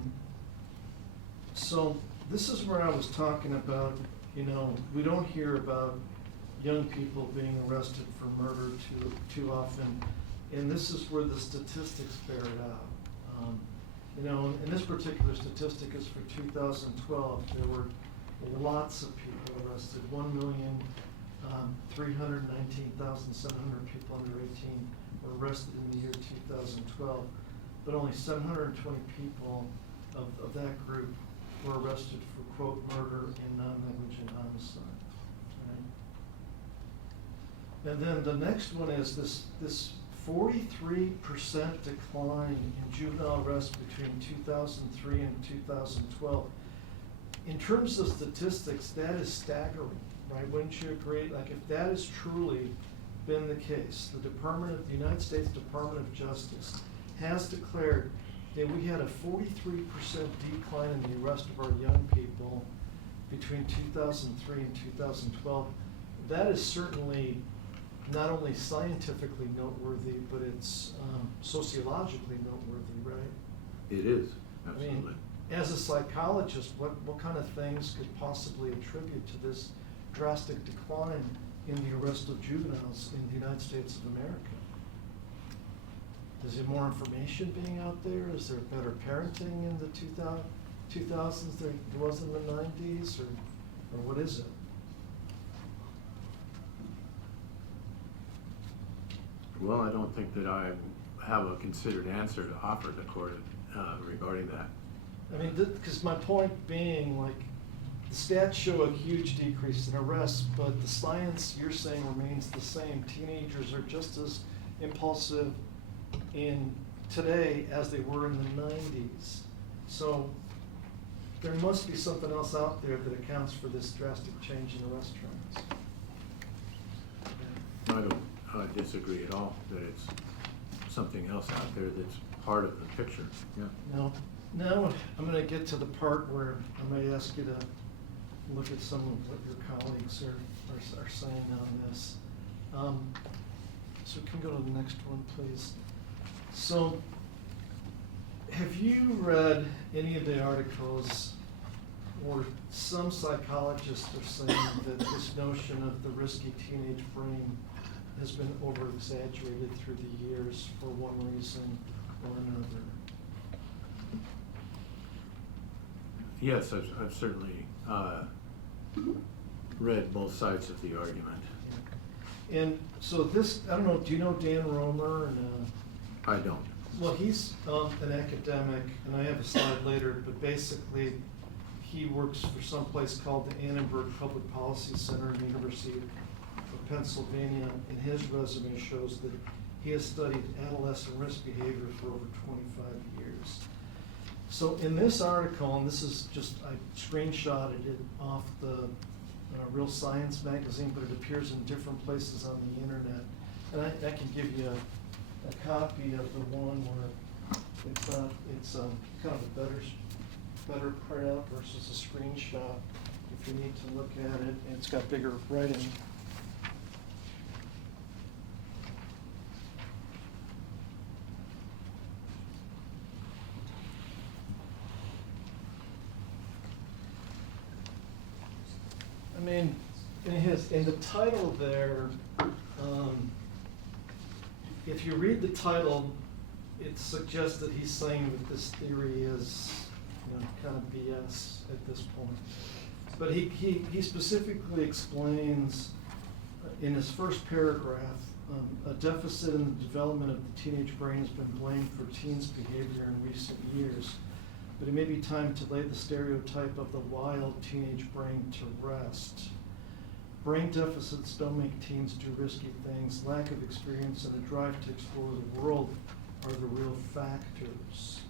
So this is where I was talking about, we don't hear about young people being arrested for murder too often, and this is where the statistics bear it out. And this particular statistic is for 2012. There were lots of people arrested. 1,319,700 people under 18 were arrested in the year 2012, but only 720 people of that group were arrested for, quote, murder and non-negligent homicide. Right? And then the next one is this 43% decline in juvenile arrests between 2003 and 2012. In terms of statistics, that is staggering, right? Wouldn't you agree? Like, if that has truly been the case, the United States Department of Justice has declared that we had a 43% decline in the arrest of our young people between 2003 and 2012. That is certainly not only scientifically noteworthy, but it's sociologically noteworthy, right? It is, I absolutely. mean, as a psychologist, what kind of things could possibly attribute to this drastic decline in the arrest of juveniles in the United States of America? Is there more information being out there? Is there better parenting in the 2000s than there was in the 90s, or what is it? Well, I don't think that I have a considered answer to offer the court regarding that. I mean, because my point being, like, the stats show a huge decrease in arrests, but the science you're saying remains the same. Teenagers are just as impulsive in today as they were in the 90s. So there must be something else out there that accounts for this drastic change in arrest trends. I don't disagree at all that it's something else out there that's part of the picture. Yeah. Now I'm going to get to the part where I may ask you to look at some of what your colleagues are saying on this. So can we go to the next one, please? So have you read any of the articles where some psychologists are saying that this notion of the risky teenage brain has been over-exaggerated through the years for one reason or another? Yes, I've certainly read both sides of the argument. And so this, I don't know, do you know Dan Romer? And, I don't. well, he's an academic, and I have a slide later, but basically he works for some place called the Annenberg Public Policy Center at the University of Pennsylvania, and his resume shows that he has studied adolescent risk behavior for over 25 years. So in this article, and this is just, I screenshotted it off the Real Science magazine, but it appears in different places on the internet. And I can give you a copy of the one where it's kind of a better printout versus a screenshot if you need to look at it. And it's got bigger writing. I mean, in the title there, if you read the title, it suggests that he's saying that this theory is, kind of BS at this point. But he specifically explains in his first paragraph, a deficit in the development of the teenage brain has been blamed for teens' behavior in recent years. But it may be time to lay the stereotype of the wild teenage brain to rest. Brain deficits don't make teens do risky things. Lack of experience and a drive to explore the world are the real factors.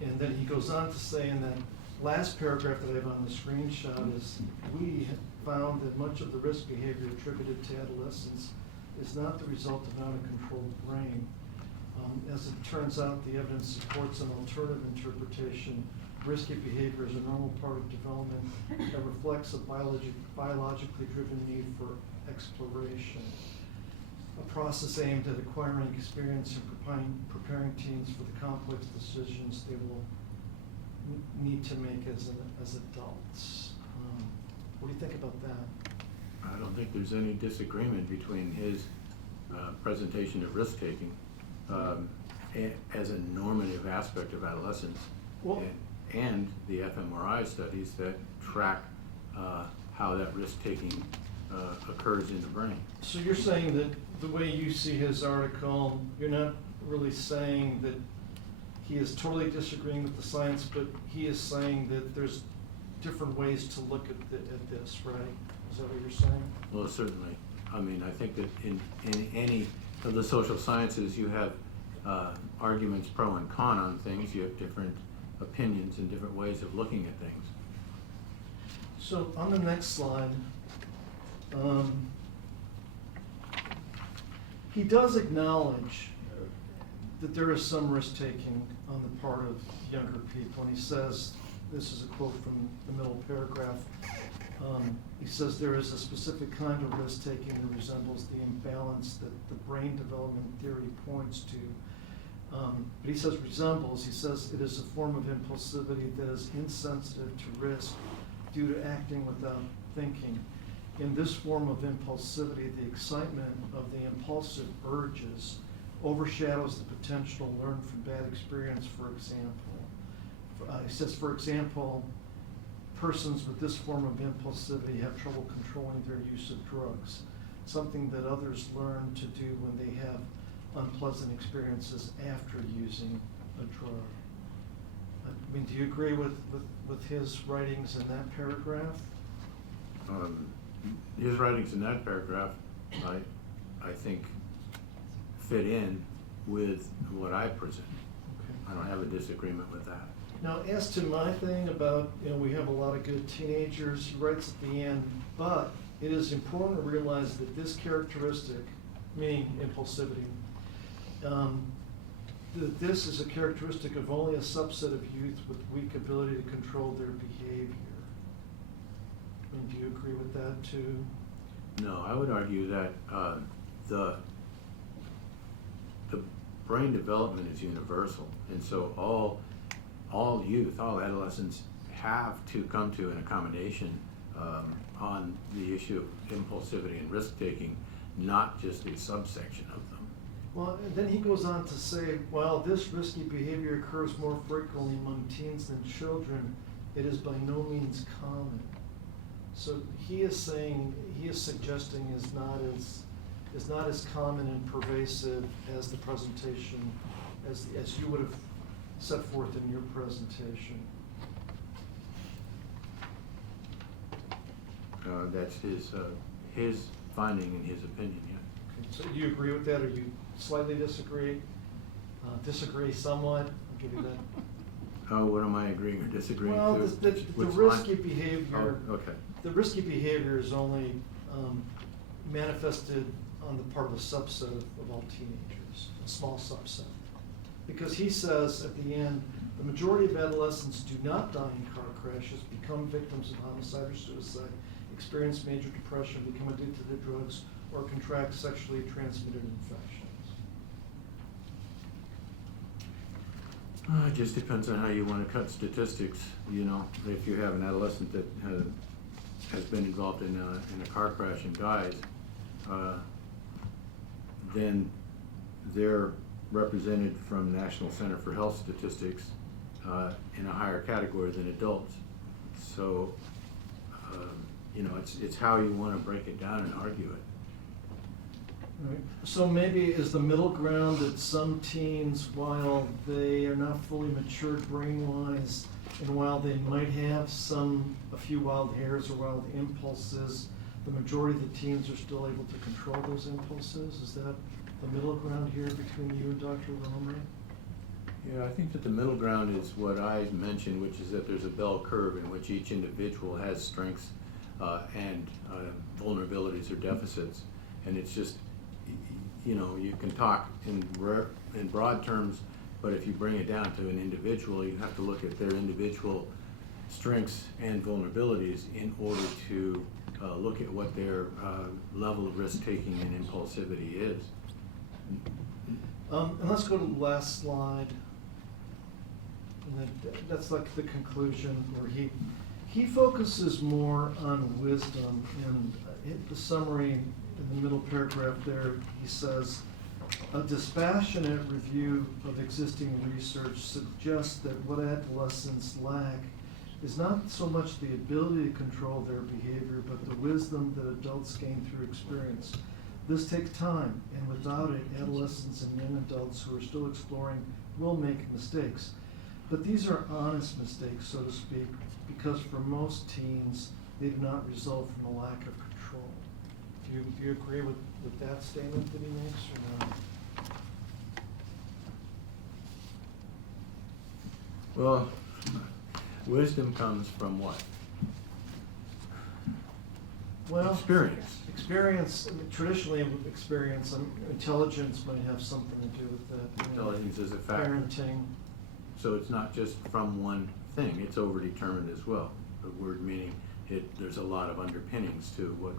And then he goes on to say in that last paragraph that I have on the screenshot is, we have found that much of the risk behavior attributed to adolescence is not the result of an out-of-control brain. As it turns out, the evidence supports an alternative interpretation. Risky behavior is a normal part of development that reflects a biologically driven need for exploration. A process aimed at acquiring experience and preparing teens for the complex decisions they will need to make as adults. What do you think about that? I don't think there's any disagreement between his presentation of risk-taking as a normative aspect of adolescence Well, and the fMRI studies that track how that risk-taking occurs in the brain. so you're saying that the way you see his article, you're not really saying that he is totally disagreeing with the science, but he is saying that there's different ways to look at this, right? Is that what you're saying? Well, certainly. I mean, I think that in any of the social sciences, you have arguments pro and con on things. You have different opinions and different ways of looking at things. So on the next slide, he does acknowledge that there is some risk-taking on the part of younger people, and he says, this is a quote from the middle paragraph, he says there is a specific kind of risk-taking that resembles the imbalance that the brain development theory points to. But he says resembles, he says it is a form of impulsivity that is insensitive to risk due to acting without thinking. In this form of impulsivity, the excitement of the impulsive urges overshadows the potential to learn from bad experience, for example. He says, for example, persons with this form of impulsivity have trouble controlling their use of drugs. something that others learn to do when they have unpleasant experiences after using a drug. I mean, do you agree with his writings in that paragraph? His writings in that paragraph, I think, fit in with what I present. Okay. I don't have a disagreement with that. Now, as to my thing about, we have a lot of good teenagers, he writes at the end, but it is important to realize that this characteristic, meaning impulsivity, that this is a characteristic of only a subset of youth with weak ability to control their behavior. I mean, do you agree with that too? No, I would argue that the brain development is universal, and so all youth, all adolescents have to come to an accommodation on the issue of impulsivity and risk-taking, not just a subsection of them. Well, and then he goes on to say, while this risky behavior occurs more frequently among teens than children, it is by no means common. So he is saying, he is suggesting is not as common and pervasive as the presentation, as you would have set forth in your presentation. That's his finding and his opinion, yeah. Okay, so do you agree with that, or you slightly disagree? Disagree somewhat? I'll give you that. Oh, what am I agreeing or disagreeing Well, to? the Which risky line? behavior. Oh, okay. The risky behavior is only manifested on the part of a subset of all teenagers, a small subset. Because he says at the end, the majority of adolescents do not die in car crashes, become victims of homicide or suicide, experience major depression, become addicted to drugs, or contract sexually transmitted infections. It just depends on how you want to cut statistics. If you have an adolescent that has been involved in a car crash and dies, then they're represented from National Center for Health Statistics in a higher category than adults. So, it's how you want to break it down and argue it. Right. So maybe is the middle ground that some teens, while they are not fully matured brain-wise, and while they might have a few wild hairs or wild impulses, the majority of the teens are still able to control those impulses? Is that the middle ground here between you and Dr. Romer? Yeah, I think that the middle ground is what I mentioned, which is that there's a bell curve in which each individual has strengths and vulnerabilities or deficits. And it's just, you can talk in broad terms, but if you bring it down to an individual, you have to look at their individual strengths and vulnerabilities in order to look at what their level of risk-taking and impulsivity is. And let's go to the last slide. And that's like the conclusion where he focuses more on wisdom, and the summary in the middle paragraph there, he says, a dispassionate review of existing research suggests that what adolescents lack is not so much the ability to control their behavior, but the wisdom that adults gain through experience. This takes time, and without it, adolescents and young adults who are still exploring will make mistakes. But these are honest mistakes, so to speak, because for most teens, they do not result from a lack of control. Do you agree with that statement that he makes, or not? Well, wisdom comes from what? Well, Experience. Experience, traditionally experience, intelligence might have something to do with that. Intelligence is a factor. Parenting. So it's not just from one thing, it's overdetermined as well. The word meaning there's a lot of underpinnings to what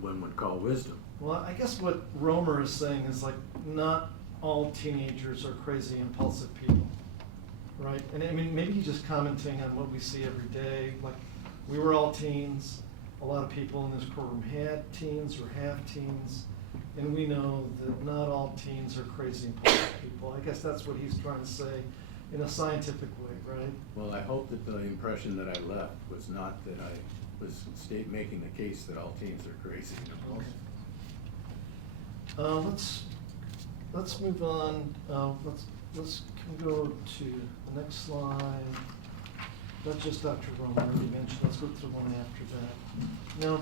one would call wisdom. Well, I guess what Romer is saying is like not all teenagers are crazy, impulsive people, right? And I mean, maybe he's just commenting on what we see every day. Like, we were all teens. A lot of people in this courtroom had teens or have teens, and we know that not all teens are crazy, impulsive people. I guess that's what he's trying to say in a scientific way, right? Well, I hope that the impression that I left was not that I was making the case that all teens are crazy. Okay. Let's move on. Can we go to the next slide? That's just Dr. Roman already mentioned. Let's go to the one after that. Now,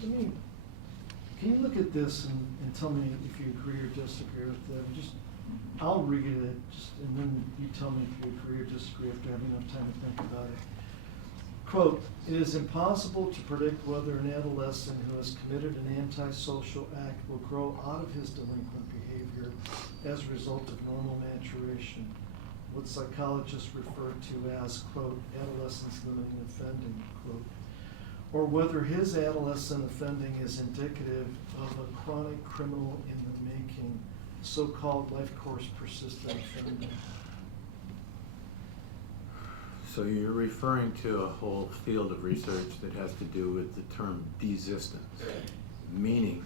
can you look at this and tell me if you agree or disagree with that? I'll read it, and then you tell me if you agree or disagree after having enough time to think about it. Quote, "It is impossible to predict whether an adolescent who has committed an antisocial act will grow out of his delinquent behavior as a result of normal maturation, what psychologists refer to as, quote, adolescence limiting offending, quote, or whether his adolescent offending is indicative of a chronic criminal in the making, so-called life course persistent offending." So you're referring to a whole field of research that has to do with the term desistance, meaning,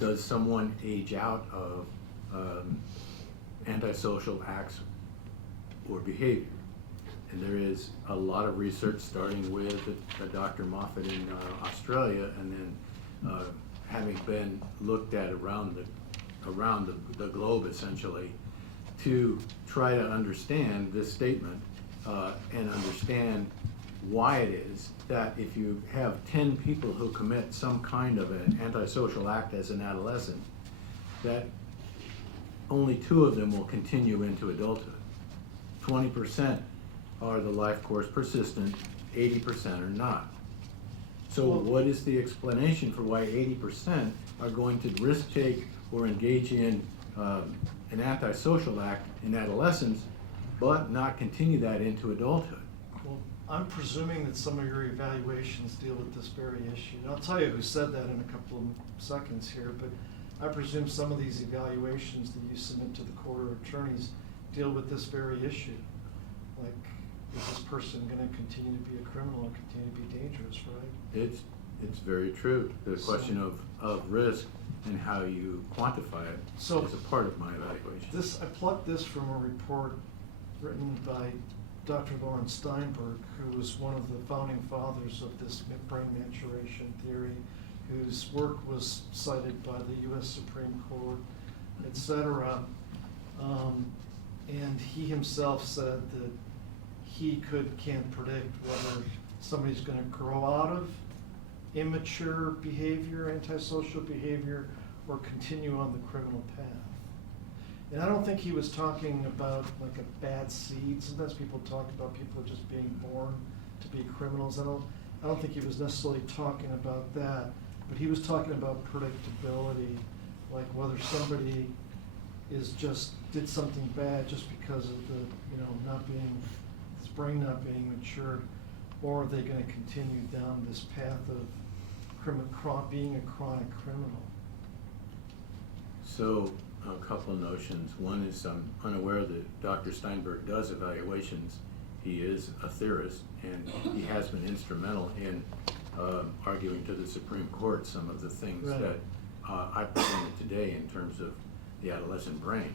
does someone age out of antisocial acts or behavior? And there is a lot of research, starting with Dr. Moffat in Australia, and then having been looked at around the globe, essentially, to try to understand this statement and understand why it is that if you have 10 people who commit some kind of an antisocial act as an adolescent, that only 2 of them will continue into adulthood. 20% are the life course persistent, 80% are not. So what is the explanation for why 80% are going to risk take or engage in an antisocial act in adolescence, but not continue that into adulthood? Well, I'm presuming that some of your evaluations deal with this very issue. And I'll tell you who said that in a couple of seconds here, but I presume some of these evaluations that you submit to the court or attorneys deal with this very issue. Like, is this person going to continue to be a criminal and continue to be dangerous, right? It's very true. The question of risk and how you quantify it is a part of my evaluation. I plucked this from a report written by Dr. Lawrence Steinberg, who was one of the founding fathers of this brain maturation theory, whose work was cited by the U.S. Supreme Court, etc. And he himself said that he can't predict whether somebody's going to grow out of immature behavior, antisocial behavior, or continue on the criminal path. And I don't think he was talking about like a bad seed. Sometimes people talk about people just being born to be criminals. I don't think he was necessarily talking about that, but he was talking about predictability, like whether somebody did something bad just because of his brain not being matured, or are they going to continue down this path of being a chronic criminal? So a couple of notions. One is I'm unaware that Dr. Steinberg does evaluations. He is a theorist, and he has been instrumental in arguing to the Supreme Court some of the things Right. that I presented today in terms of the adolescent brain.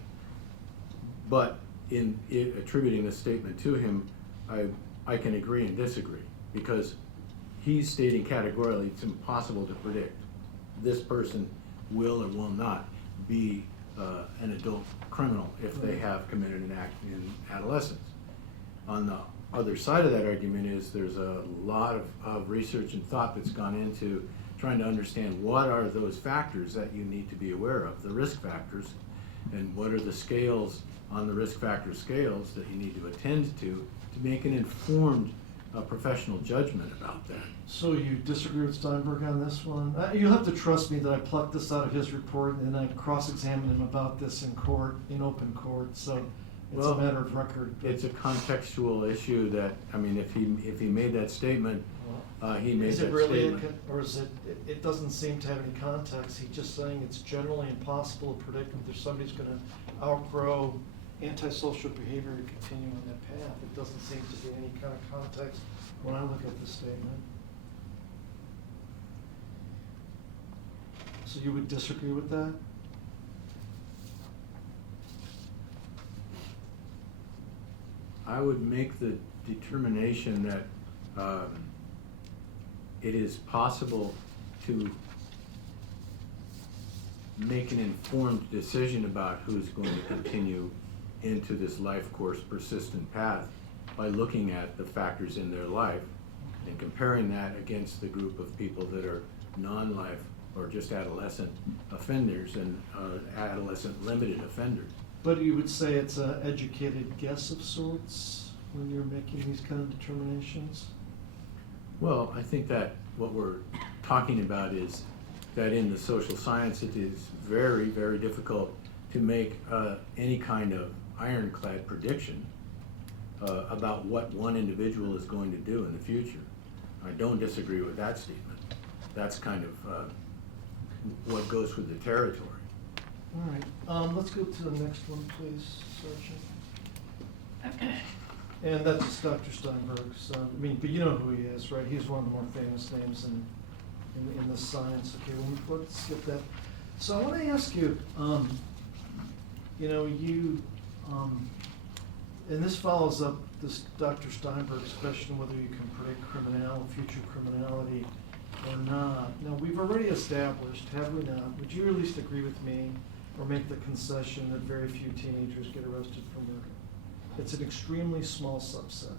But in attributing this statement to him, I can agree and disagree, because he's stating categorically it's impossible to predict this person will or will not be an adult criminal if they have committed an act in adolescence. On the other side of that argument is there's a lot of research and thought that's gone into trying to understand what are those factors that you need to be aware of, the risk factors, and what are the scales on the risk factor scales that you need to attend to make an informed professional judgment about that. So you disagree with Steinberg on this one? You'll have to trust me that I plucked this out of his report and I cross-examined him about this in court, in open court, so it's a matter of record. It's a contextual issue that, I mean, if he made that statement, he made that statement. Is it really, or is it doesn't seem to have any context. He's just saying it's generally impossible to predict whether somebody's going to outgrow antisocial behavior and continue on that path. It doesn't seem to be any kind of context when I look at this statement. So you would disagree with that? I would make the determination that it is possible to make an informed decision about who's going to continue into this life course persistent path by looking at the factors in their life and comparing that against the group of people that are non-life or just adolescent offenders and adolescent limited offenders. But you would say it's an educated guess of sorts when you're making these kind of determinations? Well, I think that what we're talking about is that in the social science it is very, very difficult to make any kind of ironclad prediction about what one individual is going to do in the future. I don't disagree with that statement. That's kind of what goes with the territory. All right, let's go to the next one, please, Sergeant. And that's Dr. Steinberg's, but you know who he is, right? He's one of the more famous names in the science. Okay, let's skip that. So I want to ask you, and this follows up this Dr. Steinberg's question whether you can predict future criminality or not. Now, we've already established, have we not, would you at least agree with me or make the concession that very few teenagers get arrested for murder? It's an extremely small subset,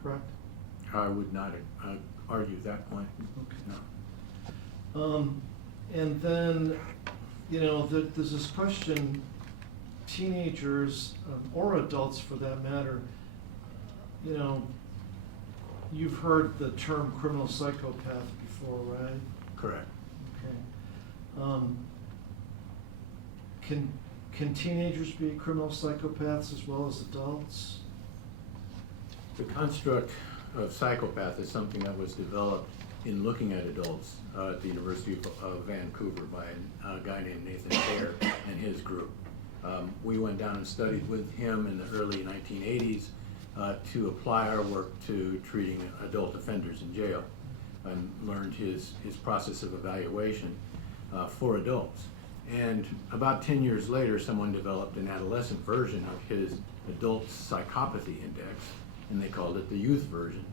correct? I would not argue that point. Okay. No. And then, there's this question, teenagers, or adults for that matter, you've heard the term criminal psychopath before, right? Correct. Okay. Can teenagers be criminal psychopaths as well as adults? The construct of psychopath is something that was developed in looking at adults at the University of Vancouver by a guy named Nathan Baer and his group. We went down and studied with him in the early 1980s to apply our work to treating adult offenders in jail and learned his process of evaluation for adults. And about 10 years later, someone developed an adolescent version of his adult psychopathy index, and they called it the youth version.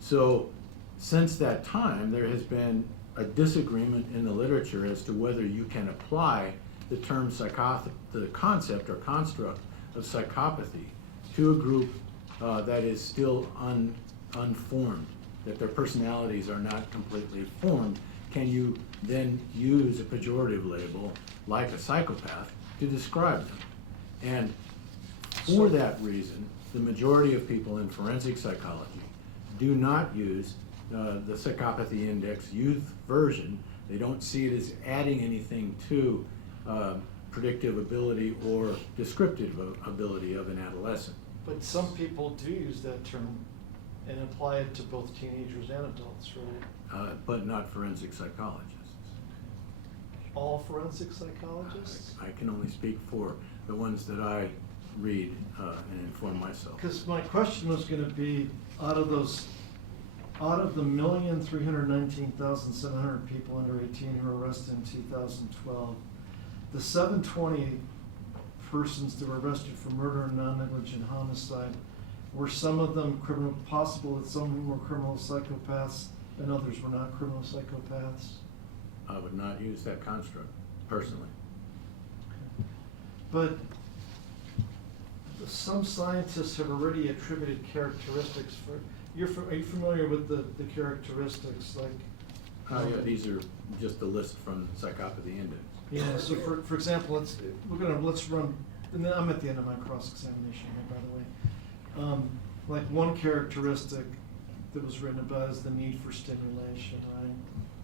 So since that time, there has been a disagreement in the literature as to whether you can apply the term the concept or construct of psychopathy to a group that is still unformed, that their personalities are not completely formed. Can you then use a pejorative label like a psychopath to describe them? And for that reason, the majority of people in forensic psychology do not use the psychopathy index youth version. They don't see it as adding anything to predictive ability or descriptive ability of an adolescent. But some people do use that term and apply it to both teenagers and adults, right? But not forensic psychologists. All forensic psychologists? I can only speak for the ones that I read and inform myself. Because my question was going to be, out of the 1,319,700 people under 18 who were arrested in 2012, the 720 persons that were arrested for murder and non-negligent homicide, were some of them possible that some of them were criminal psychopaths and others were not criminal psychopaths? I would not use that construct, personally. But some scientists have already attributed characteristics for, are you familiar with the characteristics like? Yeah, these are just the list from the Psychopathy Index. Yeah, so for example, let's run, and then I'm at the end of my cross-examination here, by the way. Like one characteristic that was written about is the need for stimulation, right?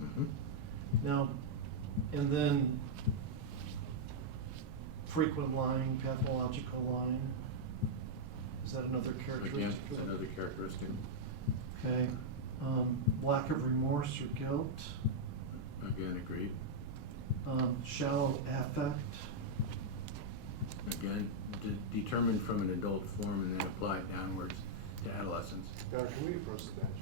Mm-hmm. Now, and then frequent lying, pathological lying. Is that another characteristic? Again, it's another characteristic. Okay. Lack of remorse or guilt. Again, agreed. Shallow affect. Again, determined from an adult form and then applied downwards to adolescence. Can we approach the bench?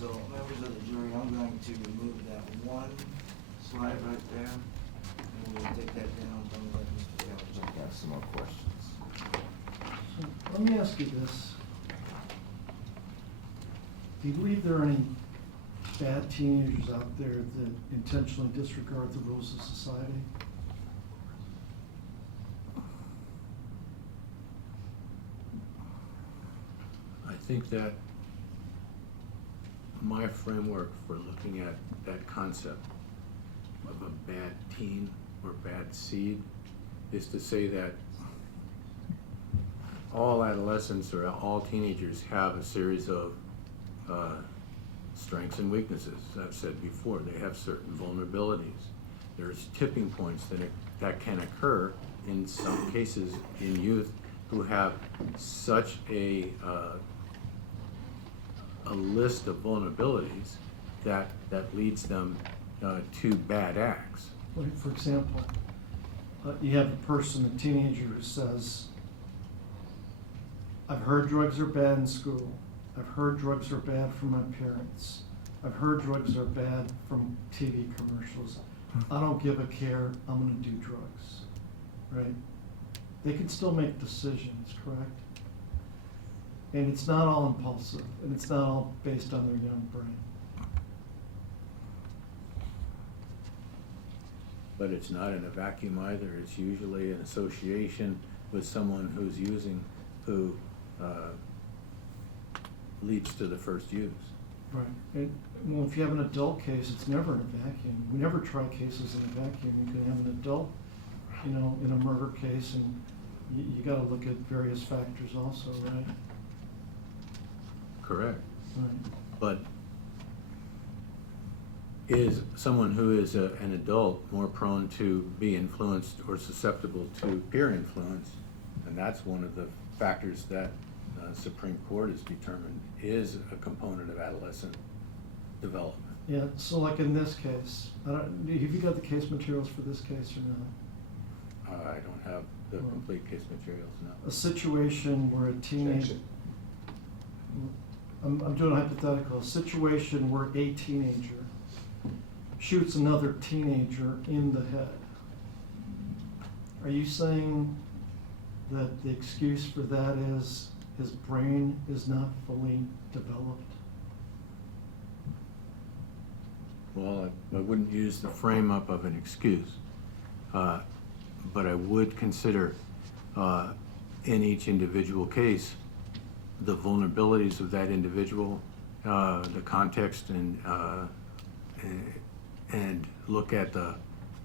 So, members of the jury, I'm going to remove that one slide right there, and we'll take that down, and let Mr. Taylor check out some more questions. So let me ask you this. Do you believe there are any bad teenagers out there that intentionally disregard the rules of society? I think that my framework for looking at that concept of a bad teen or bad seed is to say that all adolescents or all teenagers have a series of strengths and weaknesses. As I've said before, they have certain vulnerabilities. There's tipping points that can occur in some cases in youth who have such a list of vulnerabilities that leads them to bad acts. Like, for example, you have a person, a teenager, who says, I've heard drugs are bad in school. I've heard drugs are bad from my parents. I've heard drugs are bad from TV commercials. I don't give a care, I'm gonna do drugs, right? They can still make decisions, correct? And it's not all impulsive, and it's not all based on their young brain. But it's not in a vacuum either. It's usually an association with someone who's using, who leads to the first use. Right. And, well, if you have an adult case, it's never in a vacuum. We never try cases in a vacuum. You can have an adult, in a murder case, and you gotta look at various factors also, right? Correct. Right. But is someone who is an adult more prone to be influenced or susceptible to peer influence? And that's one of the factors that Supreme Court has determined is a component of adolescent development. Yeah, so like in this case, have you got the case materials for this case or not? I don't have the complete case materials now. A situation where a teenager, I'm doing a hypothetical, a situation where a teenager shoots another teenager in the head. Are you saying that the excuse for that is his brain is not fully developed? Well, I wouldn't use the frame up of an excuse, but I would consider in each individual case the vulnerabilities of that individual, the context, and look at the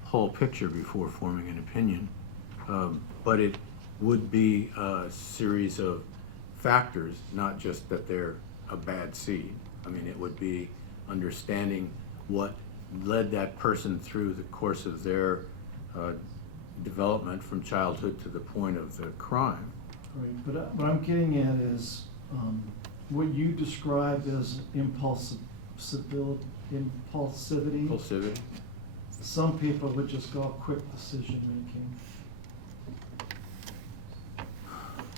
whole picture before forming an opinion. But it would be a series of factors, not just that they're a bad seed. I mean, it would be understanding what led that person through the course of their development from childhood to the point of the crime. Right, but what I'm getting at is what you described as impulsivity. Impulsivity. Some people would just go quick decision making.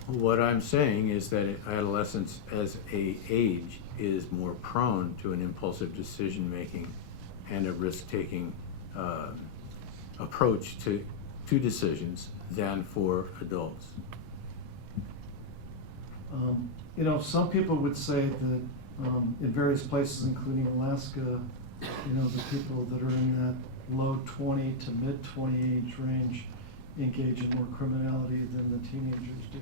What I'm saying is that adolescence as a age is more prone to an impulsive decision making and a risk-taking approach to decisions than for adults. Some people would say that in various places, including Alaska, the people that are in that low 20 to mid 20 age range engage in more criminality than the teenagers do.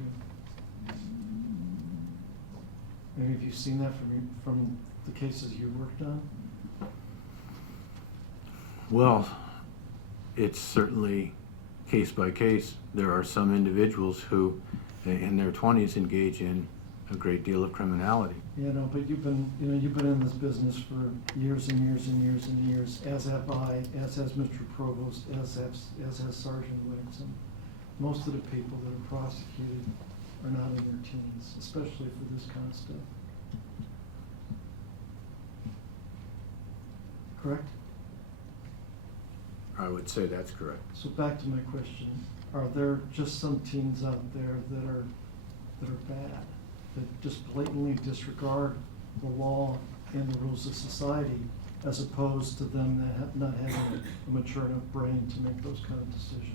And have you seen that from the cases you worked on? Well, it's certainly case by case. There are some individuals who in their 20s engage in a great deal of criminality. But you've been in this business for years and years and years and years, as have I, as has Mr. Provost, as has Sergeant Wiggs, and most of the people that are prosecuted are not in their teens, especially for this kind of stuff. Correct? I would say that's correct. So back to my question, are there just some teens out there that are bad, that just blatantly disregard the law and the rules of society, as opposed to them not having a mature enough brain to make those kind of decisions.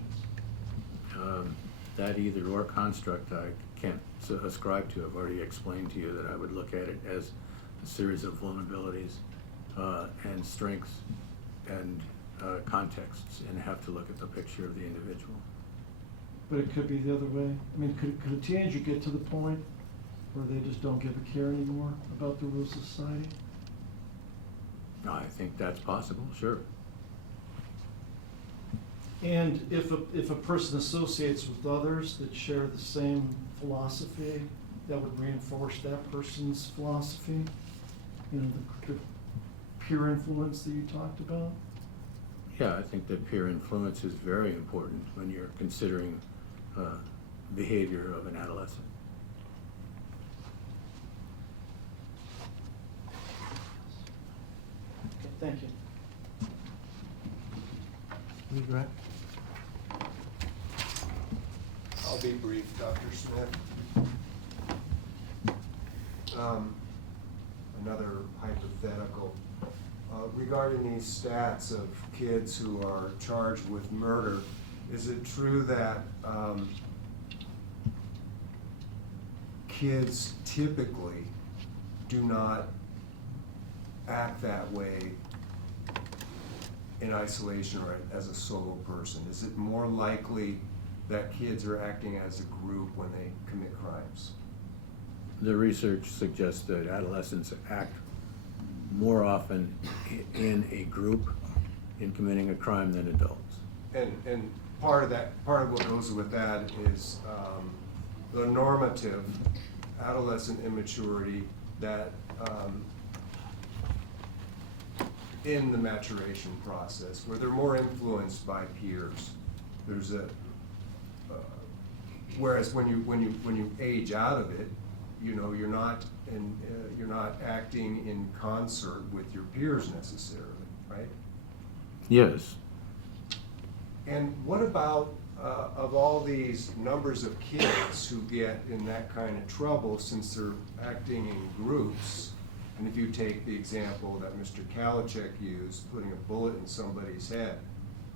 That either or construct I can't ascribe to. I've already explained to you that I would look at it as a series of vulnerabilities and strengths and contexts, and have to look at the picture of the individual. But it could be the other way. I mean, could a teenager get to the point where they just don't give a care anymore about the rules of society? I think that's possible, sure. And if a person associates with others that share the same philosophy, that would reinforce that person's philosophy, you know, the peer influence that you talked about? Yeah, I think that peer influence is very important when you're considering behavior of an adolescent. Okay, thank you. You Greg? I'll be brief, Dr. Smith. Another hypothetical. Regarding these stats of kids who are charged with murder, is it true that kids typically do not act that way in isolation or as a solo person? Is it more likely that kids are acting as a group when they commit crimes? The research suggests that adolescents act more often in a group in committing a crime than adults. And part of what goes with that is the normative adolescent immaturity that in the maturation process, where they're more influenced by peers. There's a whereas when you age out of it, you know, you're not acting in concert with your peers necessarily, right? Yes. And what about of all these numbers of kids who get in that kind of trouble since they're acting in groups? And if you take the example that Mr. Kalachek used, putting a bullet in somebody's head,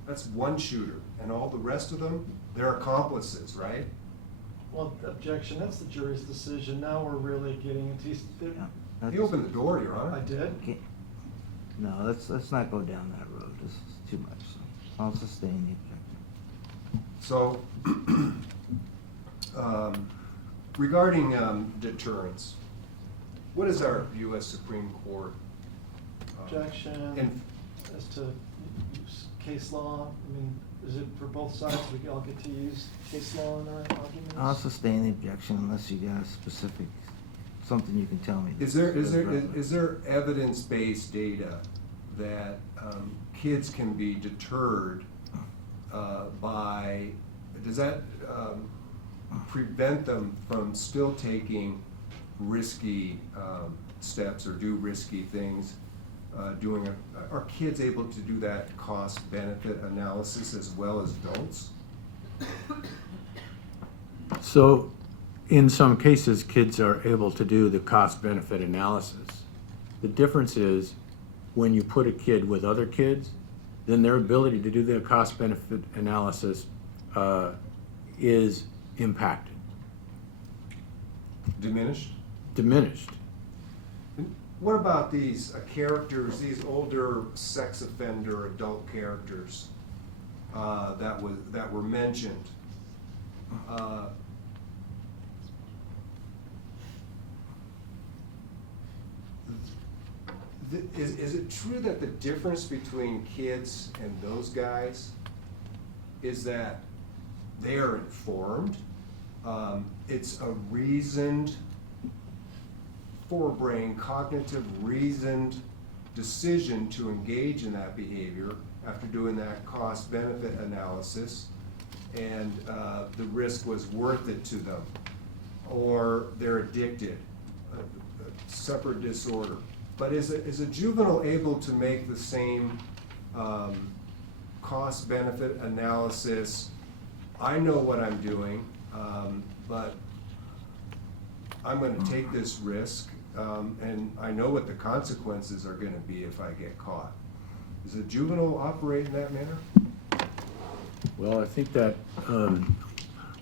that's one shooter, and all the rest of them, they're accomplices, right? Well, objection, that's the jury's decision. Now we're really getting into. Yeah. He opened the door, Your Honor. I did? Okay. No, let's not go down that road. This is too much. So I'll sustain the objection. So, regarding deterrence, what is our U.S. Supreme Court? Objection in- as to case law. I mean, is it for both sides? We all get to use case law in our arguments? I'll sustain the objection unless you got a specific, something you can tell me. Is there evidence-based data that kids can be deterred by, does that prevent them from still taking risky steps or do risky things? Are kids able to do that cost-benefit analysis as well as adults? So, in some cases, kids are able to do the cost-benefit analysis. The difference is, when you put a kid with other kids, then their ability to do the cost-benefit analysis is impacted, Diminished? diminished. What about these characters, these older sex offender adult characters that were mentioned? Is it true that the difference between kids and those guys is that they are informed? It's a reasoned, forebrain, cognitive, reasoned decision to engage in that behavior after doing that cost-benefit analysis, and the risk was worth it to them, or they're addicted, a separate disorder. But is a juvenile able to make the same cost-benefit analysis? I know what I'm doing, but I'm going to take this risk and I know what the consequences are gonna be if I get caught. Does a juvenile operate in that manner? Well, I think that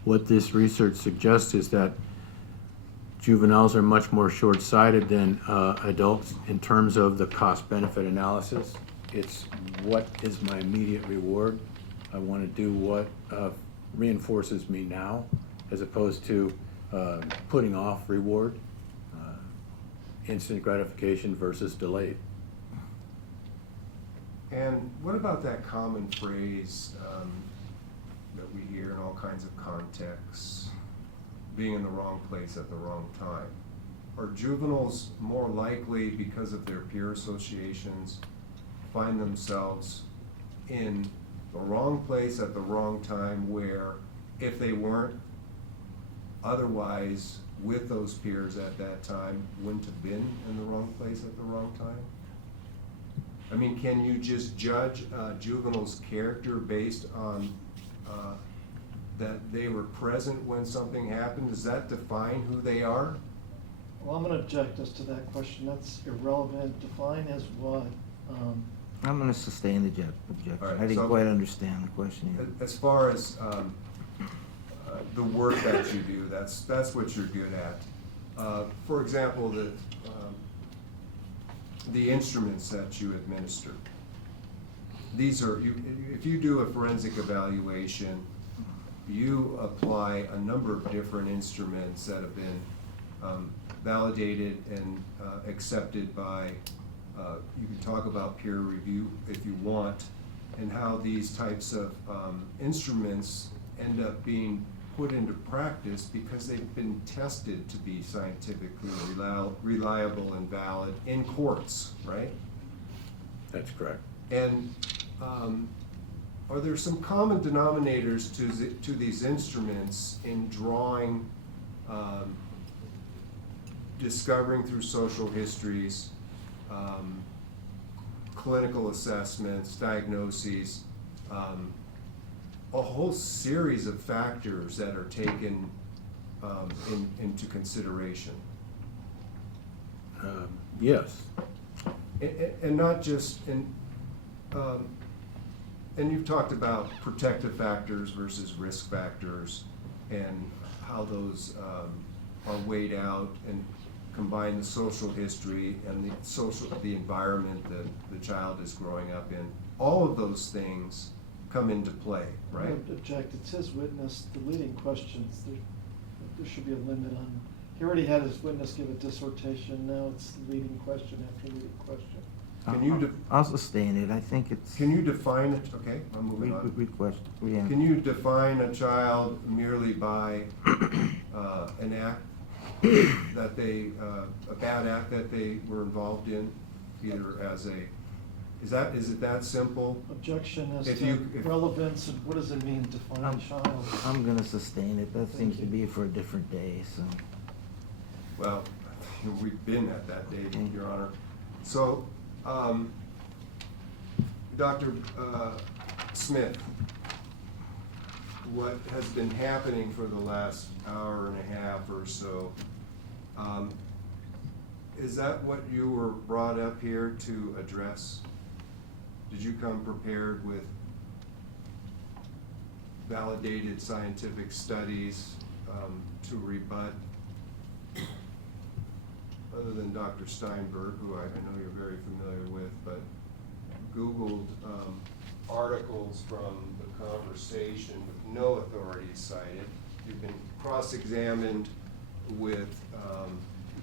what this research suggests is that juveniles are much more short-sighted than adults in terms of the cost-benefit analysis. It's what is my immediate reward? I want to do what reinforces me now, as opposed to putting off reward, instant gratification versus delayed. And what about that common phrase that we hear in all kinds of contexts, being in the wrong place at the wrong time? Are juveniles more likely, because of their peer associations, find themselves in the wrong place at the wrong time, where if they weren't otherwise with those peers at that time, wouldn't have been in the wrong place at the wrong time? I mean, can you just judge a juvenile's character based on that they were present when something happened? Does that define who they are? Well, I'm gonna object as to that question. That's irrelevant. Define as what? I'm gonna sustain the objection. All right, I didn't so- quite understand the question either. As far as the work that you do, that's what you're good at. For example, the instruments that you administer. These are, if you do a forensic evaluation, you apply a number of different instruments that have been validated and accepted by, you can talk about peer review if you want, and how these types of instruments end up being put into practice because they've been tested to be scientifically reliable and valid in courts, right? That's correct. And are there some common denominators to these instruments in drawing, discovering through social histories, clinical assessments, diagnoses, a whole series of factors that are taken into consideration? Yes. And not just, and you've talked about protective factors versus risk factors and how those are weighed out, and combine the social history and the environment that the child is growing up in. All of those things come into play, right? I would object. It says witness, the leading questions. There should be a limit on. He already had his witness give a dissertation. Now it's leading question after leading question. Can you I'll sustain it. I think it's. Can you define it? Okay, I'm moving on. Can you define a child merely by an act that they, a bad act that they were involved in, either as a, is it that simple? Objection as If to you- if- relevance and what does it mean to define a child? I'm gonna sustain it. That Thank seems to you. be for a different day, so. Well, we've been at that day, Your Honor. So, Dr. Smith, what has been happening for the last hour and a half or so, is that what you were brought up here to address? Did you come prepared with validated scientific studies to rebut, other than Dr. Steinberg, who I know you're very familiar with, but Googled articles from the conversation with no authorities cited? You've been cross-examined with,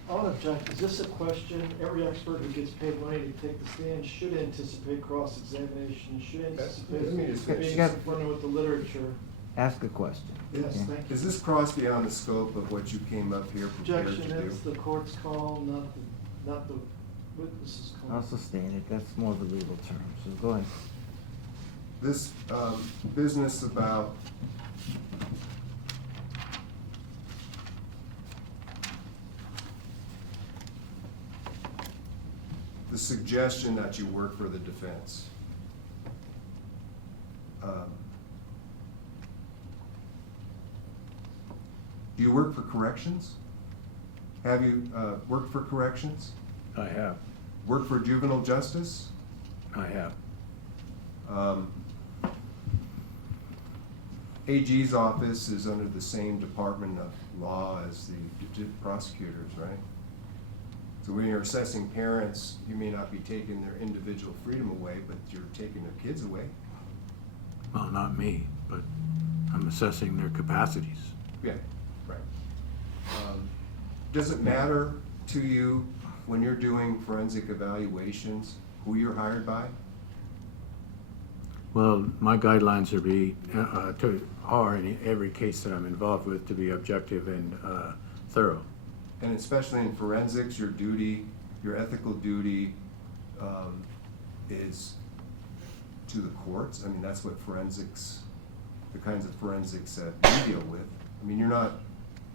I'll object. Is this a question? Every expert who gets paid money to take the stand should anticipate cross-examination, should anticipate let me just finish. being confronted with the literature. Ask a question. Yes, Okay. thank you. does this cross beyond the scope of what you came up here prepared to Objection, do? it's the court's call, not the witness's call. I'll sustain it. That's more of a legal term, so go ahead. This business about the suggestion that you work for the defense. Do you work for corrections? Have you worked for corrections? I have. Worked for juvenile justice? I have. AG's office is under the same Department of Law as the prosecutors, right? So when you're assessing parents, you may not be taking their individual freedom away, but you're taking their kids away. Well, not me, but I'm assessing their capacities. Yeah, right. Does it matter to you when you're doing forensic evaluations who you're hired by? Well, my guidelines are in every case that I'm involved with to be objective and thorough. And especially in forensics, your duty, your ethical duty is to the courts. I mean, that's what forensics, the kinds of forensics that we deal with. I mean,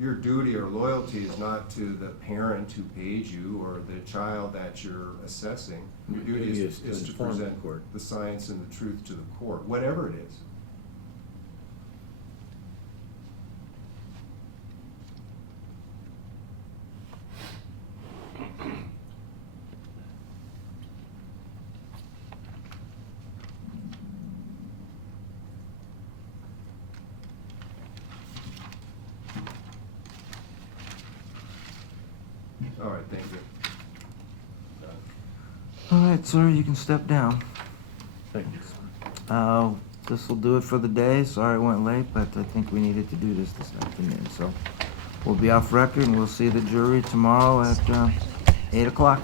your duty or loyalty is not to the parent who paid you or the child that you're assessing. Your duty is to inform the present court. the science and the truth to the court, whatever it is. All right, thank you. All right, sir, you can step down. Thank you. This will do it for the day. Sorry it went late, but I think we needed to do this afternoon. So we'll be off record and we'll see the jury tomorrow at 8 o'clock.